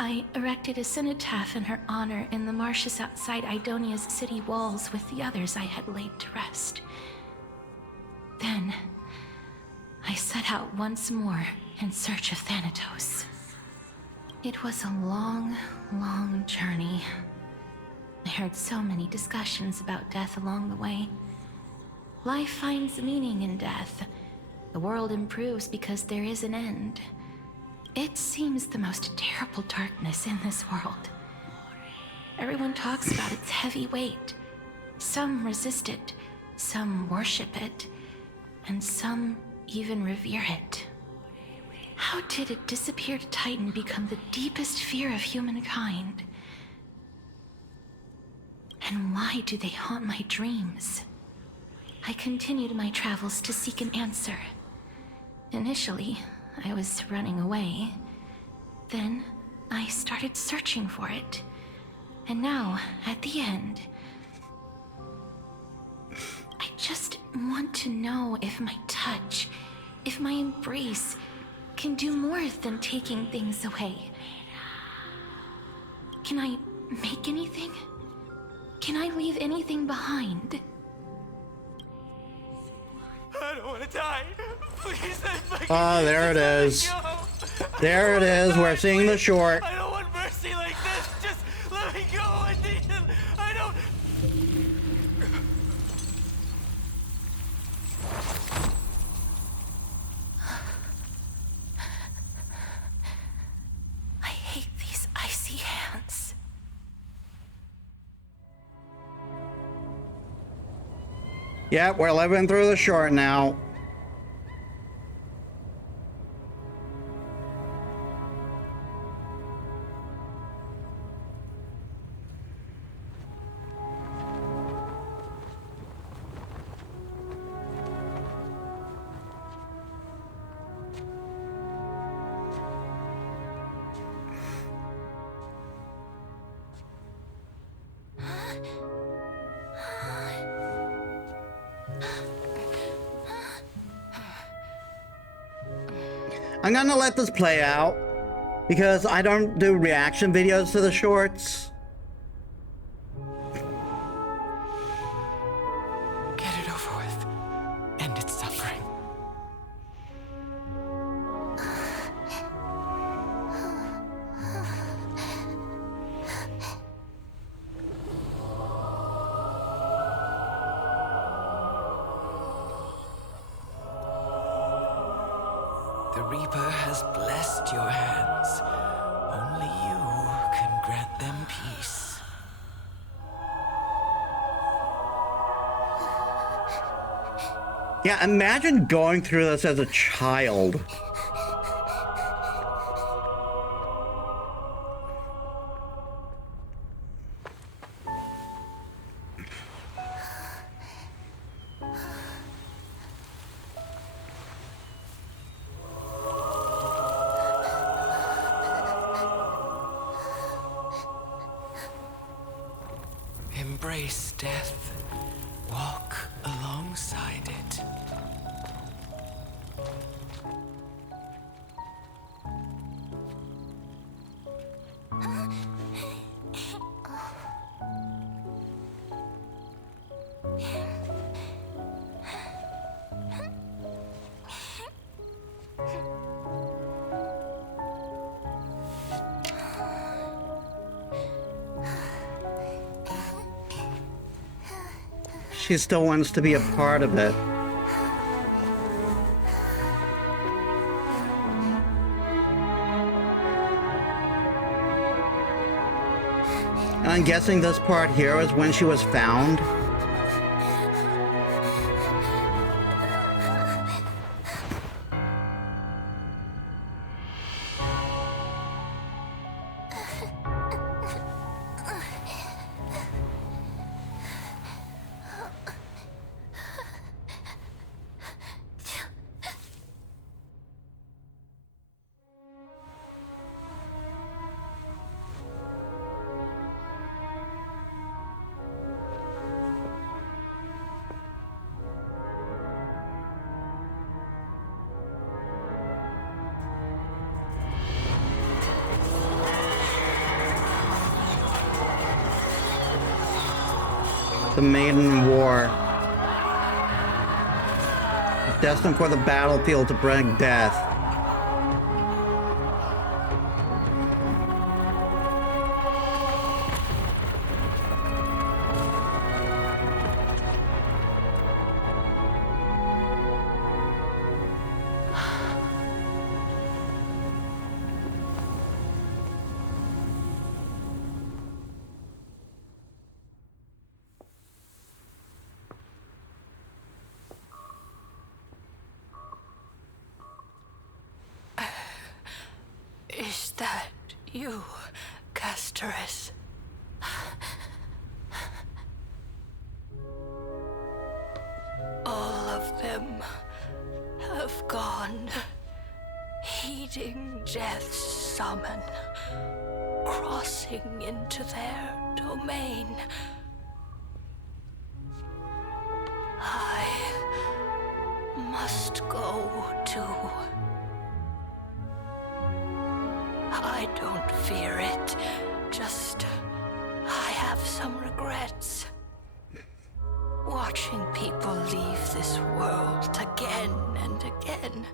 I erected a cenotaph in her honor in the marshes outside Aidonia's city walls with the others I had laid to rest. Then, I set out once more in search of Thanatos. It was a long, long journey. I heard so many discussions about death along the way. Life finds meaning in death. The world improves because there is an end. It seems the most terrible darkness in this world. Everyone talks about its heavy weight. Some resist it, some worship it, and some even revere it. How did a disappeared titan become the deepest fear of humankind? And why do they haunt my dreams? I continued my travels to seek an answer. Initially, I was running away. Then, I started searching for it. And now, at the end, I just want to know if my touch, if my embrace, can do more than taking things away. Can I make anything? Can I leave anything behind? I want to die. Please, Oh, there it is. There it is. We're seeing the short. I don't want mercy like this. Just let me go. I don't. I hate these icy hands. Yeah, we're living through the short now. I'm gonna let this play out because I don't do reaction videos to the shorts. Get it over with. End its suffering. The Reaper has blessed your hands. Only you can grant them peace. Yeah, imagine going through this as a child. Embrace death. Walk alongside it. She still wants to be a part of it. And I'm guessing this part here is when she was found. The Maiden War. Destined for the battlefield to bring death. Is that you, Casterus? All of them have gone, heeding death's summon, crossing into their domain. I must go too. I don't fear it, just I have some regrets. Watching people leave this world again and again,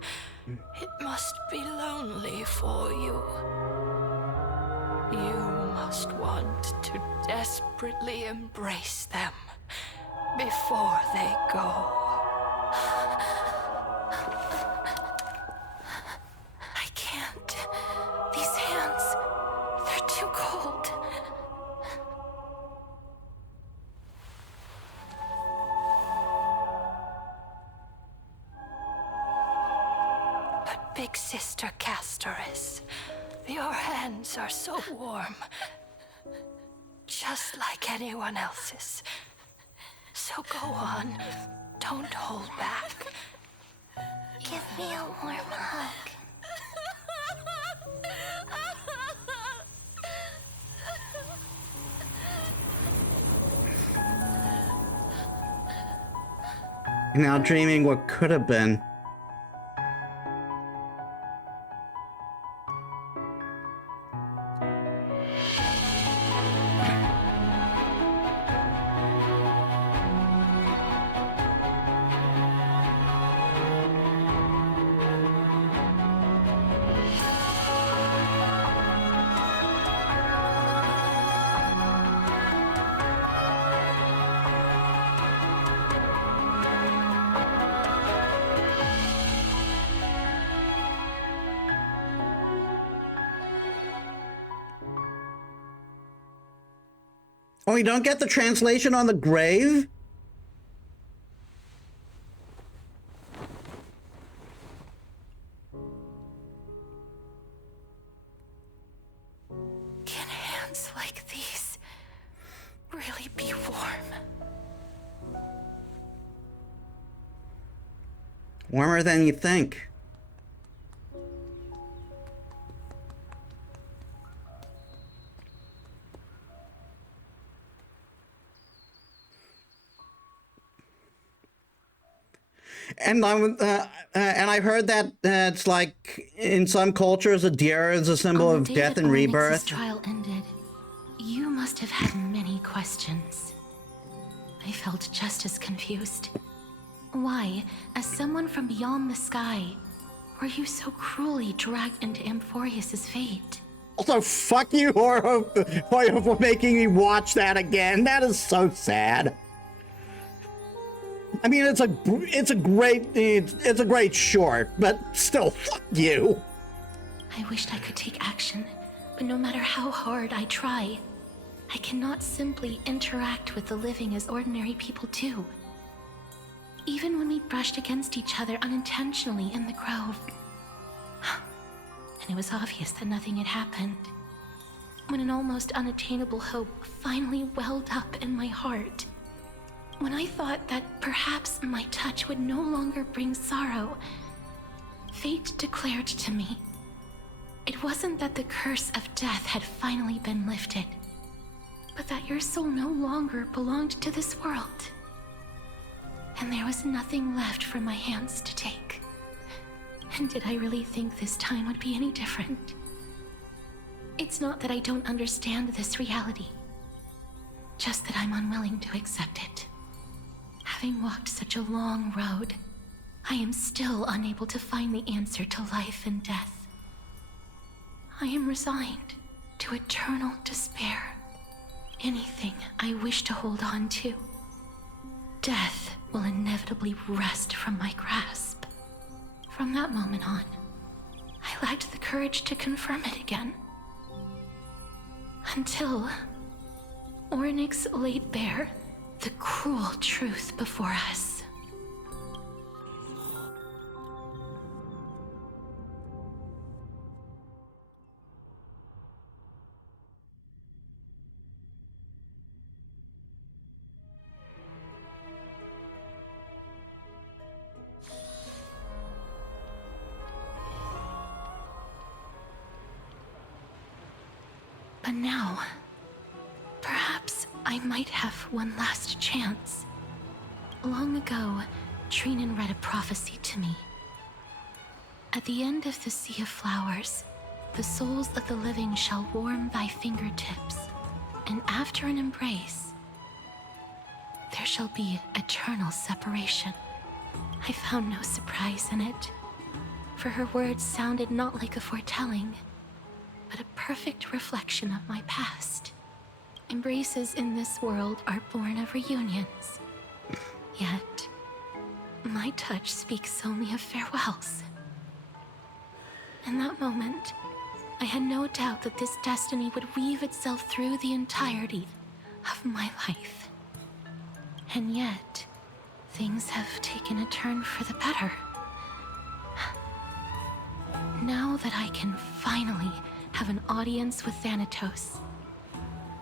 it must be lonely for you. You must want to desperately embrace them before they go. I can't. These hands, they're too cold. But Big Sister Castoris, your hands are so warm. Just like anyone else's. So go on. Don't hold back. Give me a warm hug. Now dreaming what could have been. Oh, you don't get the translation on the grave? Can hands like these really be warm? Warmer than you think. And I heard that it's like in some cultures a deer is a symbol of death and rebirth. The trial ended, you must have had many questions. I felt just as confused. Why, as someone from beyond the sky, were you so cruelly dragged into Amphorius's fate? Also, fuck you, Horo, for making me watch that again. That is so sad. I mean, it's a great short, but still, fuck you. I wished I could take action, but no matter how hard I try, I cannot simply interact with the living as ordinary people do. Even when we brushed against each other unintentionally in the grove, and it was obvious that nothing had happened, when an almost unattainable hope finally welled up in my heart, when I thought that perhaps my touch would no longer bring sorrow, fate declared to me, it wasn't that the curse of death had finally been lifted, but that your soul no longer belonged to this world. And there was nothing left for my hands to take. And did I really think this time would be any different? It's not that I don't understand this reality, just that I'm unwilling to accept it. Having walked such a long road, I am still unable to find the answer to life and death. I am resigned to eternal despair. Anything I wish to hold on to, death will inevitably wrest from my grasp. From that moment on, I lacked the courage to confirm it again. Until Ornyx laid bare the cruel truth before us. But now, perhaps I might have one last chance. Long ago, Trinan read a prophecy to me. At the end of the Sea of Flowers, the souls of the living shall warm thy fingertips, and after an embrace, there shall be eternal separation. I found no surprise in it, for her words sounded not like a foretelling, but a perfect reflection of my past. Embraces in this world are born of reunions, yet my touch speaks only of farewells. In that moment, I had no doubt that this destiny would weave itself through the entirety of my life. And yet, things have taken a turn for the better. Now that I can finally have an audience with Thanatos,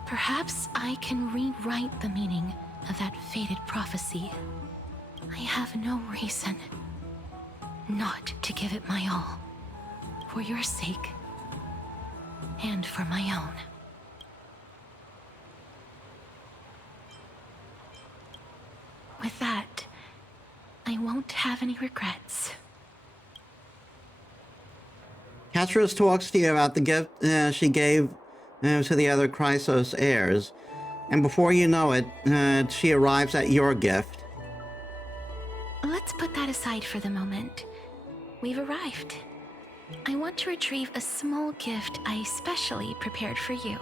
perhaps I can rewrite the meaning of that fated prophecy. I have no reason not to give it my all, for your sake, and for my own. With that, I won't have any regrets. Castros talks to you about the gift she gave to the other Chrysos heirs, and before you know it, she arrives at your gift. Let's put that aside for the moment. We've arrived. I want to retrieve a small gift I specially prepared for you.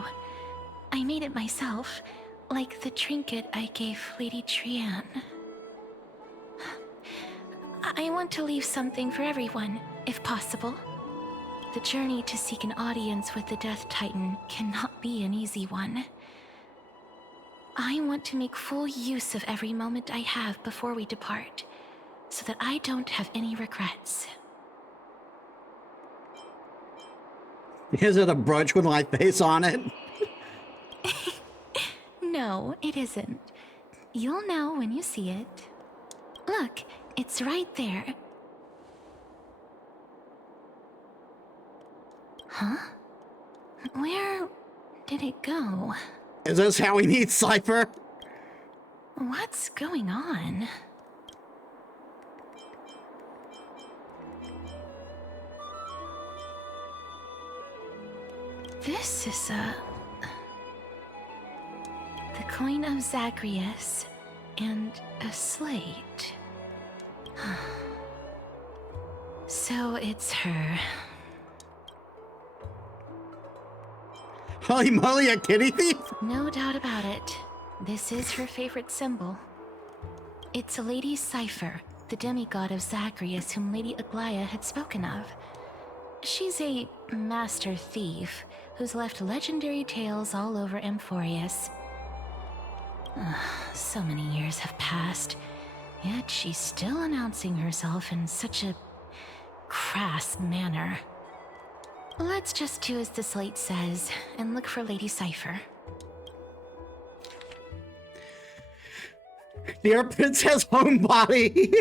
I made it myself, like the trinket I gave Lady Trianne. I want to leave something for everyone, if possible. The journey to seek an audience with the Death Titan cannot be an easy one. I want to make full use of every moment I have before we depart, so that I don't have any regrets. Is it a brooch with my face on it? No, it isn't. You'll know when you see it. Look, it's right there. Huh? Where did it go? Is this how we meet Cypher? What's going on? This is the coin of Zagreus and a slate. So it's her. Holy moly, a kitty thief? No doubt about it. This is her favorite symbol. It's Lady Sci-Fi, the demigod of Zagreus whom Lady Aglaia had spoken of. She's a master thief who's left legendary tales all over Amphorius. So many years have passed, yet she's still announcing herself in such a crass manner. Let's just do as the slate says and look for Lady Sci-Fi. Dear Princess Homebody.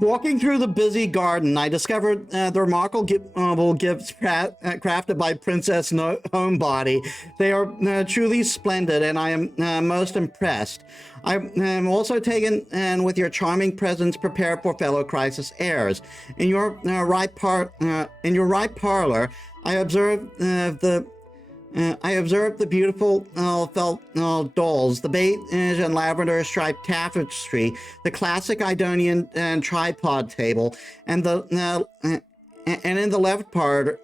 Walking through the busy garden, I discovered the remarkable gifts crafted by Princess Homebody. They are truly splendid, and I am most impressed. I am also taken with your charming presents prepared for fellow Crisis heirs. In your right parlor, I observed the beautiful felt dolls, the beige and lavender striped tapestry, the classic Aidonian tripod table, and in the left parlor,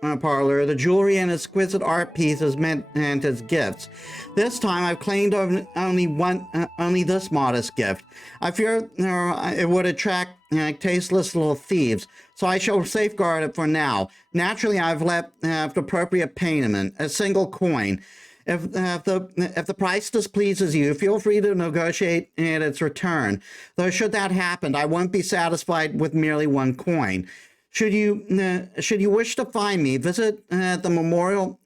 the jewelry and exquisite art pieces meant as gifts. This time, I've claimed only this modest gift. I fear it would attract tasteless little thieves, so I shall safeguard it for now. Naturally, I've left appropriate payment, a single coin. If the price displeases you, feel free to negotiate its return. Though should that happen, I won't be satisfied with merely one coin. Should you wish to find me, visit the memorial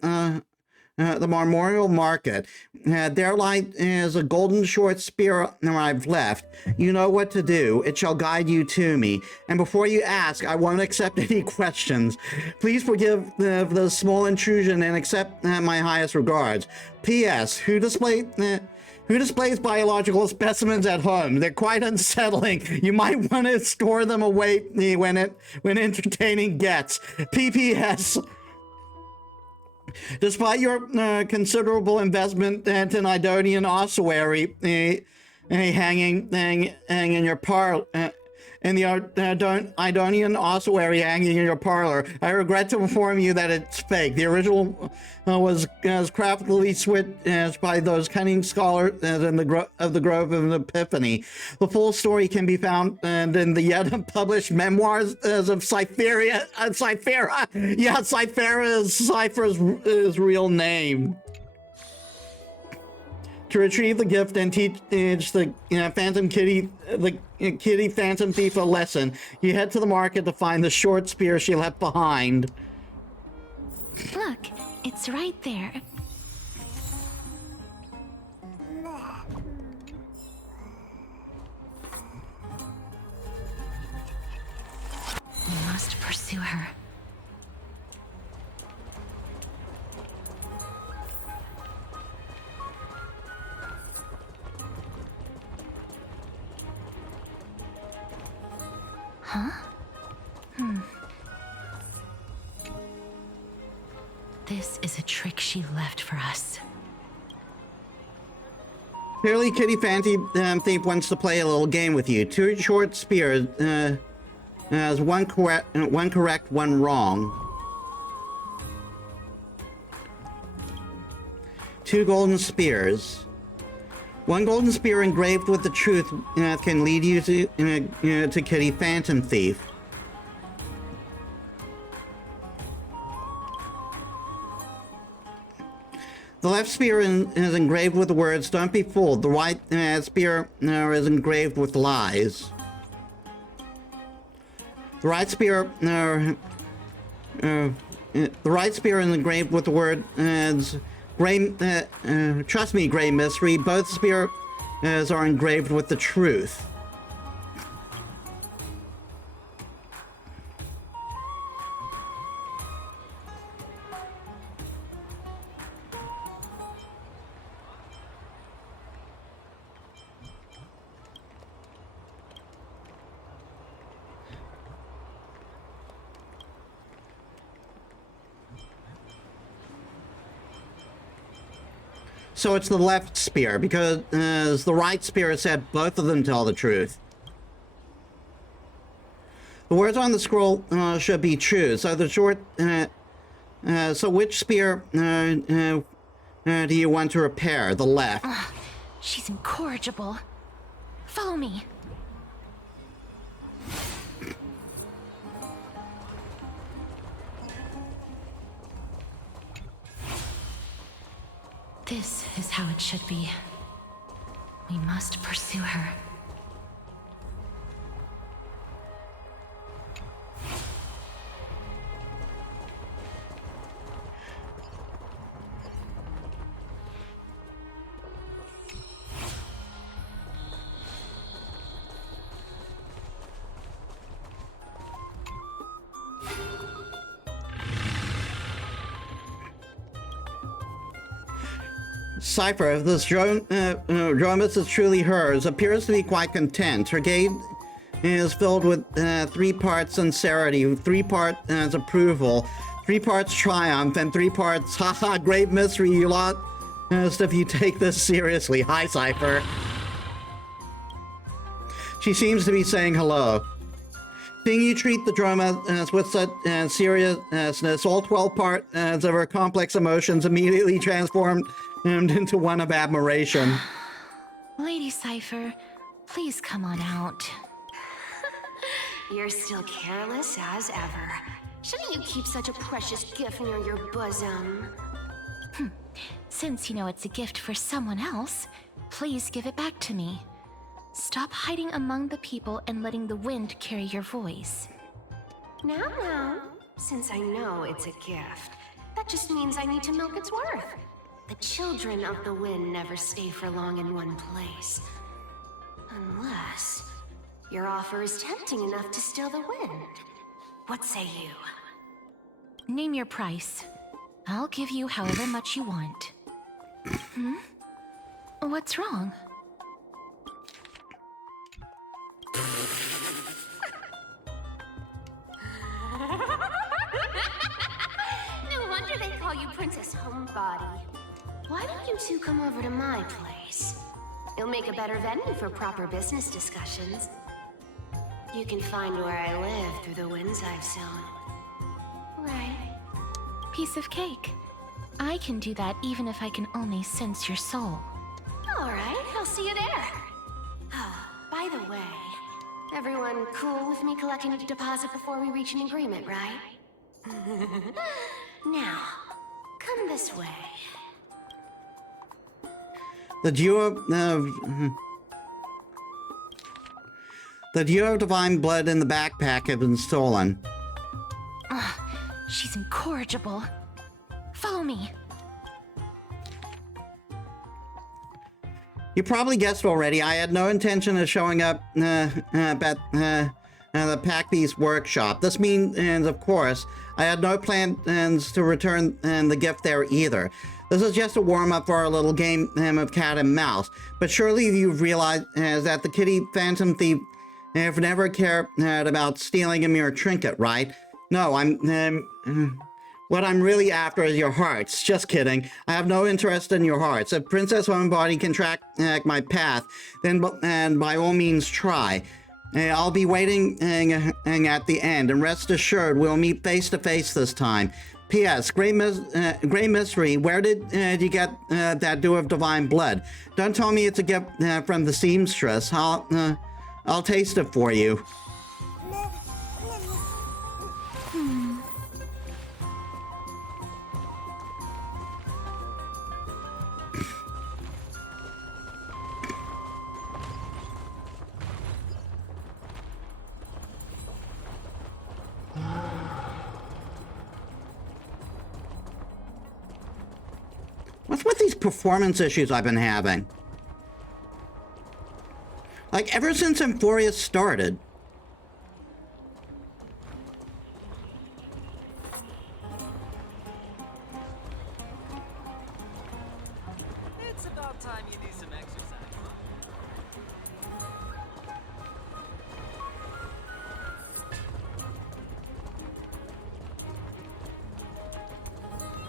market. There lies a golden short spear I've left. You know what to do. It shall guide you to me. And before you ask, I won't accept any questions. Please forgive the small intrusion and accept my highest regards. P.S. Who displays biological specimens at home? They're quite unsettling. You might want to store them away when entertaining guests. P.P.S. Despite your considerable investment in Idonian ossuary hanging in your parlor, in the Idonian ossuary hanging in your parlor, I regret to inform you that it's fake. The original was craftily switched by those cunning scholars in the Grove of Epiphany. The full story can be found in the yet unpublished memoirs of Cyphera. Yeah, Cyphera is Cypher's real name. To retrieve the gift and teach the Phantom Kitty, the Kitty Phantom Thief a lesson, you head to the market to find the short spear she left behind. Look, it's right there. We must pursue her. Huh? This is a trick she left for us. Clearly, Kitty Phantom Thief wants to play a little game with you. 2 short spears, has one correct, one wrong. 2 golden spears. 1 golden spear engraved with the truth can lead you to Kitty Phantom Thief. The left spear is engraved with the words, "Don't be fooled." The right spear is engraved with lies. The right spear is engraved with the words, "Gray, trust me, Gray Mystery." Both spears are engraved with the truth. So it's the left spear, because the right spear said both of them tell the truth. The words on the scroll should be true. So the short, so which spear do you want to repair? The left. She's incorrigible. Follow me. This is how it should be. We must pursue her. Cipher, if this Dromus is truly hers, appears to be quite content. Her gaze is filled with 3 parts sincerity, 3 parts approval, 3 parts triumph, and 3 parts, haha, great mystery, you lost if you take this seriously. Hi, Cipher. She seems to be saying hello. Seeing you treat the drama with such seriousness, all 12 parts of her complex emotions immediately transformed into one of admiration. Lady Cipher, please come on out. You're still careless as ever. Shouldn't you keep such a precious gift near your bosom? Since you know it's a gift for someone else, please give it back to me. Stop hiding among the people and letting the wind carry your voice. Now, since I know it's a gift, that just means I need to milk its worth. The children of the wind never stay for long in one place. Unless your offer is tempting enough to steal the wind. What say you? Name your price. I'll give you however much you want. What's wrong? No wonder they call call you Princess Homebody. Why don't you two come over to my place? It'll make a better venue for proper business discussions. You can find where I live through the winds I've sown. Right. Piece of cake. I can do that even if I can only sense your soul. Alright, I'll see you there. Oh, by the way, everyone cool with me collecting a deposit before we reach an agreement, right? Now, come this way. The Dew of Divine Blood in the backpack have been stolen. Ugh, she's incorrigible. Follow me. You probably guessed already, I had no intention of showing up at the Pack Beast workshop. This means, of course, I had no plans to return the gift there either. This is just a warm-up for our little game of cat and mouse. But surely you've realized that the kitty phantom thief have never cared about stealing a mere trinket, right? No, what I'm really after is your hearts. Just kidding. I have no interest in your hearts. If Princess Homebody can track my path, then by all means try. I'll be waiting at the end, and rest assured we'll meet face to face this time. P.S. Great mystery. Where did you get that Dew of Divine Blood? Don't tell me it's a gift from the seamstress. I'll taste it for you. What's with these performance issues I've been having? Like, ever since Euphoria started. It's about time you do some exercise.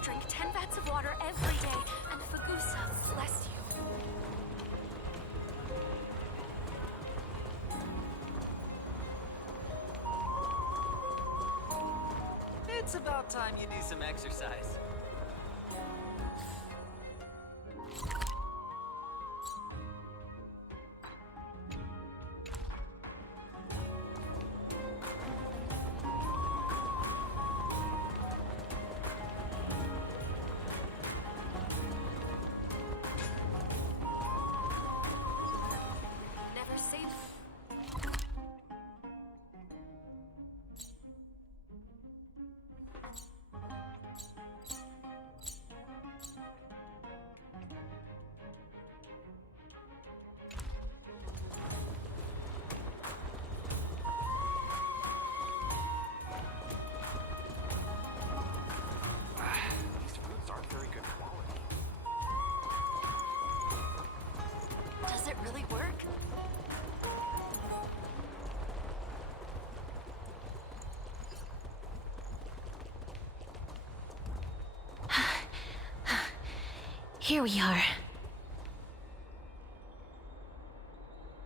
Drink 10 vats of water every day, and Fagusa bless you. It's about time you do some exercise. Never say. These foods aren't very good quality. Does it really work? Here we are.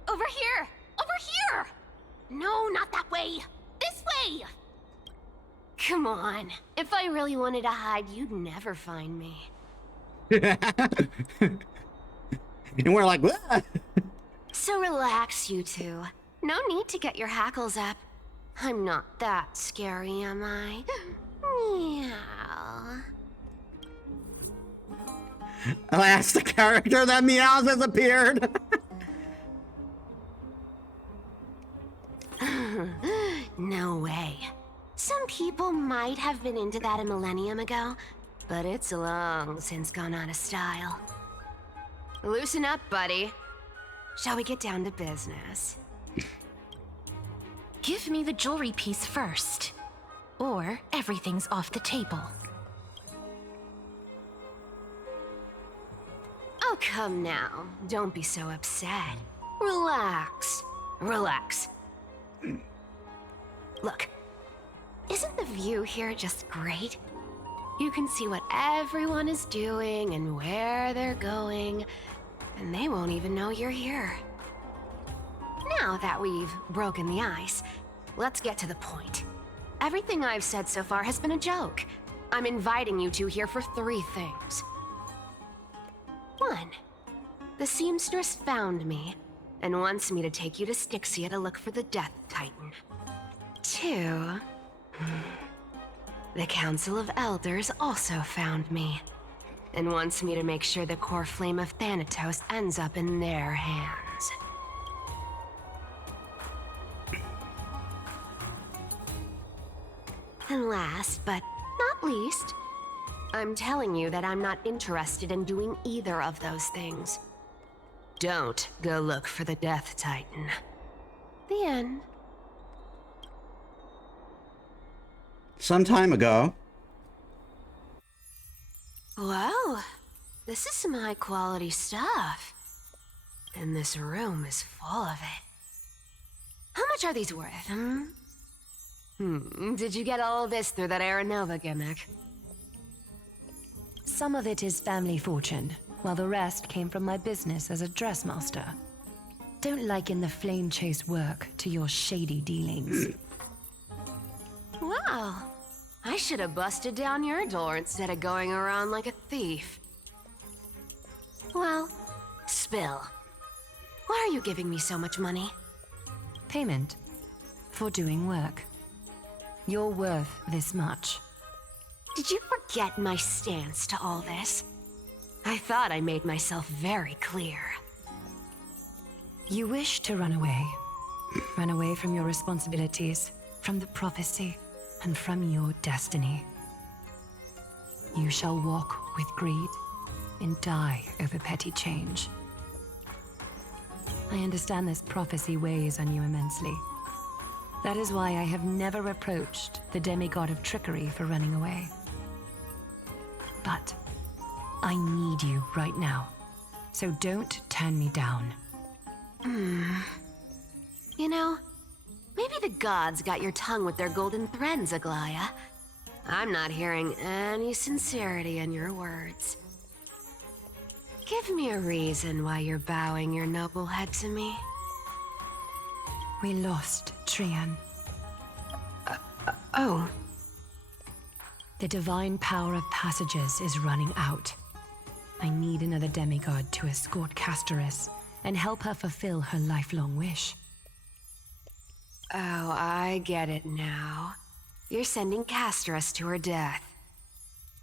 Over here! Over here! No, not that way! This way! Come on. If I really wanted to hide, you'd never find me. And we're like, what? So relax, you two. No need to get your hackles up. I'm not that scary, am I? Meow. Alas, the character that meows has appeared. No way. Some people might have been into that a millennium ago, but it's long since gone out of style. Loosen up, buddy. Shall we get down to business? Give me the jewelry piece first, or everything's off the table. Oh, come now. Don't be so upset. Relax. Relax. Look, isn't the view here just great? You can see what everyone is doing and where they're going, and they won't even know you're here. Now that we've broken the ice, let's get to the point. Everything I've said so far has been a joke. I'm inviting you two here for 3 things. 1. The seamstress found me and wants me to take you to Styxia to look for the Death Titan. 2. The Council of Elders also found me and wants me to make sure the core flame of Thanatos ends up in their hands. And last, but not least, I'm telling you that I'm not interested in doing either of those things. Don't go look for the Death Titan. The end. Some time ago. Well, this is some high-quality stuff. And this room is full of it. How much are these worth, Did you get all this through that Aranova gimmick? Some of it is family fortune, while the rest came from my business as a dressmaster. Don't liken the flame chase work to your shady dealings. Wow. I should have busted down your door instead of going around like a thief. Well, spill. Why are you giving me so much money? Payment for doing work. You're worth this much. Did you forget my stance to all this? I thought I made myself very clear. You wish to run away. Run away from your responsibilities, from the prophecy, and from your destiny. You shall walk with greed and die over petty change. I understand this prophecy weighs on you immensely. That is why I have never reproached the demigod of trickery for running away. But I need you right now, so don't turn me down. You know, maybe the gods got your tongue with their golden threads, Aglaya. I'm not hearing any sincerity in your words. Give me a reason why you're bowing your noble head to me. We lost Trian. Oh. The divine power of passages is running out. I need another demigod to escort Castoris and help her fulfill her lifelong wish. Oh, I get it now. You're sending Castoris to her death.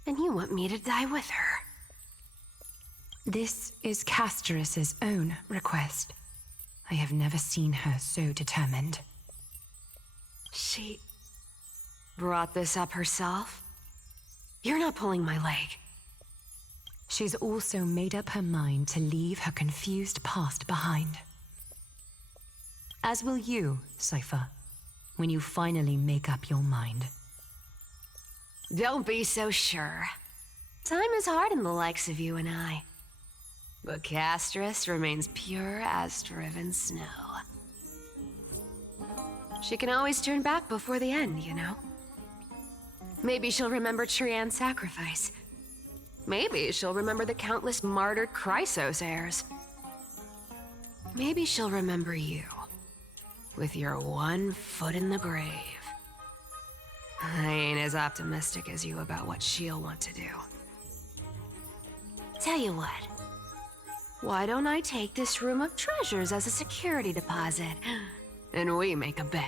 And you want me to die with her. This is Castoris' own request. I have never seen her so determined. She brought this up herself? You're not pulling my leg. She's also made up her mind to leave her confused past behind. As will you, Sci-Fi, when you finally make up your mind. Don't be so sure. Time is hard in the likes of you and I. But Castoris remains pure as driven snow. She can always turn back before the end, you know? Maybe she'll remember Trian's sacrifice. Maybe she'll remember the countless martyred Chrysos heirs. Maybe she'll remember you, with your one foot in the grave. I ain't as optimistic as you about what she'll want to do. Tell you what. Why don't I take this room of treasures as a security deposit, and we make a bet?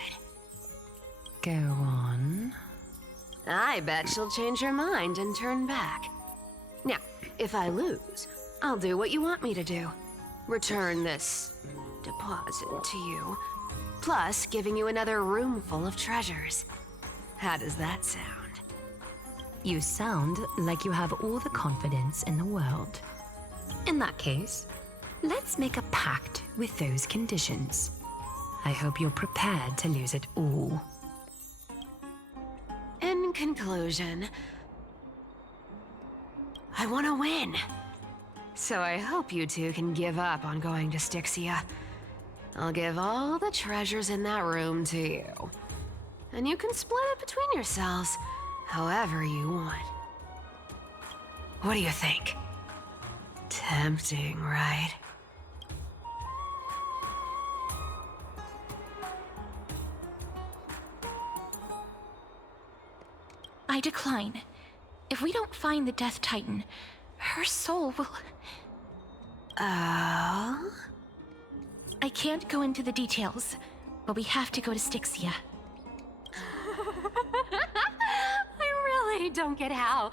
Go on. I bet she'll change her mind and turn back. Now, if I lose, I'll do what you want me to do. Return this deposit to you, plus giving you another room full of treasures. How does that sound? You sound like you have all the confidence in the world. In that case, let's make a pact with those conditions. I hope you're prepared to lose it all. In conclusion, I want to win. So I hope you two can give up on going to Styxia. I'll give all the treasures in that room to you. And you can split it between yourselves, however you want. What do you think? Tempting, right? I decline. If we don't find the Death Titan, her soul will... Oh? I can't go into the details, but we have to go to Styxia. I really don't get how.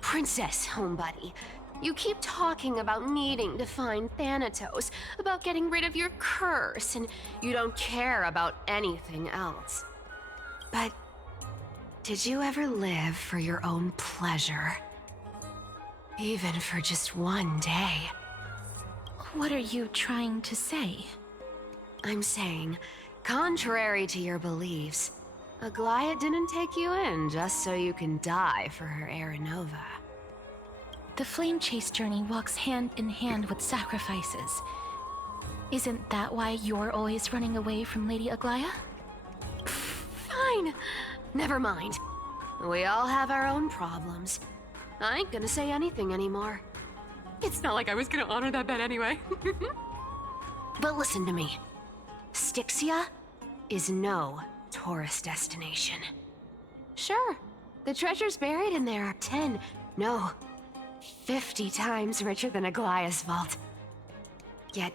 Princess, homebuddy, you keep talking about needing to find Thanatos, about getting rid of your curse, and you don't care about anything else. But did you ever live for your own pleasure? Even for just one day? What are you trying to say? I'm saying, contrary to your beliefs, Aglaia didn't take you in just so you can die for her Aranova. The flame chase journey walks hand in hand with sacrifices. Isn't that why you're always running away from Lady Aglaia? Fine. Never mind. We all have our own problems. I ain't gonna say anything anymore. It's not like I was gonna honor that bet anyway. But listen to me. Styxia is no tourist destination. Sure, the treasures buried in there are 10, no, 50 times richer than Aglaia's vault. Yet,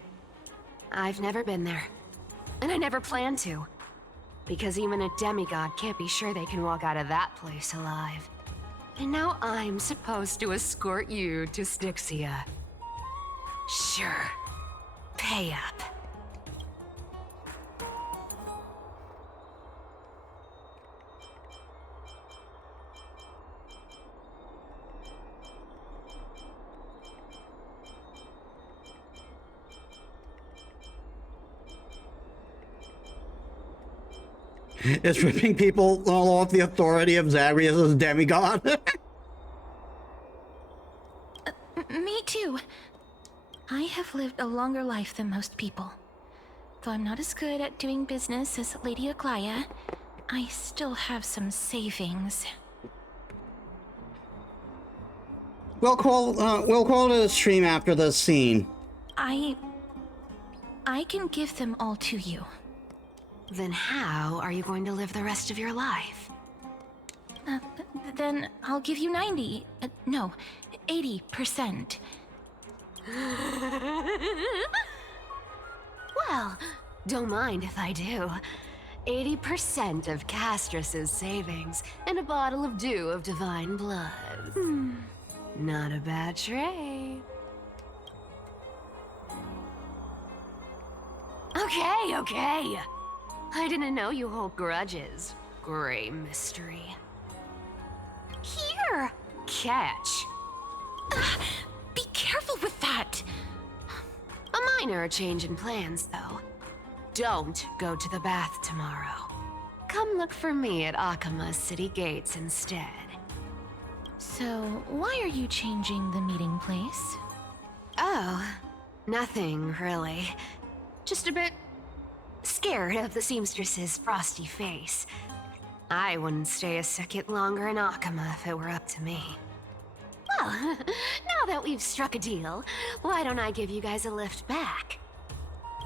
I've never been there. And I never plan to. Because even a demigod can't be sure they can walk out of that place alive. And now I'm supposed to escort you to Styxia. Sure. Pay up. It's ripping people all off the authority of Zagreus as demigod. Me too. I have lived a longer life than most people. Though I'm not as good at doing business as Lady Aglaia, I still have some savings. We'll call it a stream after this scene. I can give them all to you. Then how are you going to live the rest of your life? Then I'll give you 90, no, 80%. Well, don't mind if I do. 80% of Castrus's savings and a bottle of dew of divine blood. Not a bad trade. Okay. I didn't know you hold grudges. Gray mystery. Here! Catch. Be careful with that! A minor change in plans, though. Don't go to the bath tomorrow. Come look for me at Akima's city gates instead. So, why are you changing the meeting place? Oh, nothing really. Just a bit scared of the seamstress's frosty face. I wouldn't stay a second longer in Akima if it were up to me. Well, now that we've struck a deal, why don't I give you guys a lift back?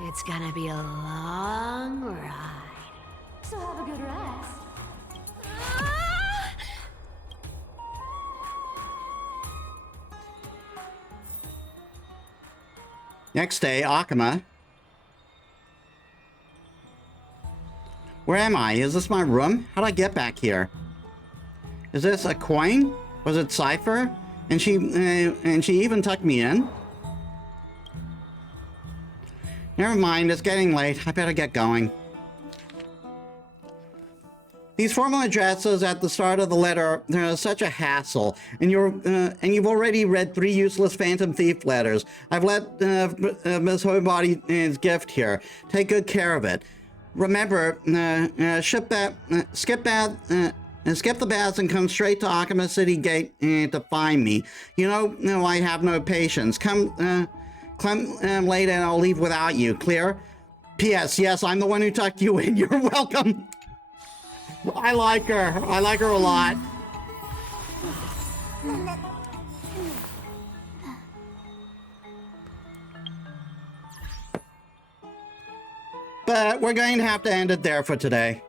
It's gonna be a long ride. So have a good rest. Next day, Akima. Where am I? Is this my room? How'd I get back here? Is this a coin? Was it Cypher? And she even tucked me in? Never mind, it's getting late. I better get going. These formal addresses at the start of the letter are such a hassle, and you've already read 3 useless Phantom Thief letters. I've let Miss Homebody's gift here. Take good care of it. Remember, skip the baths and come straight to Akima City Gate to find me. You know, I have no patience. Come later and I'll leave without you. Clear? P.S. Yes, I'm the one who tucked you in. You're welcome. I like her. I like her a lot. But we're going to have to end it there for today.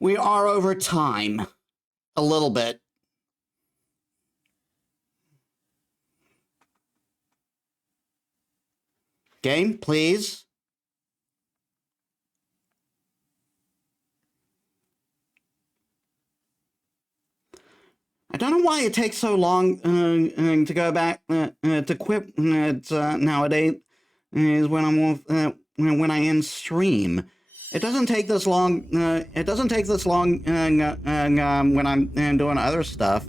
We are over time. A little bit. Game, please. I don't know why it takes so long to go back to quit nowadays is when I'm when I end stream. It doesn't take this long. It doesn't take this long when I'm doing other stuff.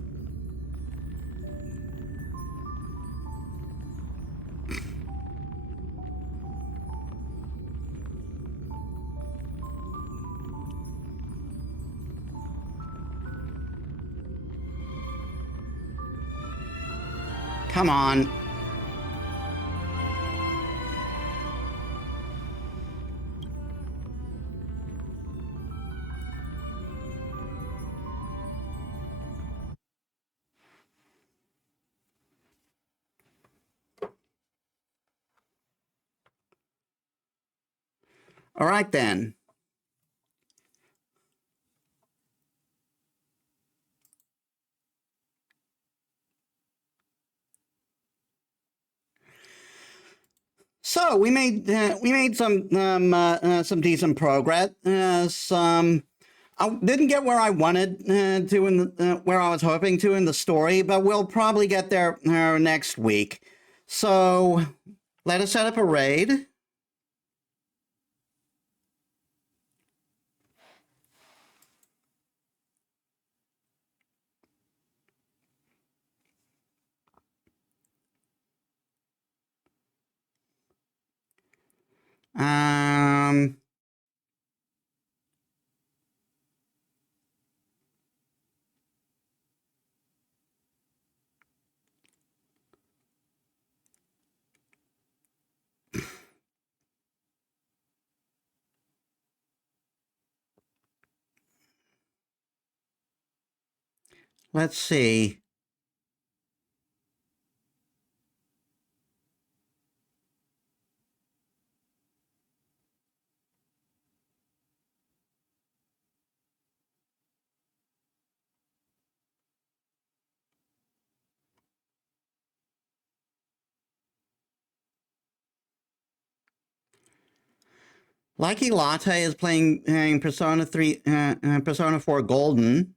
Come on. All right, then. So we made some decent progress. I didn't get where I wanted to in the, where I was hoping to in the story, but we'll probably get there next week. So let us set up a raid. Let's see. Likey Latte is playing Persona 3, Persona 4 Golden.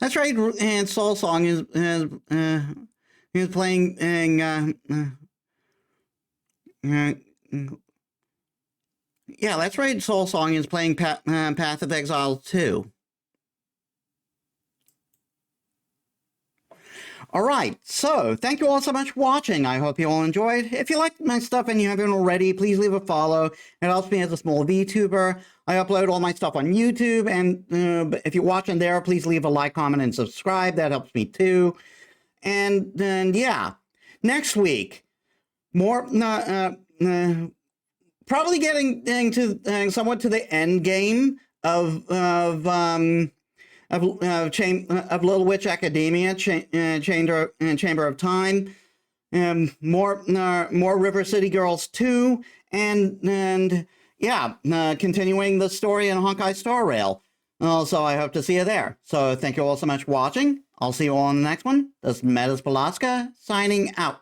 That's right, and Soul Song is playing yeah, that's right, Soul Song is playing Path of Exile 2. All right, so thank you all so much for watching. I hope you all enjoyed. If you liked my stuff and you haven't already, please leave a follow. It helps me as a small VTuber. I upload all my stuff on YouTube, and if you're watching there, please leave a like, comment, and subscribe. That helps me too. And then, yeah, next week, more, probably getting to somewhat to the end game of Little Witch Academia, Chamber of Time, more River City Girls 2, and yeah, continuing the story in Honkai Star Rail. So I hope to see you there. So thank you all so much for watching. I'll see you all in the next one. This is Metis Balaska signing out.